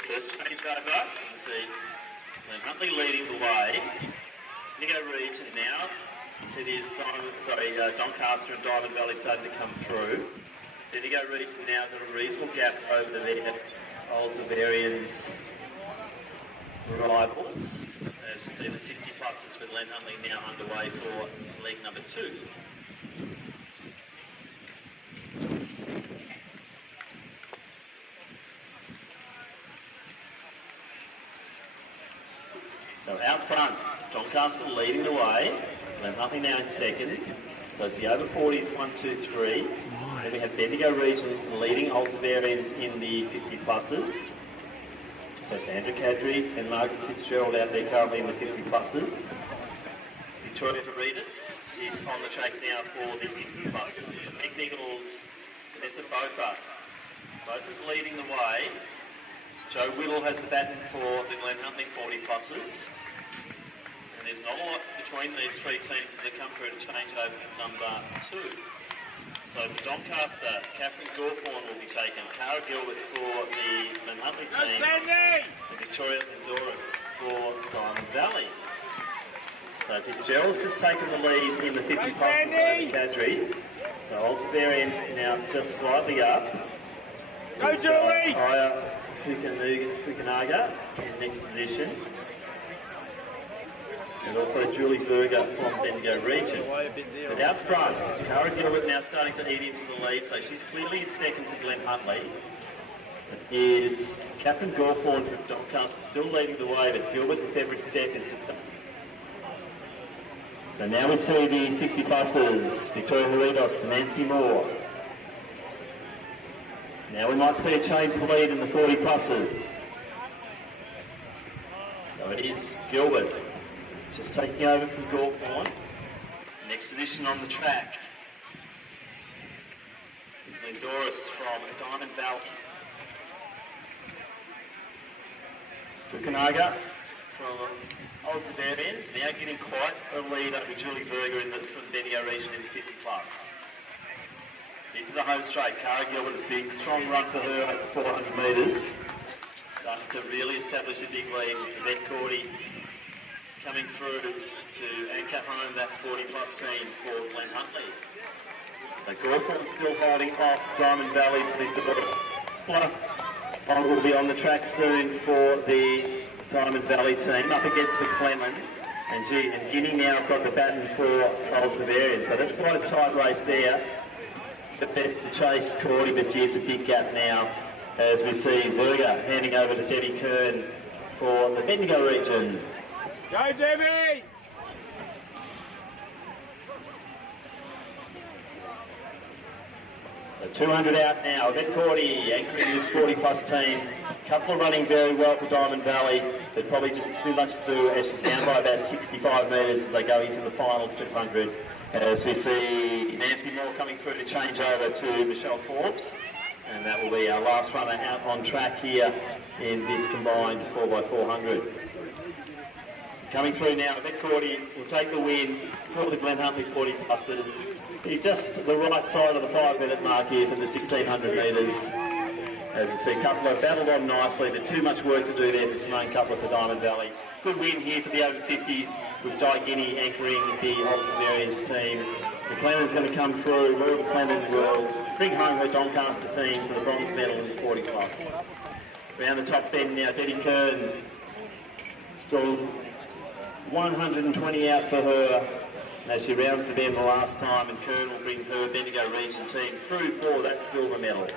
First change over, you can see Glen Huntly leading the way. Bendigo Region now, it is Doncaster and Diamond Valley starting to come through. Bendigo Region now got a reasonable gap over their Oldsmobarians rivals. As you see, the 60 pluses for Glen Huntly now underway for leg number 2. So out front, Doncaster leading the way. Glen Huntly now in second. So it's the over 40s, 1, 2, 3. Then we have Bendigo Region leading Oldsmobarians in the 50 pluses. So Sandra Cadry and Margaret Fitzgerald out there currently in the 50 pluses. Victoria Haritas, she's on the track now for the 60 pluses. So Meg Nichols, Vanessa Bofa. Bofa's leading the way. Joe Whittle has the baton for the Glen Huntly 40 pluses. And there's not a lot between these 3 teams as they come through to change over to number 2. So for Doncaster, Catherine Gawthorne will be taken. Cara Gilbert for the Glen Huntly team. And Victoria Lindoris for Diamond Valley. So Fitzgerald's just taken the lead in the 50 pluses over Cadry. So Oldsmobarians now just slightly up. Go Julie! Fukunaga in next position. And also Julie Berger from Bendigo Region. But out front, Cara Gilbert now starting to eat into the lead, so she's clearly in second for Glen Huntly. It is Catherine Gawthorne from Doncaster still leading the way, but Gilbert with every step is to... So now we see the 60 pluses, Victoria Haritos to Nancy Moore. Now we might see a change of lead in the 40 pluses. So it is Gilbert just taking over from Gawthorne. Next position on the track is Lindoris from Diamond Valley. Fukunaga from Oldsmobarians now getting quite a lead over Julie Berger from the Bendigo Region in the 50 plus. Into the home straight, Cara Gilbert, a big, strong run for her over 400 metres. Starting to really establish a big lead with Yvette Cordy coming through to anchor home that 40 plus team for Glen Huntly. So Gawthorne still holding off Diamond Valley to the will be on the track soon for the Diamond Valley team up against McClellan. And Guinea now have got the baton for Old Severian. So that's quite a tight race there. The best to chase Cordy, but gee, it's a big gap now as we see Verga handing over to Debbie Kern for the Bendigo region. Go, Debbie! So 200 out now. Ben Cordy anchoring this 40-plus team. Couple of running very well for Diamond Valley, but probably just too much to do as she's down by about 65 metres as they go into the final 200. As we see Nancy Moore coming through to change over to Michelle Forbes. And that will be our last runner out on track here in this combined 4x400. Coming through now, Ben Cordy will take the win for the Glen Huntly 40 pluses. He's just the right side of the 5-minute mark here for the 1600 metres. As you see, Coupler battled on nicely, but too much work to do there for Simone Coupler for Diamond Valley. Good win here for the over 50s with Di Guinea anchoring the Old Severians team. McLennan's going to come through. Laura McLennan will bring home her Doncaster team for the bronze medal in the 40 plus. Around the top bend now, Debbie Kern. Still 120 out for her as she rounds the bend the last time, and Kern will bring her Bendigo region team through for that silver medal.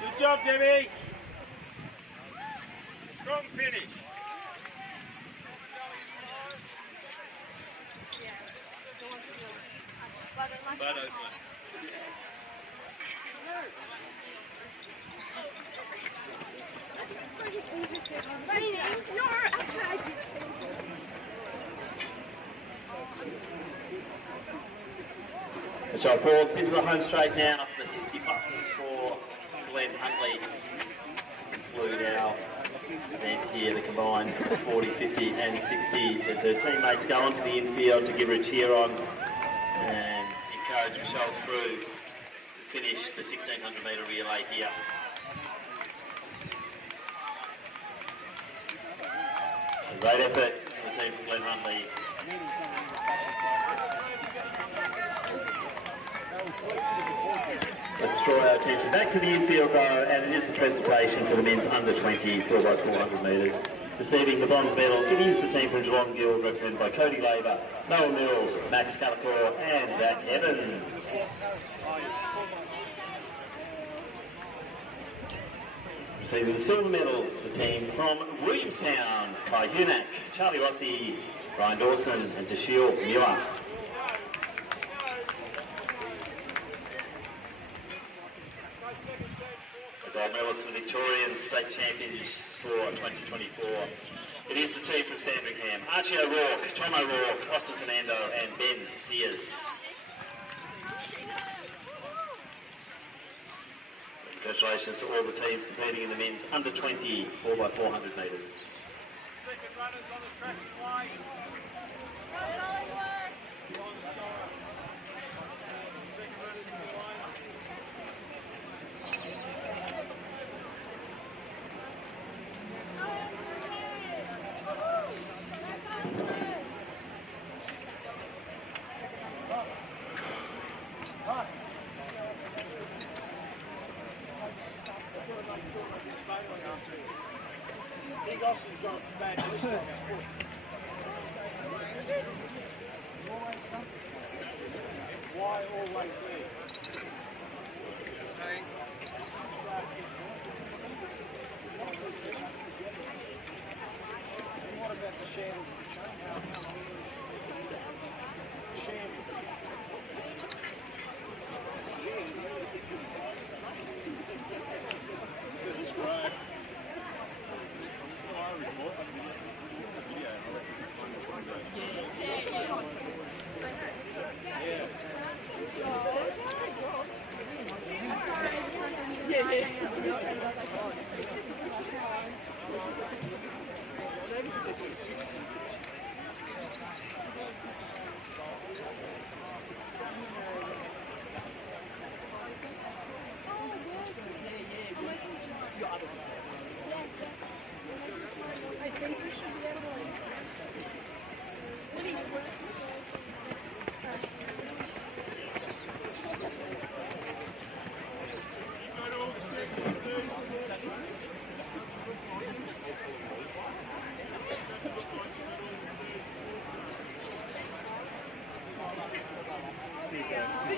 Good job, Debbie. Strong finish. So Forbes into the home straight now for the 60 pluses for Glen Huntly. Include our event here, the combined 40, 50 and 60s as her teammates go onto the infield to give her a cheer on and encourage Michelle through to finish the 1600 metre relay here. A great effort from the team from Glen Huntly. Let's draw our attention back to the infield though, and it is the presentation for the men's under 20 4x400 metres. Receiving the bronze medal, it is the team from Geelong Guild represented by Cody Labour, Noah Mills, Max Scalacore and Zach Evans. Receiving the silver medals, the team from Williamstown by Hunak, Charlie Rossi, Brian Dawson and Dashiel Muir. Gold medalists and Victorian state champions for 2024. It is the team from Sandringham, Archie O'Rourke, Tom O'Rourke, Austin Fernando and Ben Sears. Congratulations to all the teams competing in the men's under 20 4x400 metres. Second runners on the track flying. Why always there? Saying. And what about the sham? Describe.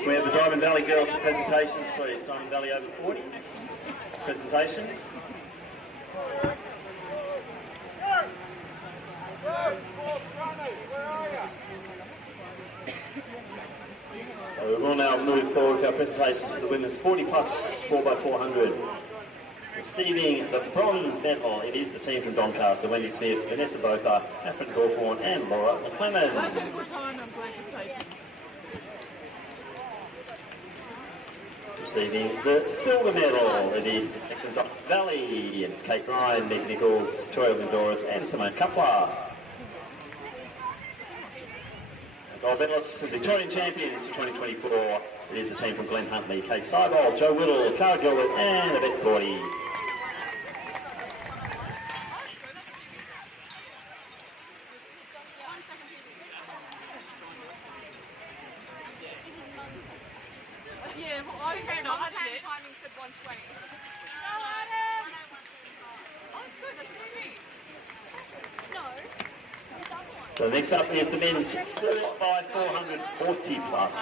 We have the Diamond Valley girls presentations, please. Diamond Valley over 40s presentation. So we will now move forward with our presentations to the women's 40 plus 4x400. Receiving the bronze medal, it is the team from Doncaster, Wendy Smith, Vanessa Botha, Catherine Hawthorne and Laura McClellan. Receiving the silver medal, it is the team from Doncaster Valley. It's Kate Ryan, Nick Nichols, Victoria Lindoris and Simone Cupler. Gold medalists and Victorian champions for 2024, it is the team from Glen Huntley, Kate Seibold, Joe Whittle, Cara Gilbert and Yvette Cordy. So next up is the men's 4x400 plus.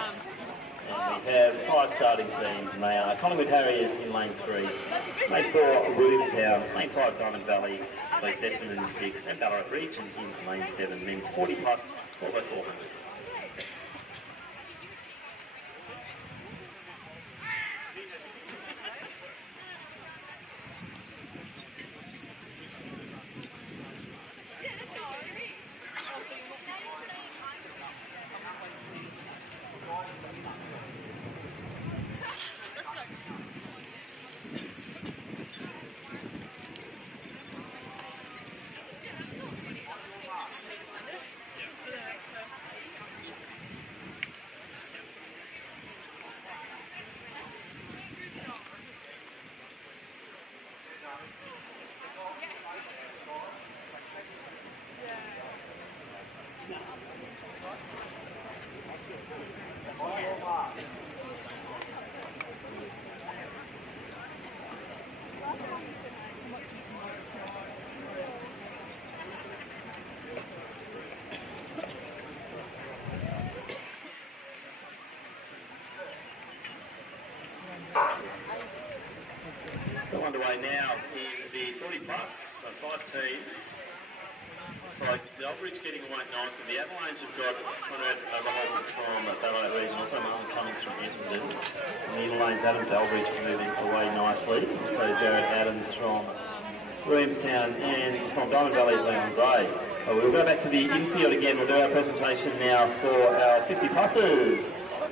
And we have 5 starting teams, and they are Collingwood Harriers in lane 3, lane 4 Williamstown, lane 5 Diamond Valley, lane Essendon 6, and Ballarat Region in lane 7, men's 40 plus 4x400. So underway now in the 40 plus, so 5 teams. So Delbridge getting away nicely. The Avalanche have got Conrad Overholsen from Ballarat Region, also Martin Cummings from Essendon. And the lanes Adam Delbridge moving away nicely. Also Jared Adams from Williamstown and from Diamond Valley Leon Gray. We'll go back to the infield again. We'll do our presentation now for our 50 pluses.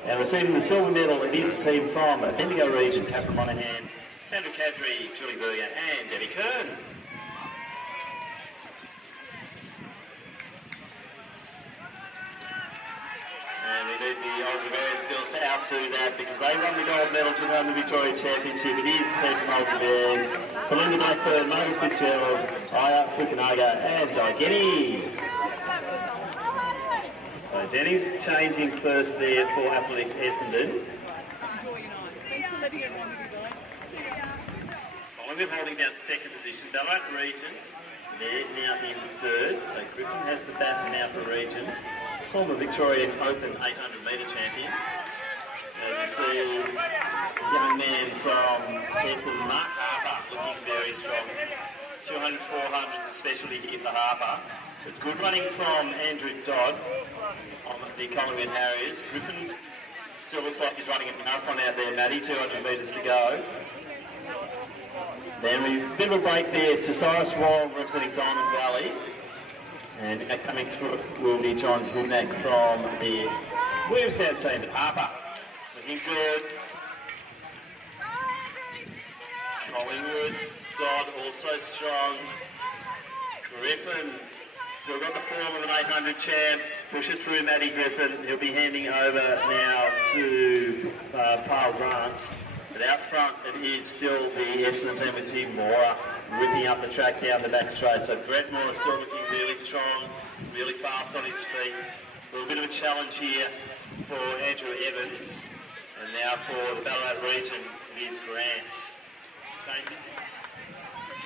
And receiving the silver medal, it is the team from Bendigo Region, Catherine Monahan, Sandra Kadri, Julie Berger and Debbie Kern. And we need the Aussie Variance girls to outdo that because they won the gold medal to run the Victoria Championship. It is team from Aussie Variance, Belinda Blackburn, Margaret Fitzgerald, Aya Fukunaga and Di Genny. So Denny's changing first there for Athletics Essendon. We're holding down second position. Ballarat Region, they're now in third. So Griffin has the bat now for Region. Former Victorian Open 800 metre champion. As you see, the young man from Essendon, Mark Harper, looking very strong. This is 200, 400 specialty here for Harper. But good running from Andrew Dodd on the Collingwood Harriers. Griffin still looks like he's running a marathon out there, Matty, 200 metres to go. Then we a bit of a break there to Cyrus Wall representing Diamond Valley. And coming through will be John Humack from the Williamstown team. But Harper looking good. Collingwood's Dodd also strong. Griffin still got the form of an 800 champ. Pushes through Matty Griffin. He'll be handing over now to Paul Grant. But out front, it is still the Essendon team with Steve Moore ripping up the track down the back straight. So Brett Moore is still looking really strong, really fast on his feet. Well, a bit of a challenge here for Andrew Evans. And now for the Ballarat region, it is Grant.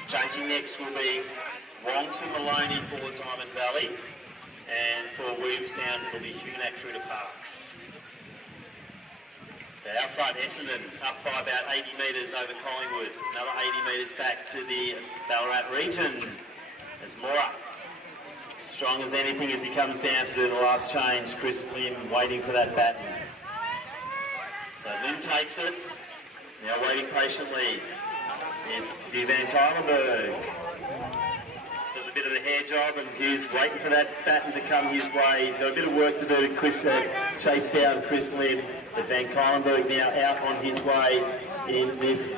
Changing next will be Wongton Maloney for Diamond Valley. And for Williamstown, it'll be Huguenot through to Parks. Our front, Essendon, up by about 80 metres over Collingwood. Another 80 metres back to the Ballarat region. There's Mora. Strong as anything as he comes down to do the last change. Chris Lim waiting for that baton. So Lim takes it. Now waiting patiently is Hugh Van Kylenberg. Does a bit of the hair job and he's waiting for that baton to come his way. He's got a bit of work to do to chase down Chris Lim. But Van Kylenberg now out on his way in this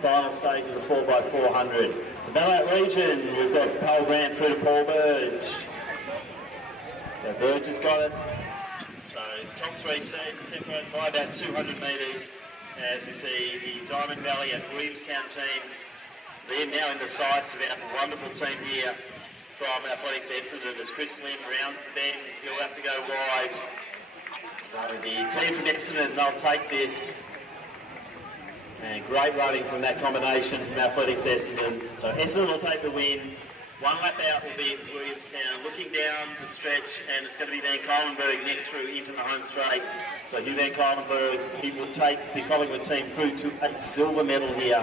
final stage of the 4x400. The Ballarat region, we've got Paul Grant through to Paul Burge. So Burge has got it. So top three teams separated by about 200 metres as we see the Diamond Valley and Williamstown teams. They're now in the sights of our wonderful team here from Athletics Essendon as Chris Lim rounds the bend. He'll have to go wide. So the team from Essendon, they'll take this. And great running from that combination from Athletics Essendon. So Essendon will take the win. One lap out will be Williamstown. Looking down the stretch, and it's going to be Van Kylenberg next through into the home straight. So Hugh Van Kylenberg, he will take the Collingwood team through to a silver medal here.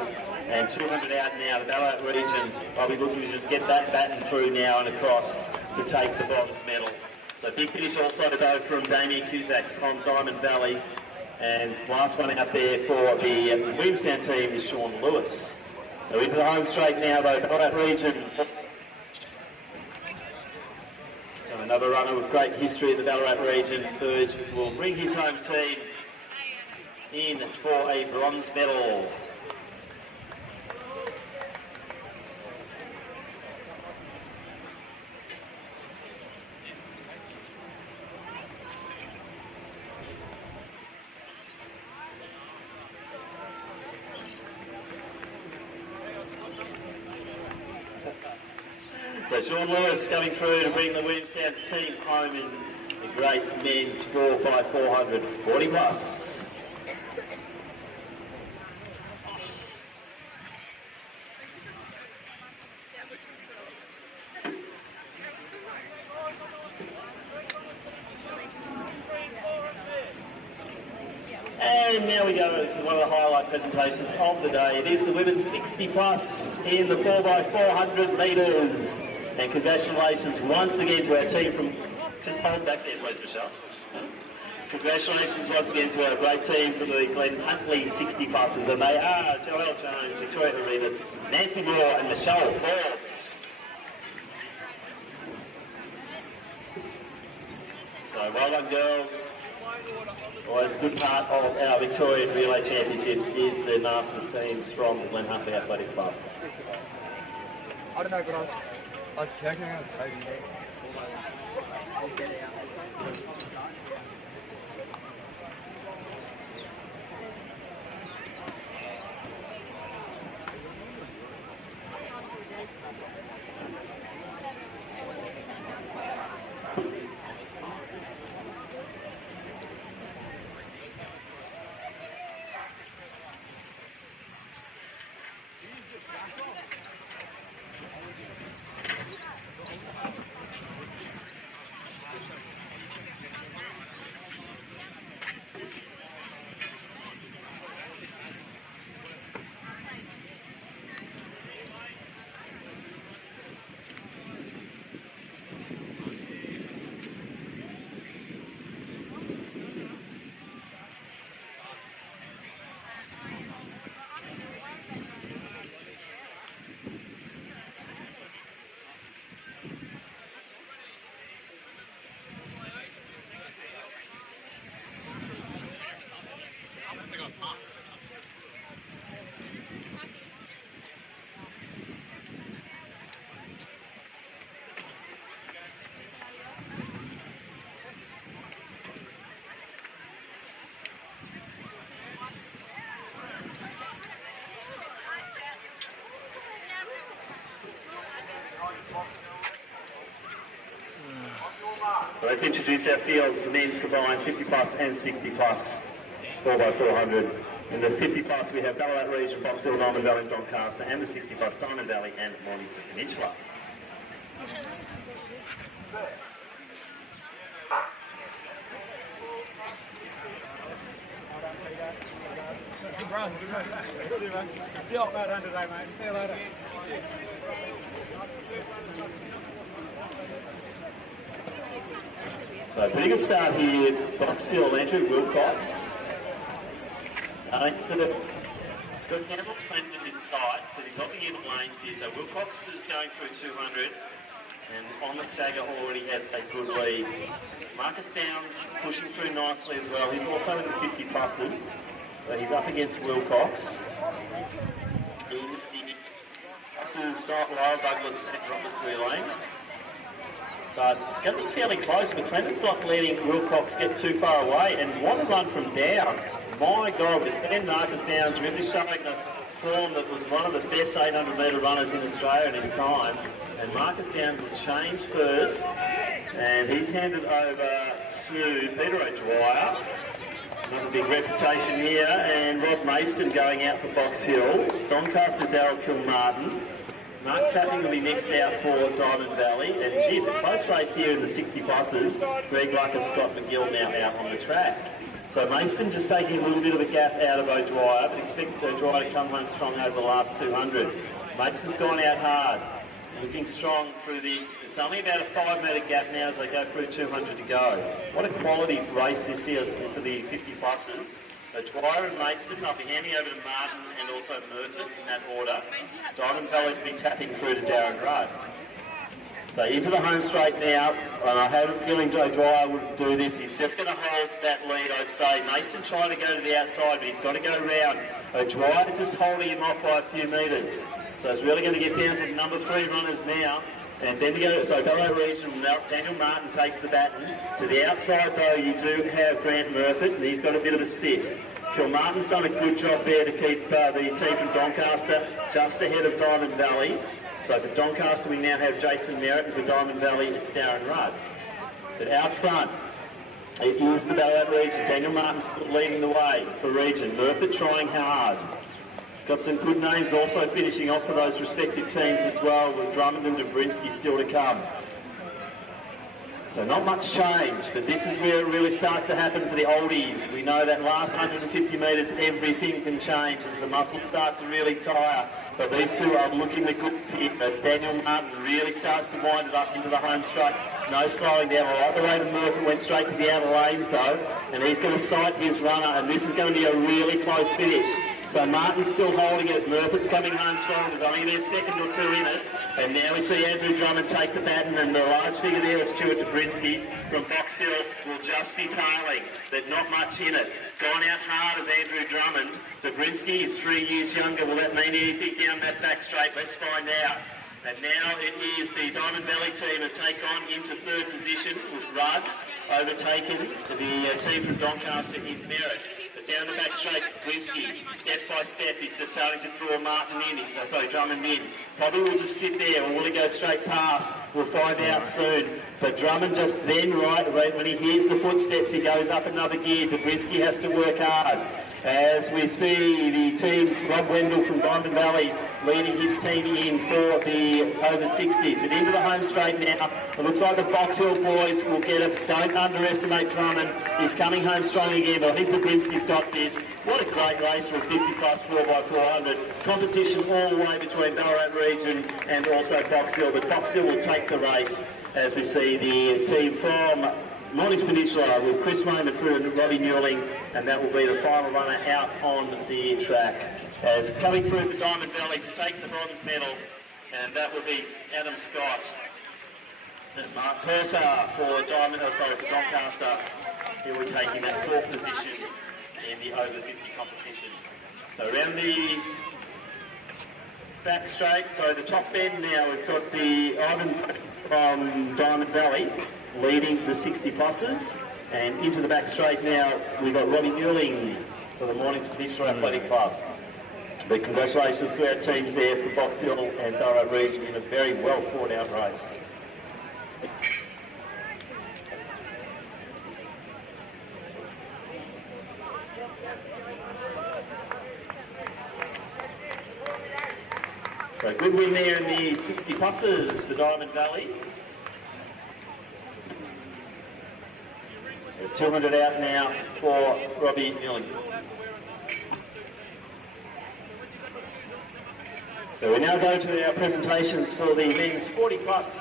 And 200 out now, the Ballarat region, I'll be looking to just get that baton through now and across to take the bronze medal. So big finish also though from Damien Cusack from Diamond Valley. And last one out there for the Williamstown team is Sean Lewis. So into the home straight now though, Ballarat region. So another runner with great history in the Ballarat region, Burge, will bring his home team in for a bronze medal. So Sean Lewis coming through to bring the Williamstown team home in the great men's 4x400 40 plus. And now we go to one of the highlight presentations of the day. It is the women's 60 plus in the 4x400 metres. And congratulations once again to our team from... Just hold back there, please, Michelle. Congratulations once again to our great team from the Glen Huntley 60 pluses. And they are Joelle Jones, Victoria Arenas, Nancy Moore and Michelle Forbes. So well done, girls. Always a good part of our Victorian Relay Championships is the Masters teams from the Glen Huntley Athletic Club. I don't know, but I was checking out Toby there. let's introduce our fields, the men's combined 50 plus and 60 plus 4x400. In the 50 plus we have Ballarat Region, Box Hill, Diamond Valley and Doncaster, and the 60 plus Diamond Valley and Mornington Peninsula. Good run. See you, mate. Still up that 100 today, mate. See you later. So pretty good start here. Box Hill, Andrew Wilcox. Scott Campbell playing with his tights, so he's opting in lanes here. So Wilcox is going through 200, and on the stagger already has a good lead. Marcus Downs pushing through nicely as well. He's also in the 50 pluses, so he's up against Wilcox. In the pluses, Lyle Douglas and Roberts relay. But it's going to be fairly close. McLennan's not letting Wilcox get too far away. And what a run from Downs. My God, this man Marcus Downs really showing the form that was one of the best 800 metre runners in Australia in his time. And Marcus Downs will change first. And he's handed over to Peter O'Dwyer. Another big reputation here. And Rob Mason going out for Box Hill. Doncaster, Darryl Kilmartin. Mark Tapping will be next out for Diamond Valley, and geez, a close race here in the 60 pluses. Greg Luck and Scott McGill now out on the track. So Mason just taking a little bit of a gap out of O'Dwyer, but expect O'Dwyer to come home strong over the last 200. Mason's gone out hard, looking strong through the... It's only about a 5 metre gap now as they go through 200 to go. What a quality race this is for the 50 pluses. So Dwyer and Mason, I'll be handing over to Martin and also Murphy in that order. Diamond Valley will be tapping through to Darren Rudd. So into the home straight now, and I have a feeling Dwyer would do this. He's just going to hold that lead, I'd say. Mason trying to go to the outside, but he's got to go round. Dwyer just holding him off by a few metres. So it's really going to get down to the number 3 runners now. And then to go, so Ballarat Region, Daniel Martin takes the baton. To the outside though, you do have Grant Murphy, and he's got a bit of a sit. Kilmartin's done a good job there to keep the team from Doncaster just ahead of Diamond Valley. So for Doncaster we now have Jason Merritt, and for Diamond Valley it's Darren Rudd. But out front, it is the Ballarat Region. Daniel Martin's leading the way for Region. Murphy trying hard. Got some good names also finishing off for those respective teams as well, with Drummond and Dobrinsky still to come. So not much change, but this is where it really starts to happen for the oldies. We know that last 150 metres, everything can change as the muscles start to really tire. But these two are looking the goods here. As Daniel Martin really starts to wind it up into the home straight. No slowing down. All right, the way to Murphy went straight to the outer lanes though, and he's going to sight his runner, and this is going to be a really close finish. So Martin's still holding it. Murphy's coming home strong. There's only a second or two in it. And now we see Andrew Drummond take the baton, and the large figure there of Stuart Dobrinsky from Box Hill will just be tailing. There's not much in it. Gone out hard as Andrew Drummond. Dobrinsky is 3 years younger. Will that mean anything down that back straight? Let's find out. And now it is the Diamond Valley team have taken on into 3rd position with Rudd overtaken the team from Doncaster in Merritt. But down the back straight, Dobrinsky, step by step, he's just starting to draw Martin in, Drummond in. Probably will just sit there, or will he go straight past? We'll find out soon. But Drummond just then, right when he hears the footsteps, he goes up another gear. Dobrinsky has to work hard. As we see the team, Rob Wendell from Diamond Valley leading his team in for the over 60s. But into the home straight now. It looks like the Box Hill boys will get it. Don't underestimate Drummond. He's coming home strong again, but I think Dobrinsky's got this. What a great race for a 50 plus 4x400. Competition all the way between Ballarat Region and also Box Hill. But Box Hill will take the race as we see the team from Mornington Peninsula with Chris Raymond through and Robbie Newling, and that will be the final runner out on the track. As coming through for Diamond Valley to take the bronze medal, and that will be Adam Scott. And Mark Purser for Doncaster, he will take him at 4th position in the over 50 competition. So around the back straight, so the top bend now, we've got the Ivan from Diamond Valley leading the 60 pluses, and into the back straight now we've got Robbie Newling for the Mornington Peninsula Athletic Club. But congratulations to our teams there for Box Hill and Ballarat Region in a very well thought out race. So a good win there in the 60 pluses for Diamond Valley. There's 200 out now for Robbie Newling. So we now go to our presentations for the men's 40 plus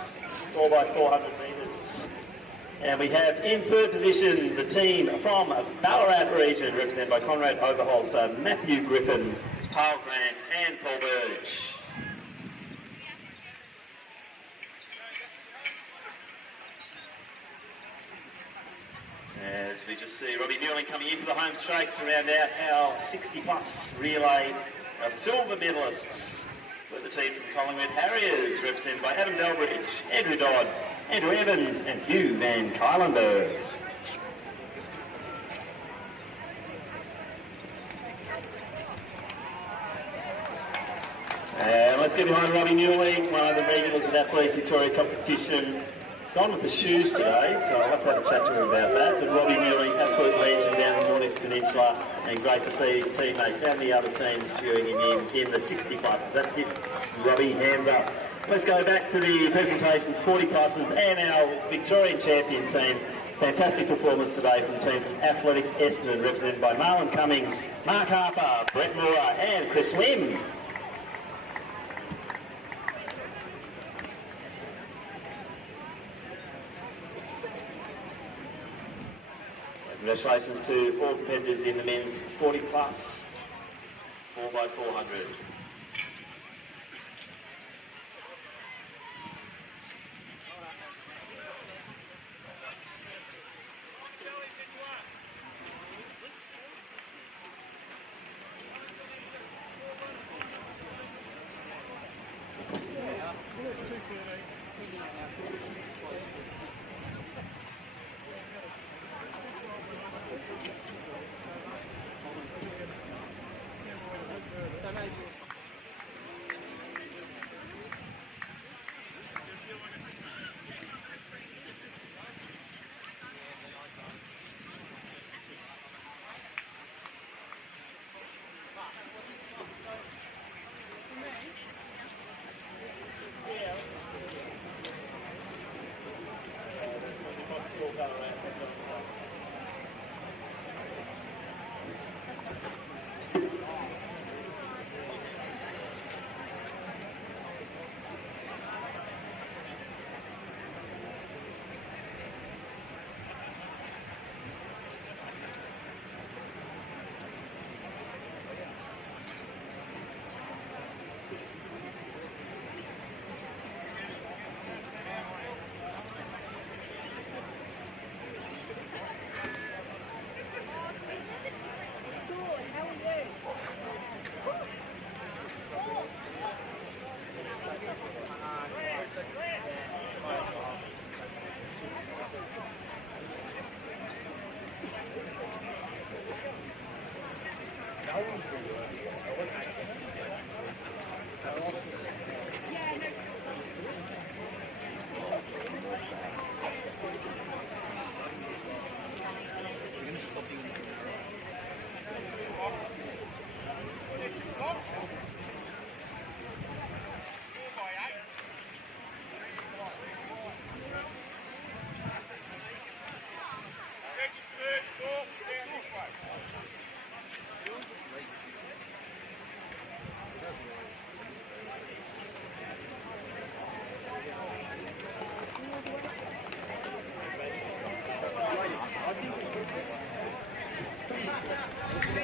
4x400 metres. And we have in third position the team from Ballarat region, represented by Conrad Overhaul, so Matthew Griffin, Carl Grant and Paul Burge. As we just see Robbie Newling coming into the home straight to round out our 60 plus relay, our silver medalists with the team from Collingwood Harriers, represented by Adam Delbridge, Andrew Dodd, Andrew Evans and Hugh Van Kylenberg. And let's get behind Robbie Newling, one of the regulars of that Police Victoria competition. He's gone with the shoes today, so I'll have to have a chat to him about that. But Robbie Newling, absolute legend down the Mornington Peninsula, and great to see his teammates and the other teams cheering him in the 60 pluses. That's it, Robbie, hands up. Let's go back to the presentations, 40 pluses and our Victorian champion team. Fantastic performance today from Team Athletics Essendon, represented by Marlon Cummings, Mark Harper, Brett Moore and Chris Lim. Congratulations to all competitors in the men's 40 plus 4x400.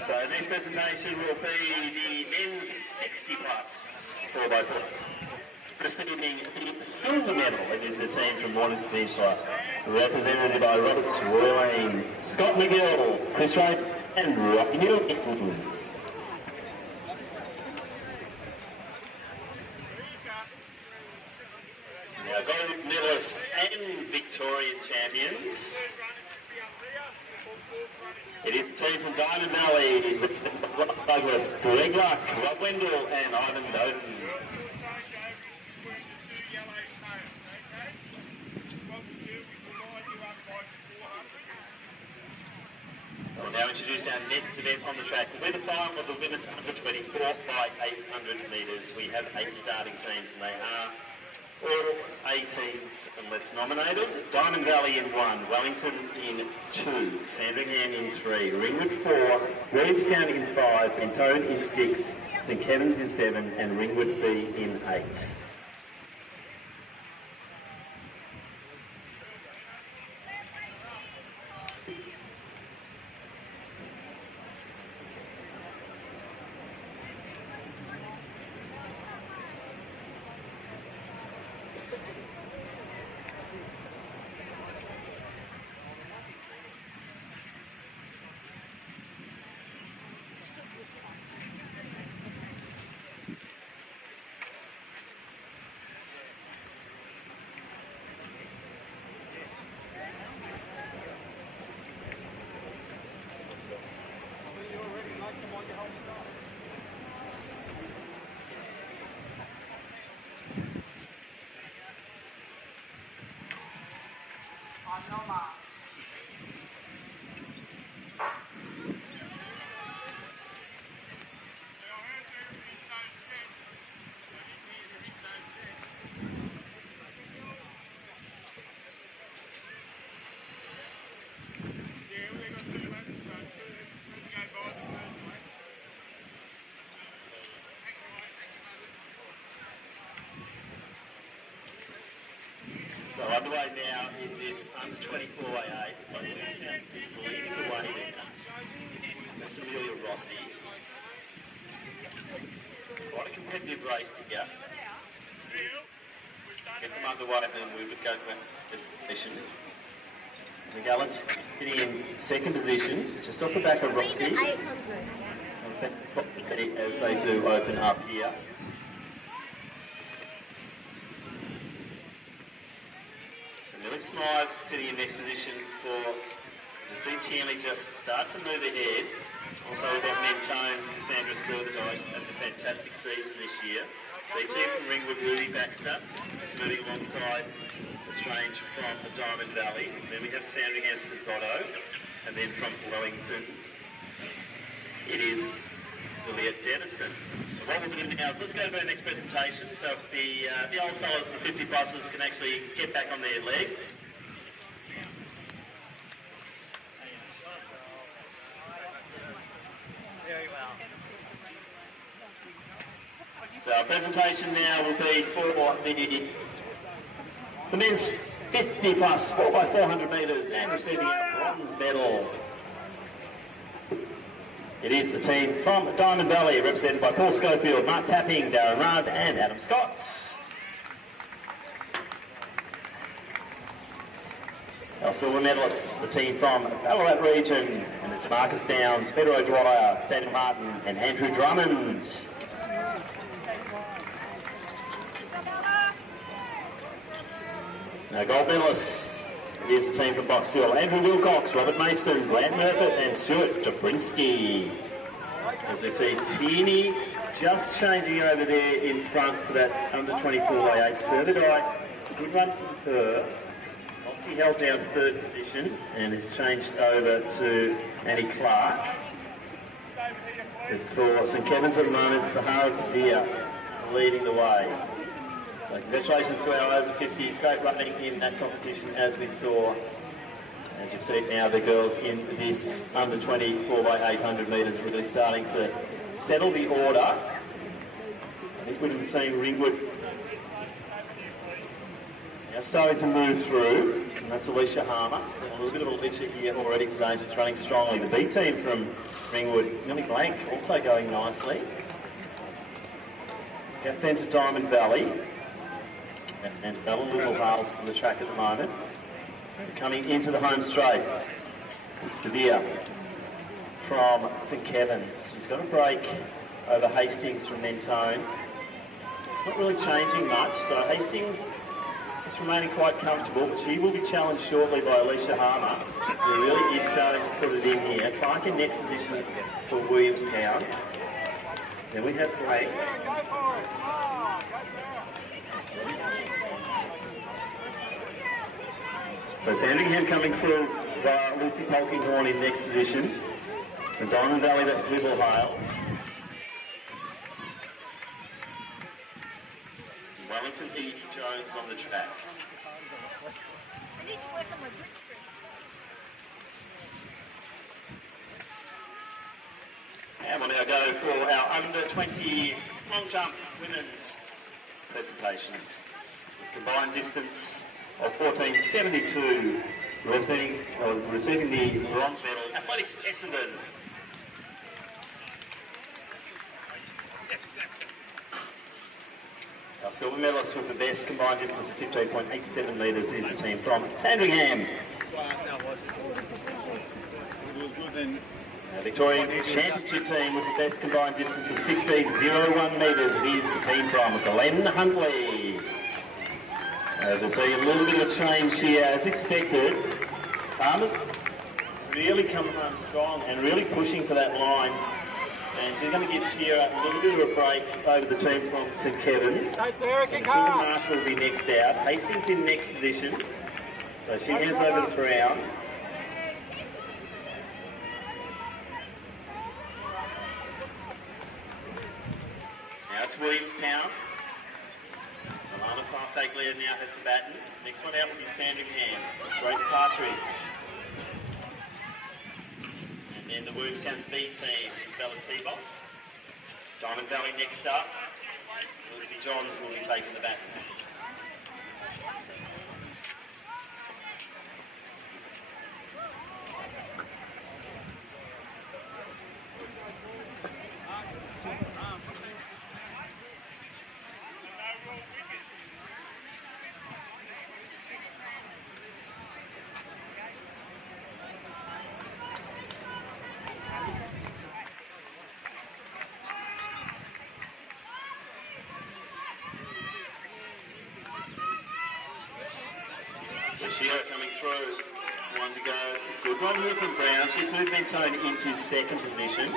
So next presentation will be the men's 60 plus 4x4. Receiving the silver medal against the team from Mornington Peninsula, represented by Roberts, Roy Lane, Scott McGill, Chris Wright and Rocky Newton. Now gold medalists and Victorian champions. It is the team from Diamond Valley, Rob Douglas, Greg Luck, Rob Wendell and Ivan Bowden. So we'll now now introduce our next event on the track. We're the final of the women's under 24 by 800 metres. We have 8 starting teams, and they are all 18s unless nominated. Diamond Valley in 1, Wellington in 2, Sandringham in 3, Ringwood 4, Williamstown in 5, Mentone in 6, St Kevin's in 7, and Ringwood B in 8. So underway now in this under 24 A8. So Williamstown is leading the way there. That's Amelia Rossi. Quite a competitive race to go. Get them underway and then we would go to position. The Gallant getting in second position, just off the back of Rossi. As they do open up here. Millie Smythe sitting in next position for Tanley just start to move ahead. Also we've got Mentone's Cassandra Silverdice having a fantastic season this year. BT from Ringwood, Ruby Baxter is moving alongside Strange from the Diamond Valley. Then we have Sandringham's Pizzotto, and then from Wellington it is Juliet Denniston. So what we're going to do now is let's go to our next presentation. So if the old fellas and the 50 pluses can actually get back on their legs. Very well. So our presentation now will be for the men's 50 plus 4x400 metres and receiving a bronze medal. It is the team from Diamond Valley, represented by Paul Schofield, Mark Tapping, Darren Rudd and Adam Scott. Our silver medalists, the team from Ballarat region, and it's Marcus Downs, Pedro Dwyer, Daniel Martin and Andrew Drummond. Our gold medalists, here's the team from Box Hill, Andrew Wilcox, Robert Mason, Grant Murphy and Stuart Dobrinsky. As we see Tierney just changing over there in front for that under 24 A8 Servidite. Good run for her. Obviously held down third position and has changed over to Annie Clark. As for St Kevin's at the moment, Sahara Kadir leading the way. So congratulations to our over 50s. Great running in that competition as we saw. As you see now, the girls in this under 24 by 800 metres really starting to settle the order. I think we've been seeing Ringwood now starting to move through, and that's Alicia Harmer. So a little bit of Alicia here already today. She's running strongly. The B team from Ringwood, Millie Blank, also going nicely. Get then to Diamond Valley. And Bella Little Vales on the track at the moment. Coming into the home straight is Devere from St Kevin's. She's got a break over Hastings from Mentone. Not really changing much, so Hastings is remaining quite comfortable, but she will be challenged shortly by Alicia Harmer, who really is starting to put it in here. Clark in next position for Williamstown. Then we have Blake. So Sandringham coming through via Lucy Polkinghorn in next position. The Diamond Valley, that's Whipple Hale. Wellington E. Jones on the track. I need to work on my grip strength. And we'll now go for our under 20 long jump women's presentations. Combined distance of 14.72, receiving the bronze medal, Athletics Essendon. Our silver medalist with the best combined distance of 15.87 metres is the team from Sandringham. The Victorian Championship team with the best combined distance of 16.01 metres. It is the team from Glen Huntley. As I see, a little bit of change here as expected. Farmers really coming home strong and really pushing for that line. And she's going to give Shearer a little bit of a break over the team from St Kevin's. So Marshall will be next out. Hastings in next position. So she hands over to Brown. Now it's Williamstown. Alana Farfaglia now has the baton. Next one out will be Sandringham. Grace Partridge. And then the Williamstown B team, Isabella T-Boss. Diamond Valley next up. Lucy Johns will be taking the baton. Shearer coming through, one to go. Good one here from Brown. She's moved Mentone into second position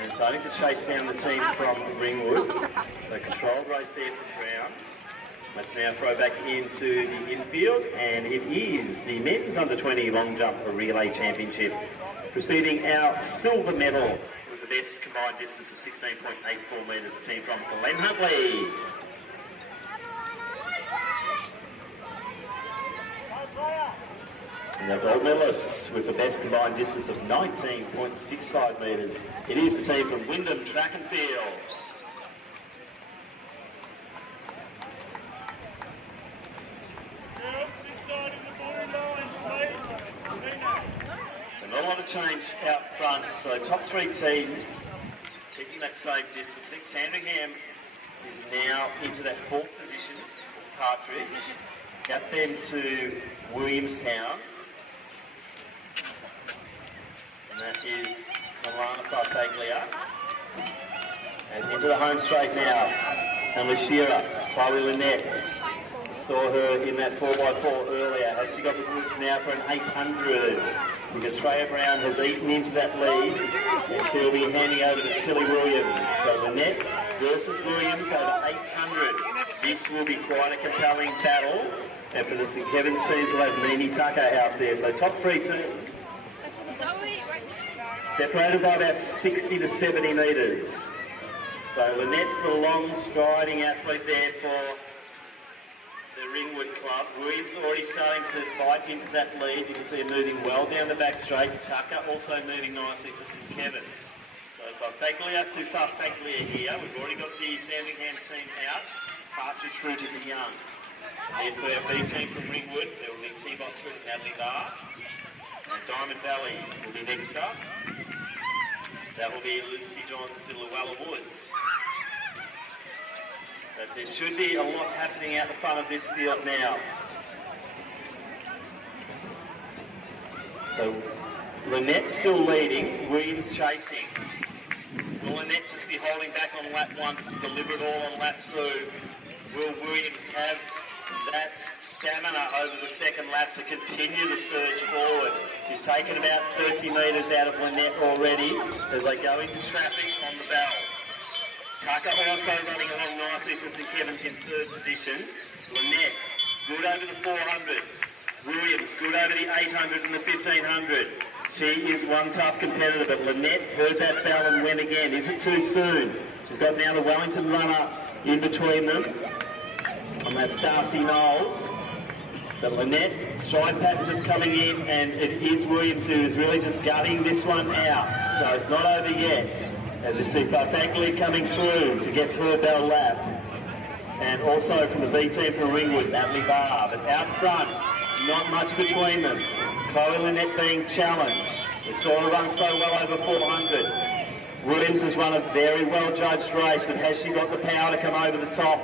and starting to chase down the team from Ringwood. So controlled race there from Brown. Let's now throw back into the infield, and it is the men's under 20 long jump relay championship, preceding our silver medal with the best combined distance of 16.84 metres. The team from Glen Huntley. And our gold medalists with the best combined distance of 19.65 metres. It is the team from Wyndham Track and Fields. So not a lot of change out front. So top three teams keeping that same distance. I think Sandringham is now into that fourth position with Partridge. Out then to Williamstown. And that is Alana Farfaglia. As into the home straight now. Emily Shearer, Chloe Lynette. Saw her in that 4x4 earlier. Has she got the goods now for an 800? Because Freya Brown has eaten into that lead. And she'll be handing over to Tilly Williams. So Lynette versus Williams over 800. This will be quite a compelling battle. And for the St Kevin's teams, we'll have Mimi Tucker out there. So top three teams. Separated by about 60 to 70 metres. So Lynette's the long striding athlete there for the Ringwood Club. Williams already starting to bite into that lead. You can see her moving well down the back straight. Tucker also moving nicely for St Kevin's. So Farfaglia to Farfaglia here. We've already got the Sandringham team out. Partridge through to the Young. And for our B team from Ringwood, there will be T-Boss through to Natalie Barr. And Diamond Valley will be next up. That will be Lucy Johns to Luella Woods. But there should be a lot happening out the front of this field now. So Lynette still leading, Williams chasing. Will Lynette just be holding back on lap one, deliver it all on lap two? Will Williams have that stamina over the second lap to continue the surge forward? She's taken about 30 metres out of Lynette already as they go into traffic on the bell. Tucker also running along nicely for St Kevin's in third position. Lynette, good over the 400. Williams, good over the 800 and the 1500. She is one tough competitor, but Lynette heard that bell and went again. Is it too soon? She's got now the Wellington runner in between them. And that's Darcy Knowles. But Lynette, stride pattern just coming in, and it is Williams who is really just gutting this one out. So it's not over yet. As we see Farfaglia coming through to get through a bell lap. And also from the B team from Ringwood, Natalie Barr. But out front, not much between them. Chloe Lynette being challenged. We saw her run so well over 400. Williams has run a very well-judged race, but has she got the power to come over the top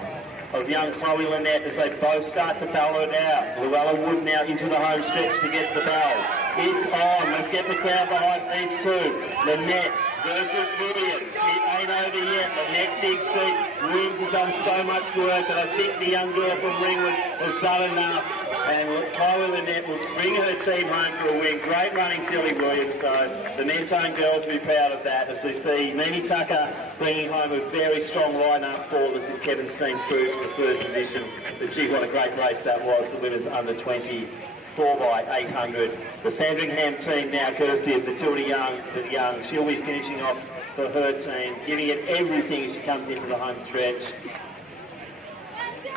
of young Chloe Lynette as they both start to battle it out? Luella Wood now into the home stretch to get the bell. It's on. Let's get the crowd behind these two. Lynette versus Williams. It ain't over yet. Lynette digs deep. Williams has done so much work, and I think the young girl from Ringwood has done enough. And Chloe Lynette will bring her team home for a win. Great running, Tilly Williams. So the Mentone girls will be proud of that as we see Mimi Tucker bringing home a very strong lineup for the St Kevin's team through to the third position. But gee, what a great race that was, the women's under 20. 4x800. The Sandringham team now, courtesy of Matilda Young, she'll be finishing off for her team, giving it everything as she comes into the home stretch.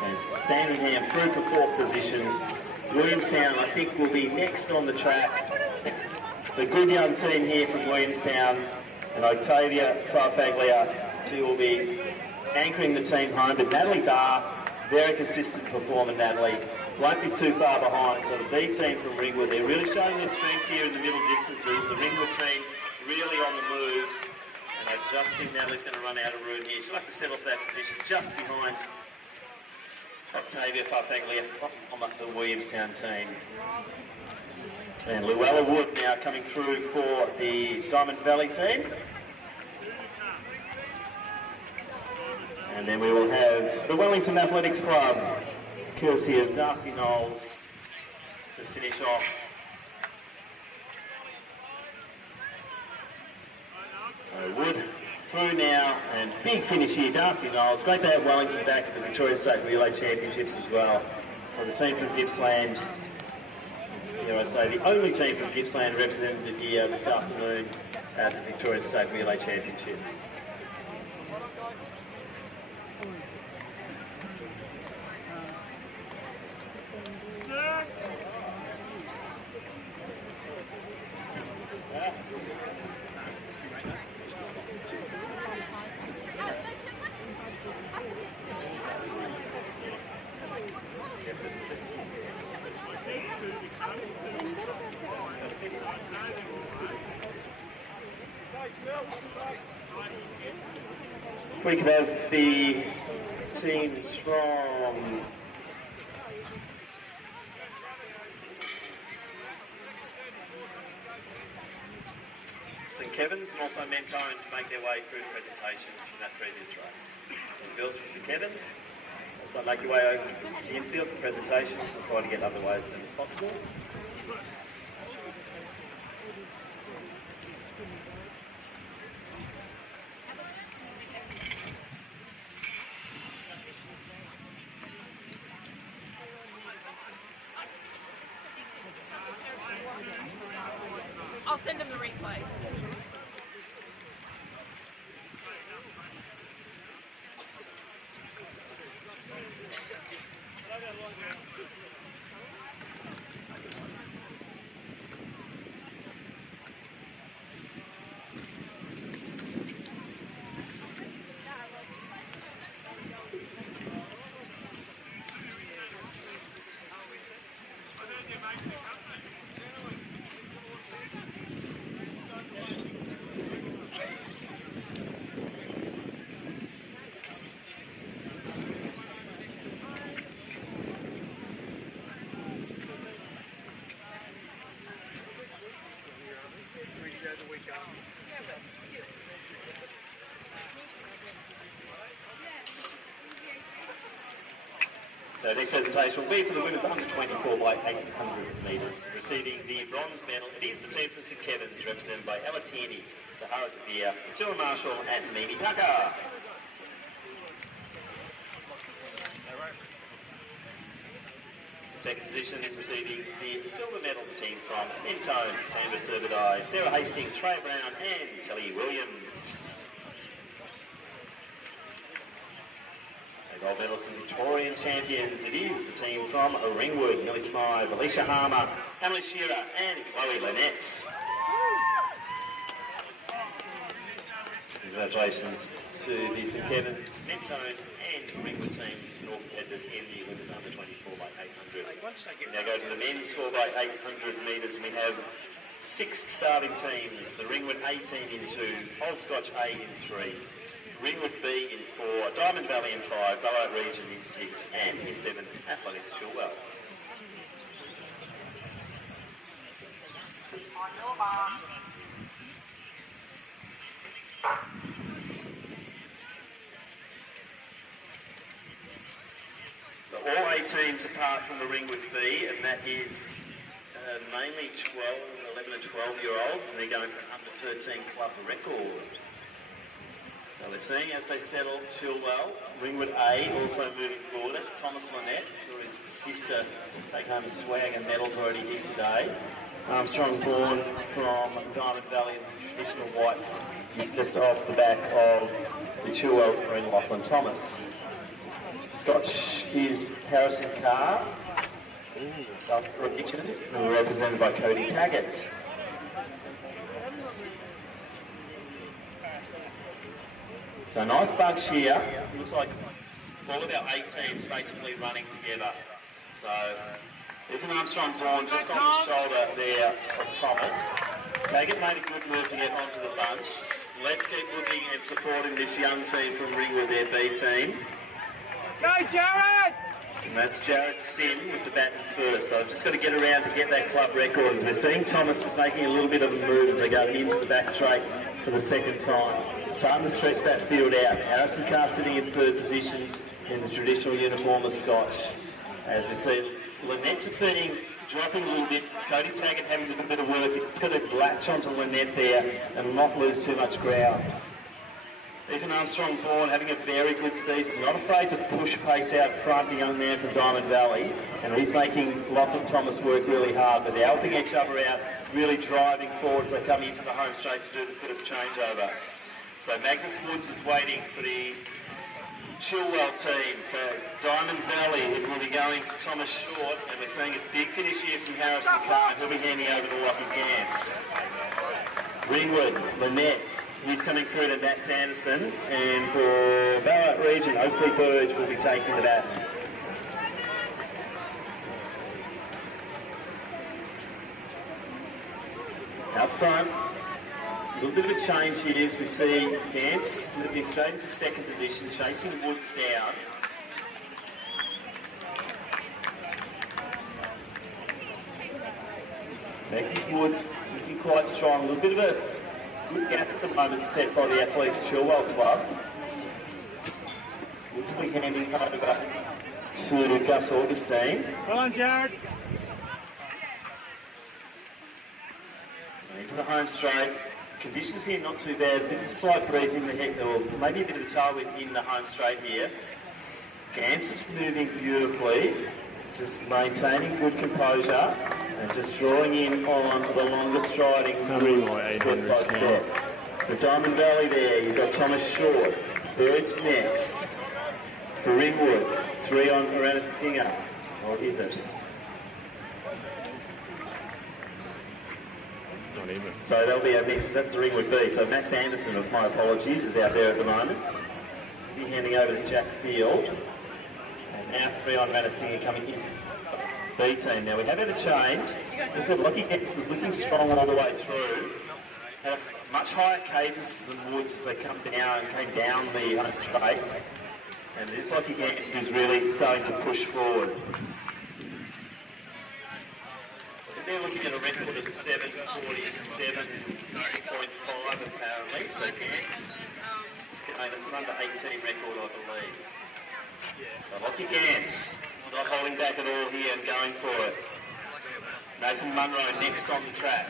And Sandringham through for fourth position. Williamstown, I think, will be next on the track. It's a good young team here from Williamstown, and Octavia Farfaglia, she will be anchoring the team home. But Natalie Barr, very consistent performer, Natalie. Won't be too far behind. So the B team from Ringwood, they're really showing their strength here in the middle distances. The Ringwood team really on the move. And I just think Natalie's going to run out of room here. She'll have to settle for that position just behind Octavia Farfaglia on the Williamstown team. And Luella Wood now coming through for the Diamond Valley team. And then we will have the Wellington Athletics Club, courtesy of Darcy Knowles, to finish off. So Wood through now, and big finish here, Darcy Knowles. Great to have Wellington back at the Victoria State Relay Championships as well. So the team from Gippsland, here I say, the only team from Gippsland represented here this afternoon at the Victoria State Relay Championships. We could have the teams from St Kevin's and also Mentone to make their way through the presentations from that previous race. The girls from St Kevin's also make your way over to the infield for presentations and try to get underway as soon as possible. I'll send them the replay. So next presentation will be for the women's under 24 by 800 metres. Receiving the bronze medal, it is the team from St Kevin's, represented by Ella Tierney, Sahara Kabir, Matilda Marshall and Mimi Tucker. Second position receiving the silver medal team from Mentone, Sandra Servidai, Sarah Hastings, Freya Brown and Kelly Williams. The gold medalists and Victorian champions, it is the team from Ringwood, Millie Smythe, Alicia Harmer, Emily Shearer and Chloe Lynette. Congratulations to the St Kevin's, Mentone and Ringwood teams, North competitors in the women's under 24 by 800. We now go to the men's 4 by 800 metres and we have 6 starting teams. The Ringwood A team in 2, Old Scotch A in 3, Ringwood B in 4, Diamond Valley in 5, Ballarat Region in 6 and in 7, Athletics Chilwell. On your mark. So all 8 teams apart from the Ringwood B, and that is mainly 11 and 12-year-olds, and they're going for an under 13 club record. So we're seeing as they settle Chilwell, Ringwood A also moving forward. That's Thomas Lynette, saw his sister take home a swag and medals already here today. Armstrong born from Diamond Valley in the traditional white. He's just off the back of the Chilwell friend Lachlan Thomas. Scotch is Harrison Carr, South region, represented by Cody Taggart. So a nice bunch here. Looks like all of our 8 teams basically running together. So Ethan Armstrong born just on the shoulder there of Thomas. Taggart made a good move to get onto the bunch. Let's keep looking and supporting this young team from Ringwood, their B team. Go, Jared! And that's Jared Sin with the baton first. So I've just got to get around to get that club record. As we're seeing Thomas is making a little bit of a move as they go into the back straight for the second time. Starting to stretch that field out. Harrison Carr sitting in 3rd position in the traditional uniform of Scotch. As we see Lynette just dropping a little bit. Cody Taggart having a little bit of work. It's got to latch onto Lynette there and not lose too much ground. Ethan Armstrong born having a very good season, not afraid to push pace out front, the young man from Diamond Valley, and he's making Lachlan Thomas work really hard, but they're helping each other out, really driving forward as they come into the home straight to do the first changeover. So Magnus Woods is waiting for the Chilwell team. For Diamond Valley, it will be going to Thomas Short, and we're seeing a big finish here from Harrison Carr, who'll be handing over to Lockie Gantz. Ringwood, Lynette, he's coming through to Max Anderson, and for Ballarat Region, Oakley Burge will be taking the bat. Up front, a little bit of a change here as we see Gantz moving straight into 2nd position, chasing Woods down. Magnus Woods looking quite strong, a little bit of a good gap at the moment set by the Athletics Chilwell Club. Woods will be handing over to Gus Augustine. Come on, Jared. So into the home straight. Conditions here not too bad. A bit of a slight breeze in the head, or maybe a bit of a tailwind in the home straight here. Gantz is moving beautifully, just maintaining good composure and just drawing in on the longer striding step by step. For Diamond Valley there, you've got Thomas Short. Bird's next. For Ringwood, 3 on Miranda Singer. Or is it? Not even. So that'll be a mix. That's the Ringwood B. So Max Anderson, of my apologies, is out there at the moment. Be handing over to Jack Field. And now 3 on Miranda Singer coming into B team. Now we have had a change. As I said, Lockie Gantz was looking strong all the way through. Had a much higher cadence than Woods as they came down the home straight. And this Lockie Gantz is really starting to push forward. So they're looking at a record of 7:47.5 apparently. So Gantz, it's an under 18 record, I believe. So Lockie Gantz not holding back at all here and going for it. Nathan Munro next on the track.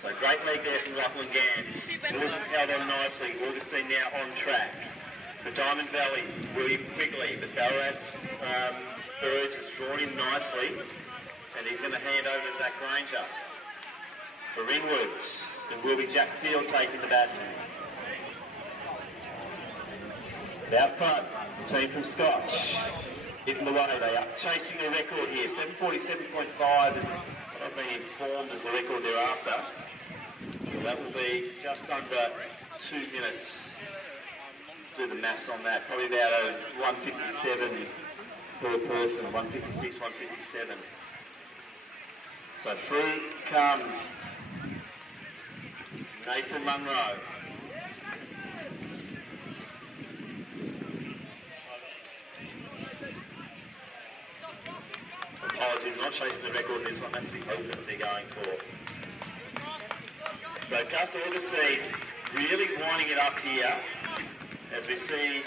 So great lead there from Lachlan Gantz. Woods has held on nicely. Augustine now on track. For Diamond Valley, William Quigley, but Ballarat's Burge is drawn in nicely, and he's going to hand over to Zach Ranger. For Ringwoods, it will be Jack Field taking the bat. Out front, the team from Scotch, hitting the way. They are chasing the record here. 747.5 is what I've been informed is the record they're after. So that will be just under 2 minutes. Let's do the maths on that. Probably about a 157 per person, 156, 157. So through comes Nathan Munro. Apologies, not chasing the record in this one. That's the opens they're going for. So Gus Augustine really winding it up here as we see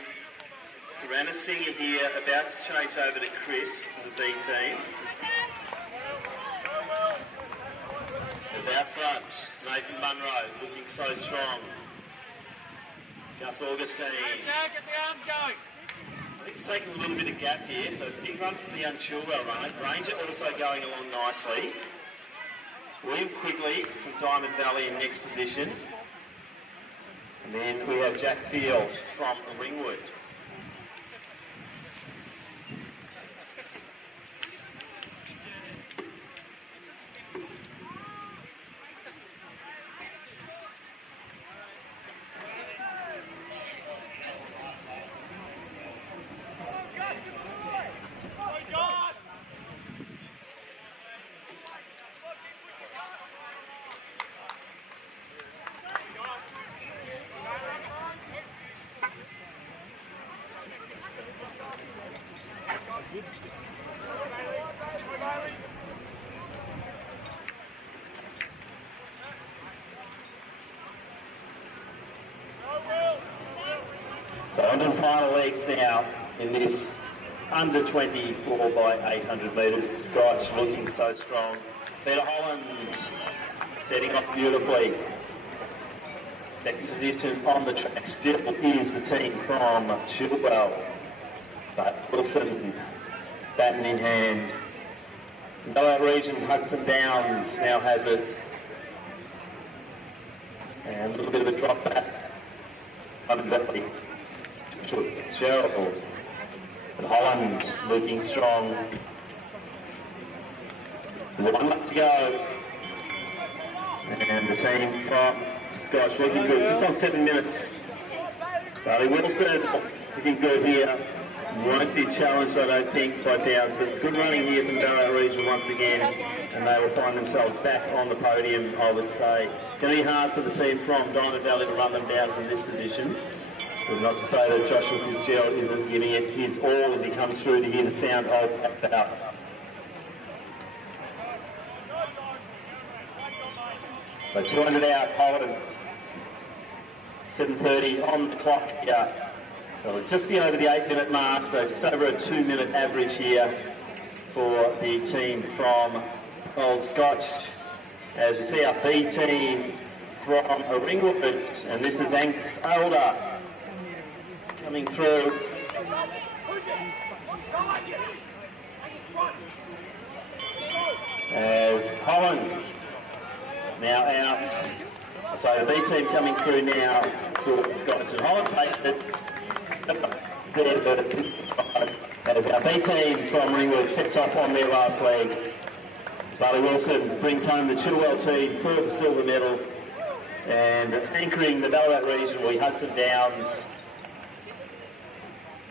Karana Singer here about to change over to Chris for the B team. As out front, Nathan Munro looking so strong. Gus Augustine. Get the arms going. I think it's taking a little bit of gap here, so big run from the young Chilwell runner. Ranger also going along nicely. William Quigley from Diamond Valley in next position. And then we have Jack Field from Ringwood. So on to the final legs now in this under 24 by 800 metres. Scotch looking so strong. Peter Holland setting off beautifully. Second position on the track still is the team from Chilwell. But Wilson batting in hand. Ballarat region, Hudson Downs now has it. And a little bit of a drop back. Unbelievably. Cheryl and Holland looking strong. 1 left to go. And the team from Scotch looking good. Just on 7 minutes. Barley Wilsford looking good here. Won't be challenged, I don't think, by Downs, but it's good running here from Ballarat region once again, and they will find themselves back on the podium, I would say. Going to be hard for the team from Diamond Valley to run them down from this position. But not to say that Joshua Fitzgerald isn't giving it his all as he comes through to hear the sound of that out. So 200 out, Holden. 7:30 on the clock here. So we'll just be over the 8-minute mark, so just over a 2-minute average here for the team from Old Scotch. As we see our B team from Ringwood, and this is Angus Elder coming through. As Holland now out. So the B team coming through now for Scotch, and Holland takes it. As our B team from Ringwood sets off on their last leg. Barley Wilson brings home the Chilwell team for the silver medal, and anchoring the Ballarat region will be Hudson Downs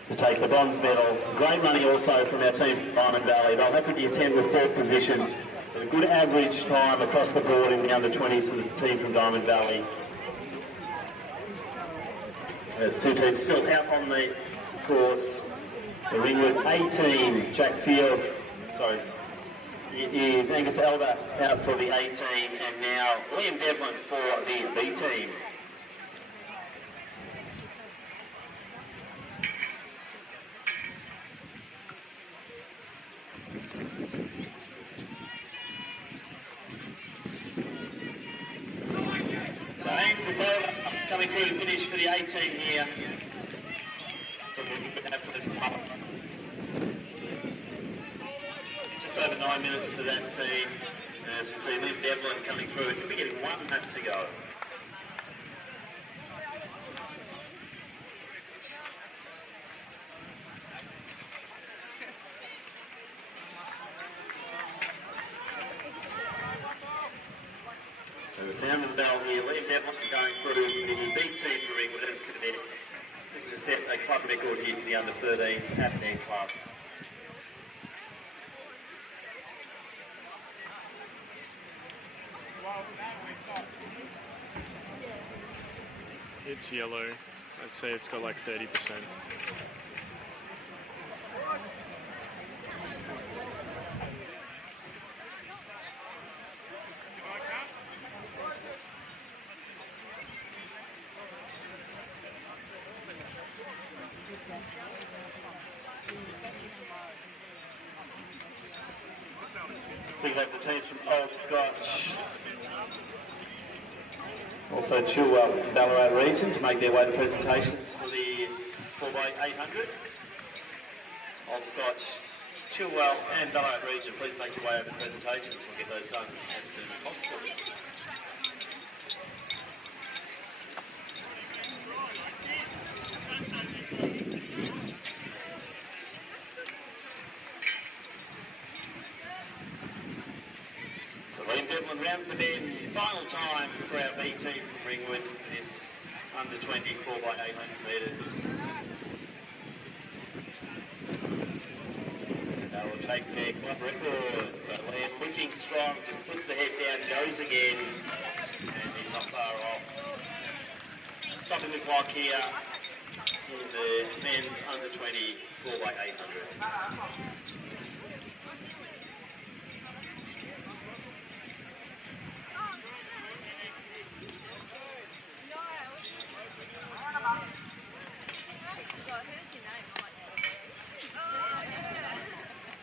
to take the bronze medal. Great money also from our team from Diamond Valley. They'll have to contend with 4th position, but a good average time across the board in the under-20s for the team from Diamond Valley. There's 2 teams still out on the course. The Ringwood A team, Jack Field, it is Angus Elder out for the A team, and now Liam Devlin for the B team. So Angus Elder coming through to finish for the A team here. 9 minutes for that team. As we see Liam Devlin coming through, it could be getting 1 lap to go. So the sound of the bell here, Liam Devlin going through the B team for England as they're looking to set a club record here for the under-13s at their club. It's yellow. I'd say it's got like 30%. We have the teams from Old Scotch. Also Chilwell and Ballarat region to make their way to presentations for the 4x800. Old Scotch, Chilwell and Ballarat region, please make your way over to presentations. We'll get those done as soon as possible. Liam Devlin rounds the bend, final time for our B team from Ringwood, this under 20 4x800 metres. They will take their club record. So Liam looking strong, just puts the head down, goes again, and he's not far off. Stopping the clock here in the men's under 20 4x800.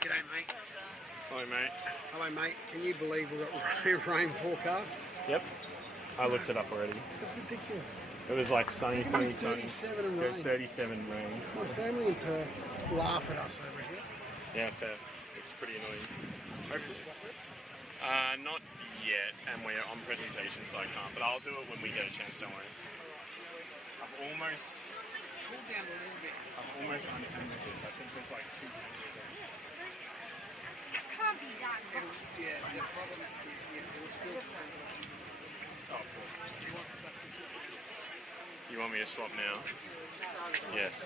G'day, mate. Hello, mate. Hello, mate. Can you believe we've got rain forecast? Yep. I looked it up already. That's ridiculous. It was like sunny, sunny, sunny. 37 and There's rain. 37 rain. My family in Perth laugh at us over here. Yeah, fair. It's pretty annoying. Hopefully spot it. Not yet, and we're on presentation, so I can't. But I'll do it when we get a chance, don't worry. I've almost Cool down a little bit. untangled this. I think there's like 2 tangles there. Can't be that close. Yeah, the problem is, we're still... Oh, cool. You want me to swap now? Yes.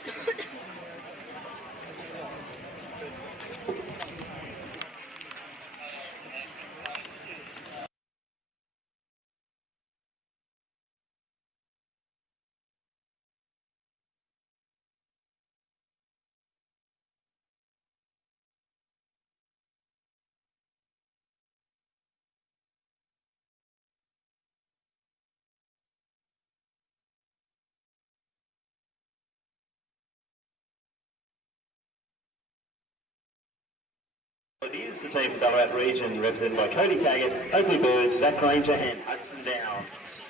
It is the team from Ballarat region, represented by Cody Taggart, Oakley Birds, Zach Granger and Hudson Downs.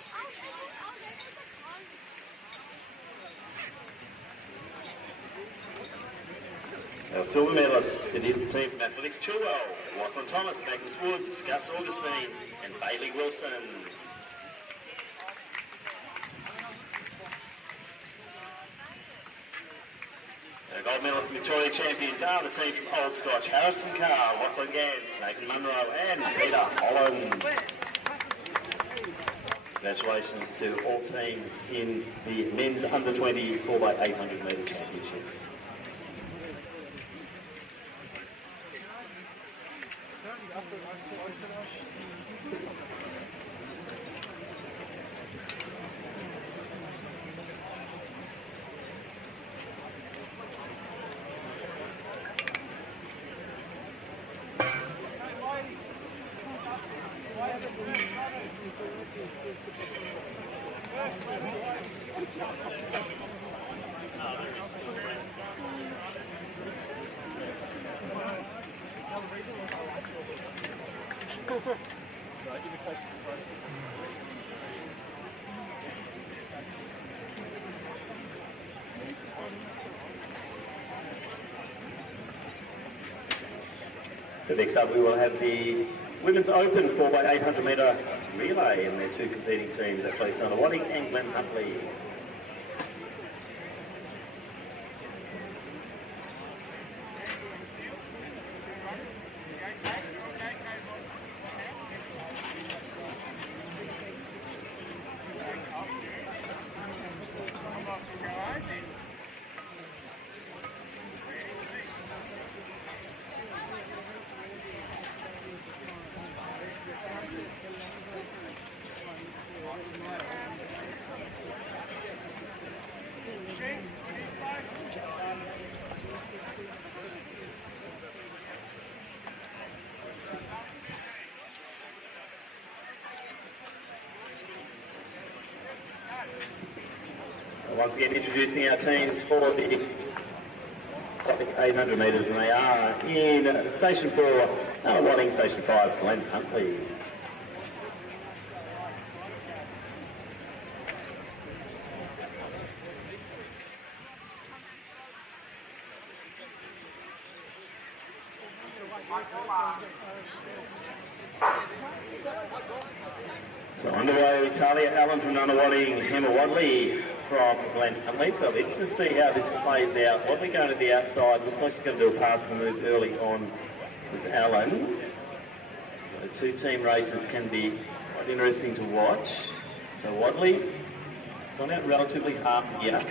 Our silver medalists, it is the team from Athletics Chilwell, Lachlan Thomas, Magnus Woods, Gus Augustine and Bailey Wilson. Our gold medalists and Victoria champions are the team from Old Scotch, Harrison Carr, Lachlan Gans, Nathan Munro and Peter Holland. Congratulations to all teams in the men's under 20 4x800 metre championship. But next up we will have the Women's Open 4x800 metre relay, and their two competing teams at Police Underwating and Glen Huntley. Once again, introducing our teams for the 800 metres, and they are in Station 4, Underwating, Station 5, Glen Huntley. So underway, Talia Allen from Nunawading, Emma Wadley from Glen Huntley. So it'll be interesting to see how this plays out. Wadley going to the outside. Looks like she's going to do a pass and move early on with Allen. So two-team races can be quite interesting to watch. So Wadley gone out relatively hard here.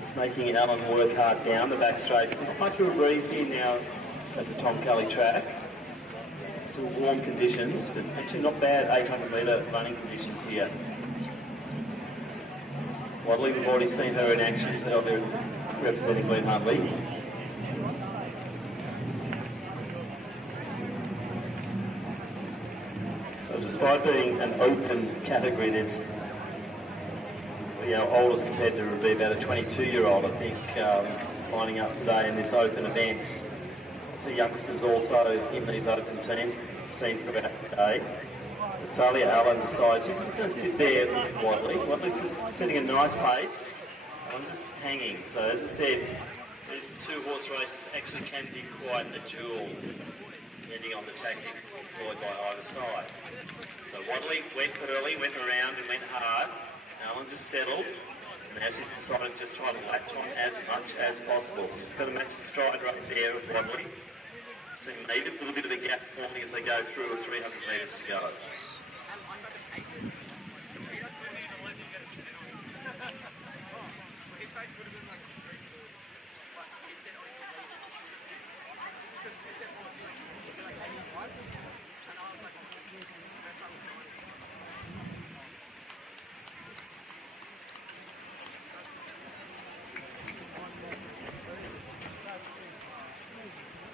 Just making Allen work hard down the back straight. Not much of a breeze here now at the Tom Kelly track. Still warm conditions, but actually not bad 800 metre running conditions here. Wadley, we've already seen her in action. They're representing Glen Huntley. So despite being an open category, there's oldest competitor would be about a 22-year-old, I think, lining up today in this open event. See youngsters also in these open teams, seen throughout the day. As Talia Allen decides she's just going to sit there with Wadley. Wadley's just setting a nice pace. I'm just hanging. So as I said, these two-horse races actually can be quite a duel, depending on the tactics employed by either side. So Wadley went early, went around and went hard. Allen just settled. And as she's decided to just try to latch on as much as possible. So she's got to match the stride right there of Wadley. So maybe a little bit of a gap forming as they go through with 300 metres to go.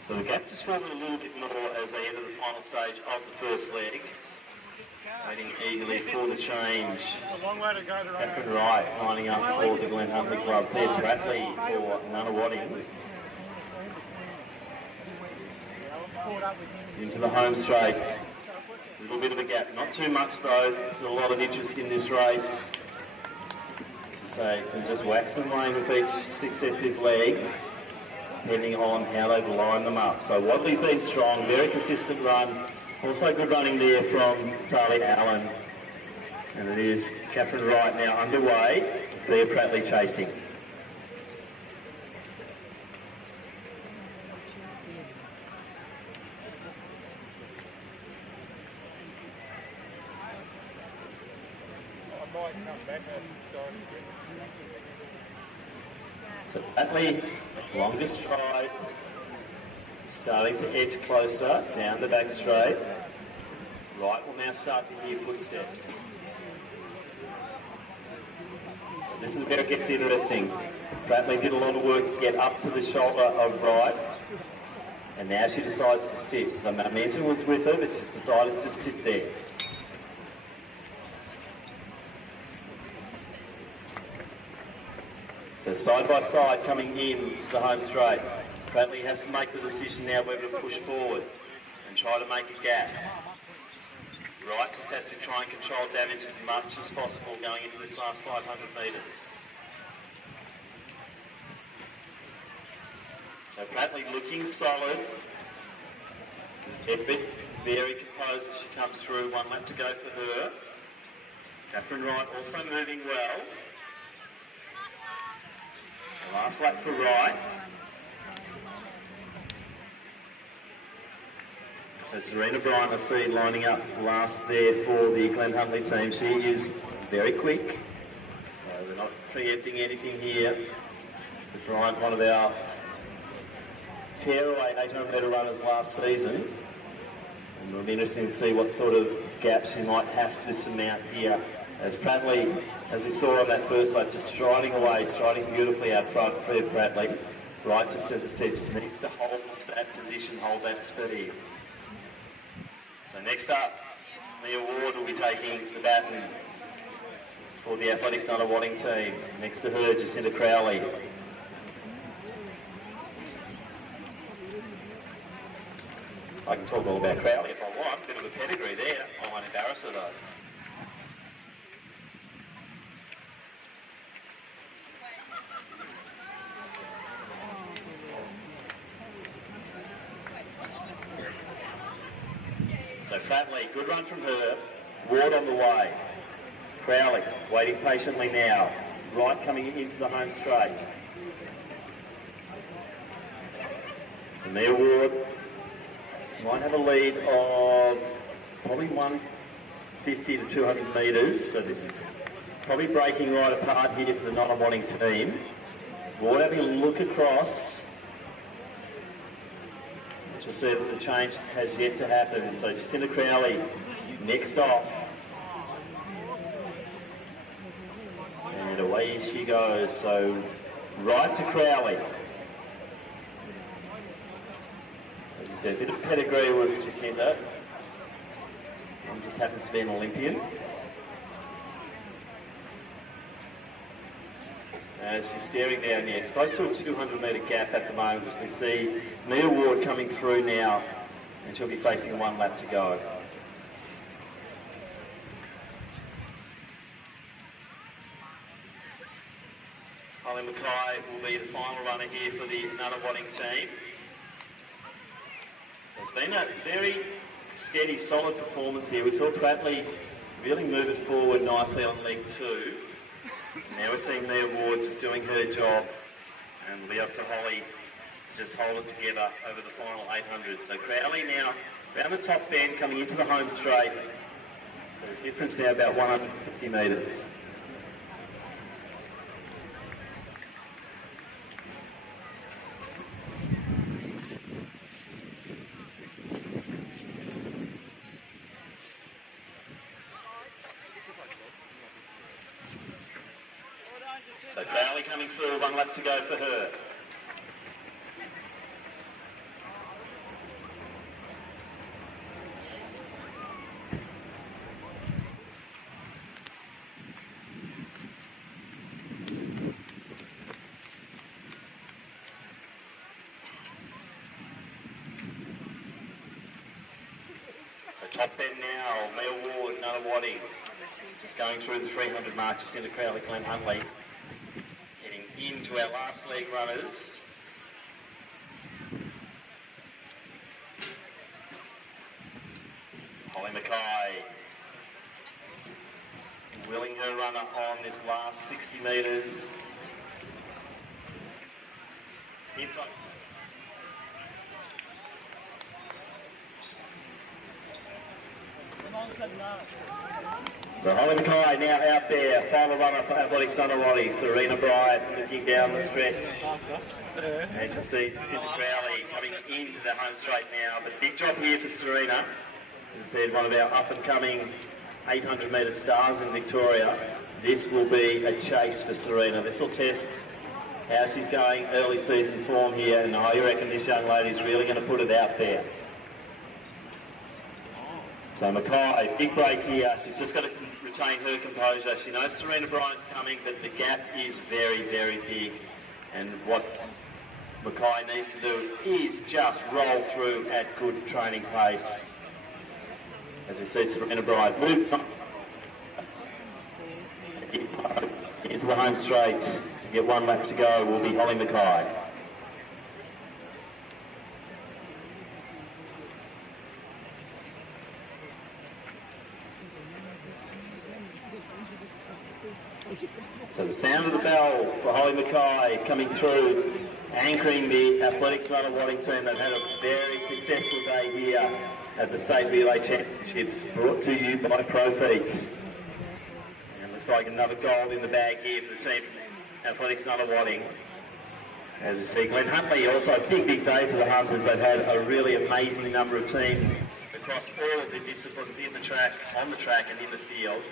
So the gap just formed a little bit more as they enter the final stage of the first leg. Waiting eagerly for the change. A long way to go to Catherine Wright lining up for the Glen Huntley Club. Ted Bradley for Nunawading. Into the home straight. A little bit of a gap. Not too much though. There's a lot of interest in this race. So you can just wax and wane with each successive leg, depending on how they've lined them up. So Wadley's been strong, very consistent run. Also good running there from Talia Allen. And it is Catherine Wright now underway. Thea Pratley chasing. I might come back and start again. So Pratley, longest stride. Starting to edge closer down the back straight. Wright will now start to hear footsteps. So this is where it gets interesting. Pratley did a lot of work to get up to the shoulder of Wright, and now she decides to sit. The momentum was with her, but she's decided to sit there. So side by side coming in to the home straight. Pratley has to make the decision now whether to push forward and try to make a gap. Wright just has to try and control damage as much as possible going into this last 500 metres. So Pratley looking solid, Edbit, very composed as she comes through. 1 lap to go for her. Catherine Wright also moving well. The last lap for Wright. So Serena Bryan, I see lining up last there for the Glen Huntley team. She is very quick. So we're not preempting anything here. But Bryant, one of our tearaway 800 metre runners last season. And it'll be interesting to see what sort of gaps she might have to surmount here. As Prattley, as we saw on that first lap, just striding away, striding beautifully out front, Claire Prattley. Right, just as I said, just needs to hold that position, hold that speed. So next up, Mia Ward will be taking the baton for the Athletics Underwatting team. Next to her, Jacinta Crowley. I can talk all about Crowley if I want. A bit of a pedigree there. I won't embarrass her though. So Prattley, good run from her. Ward on the way. Crowley waiting patiently now. Wright coming into the home straight. So Mia Ward might have a lead of probably 150 to 200 metres. So this is probably breaking right apart here for the non-wanting team. Ward having a look across. To see that the change has yet to happen. So Jacinta Crowley next off. And away she goes. So right to Crowley. As I said, a bit of pedigree with Jacinta. And just happens to be an Olympian. She's staring down there. It's close to a 200 metre gap at the moment as we see Mia Ward coming through now, and she'll be facing 1 lap to go. Holly Mackay will be the final runner here for the Nunawading team. So it's been a very steady, solid performance here. We saw Prattley really move it forward nicely on leg 2. Now we're seeing Mia Ward just doing her job, and it'll be up to Holly to just hold it together over the final 800. So Crowley now around the top bend coming into the home straight. So the difference now about 150 metres. So Crowley coming through, 1 lap to go for her. So top bend now, Mia Ward, Nunawading. Just going through the 300 mark, just into Crowley, Glen Huntley. Into our last leg runners. Holly Mackay willing her runner on this last 60 metres. Inside. So Holly Mackay now out there, final runner for Athletics Nunawading. Serena Bryant looking down the stretch. And you'll see Jacinta Crowley coming into the home straight now. But big job here for Serena. As I said, one of our up-and-coming 800 metre stars in Victoria. This will be a chase for Serena. This will test how she's going, early season form here, and I reckon this young lady's really going to put it out there. So Mackay, big break here. She's just got to retain her composure. She knows Serena Bryant's coming, but the gap is very, very big. And what Mackay needs to do is just roll through at good training pace. As we see Serena Bryant move into the home straight to get 1 lap to go will be Holly Mackay. So the sound of the bell for Holly Mackay coming through, anchoring the Athletics Runner Wadding team. They've had a very successful day here at the State Relay Championships, brought to you by ProFeet. And looks like another gold in the bag here for the team from Athletics Runner Wadding. As you see, Glenn Huntley, also a big day for the Hunters. They've had a really amazing number of teams across all of the disciplines in the track, on the track and in the field.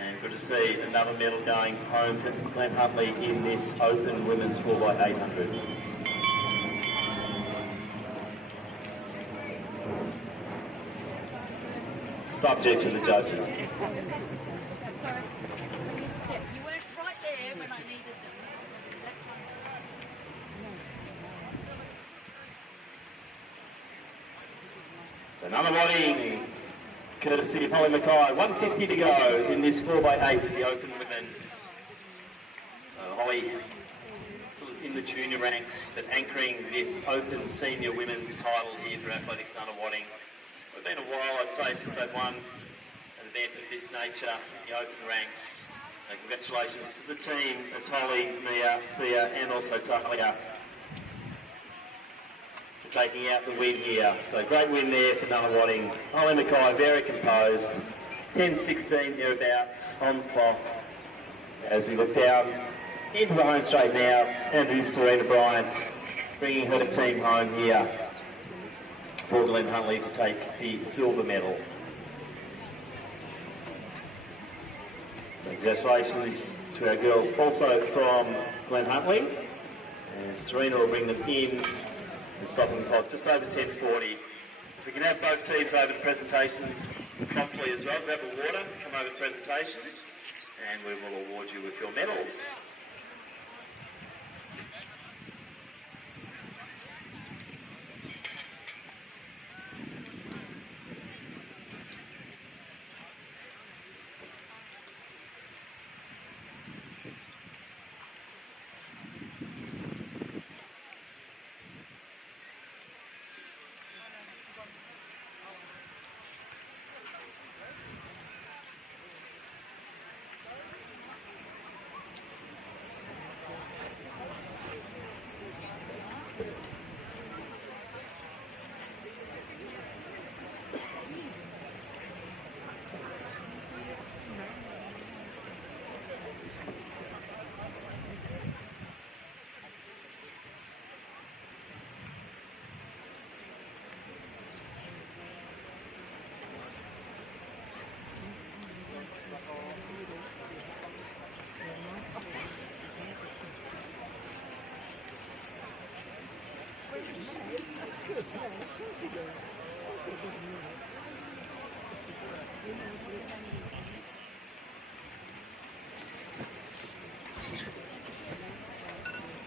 And good to see another medal going home to Glenn Huntley in this open women's 4x800. Subject to the judges. Yeah, you weren't right there when I needed them. So another wadding, courtesy of Holly Mackay. 150 to go in this 4x8 for the open women. So Holly sort of in the junior ranks, but anchoring this open senior women's title here for Athletics Runner Wadding. It's been a while, I'd say, since they've won an event of this nature in the open ranks. So congratulations to the team, as Holly, Mia, Thea, and also Talia for taking out the win here. So great win there for Nunawading. Holly Mackay, very composed. 10:16 thereabouts on the clock as we look down into the home straight now. And it is Serena Bryant bringing her team home here for Glenn Huntley to take the silver medal. So congratulations to our girls also from Glenn Huntley. And Serena will bring them in and stopping the clock just over 10:40. If we can have both teams over to presentations promptly as well, grab a water, come over to presentations, and we will award you with your medals.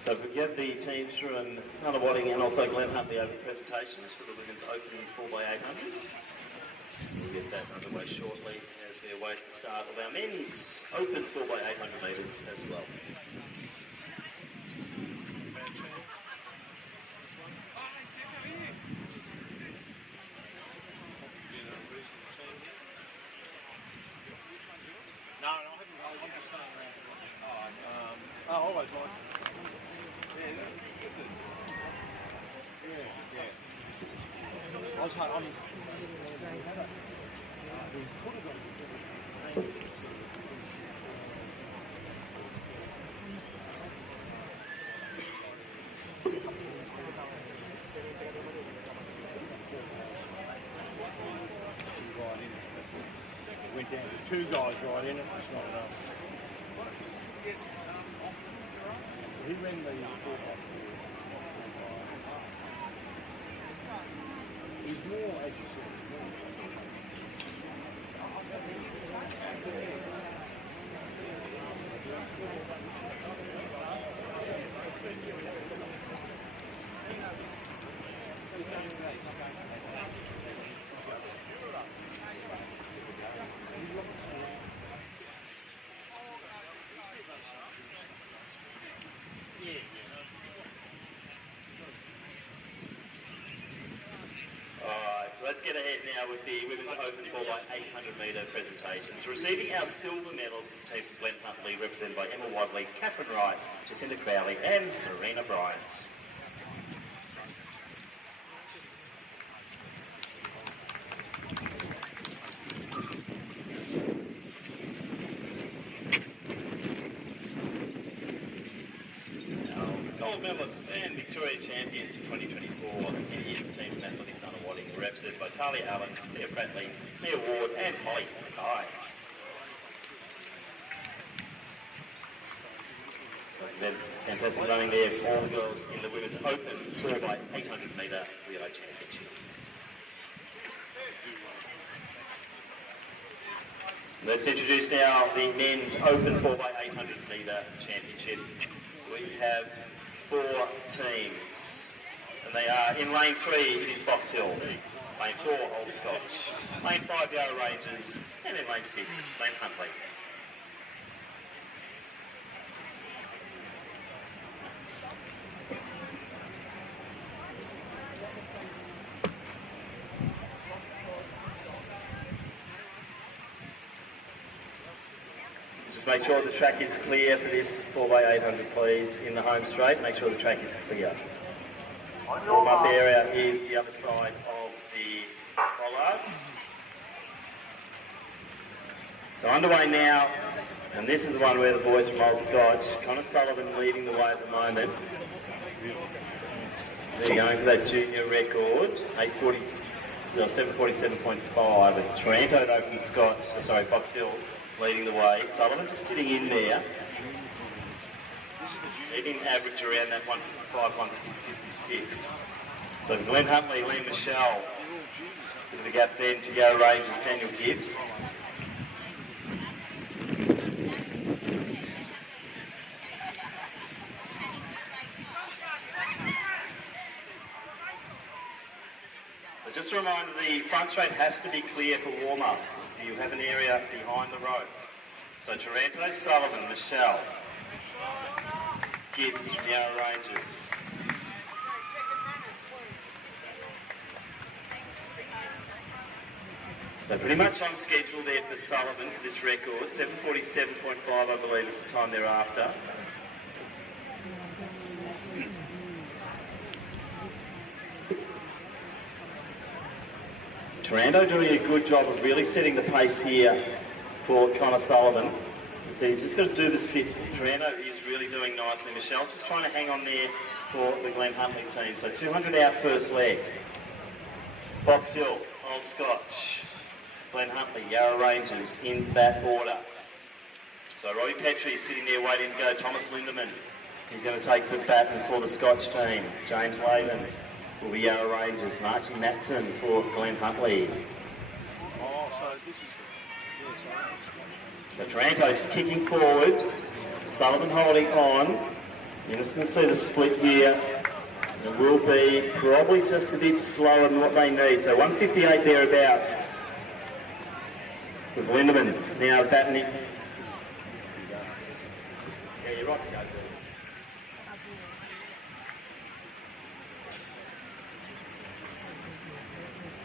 So if we get the teams from Nunawading and also Glen Huntley over presentations for the women's open 4x800. We'll get that underway shortly as we await the start of our men's open 4x800 metres as well. Went down to two guys right in it, it's not enough. He ran the he's more, as you said, get ahead now with the Women's Open 4x800 metre presentation. So receiving our silver medals is the team from Glen Huntley, represented by Emma Wadley, Catherine Wright, Jacinta Crowley and Serena Bryant. Gold medalists and Victoria champions for 2024. It is the team from Athletics Sana Wadding, represented by Talia Allen, Leah Bradley, Mia Ward and Holly Mackay. Then fantastic running there for all the girls in the Women's Open 4x800 metre relay championship. Let's introduce now the Men's Open 4x800 metre championship. We have 4 teams, and they are in lane 3, it is Box Hill, lane 4, Old Scotch, lane 5, Yarra Rangers, and in lane 6, Glen Huntley. Just make sure the track is clear for this 4x800, please, in the home straight. Make sure the track is clear. Warm-up area is the other side of the bollards. So underway now, and this is the one where the boys from Old Scotch, Connor Sullivan leading the way at the moment. They're going for that junior record, 7:47.5. It's Taranto though from Box Hill leading the way. Sullivan just sitting in there. He didn't average around that 155, 156. So Glen Huntley, Lee Michelle, bit of a gap then to Yarra Rangers, Daniel Gibbs. Just a reminder, the front straight has to be clear for warm-ups. You have an area behind the rope. So Taranto, Sullivan, Michelle, Gibbs from Yarra Rangers. So pretty much on schedule there for Sullivan for this record. 7:47.5 I believe is the time thereafter. Taranto doing a good job of really setting the pace here for Connor Sullivan. You see, he's just got to do the sift. Taranto is really doing nicely. Michelle's just trying to hang on there for the Glen Huntley team. So 200 out first leg. Box Hill, Old Scotch, Glen Huntley, Yarra Rangers in that order. So Robbie Petrie is sitting there waiting to go. Thomas Lindemann, he's going to take the baton for the Scotch team. James Laven will be Yarra Rangers. Archie Matson for Glen Huntley. So Taranto just kicking forward. Sullivan holding on. You're just going to see the split here. It will be probably just a bit slower than what they need. So 158 thereabouts. With Lindemann now batting. Yeah, you're right to go.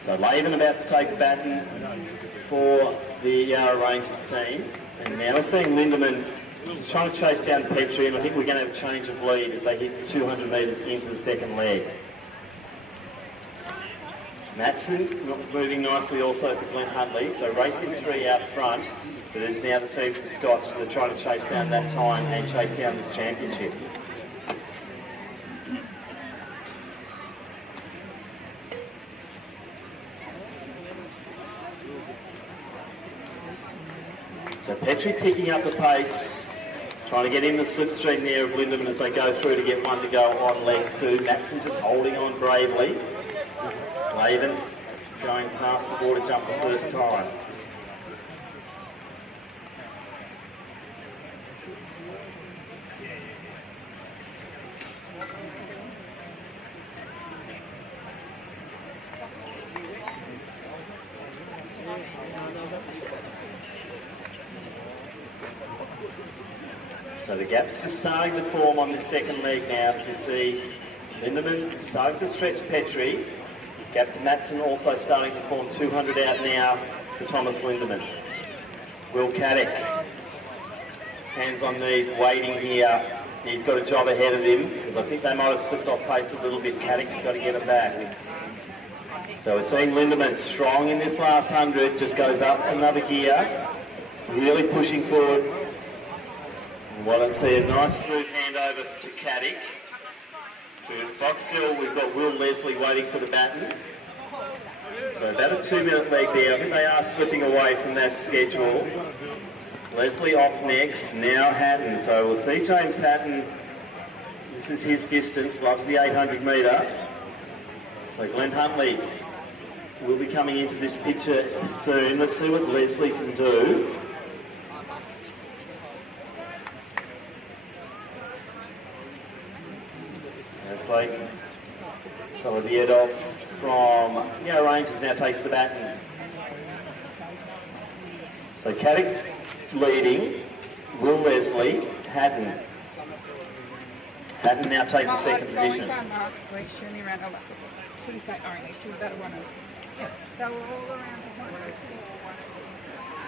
So Laven about to take the baton for the Yarra Rangers team. And now we're seeing Lindemann just trying to chase down Petrie, and I think we're going to have a change of lead as they hit 200 metres into the second leg. Matson moving nicely also for Glen Huntley. So racing 3 out front, but it's now the team from Scotch, so they're trying to chase down that time and chase down this championship. So Petrie picking up the pace, trying to get in the slipstream there of Lindemann as they go through to get one to go on leg 2. Matson just holding on bravely. Laven going past the water jump the first time. So the gap's just starting to form on this second leg now. As you see, Lindemann starting to stretch Petrie. Captain Matson also starting to form 200 out now for Thomas Lindemann. Will Caddick, hands on knees, waiting here. He's got a job ahead of him because I think they might have slipped off pace a little bit. Caddick's got to get it back. So we're seeing Lindemann strong in this last 100, just goes up another gear, really pushing forward. And well, let's see a nice smooth handover to Caddick. To Box Hill, we've got Will Leslie waiting for the baton. So about a 2-minute leg there. I think they are slipping away from that schedule. Leslie off next, now Hatton. So we'll see James Hatton. This is his distance, loves the 800 metre. So Glenn Huntley will be coming into this picture soon. Let's see what Leslie can do. Blake Salaviedov from Rangers now takes the baton. So Caddick leading, Will Leslie, Hatton. Hatton now taking second position.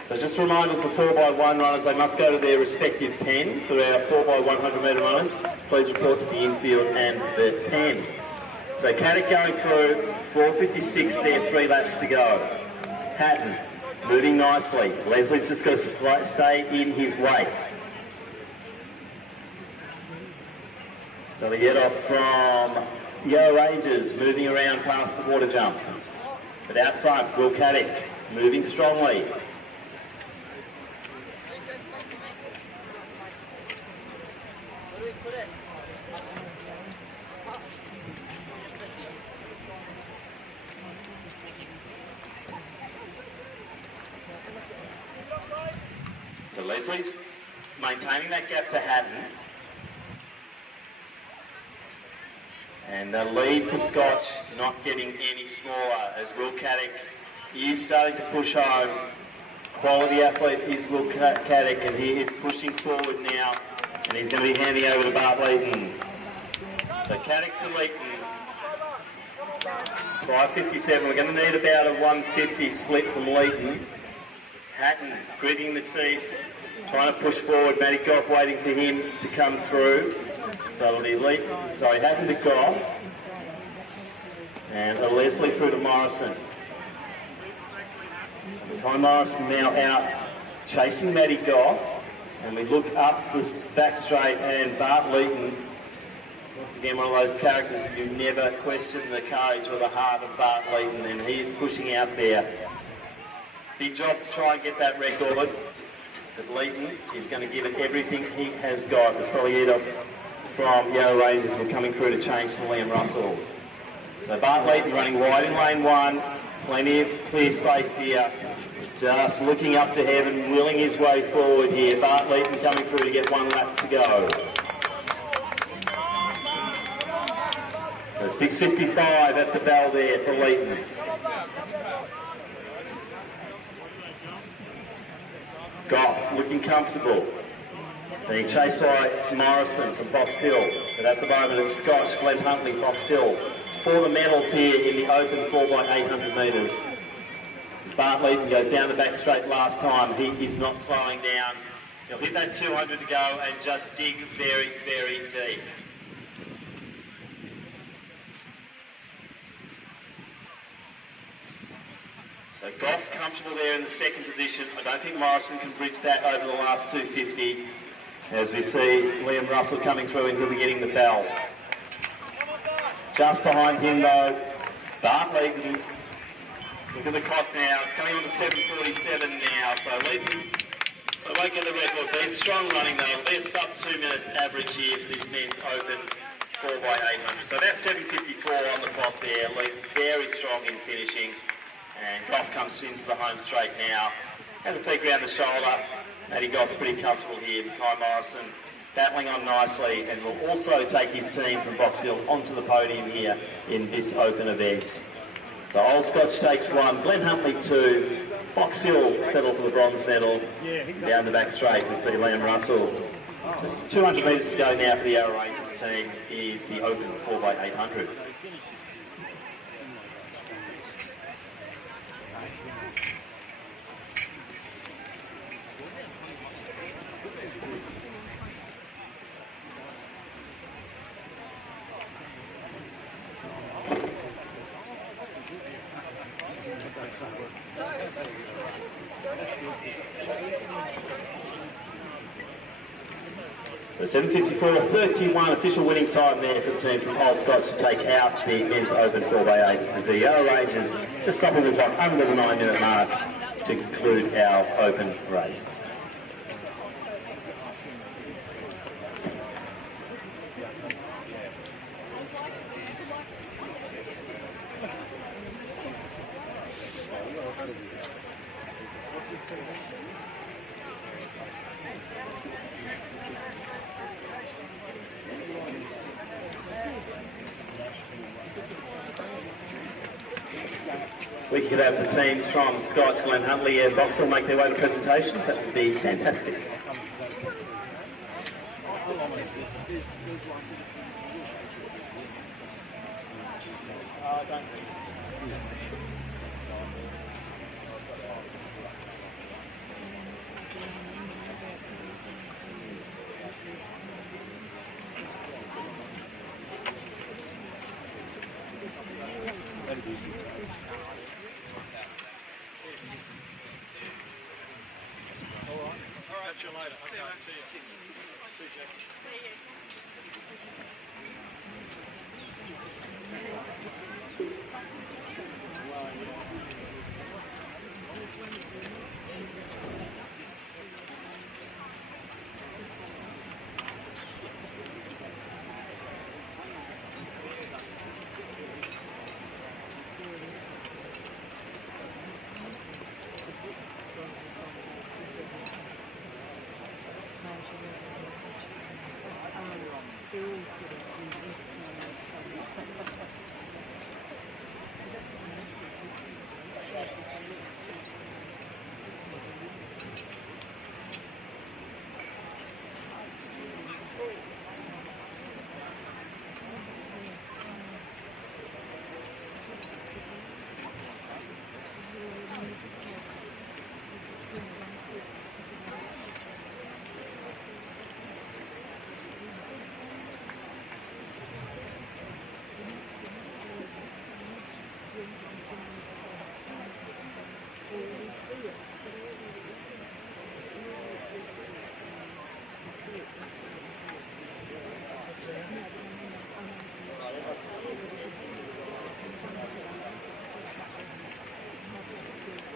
So just a reminder to the 4x1 runners, they must go to their respective pen. For our 4x100 metre runners, please report to the infield and the pen. So Caddick going through, 4:56 there, 3 laps to go. Hatton moving nicely. Leslie's just got to stay in his way. So we get off from Yellow Rangers, moving around past the water jump. But out front, Will Caddick moving strongly. So Leslie's maintaining that gap to Hatton. And the lead for Scotch not getting any smaller as Will Caddick is starting to push home. Quality athlete is Will Caddick, and he is pushing forward now, and he's going to be handing over to Bart Leaton. So Caddick to Leaton. 5:57. We're going to need about a 150 split from Leaton. Hatton gritting the teeth, trying to push forward. Matty Goff waiting for him to come through. So it'll be Leaton. Sorry, Hatton to Goff. And a Leslie through to Morrison. Kai Morrison now out chasing Matty Goff. And we look up this back straight, and Bart Leaton, once again one of those characters you never question the courage or the heart of Bart Leaton, and he is pushing out there. Big job to try and get that record, but Leaton is going to give it everything he has got. The Soliedov from Yellow Rangers were coming through to change to Liam Russell. So Bart Leaton running wide in lane 1, plenty of clear space here. Just looking up to heaven, willing his way forward here. Bart Leaton coming through to get 1 lap to go. So 6:55 at the bell there for Leaton. Goff looking comfortable. Being chased by Morrison from Box Hill. But at the moment it's Scotch, Glenn Huntley, Box Hill. For the medals here in the open 4x800 metres. As Bart Leaton goes down the back straight last time, he is not slowing down. He'll hit that 200 to go and just dig very, very deep. So Goff comfortable there in the second position. I don't think Morrison can bridge that over the last 250. As we see Liam Russell coming through, and he'll be getting the bell. Just behind him though, Bart Leaton. Look at the clock now. It's coming on to 7:47 now. So Leaton, I won't get the record, but it's strong running though. It'll be a sub 2-minute average here for this men's open 4x800. So about 7:54 on the clock there. Leaton very strong in finishing. And Goff comes into the home straight now. Has a peek around the shoulder. Matty Goff's pretty comfortable here. Kai Morrison battling on nicely, and will also take his team from Box Hill onto the podium here in this open event. So Old Scotch takes 1, Glenn Huntley 2, Box Hill settle for the bronze medal. Down the back straight we see Liam Russell. Just 200 metres to go now for the Yellow Rangers team in the open 4x800. So 7:54, 31 official winning time there for the team from Old Scots to take out the men's open 4x8 as the Yarra Rangers just stopping the clock under the 9-minute mark to conclude our open race. We could have the teams from Scotch, Glen Huntley and Boxhill make their way to presentations. That would be fantastic. Catch you later. Okay, see you.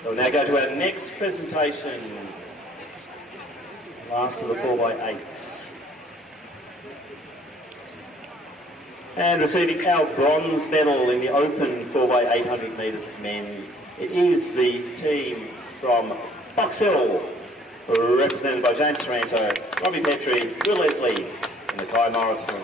So we'll now go to our next presentation. Last of the 4x8s. And receiving our bronze medal in the open 4x800 metres for men, it is the team from Box Hill, represented by James Taranto, Robbie Petrie, Will Leslie, and Mackay Morrison.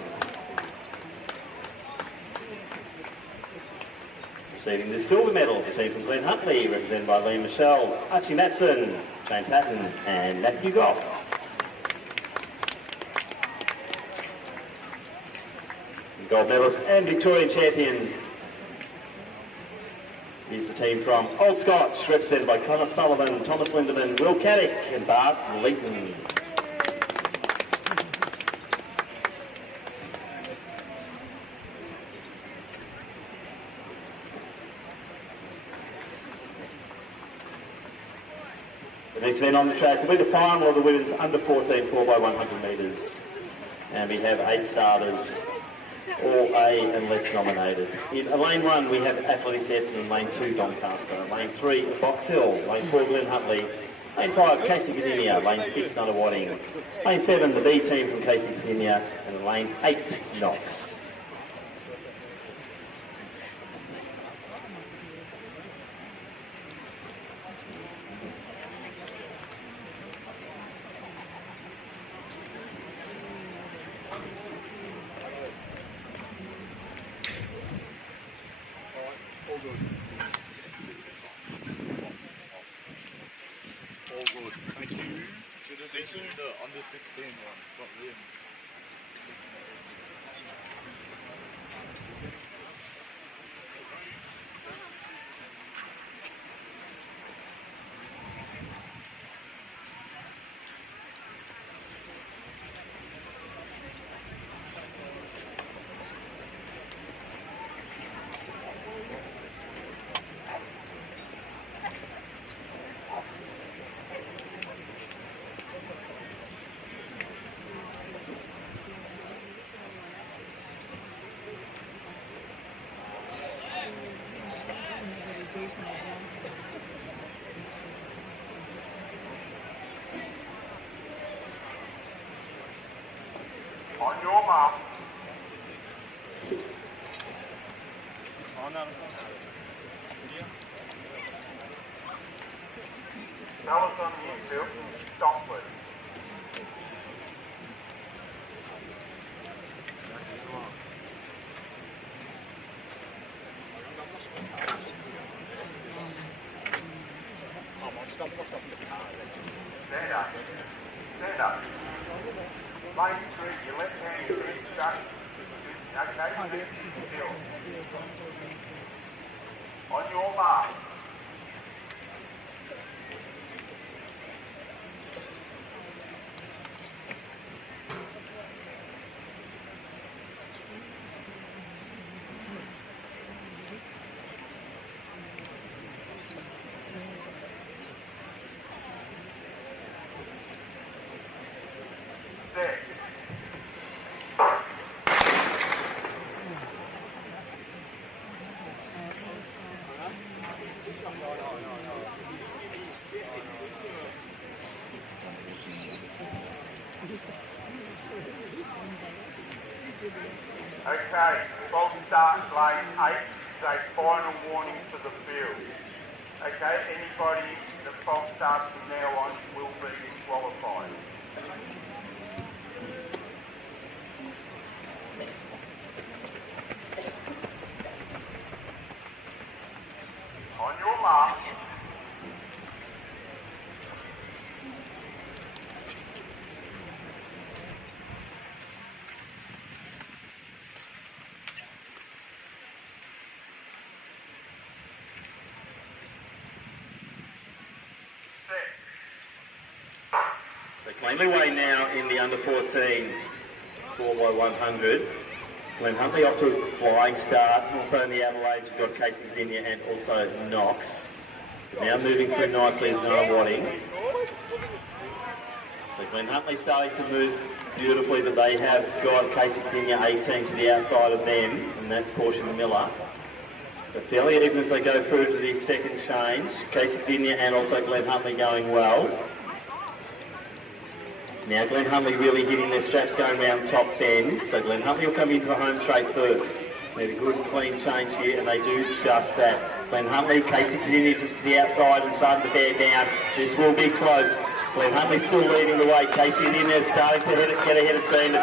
Receiving the silver medal, the team from Glen Huntley, represented by Liam Michelle, Archie Matson, James Hatton, and Matthew Goff. Gold medalists and Victorian champions is the team from Old Scotch, represented by Connor Sullivan, Thomas Lindeman, Will Caddick, and Bart Leeton. The next event on the track will be the final of the women's under 14 4x100 metres. And we have 8 starters, all A and less nominated. In lane 1 we have Athletics Essendon, lane 2 Doncaster, lane 3 Box Hill, lane 4 Glen Huntley, lane 5 Casey Virginia, lane 6 Nunawading, lane 7 the B team from Casey Virginia, and lane 8 Knox. Under 16 one, not really. On your mark. Fellas on the infield, stop please. Stand up. Stand up. Lane 3, your left hand is really stuck. Okay, still. On your mark. Set. Okay, false start lane 8 is a final warning to the field. Okay, anybody that false starts from now on will be disqualified. On your mark. So claim away now in the under 14 4x100. Glenn Huntley off to a flying start. Also in the Adelaide, you've got Casey Dinya and also Knox. Now moving through nicely is Noah Wadding. So Glenn Huntley starting to move beautifully, but they have got Casey Dinya 18 to the outside of them, and that's Portia Miller. So fairly even as they go through to the second change. Casey Dinya and also Glenn Huntley going well. Now Glenn Huntley really hitting their straps going round top bend. So Glenn Huntley will come into the home straight first. Need a good clean change here, and they do just that. Glenn Huntley, Casey Dinya just to the outside and starting to bear down. This will be close. Glenn Huntley still leading the way. Casey Dinya starting to get ahead of steam.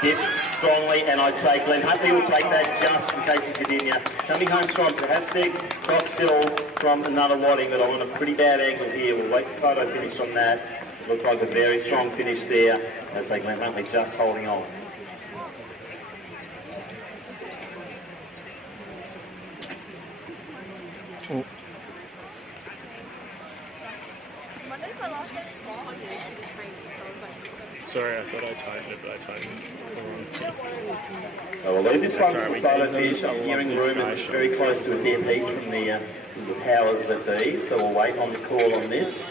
Dips strongly, and I'd say Glenn Huntley will take that just from Casey Dinya. Coming home strong, perhaps they got still from another Wadding, but I'm on a pretty bad angle here. We'll wait for photo finish on that. Looks like a very strong finish there. I'd say Glenn Huntley just holding on. Oh. Sorry, I thought I tightened it, but I tightened it. So we'll leave this one for the photo finish. I'm hearing rumours it's very close to a dead heat from the powers that be, so we'll wait on the call on this.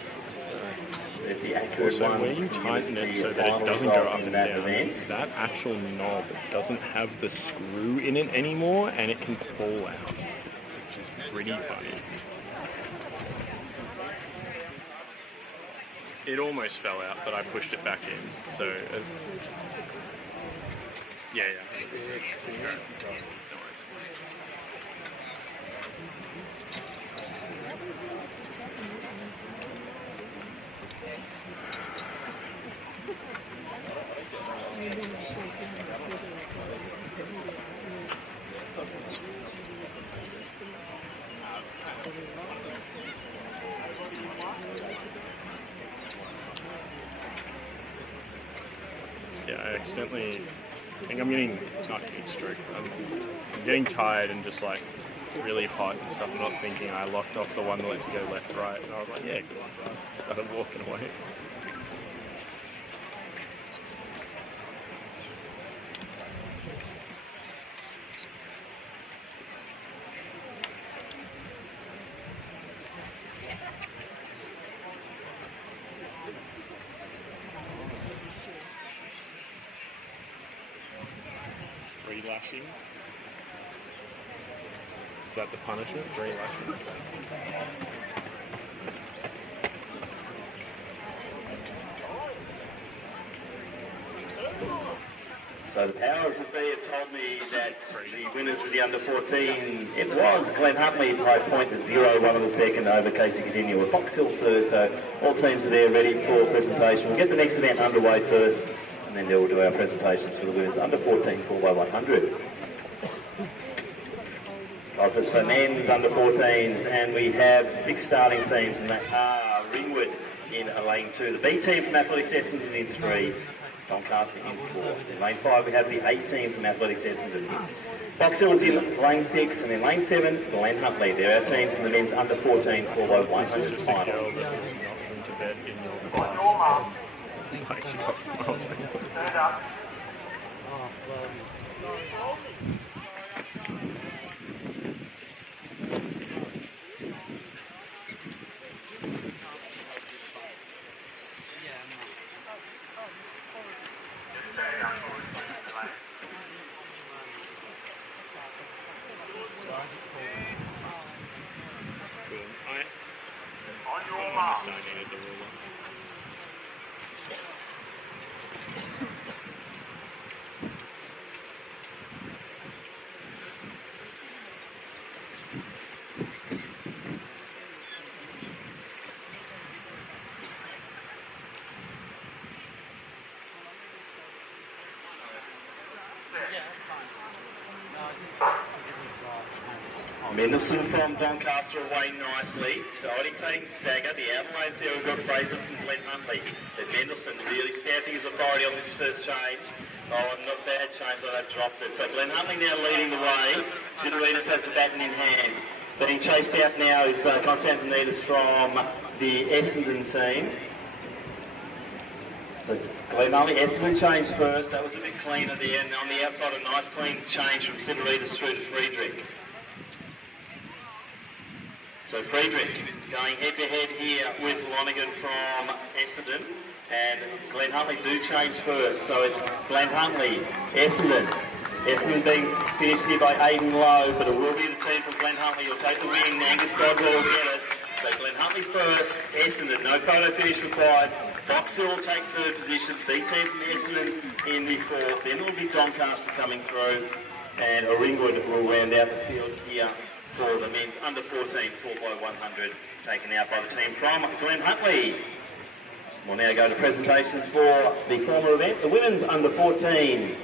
If the accurate also, one when you tighten it so that it doesn't go up and down, that actual knob doesn't have the screw in it anymore, and it can fall out, which is pretty funny. It almost fell out, but I pushed it back in. So, yeah. Yeah, I accidentally, I think I'm getting, not heat stroke, I'm getting tired and just like really hot and stuff. I'm not thinking. I locked off the one that lets you go left, right, and I was like, yeah, good. Started walking away. Lashings. Is that the punishment? 3 lashings? So the powers that be have told me that the winners of the under 14, it was Glen Huntley by 0.01 of a second over Casey Continue with Fox Hill third. So all teams are there ready for presentation. We'll get the next event underway first, and then we'll do our presentations for the women's under 14 4x100. Also, it's for men's under 14s, and we have 6 starting teams, and they are Ringwood in lane 2, the B team from Athletics Essendon in 3, Doncaster in 4. In lane 5 we have the A team from Athletics Essendon. Box Hill is in lane 6, and in lane 7, Glen Huntley. They're our team from the men's under 14 4x100 final. Mendelson from Doncaster away nicely. So taking stagger. The outer lanes there, we've got Fraser from Glen Huntley. But Mendelson really stamping his authority on this first change. Oh, not bad change, but they've dropped it. So Glen Huntley now leading the way. Sideritas has the baton in hand. Being chased out now is Constantinides from the Essendon team. So Glen Huntley, Essendon changed first. That was a bit cleaner there. And on the outside, a nice clean change from Sideritas through to Friedrich. So Friedrich going head-to-head here with Lonergan from Essendon, and Glen Huntley do change first. So it's Glen Huntley, Essendon. Essendon being finished here by Aidan Lowe, but it will be the team from Glen Huntley who'll take the win. Angus Dodwell will get it. So Glen Huntley first, Essendon, no photo finish required. Box Hill will take third position, B team from Essendon in the fourth. Then it will be Doncaster coming through, and Ringwood will round out the field here for the men's under 14 4x100, taken out by the team from Glen Huntley. We'll now go to presentations for the former event, the women's under 14.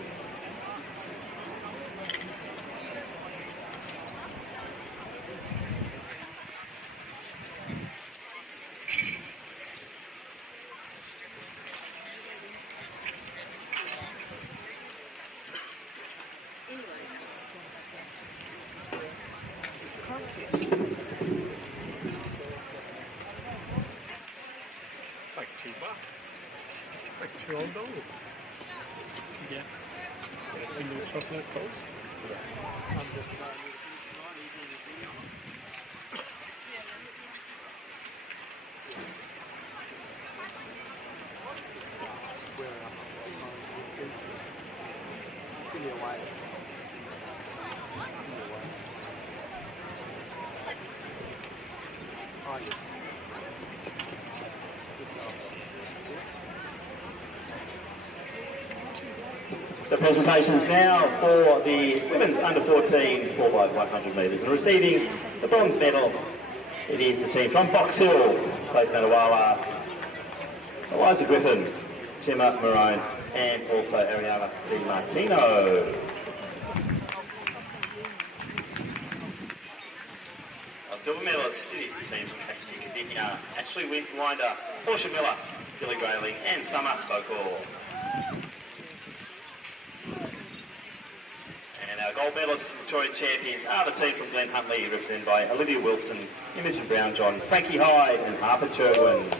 It's like $2. Like $2. Yeah. Single chocolate coals. So presentations now for the women's under 14 4x100 metres, and receiving the bronze medal, it is the team from Box Hill, Clayton Adewala, Eliza Griffin, Gemma Marone, and also Ariana Di Martino. Our silver medalist is the team from Casey Continue, Ashley Winder, Portia Miller, Billy Grayling, and Summer Bokor. And our gold medalists, Victorian champions, are the team from Glen Huntley, represented by Olivia Wilson, Imogen Brown-John, Frankie Hyde, and Harper Cherwin.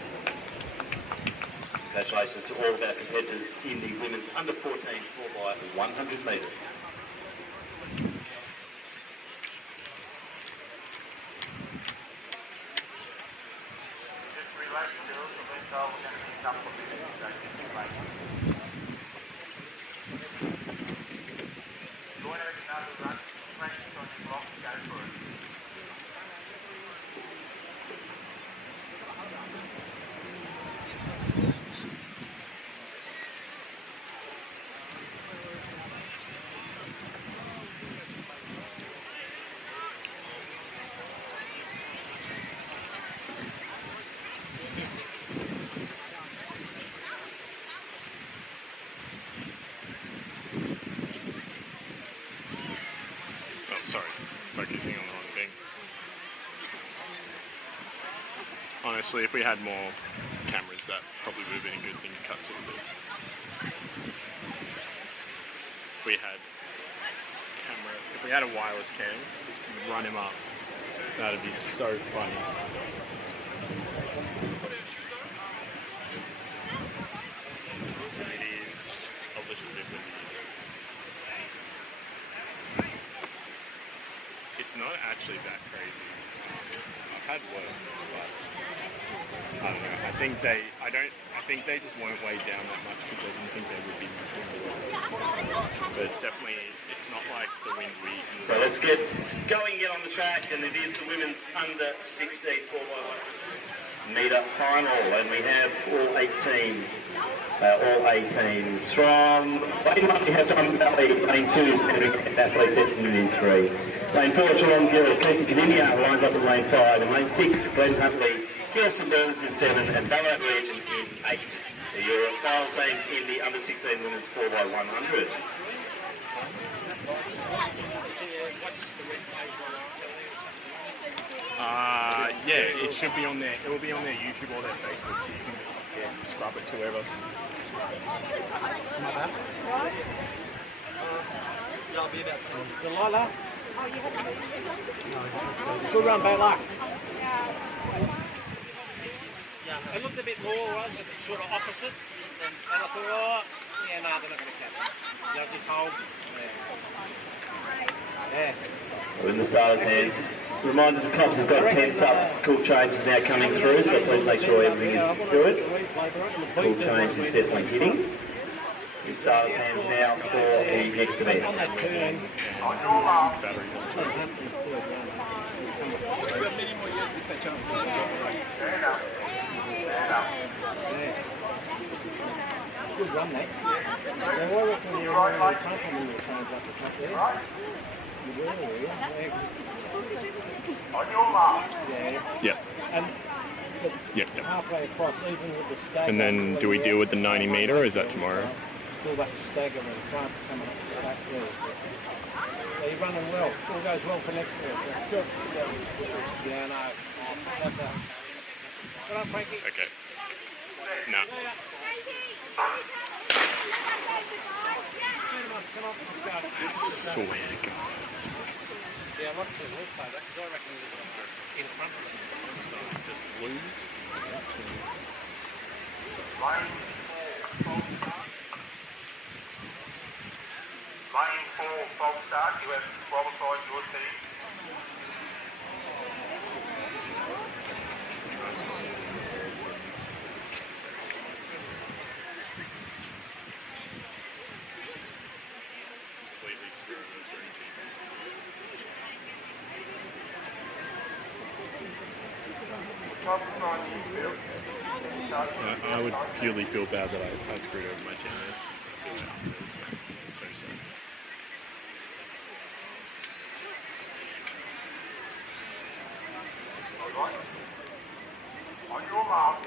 Congratulations to all of our competitors in the women's under 14 4x100 metres. honestly, if we had more cameras, that probably would have been a good thing to cut to a bit. If we had a wireless cam, just run him up. That'd be so funny. It is a little bit windy. It's not actually that crazy. I've had worse, but I don't know. I think they just weren't weighed down that much because I didn't think they would be much windy. But it's not like the wind we. So let's get going again on the track, and it is the women's under 16 4x100 metre final, and we have all 8 teams. From lane 1 we have Diamond Valley, lane 2 is Patrick Athletes Epsom in 3. Lane 4, Geelong Gill, Casey Caninia lines up in lane 5, and lane 6, Glen Huntley, Gilson Burns in 7, and Ballarat Region in 8. Your final teams in the under 16 women's 4x100. Yeah, it should be on there. It will be on their YouTube or their Facebook, so you can just scrub it to whoever. Delilah? Good run, bad luck. It looked a bit more, was it? Sort of opposite. And I thought, oh, yeah, no, they're not going to catch it. They'll just hold. Yeah. So in the starters' hands, reminder the clubs have got tents up. Cool change is now coming through, so please make sure everything is good. Cool change is definitely hitting. In starters' hands now for the next event. Good run, mate. I reckon you're right, mate. Can't come in your times up the top there. You will, yeah. On your mark. Yeah. And Yep. halfway across, even with the stagger. And then do we deal with the 90 metre, or is that tomorrow? Still that stagger and front coming up to that there. So you're running well. All goes well for next year. Yeah, no. Good on, Frankie. Okay. No. Swag. Yeah, I want to replay that because I reckon it was in front of them. Just lose. Lane 4, false start. You have qualified your team. Completely screwed with green teammates. I would purely feel bad that I screwed over my teammates. It's so sad. Alright. On your mark.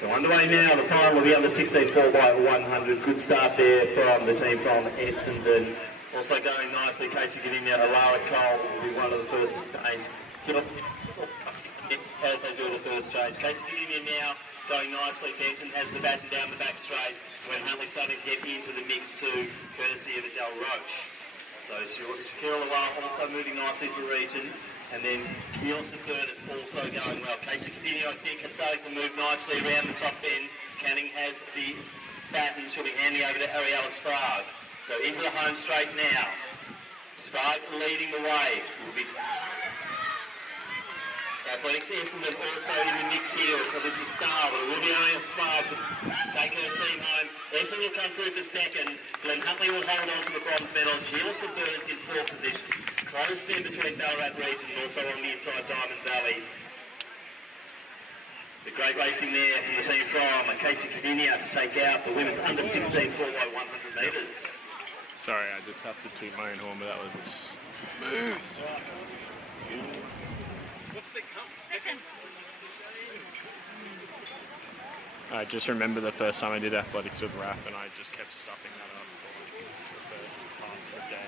So underway now, the final will be under 16 4x100. Good start there from the team from Essendon. Also going nicely, Casey getting out. Alara Cole will be one of the first to change. As they do the first change. Casey getting in now, going nicely. Denton has the baton down the back straight when Huntley starting to get into the mix too, courtesy of Adele Roach. So Shakira Lawal also moving nicely to region. And then Nielsen third, it's also going well. Casey Cadini, I think, is starting to move nicely around the top end. Canning has the baton, she'll be handing over to Ariella Sprague. So into the home straight now. Sprague leading the way. Will be Athletics Essendon also in the mix here. So this is Star, but it will be only Sprague to take her team home. Essendon will come through for second. Glen Huntley will hold on to the bronze medal. Gielson Burnett in fourth position. Close there between Ballarat Region and also on the inside Diamond Valley. The great racing there from the team from Casey Cadinia to take out the women's under 16 4x100 metres. Sorry, I just have to toot my own horn, but that was smooth. What's the cup? Second? I just remember the first time I did athletics with rap, and I just kept stuffing that up for like the first half of the day.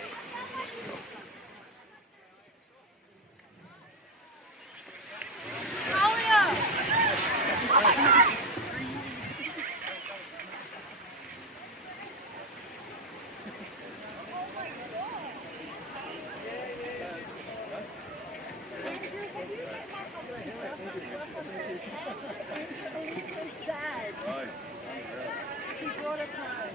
She brought it home.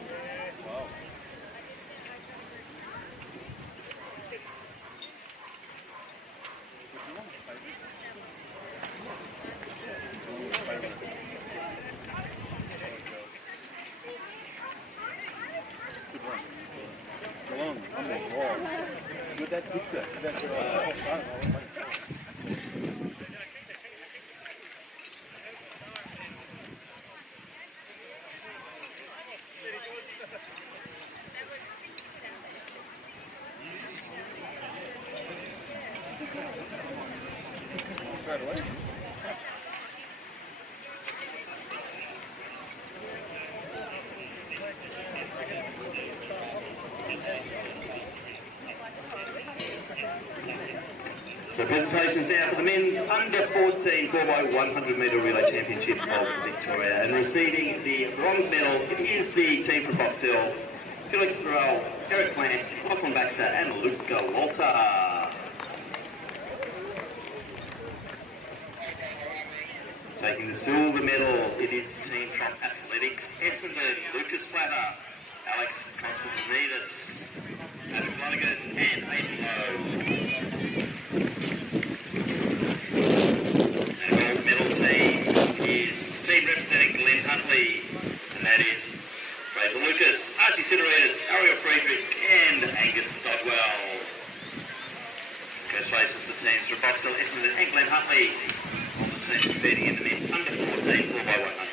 So presentations now for the men's under 14 4x100 metre relay championship of Victoria, and receiving the bronze medal is the team from Box Hill, Felix Thoreau, Eric Plant, Lachlan Baxter and Luca Walter. Taking the silver medal, it is the team from Athletics, Essendon, Lucas Platter, Alex Constantinides, Adam Flanagan and Aidan Lowe. And the gold medal team is the team representing Glenn Huntley, and that is Fraser Lucas, Archie Sideritis, Ariel Friedrich and Angus Dodwell. Congratulations to the teams from Box Hill, Essendon and Glenn Huntley on the team competing in the men's under 14 4x100.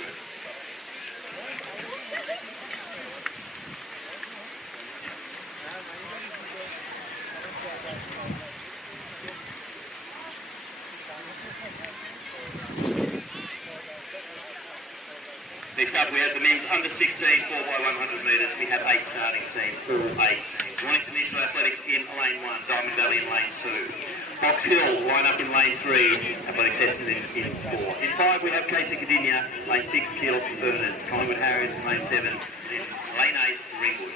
Next up, we have the men's under 16 4x100 metres. We have 8 starting teams, all 8 teams. Morning Commissioner Athletics in lane 1, Diamond Valley in lane 2. Box Hill line up in lane 3, Athletics Essendon in 4. In 5, we have Casey Cadinia, lane 6, Keelox and Bernards, Collingwood Harriers in lane 7, and in lane 8, Ringwood.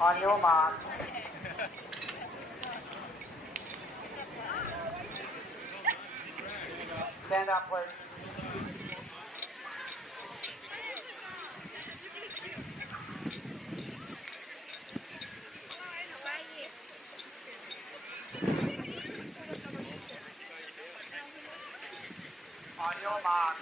On your mark. Stand up, please. On your mark.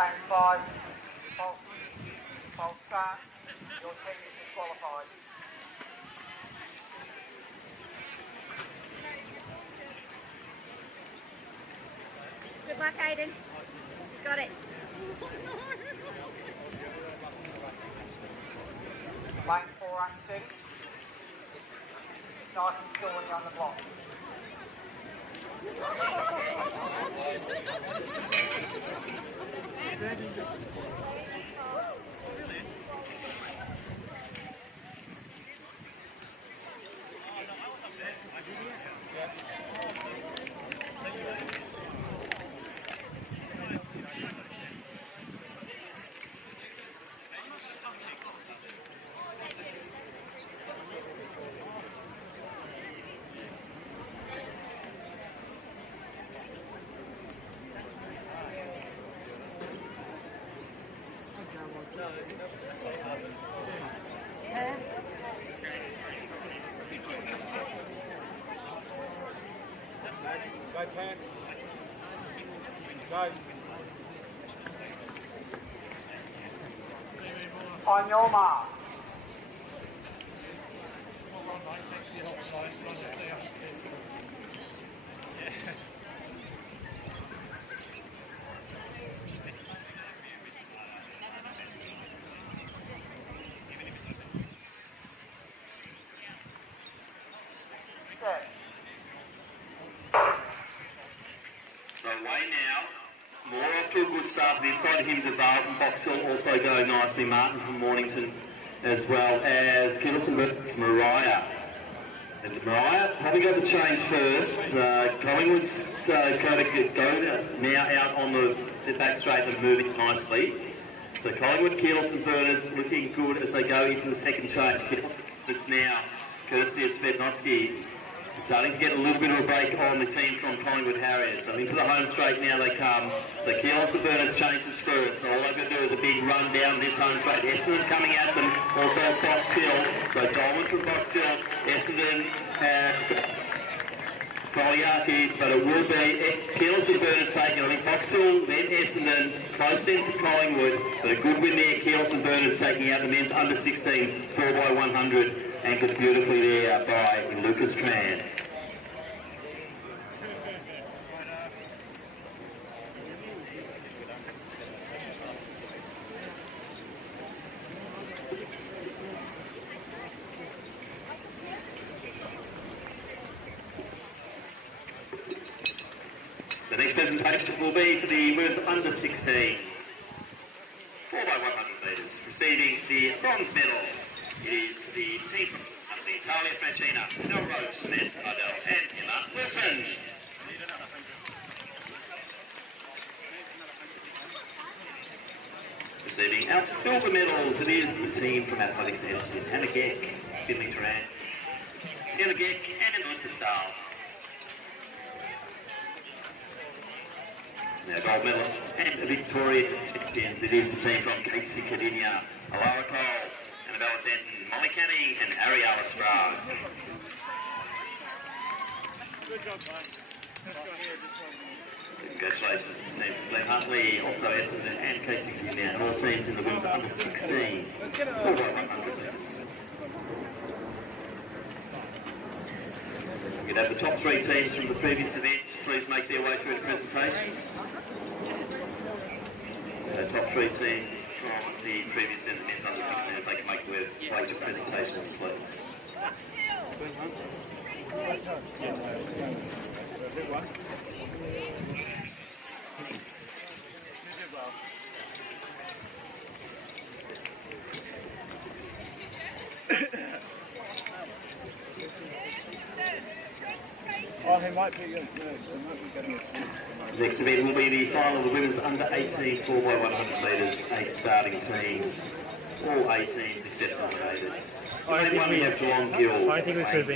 Lane 5, false start. Your team is disqualified. Good luck, Aiden. Got it. Lane 4 unsteady. Nice and still when you're on the block. Go, Pam. Go. On your mark. Set. So away now. More off to a good start inside him. The box will also go nicely. Martin from Mornington, as well as Gillison Mariah. And Mariah, having got the change first, Collingwood's going to go now out on the back straight and moving nicely. So Collingwood, Keelis and Burners looking good as they go into the second change. It's now courtesy of Svetnovsky. Starting to get a little bit of a break on the team from Collingwood Harriers. So into the home straight now they come. So Keelis and Burners changes first. So all they've got to do is a big run down this home straight. Essendon coming at them. Also Fox Hill. So Dolman from Fox Hill. Essendon Foliaki, but it will be Keelis and Burners taking. I think Fox Hill, then Essendon, close in for Collingwood. But a good win there. Keelis and Burners taking out the men's under 16 4x100. Anchored beautifully there by Lucas Tran. The next presentation will be for the women's under 16 4x100 metres, receiving the bronze medal. It is the team of the Italia Francina, Nell Rose, Smith, Adele, and Emma Wilson. Receiving our silver medals, it is the team from Athletics S. It's Hannah Geck, Finley Duran, Sienna Geck, and Emma Sal. Now gold medalists and Victorian champions, it is the team from Casey Cadinia, Alara Cole, Annabella Denton, Molly Canning, and Ariella Sprague. Good job, bud. Let's go here. Congratulations to the team from Glenn Huntley, also Essendon and Casey Cadinia, and all teams in the women's under 16 4x100 metres. We can have the top three teams from the previous event please make their way through the presentations. The top three teams from the previous event under 16, if they can make their way to presentations, please. Oh, he might be getting Next event will be the final of the women's under 18 4x100 metres, 8 starting teams, all 8 teams except nominated. Lane 1 we have Geelong Gill, Lane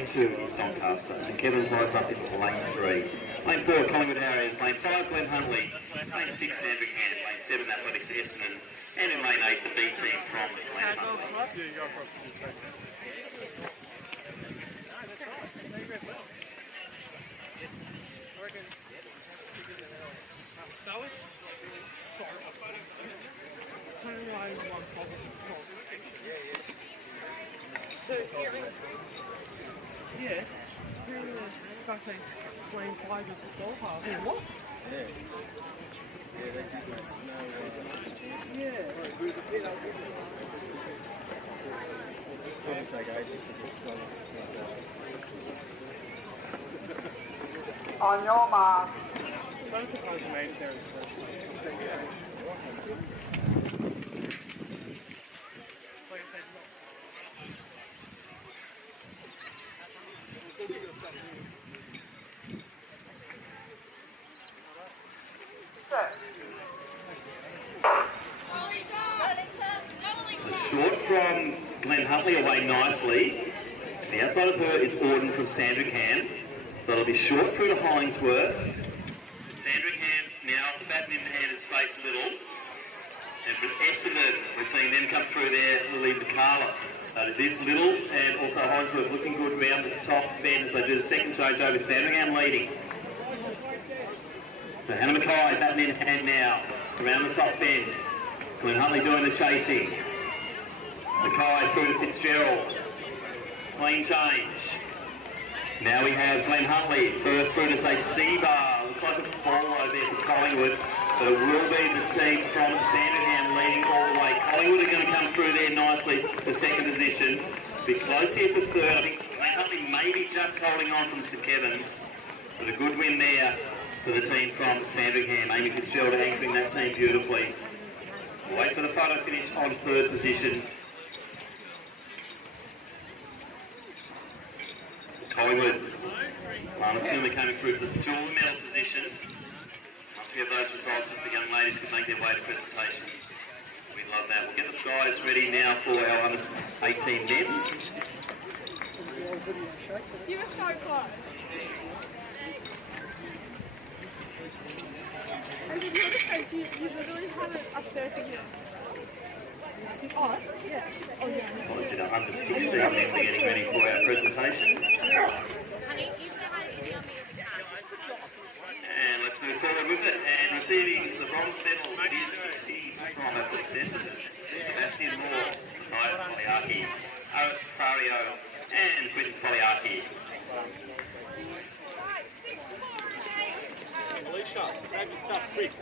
2 is Doncaster, St Kevin's lines up in Lane 3, Lane 4 Collingwood Harriers, Lane 5 Glenn Huntley, Lane 6 Sandringham, Lane 7 Athletics Essendon, and in Lane 8 the B team from Glen Huntley. That was sort of So, yeah, who was fucking playing five with the ball half? What? Yeah. Yeah, they just no. Probably take ages to get On your mark. Don't suppose you made it there. Short from Glenn Huntley away nicely. The outside of her is Auden from Sandringham. So it'll be short through to Hollingsworth. Sandringham now the badminton hand is safe little. And for Essendon, we're seeing them come through there, Lily McCarla. This little and also Hollingsworth looking good round the top bend as they do the second change over. Sandringham leading. So Hannah Mackay, badminton hand now, around the top bend. Glenn Huntley doing the chasing. Mackay through to Fitzgerald. Clean change. Now we have Glenn Huntley through to say Seabar. Looks like a follow there for Collingwood. But it will be the team from Sandringham leading all the way. Collingwood are going to come through there nicely for second position. Be close here for third. I think Glenn Huntley maybe just holding on from St Kevin's. But a good win there for the team from Sandringham. Amy Fitzgerald anchoring that team beautifully. Wait for the photo finish on third position. Collingwood. Lamatuma coming through for the silver medal position. Once we have those results, the young ladies can make their way to presentations. We love that. We'll get the guys ready now for our under 18 men's. You were so close. And did you understand you literally have it up there for you? Oh, yeah. Oh, yeah. Obviously, the under 16 men we're getting ready for our presentation. And let's move forward with it. And receiving the bronze medal is 60 from Athletics Essendon. Sebastian Moore, Kaya Poliaki, Aris Sario, and Quentin Poliaki. Alicia, grab your stuff quick.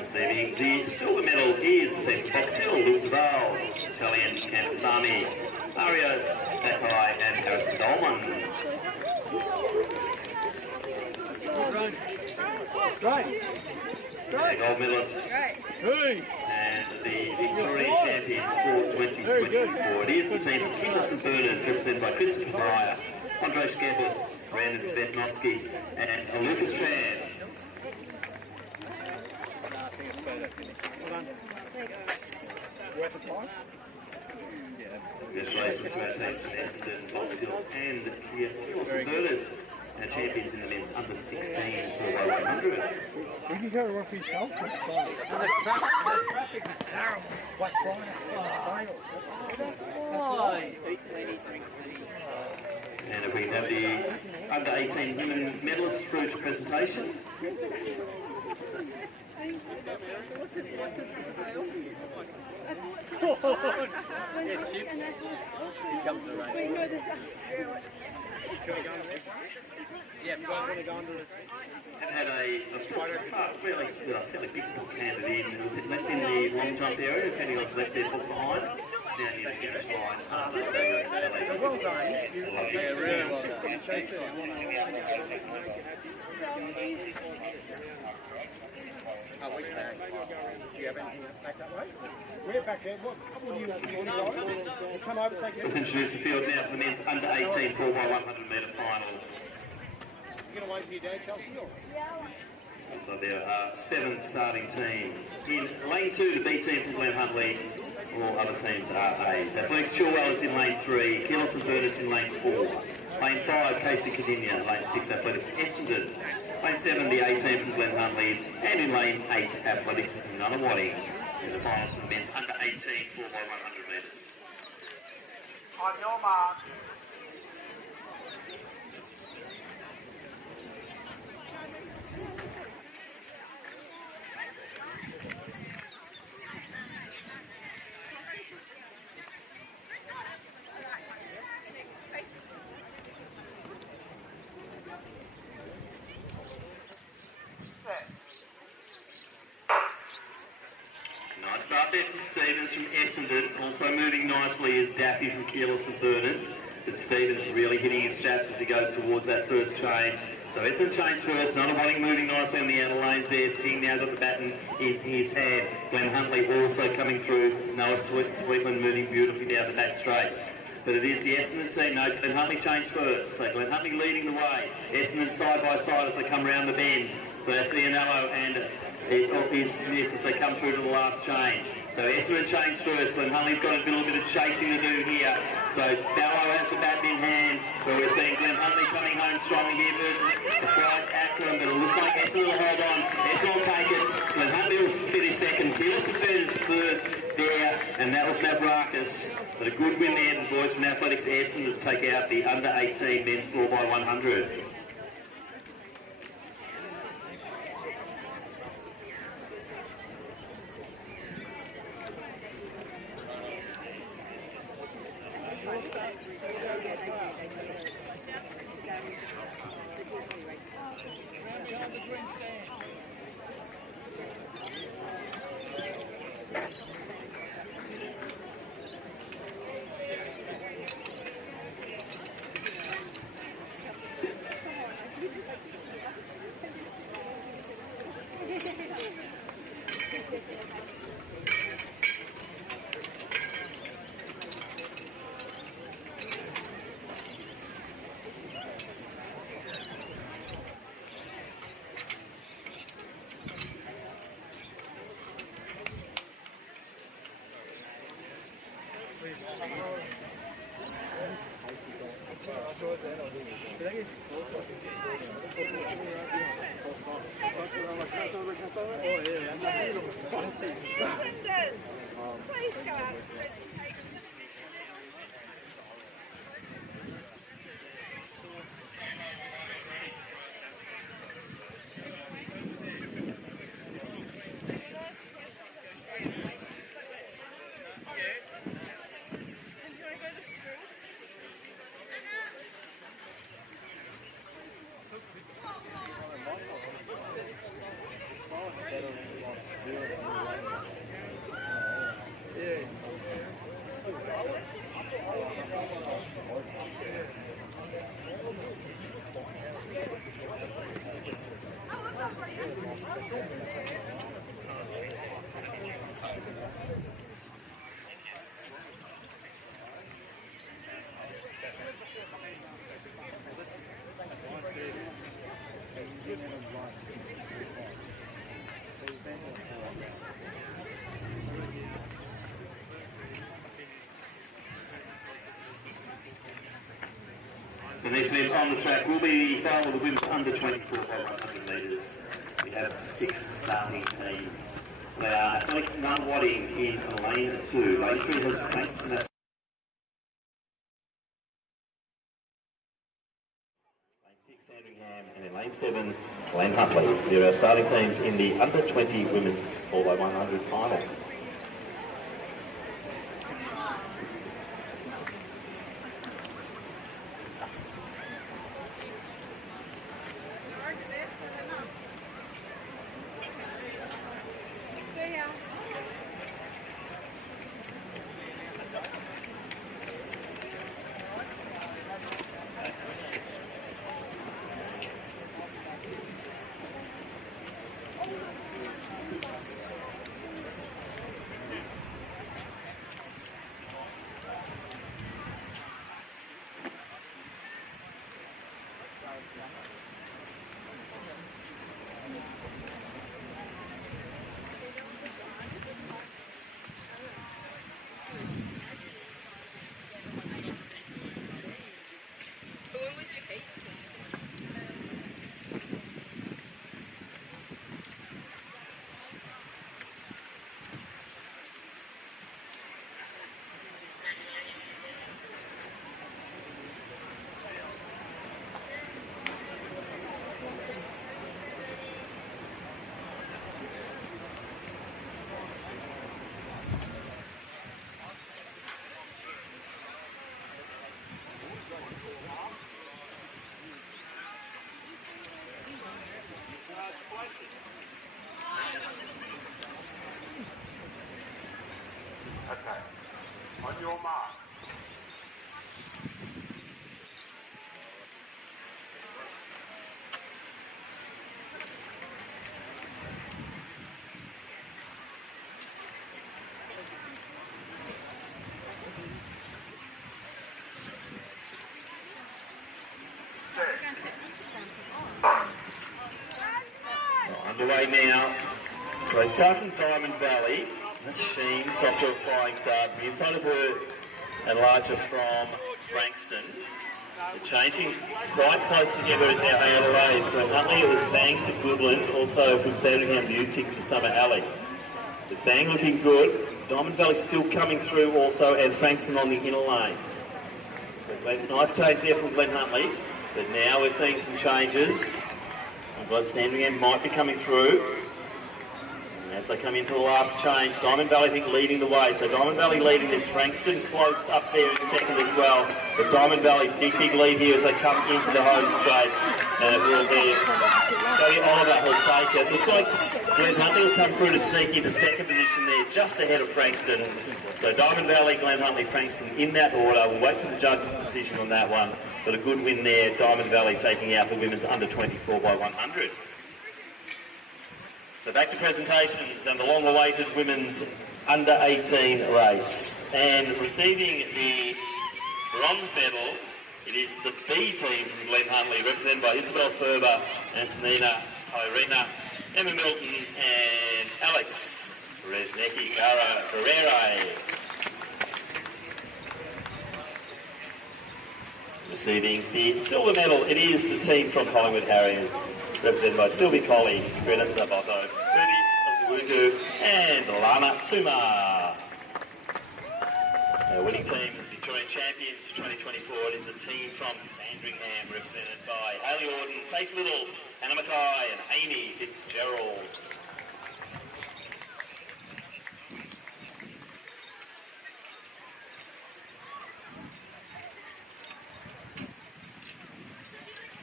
Receiving the silver medal is the team from Box Hill, Luke Duval, Italian Kansami, Mario Sakai, and Harrison Dolman. Great. The gold medalists and the Victorian champions for 2024. It is the team from Kingston Burners, represented by Christopher Pryor, Andre Skepis, Brandon Svetnovsky, and Lucas Tran. Worth a price? Congratulations to our teams from Essendon, Box Hills, and the Kingston Burners, our champions in the men's under 16 4x100. We can go to Rocky South next time. The traffic is terrible. Black Friday. That's why. And if we have the under 18 women medalists through to presentation. And had a fairly big handed in. It was left in the long jump area, depending on left there, foot behind. Down near the finish line. Well done. Yeah, really well done. Oh, which bag? Do you have anything back that way? We're back there. What do you have? We'll come over, take it. Let's introduce the field now for the men's under 18 4x100 metre final. You're going to wait for your dad, Chelsea? So there are 7 starting teams. In lane 2, the B team from Glen Huntley. All other teams are A's. Athletics Chilwell is in lane 3. Kilos and Burnett in lane 4. Lane 5, Casey Cadinia. Lane 6, Athletics Essendon. Lane 7, the A team from Glen Huntley. And in lane 8, Athletics Nunawading. In the finals for the men's under 18 4x100 metres. On your mark. Becky Stevens from Essendon. Also moving nicely is Daffy from Keyless and Burners. But Stevens really hitting his straps as he goes towards that first change. So Essendon change first. Another Watting moving nicely on the outer lanes there. Singh now got the baton in his hand. Glenn Huntley also coming through. Noah Sweetland moving beautifully down the back straight. But it is the Essendon team. No, Glenn Huntley changed first. So Glenn Huntley leading the way. Essendon side by side as they come round the bend. So that's Ianello and is Smith as they come through to the last change. So Essendon changed first. Glenn Huntley's got a little bit of chasing to do here. So Ballo has the bat in hand. But we're seeing Glenn Huntley coming home strongly here versus the Pride Akron. But it looks like Essendon will hold on. Essendon will take it. Glenn Huntley will finish second. Keyless and Burners third there. And that was Mavrakis. But a good win there, the boys from Athletics Essendon to take out the under-18 men's 4x100. Please go out to presentation. The next event on the track will be the final of the women's under 24 by 100 metres. We have 6 starting teams. They are Athletics Watting in lane 2. Lane 3 has Kate Smith. Lane 6, Sandringham, and in lane 7, Glenn Huntley. There are starting teams in the under 20 women's 4x100 final. Underway now. So they start from Diamond Valley. Sheen, soft to a flying start. The inside of her and larger from Frankston. They're changing quite close together as our ALAs. So Huntley, it was Sang to Goodland, also from Sandringham Newtick to Summer Alley. But Sang looking good. Diamond Valley still coming through also, and Frankston on the inner lanes. So nice change there from Glenn Huntley. But now we're seeing some changes. I've got Sandringham might be coming through. As they come into the last change, Diamond Valley, I think, leading the way. So Diamond Valley leading this. Frankston close up there in second as well. But Diamond Valley, big lead here as they come into the home straight. And it will be Jodie Oliver who'll take it. Looks like Glenn Huntley will come through to sneak into second position there, just ahead of Frankston. So Diamond Valley, Glenn Huntley, Frankston in that order. We'll wait for the judges' decision on that one. But a good win there. Diamond Valley taking out the women's under 24 by 100. So back to presentations and the long-awaited women's under-18 race. And receiving the bronze medal, it is the B team from Glen Huntley, represented by Isabel Ferber, Antonina Tyrena, Emma Milton and Alex Resnecki Ferreira. Receiving the silver medal, it is the team from Collingwood Harriers, represented by Sylvie Colley, Brennan Zabotto, Rudy Osawudu, and Lana Tuma. Our winning team, Victorian champions for 2024, it is a team from Sandringham, represented by Hayley Orden, Faith Little, Hannah Mackay, and Amy Fitzgerald.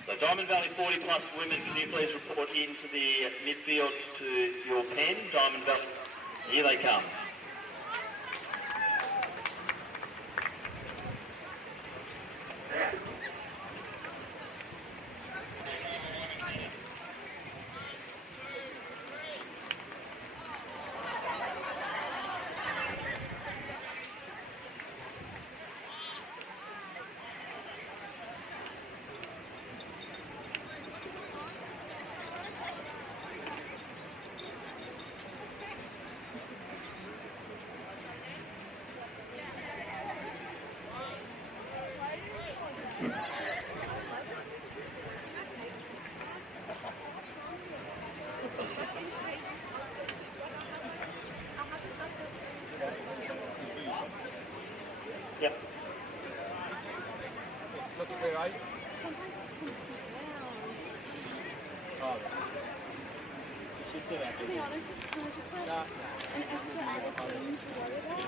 So Diamond Valley 40 plus women, can you please report into the midfield to your pen? Diamond Valley, here they come. Yep. Look at where I. Oh. To be honest, it's kind of just like an extra added thing to worry about.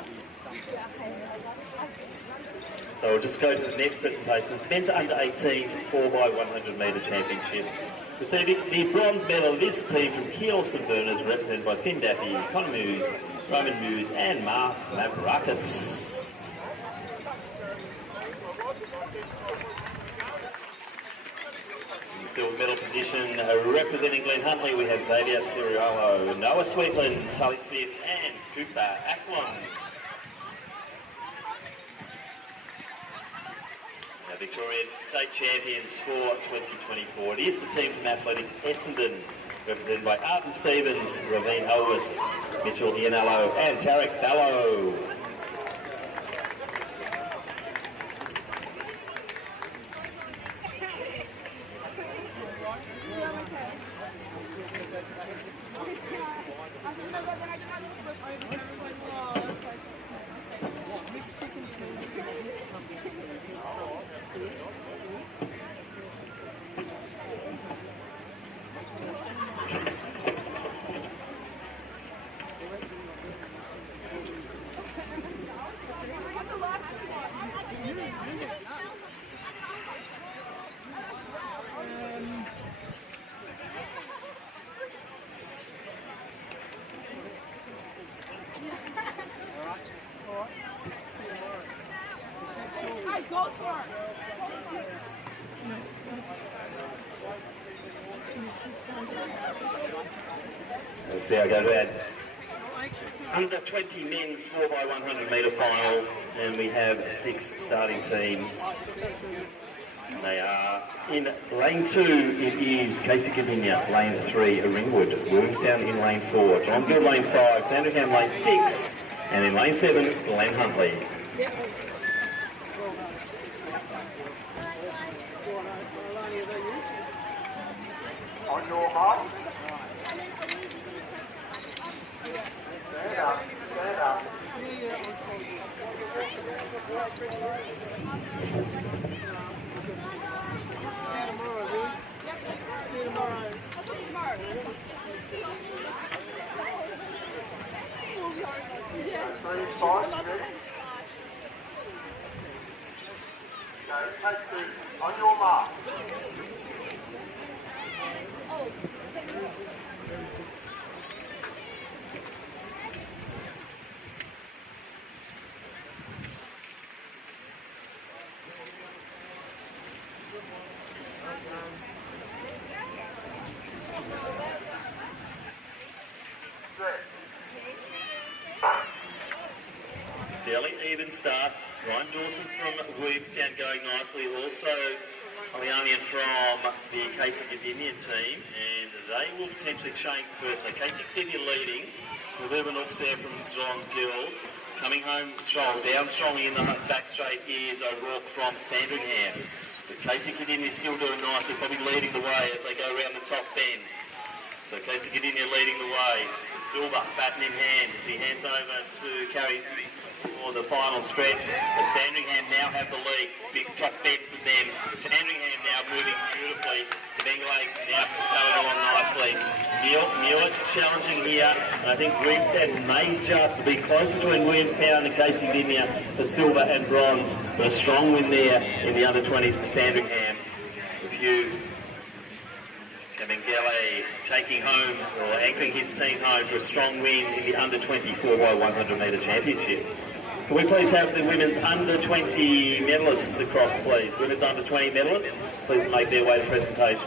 So we'll just go to the next presentation. It's men's under 18 4x100 metre championship. Receiving the bronze medal, this team from Kiel St Bernard's, represented by Finn Daffy, Connor Muse, Roman Muse, and Mark Mavrakis. Silver medal position, representing Glen Huntley, we have Xavier Siriolo, Noah Sweetland, Charlie Smith, and Cooper Acklon. Our Victorian State Champions for 2024. It is the team from Athletics Essendon, represented by Arden Stevens, Ravine Elvis, Mitchell Ianello, and Tarek Ballo. Let's see how I go to that. Under 20 men's 4x100 metre final, and we have 6 starting teams. They are in lane 2, it is Casey Gavinia, lane 3, Ringwood, Williamstown in lane 4, John Gill lane 5, Sandringham lane 6, and in lane 7, Glen Huntley. On your mark. Stand up, stand up. Okay, take 2. On your mark. Fairly even start. Ryan Dawson from Williamstown going nicely. Also, Alianian from the Casey Gavinia team, and they will potentially change first. So Casey Gavinia leading, with Urban Oaks there from John Gill. Coming home strong, down strongly in the back straight is O'Rourke from Sandringham. But Casey Gavinia still doing nicely, probably leading the way as they go around the top bend. So Casey Gavinia leading the way. It's to Silver, baton in hand as he hands over to Carrie for the final stretch. But Sandringham now have the lead. Big top bend for them. Sandringham now moving beautifully. Bengalay now going along nicely. Muir challenging here. And I think Williamstown may just be close between Williamstown and Casey Gavinia for silver and bronze. But a strong win there in the under-20s for Sandringham. If you Mengele taking home, or anchoring his team home for a strong win in the under-20 4x100 metre championship. Can we please have the women's under-20 medalists across, please? Women's under-20 medalists, please make their way to presentations.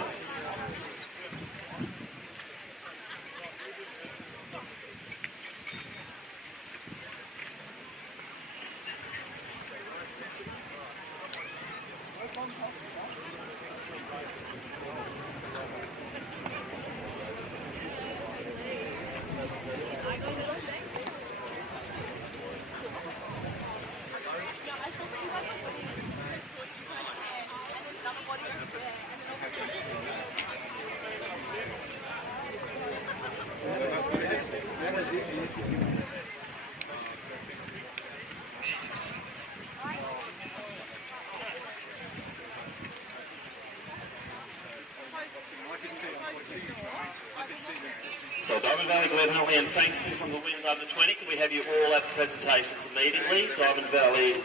So Diamond Valley, Glen Huntley and Frankston from the women's under-20. Can we have you all at the presentations immediately? Diamond Valley,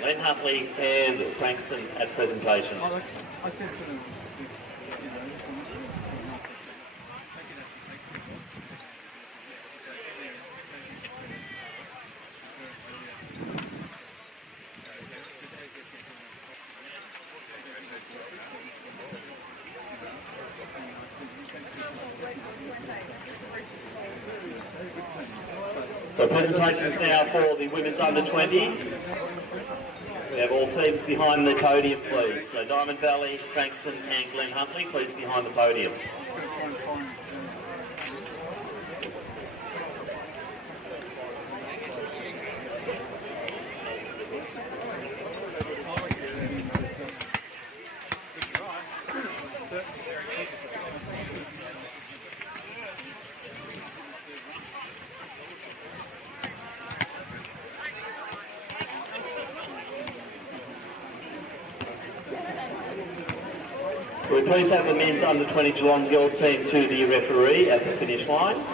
Glen Huntley and Frankston at presentations. So presentations now for the women's under-20. We have all teams behind the podium, please. So Diamond Valley, Frankston and Glen Huntley, please behind the podium. Will we please have the men's under-20 Geelong Guild team to the referee at the finish line?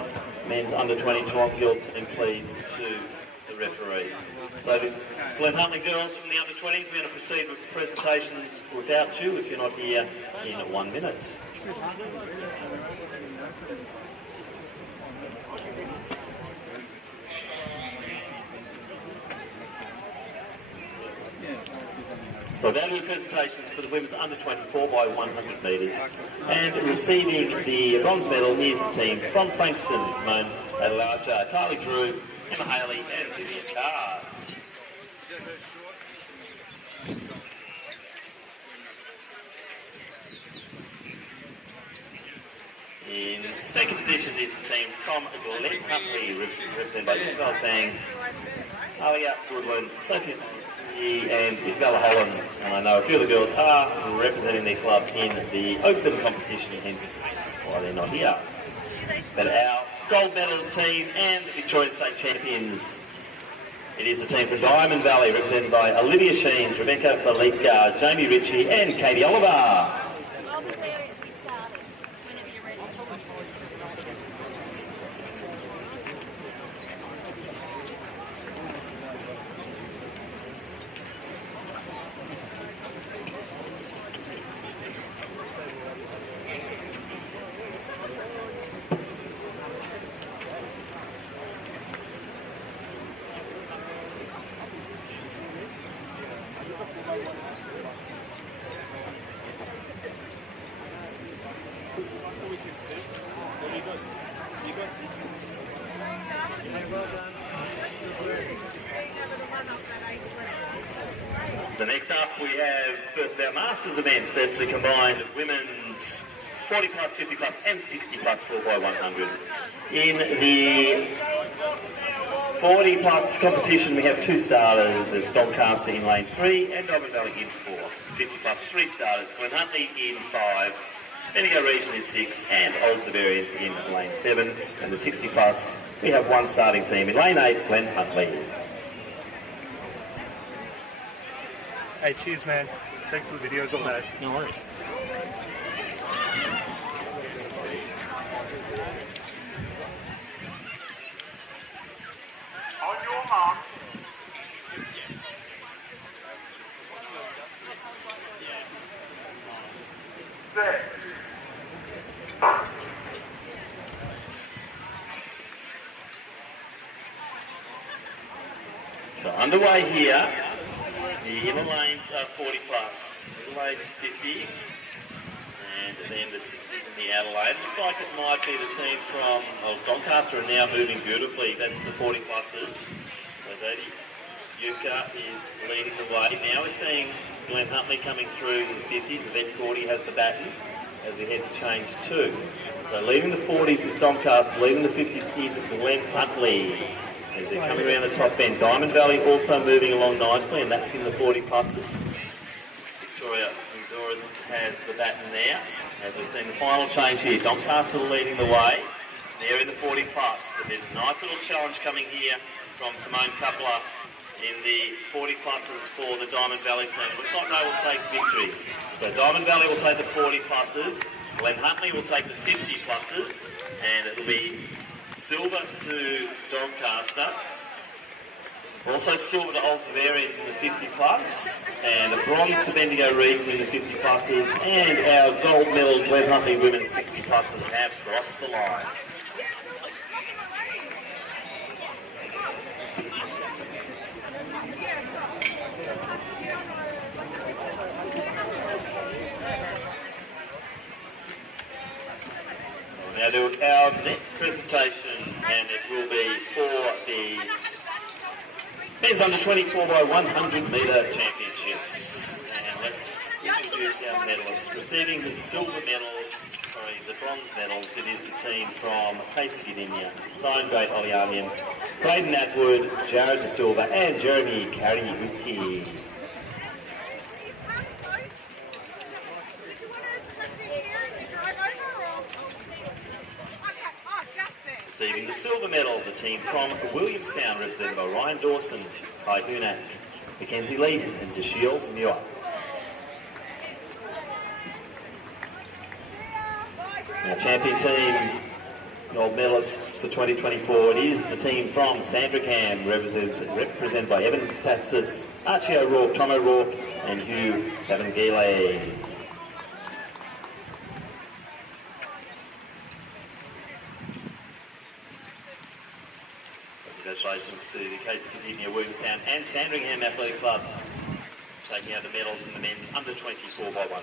Men's under-20 Geelong Guild team, please, to the referee. So the Glen Huntley girls from the under-20s, we're going to proceed with the presentations without you if you're not here in 1 minute. So now to the presentations for the women's under-24 by 100 metres. And receiving the bronze medal is the team from Frankston, Simone Adelaja, Carly Drew, Emma Haley and Vivian Card. In second position is the team from Glen Huntley, represented by Isabel Sang, Alia Woodland, Sophie and Isabella Hollins. And I know a few of the girls are representing their club in the open competition, hence why they're not here. But our gold medal team and Victorian State champions, it is the team from Diamond Valley, represented by Olivia Sheens, Rebecca Balika, Jamie Ritchie and Katie Oliver. So next up we have first of our Masters events. That's the combined women's 40 plus, 50 plus and 60 plus 4x100. In the 40 plus competition we have 2 starters. It's Doncaster in lane 3 and Diamond Valley in 4. 50 plus 3 starters. Glen Huntley in 5. Bendigo Region in 6 and Old Severians in lane 7. And the 60 plus we have 1 starting team in lane 8, Glen Huntley. Hey, cheers, man. Thanks for the videos all day. No worries. On your mark. Set. So underway here. The inner lanes are 40 plus, middle lanes 50s, and then the 60s in the Adelaide. Looks like it might be the team from Doncaster are now moving beautifully. That's the 40 pluses. So Davey Yuka is leading the way. Now we're seeing Glen Huntley coming through in the 50s. Yvette Cordy has the baton as we head to change 2. So leading the 40s is Doncaster, leading the 50s is Glen Huntley. As they're coming around the top bend. Diamond Valley also moving along nicely, and that's in the 40 pluses. Victoria Honduras has the baton there. As we've seen the final change here, Doncaster leading the way. They're in the 40 plus, but there's a nice little challenge coming here from Simone Coupler in the 40 pluses for the Diamond Valley team. Looks like they will take victory. So Diamond Valley will take the 40 pluses, Glen Huntley will take the 50 pluses, and it'll be silver to Doncaster. Also silver to Old Severians in the 50 plus, and a bronze to Bendigo Region in the 50 pluses, and our gold medal Glen Huntley women's 60 pluses have crossed the line. Now to our next presentation, and it will be for the men's under 24x100 metre championships. And let's introduce our medalists. Receiving the the bronze medals, it is the team from Casey Gdynia, Zion Great Olianian, Braden Atwood, Jared De Silva, and Jeremy Kariuki. Receiving the silver medal, the team from Williamstown, represented by Ryan Dawson, Kai Hunak, Mackenzie Lee, and Dashiel Muir. Our champion team, gold medalists for 2024, it is the team from Sandringham, represented by Evan Tatsis, Archie O'Rourke, Tom O'Rourke, and Hugh Cavangile. Congratulations to the Casey Gdynia, Williamstown and Sandringham athletic clubs taking out the medals in the men's under 24x100.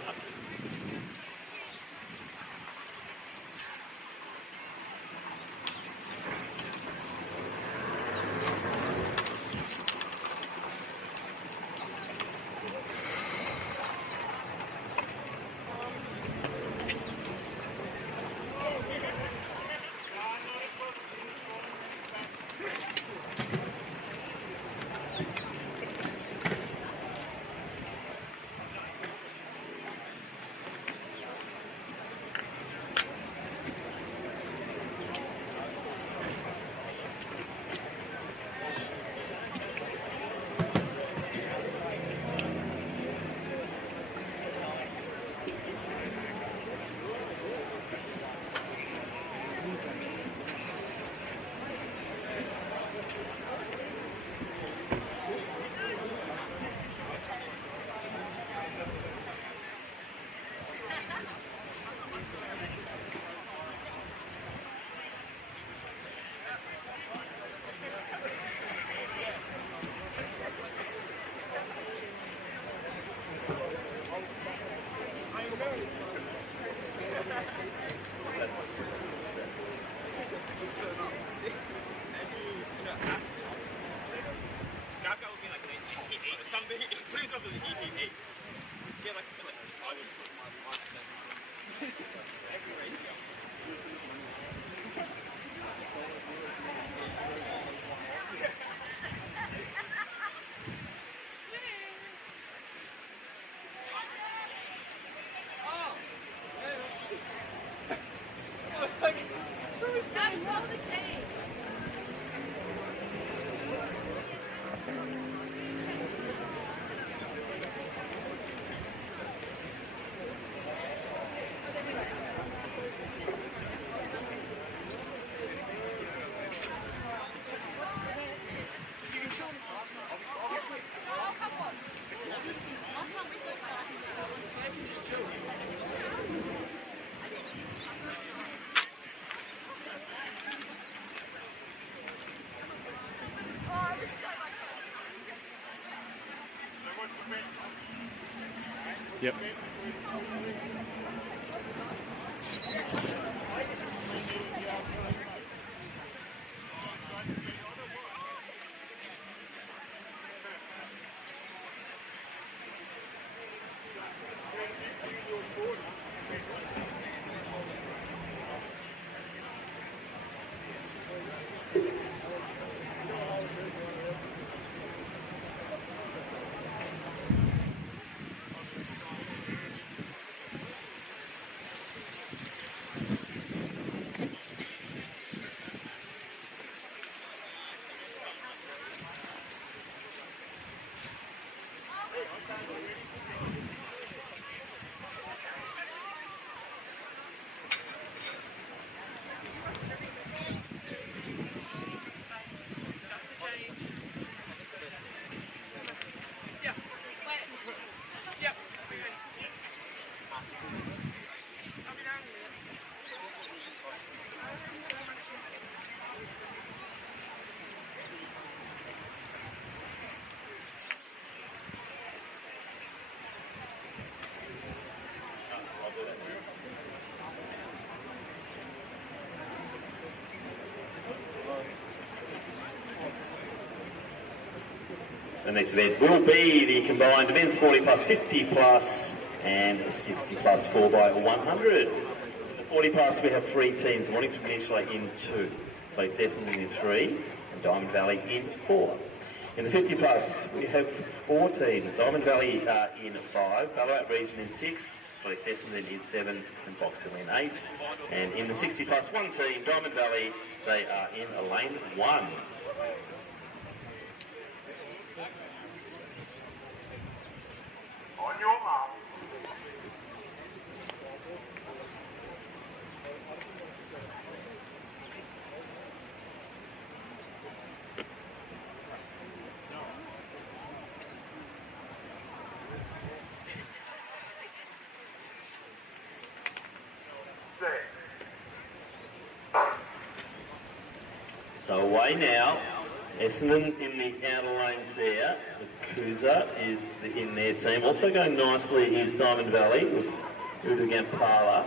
Yep. So next event will be the combined men's 40 plus, 50 plus and 60 plus 4x100. In the 40 plus we have 3 teams, Mornington Peninsula in 2, Lakes Essendon in 3 and Diamond Valley in 4. In the 50 plus we have 4 teams, Diamond Valley in 5, Ballarat Region in 6, Lakes Essendon in 7 and Box Hill in 8. And in the 60 plus 1 team, Diamond Valley, they are in lane 1. On your mark. So away now, Essendon in the outer lanes there. The Cruiser is in their team. Also going nicely is Diamond Valley with Udugan Parla.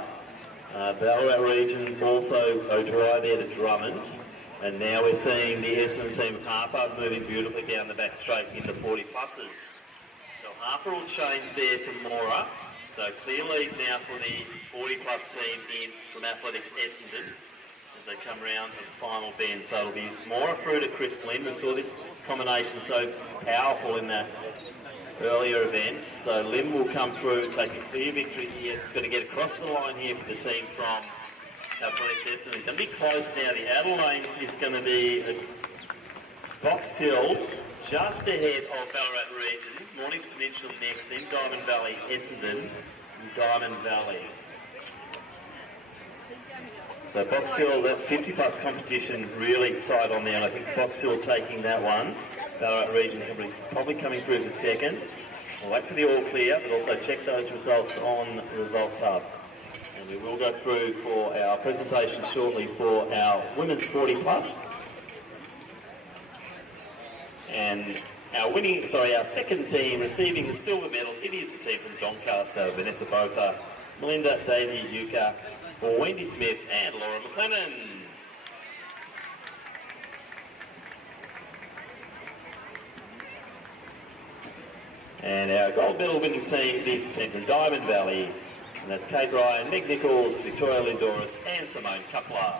Ballarat Region also O'Dry there to Drummond. And now we're seeing the Essendon team of Harper moving beautifully down the back straight in the 40 pluses. So Harper will change there to Mora. So clear lead now for the 40 plus team in from Athletics Essendon as they come round to the final bend. So it'll be Mora through to Chris Lynn. We saw this combination so powerful in that earlier events. So Lynn will come through, take a clear victory here. It's going to get across the line here for the team from Athletics Essendon. It's going to be close now. The outer lanes, it's going to be Box Hill just ahead of Ballarat Region. Mornington Peninsula next, then Diamond Valley, Essendon, and Diamond Valley. So Box Hill, that 50 plus competition really tight on there, and I think Box Hill taking that one. Ballarat Region probably coming through for second. We'll wait for the all clear, but also check those results on Results Hub. And we will go through for our presentation shortly for our women's 40 plus. And our second team receiving the silver medal, it is the team from Doncaster, Vanessa Botha, Melinda Davey Yuka, Wendy Smith and Laura McLennan. And our gold medal winning team is the team from Diamond Valley, and that's Kate Ryan, Meg Nichols, Victoria Lindoris and Simone Coupler.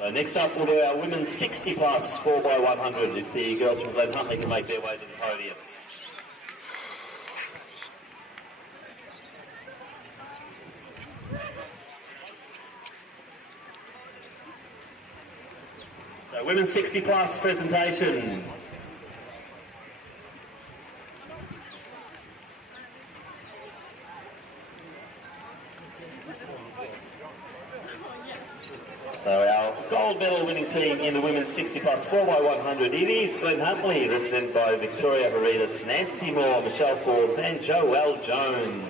So next up we'll do our women's 60 plus 4x100 if the girls from Glen Huntly can make their way to the podium. So women's 60 plus presentation. So our gold medal winning team in the women's 60 plus 4x100, it is Glen Huntly, represented by Victoria Haridas, Nancy Moore, Michelle Forbes and Joelle Jones.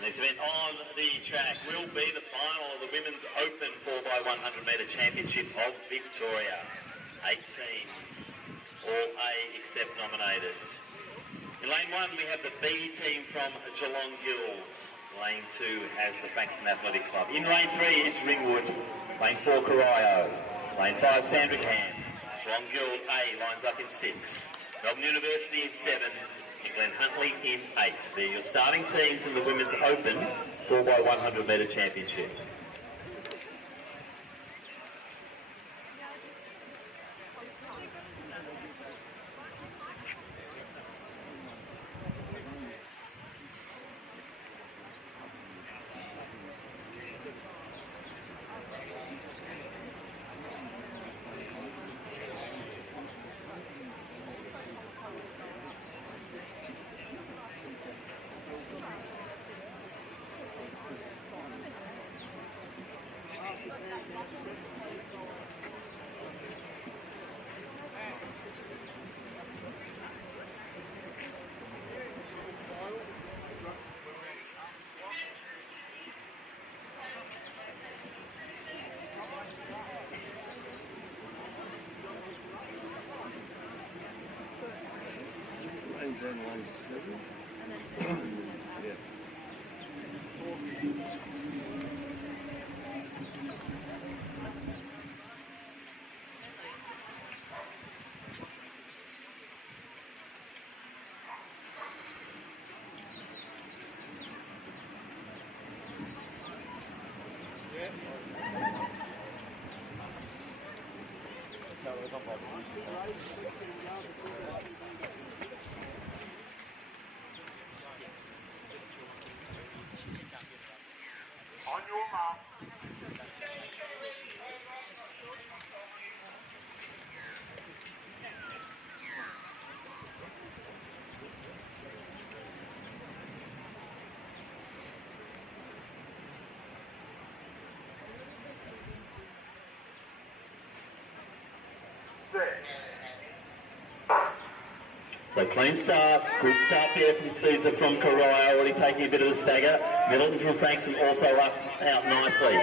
This event on the track will be the final of the Women's Open 4x100 metre Championship of Victoria. 8 teams, all A except nominated. In lane 1 we have the B team from Geelong Guild. Lane 2 has the Frankston Athletic Club. In lane 3 it's Ringwood. Lane 4 Corio. Lane 5 Sandringham. Geelong Guild A lines up in 6. Melbourne University in 7. And Glen Huntly in 8. They're your starting teams in the Women's Open 4x100 metre Championship. On your mark. So clean start, good start there from Caesar from Corio, already taking a bit of a stagger. Middleton from Frankston also up out nicely.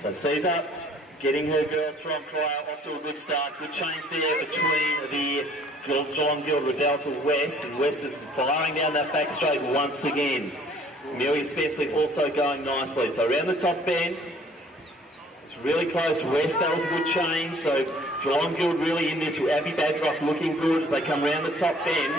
So Caesar getting her girls from Corio off to a good start. Good change there between the Geelong Guild Riddell to West, and West is firing down that back straight once again. Amelia Spenceley also going nicely. So around the top bend, it's really close. West, that was a good change. So Geelong Guild really in this. Abby Badrock looking good as they come round the top bend.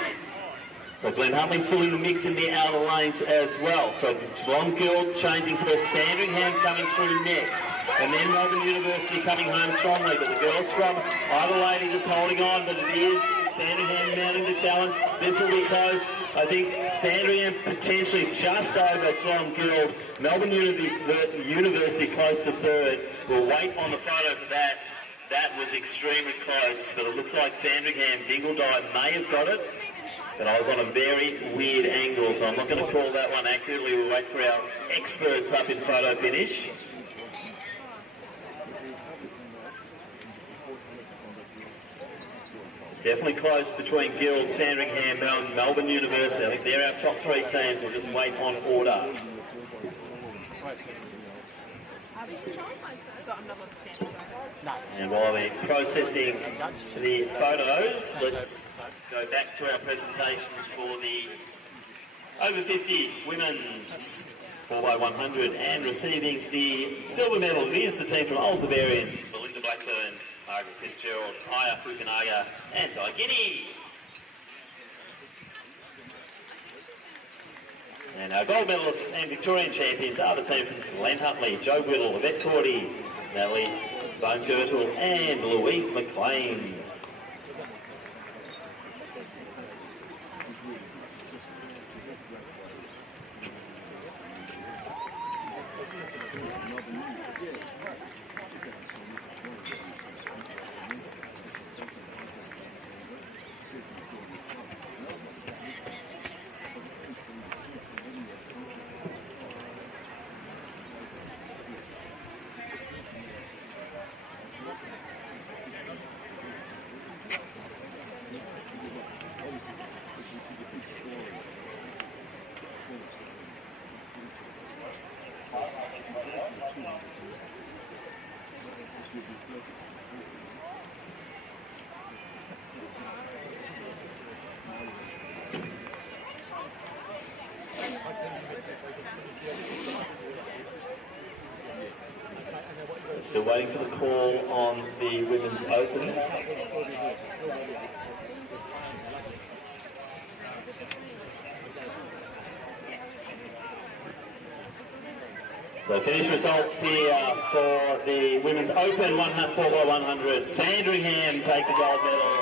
So Glen Huntly still in the mix in the outer lanes as well. So Geelong Guild changing first. Sandringham coming through next. And then Melbourne University coming home strongly. But the girls from Adelaide just holding on. But it is Sandringham mounting the challenge. This will be close. I think Sandringham potentially just over Geelong Guild. Melbourne University close to third. We'll wait on the photo for that. That was extremely close, but it looks like Sandringham Dingledye may have got it, but I was on a very weird angle, so I'm not going to call that one accurately. We'll wait for our experts up in photo finish. Definitely close between Guild, Sandringham, Melbourne University. I think they're our top three teams. We'll just wait on order. And while we're processing the photos, let's go back to our presentations for the over 50 women's 4x100, and receiving the silver medal is the team from Oldsabarians, Melinda Blackburn, Margaret Fitzgerald, Aya Fukunaga, and Daigini. And our gold medalists and Victorian champions are the team from Glen Hutley, Joe Whittle, Yvette Cordy, Natalie Bone-Gertle, and Louise McLean. Still waiting for the call on the Women's Open. So finish results here for the Women's Open 4x100. Sandringham take the gold medal.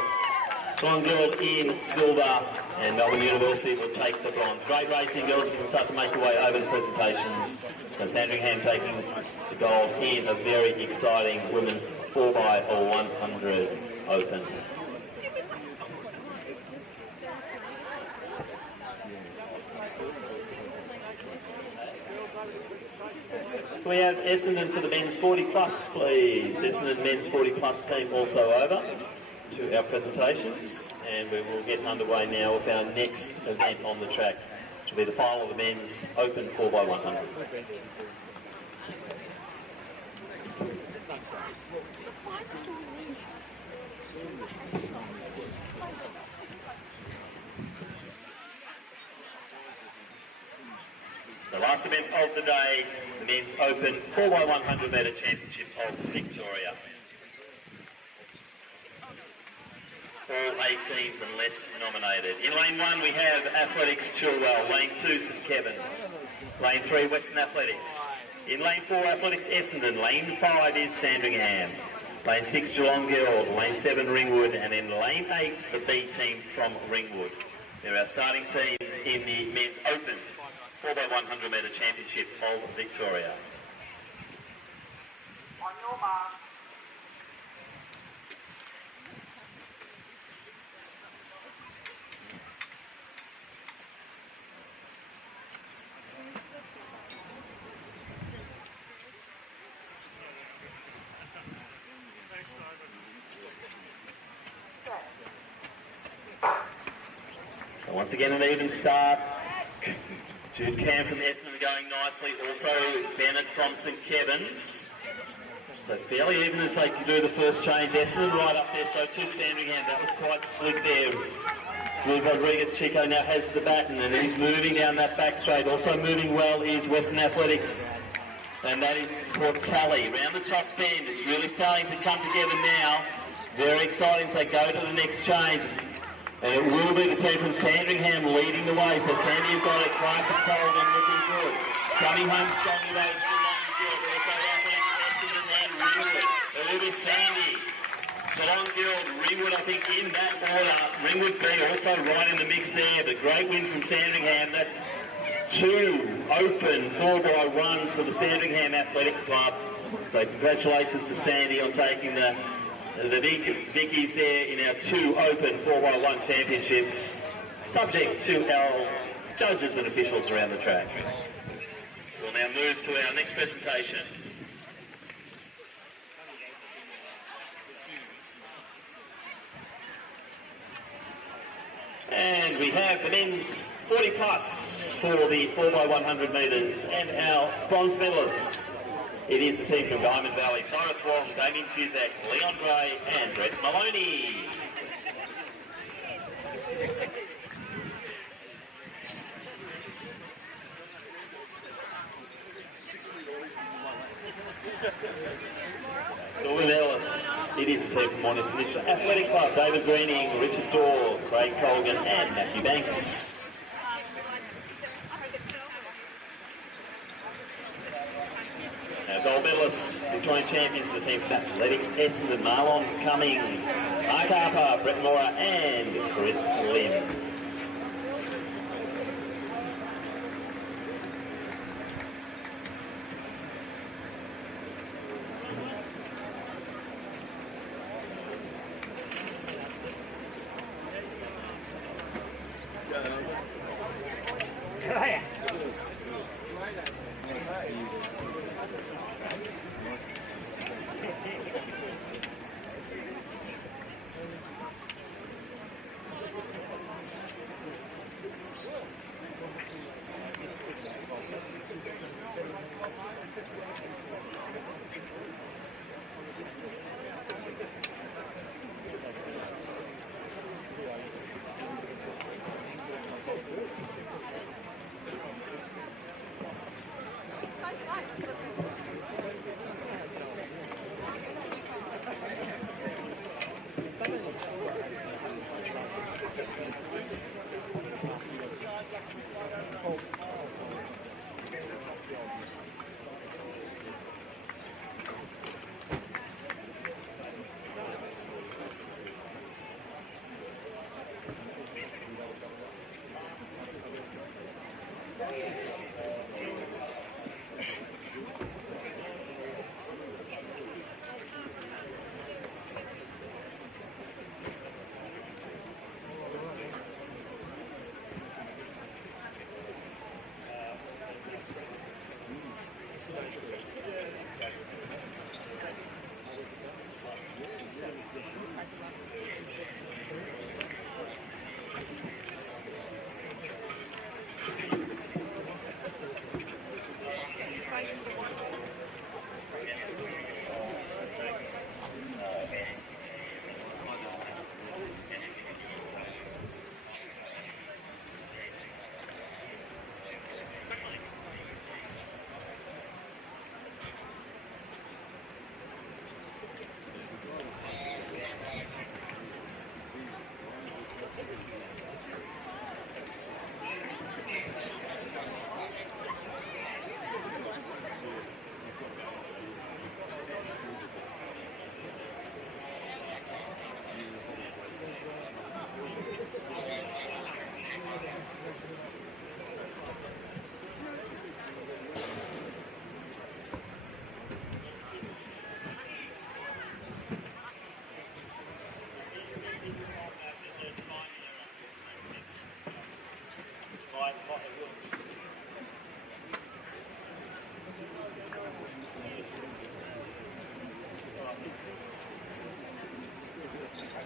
Guild in silver, and Melbourne University will take the bronze. Great racing, girls. You can start to make your way over the presentations. So Sandringham taking the gold in a very exciting women's 4x100 Open. We have Essendon for the men's 40 plus, please. Essendon men's 40 plus team also over to our presentations, and we will get underway now with our next event on the track, which will be the final of the men's Open 4x100. So last event of the day, the men's Open 4x100 metre championship of Victoria. All 8 teams and less nominated. In lane 1 we have Athletics Chilwell, lane 2 St Kevin's, lane 3 Western Athletics. In lane 4 Athletics Essendon, lane 5 is Sandringham, lane 6 Geelong Guild, lane 7 Ringwood, and in lane 8 the B team from Ringwood. There are starting teams in the men's Open 4x100 metre championship of Victoria. On your mark. So once again an even start. Jude Cam from Essendon going nicely. Also Bennett from St Kevin's. So fairly even as they can do the first change. Essendon right up there, so to Sandringham. That was quite slick there. Drew Rodriguez Chico now has the baton and he's moving down that back straight. Also moving well is Western Athletics. And that is Portelli. Round the top bend. It's really starting to come together now. Very exciting as they go to the next change. And it will be the team from Sandringham leading the way. So Sandy have got it. Clark and Colden looking good. Coming home strongly those two lines good. Also Athletics, Essendon and Ringwood. It will be Sandy. Geelong Guild, Ringwood I think in that order. Ringwood B also right in the mix there. But great win from Sandringham. That's 2 open 4x1s for the Sandringham Athletic Club. So congratulations to Sandy on taking the big Vickies there in our 2 open 4x1 championships, subject to our judges and officials around the track. We'll now move to our next presentation. And we have the men's 40 plus for the 4x100 metres and our bronze medalists. It is the team from Diamond Valley: Cyrus Wong, Damien Cusack, Leon Gray and Brett Maloney. Silver medalists, it is the team from Morning Commissioner Athletic Club: David Greening, Richard Dorr, Craig Colgan and Matthew Banks. Our gold medalists, Victorian champions of the team from Athletics: Essendon, Marlon Cummings, Mark Harper, Brett Mora and Chris Lim.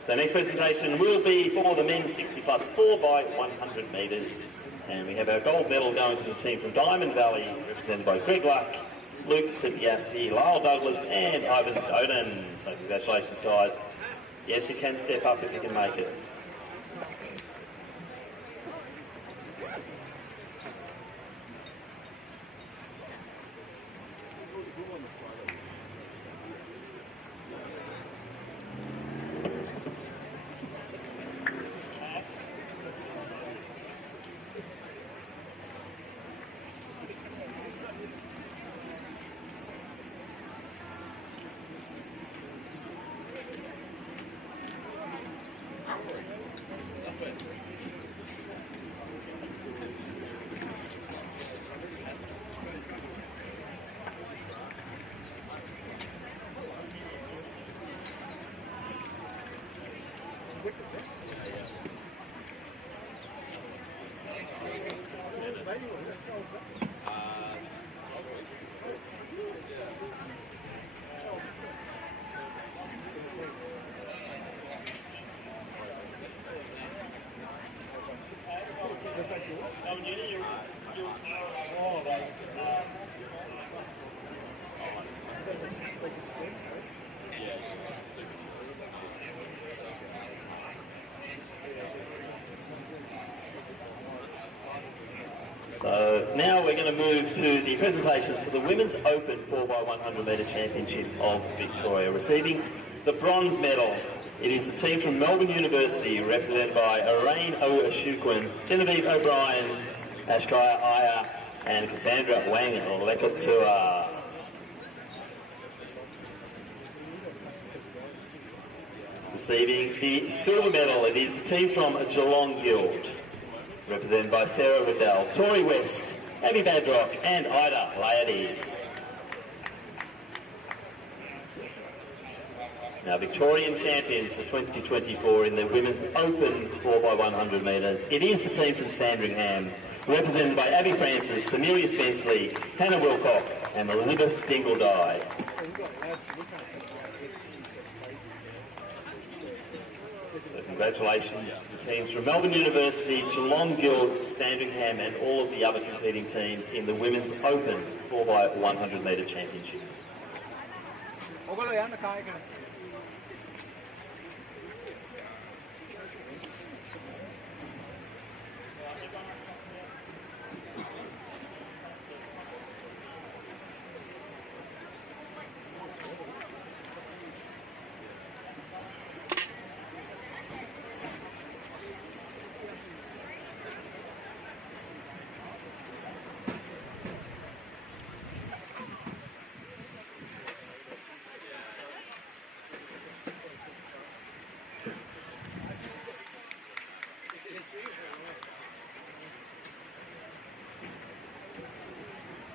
So next presentation will be for the men's 60 plus 4x100 metres. And we have our gold medal going to the team from Diamond Valley, represented by Greg Luck, Luke Yassi, Lyle Douglas and Ivan Oden. So congratulations guys. Yes, you can step up if you can make it. So now we're going to move to the presentations for the Women's Open 4x100 metre Championship of Victoria. Receiving the bronze medal, it is the team from Melbourne University, represented by Arain O'Ashukwin, Genevieve O'Brien, Ashkaya Aya, and Cassandra Wang Lekatua. Receiving the silver medal, it is the team from Geelong Guild, represented by Sarah Riddell, Tori West, Abby Badrock, and Ida Laity. Now, Victorian champions for 2024 in the Women's Open 4x100 metres. It is the team from Sandringham, represented by Abby Francis, Amelia Spenceley, Hannah Wilcock, and Elizabeth Dingledye. So congratulations to the teams from Melbourne University, Geelong Guild, Sandringham, and all of the other competing teams in the Women's Open 4x100 metre championship.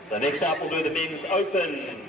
So next up we'll do the Men's Open.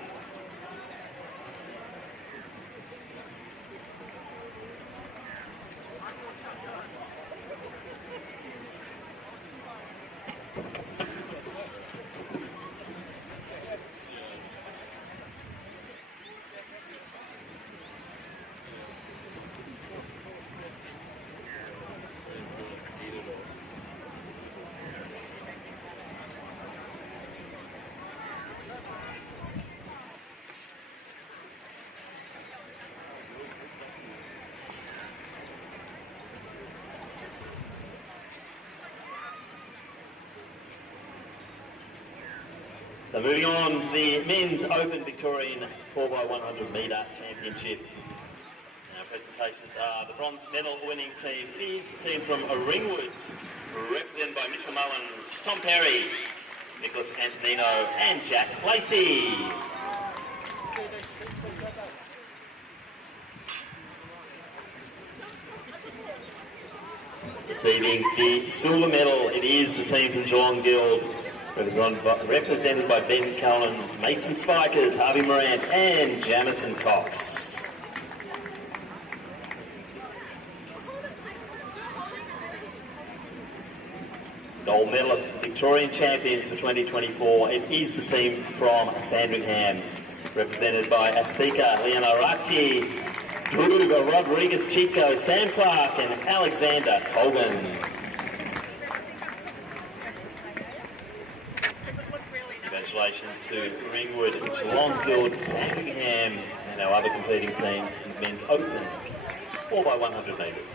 So moving on to the Men's Open Victorian 4x100 metre championship. Our presentations are the bronze medal winning team is the team from Ringwood, represented by Mitchell Mullins, Tom Perry, Nicholas Antonino, and Jack Lacey. Receiving the silver medal, it is the team from Geelong Guild, represented by Ben Cullen, Mason Spikers, Harvey Morant, and Jamison Cox. Gold medalists, Victorian champions for 2024, it is the team from Sandringham, represented by Astika Leonaracci, Drew Rodriguez Chico, Sam Clark, and Alexander Colgan. Congratulations to Ringwood, Geelong Guild, Sandringham, and our other competing teams in the Men's Open 4x100 metres.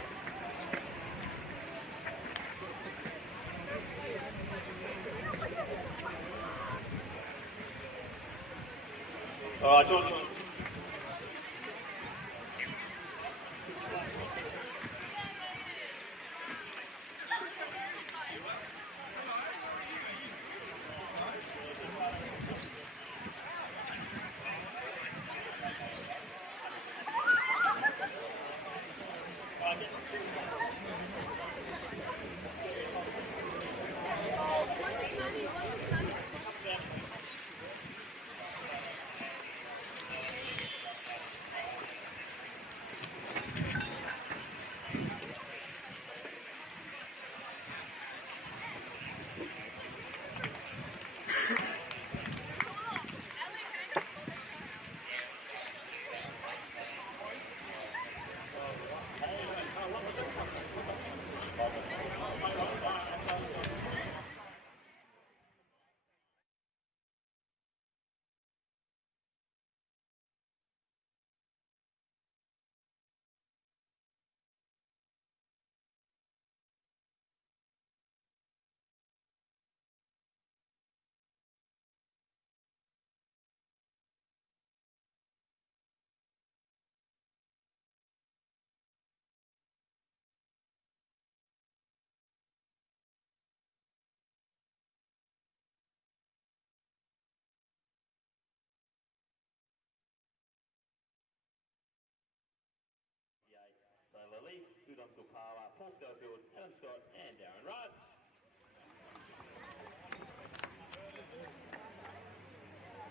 All right, George.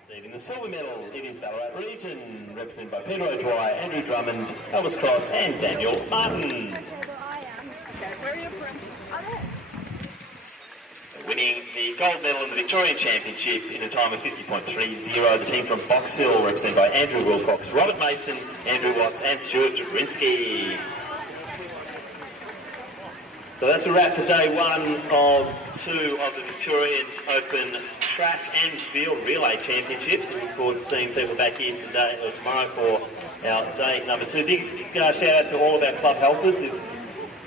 Receiving the silver medal, it is Ballarat Region, represented by Peter O'Dwyer, Andrew Drummond, Elvis Cross and Daniel Martin. Where are you from? Winning the gold medal in the Victorian Championship in a time of 50.30, the team from Box Hill, represented by Andrew Wilcox, Robert Mason, Andrew Watts and Stuart Jadrinsky. So that's a wrap for day 1 of 2 of the Victorian Open Track and Field Relay Championships. Looking forward to seeing people back here today or tomorrow for our day number 2. Big shout out to all of our club helpers who've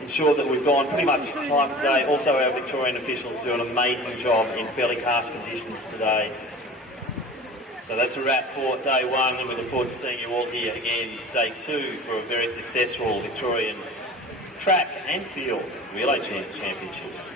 ensured that we've gone pretty much time today. Also our Victorian officials do an amazing job in fairly harsh conditions today. So that's a wrap for day 1, and we look forward to seeing you all here again day 2 for a very successful Victorian Track and Field Relay Championships.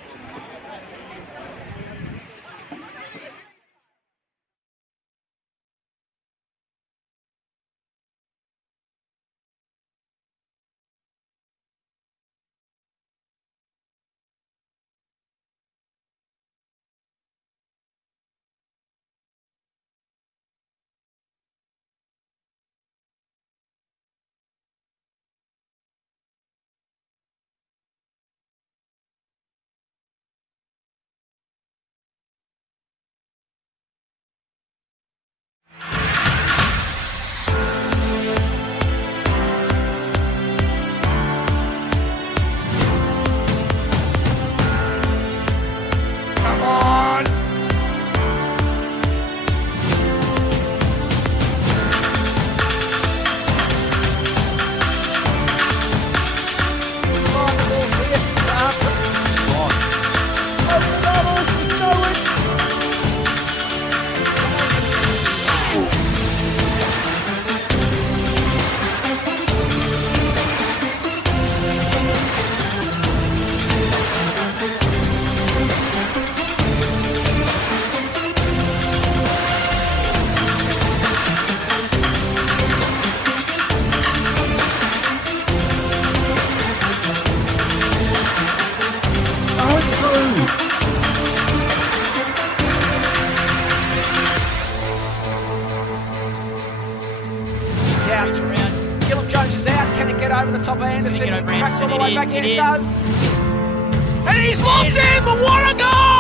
Tracks all the way back in, it does. And he's locked in, but what a goal!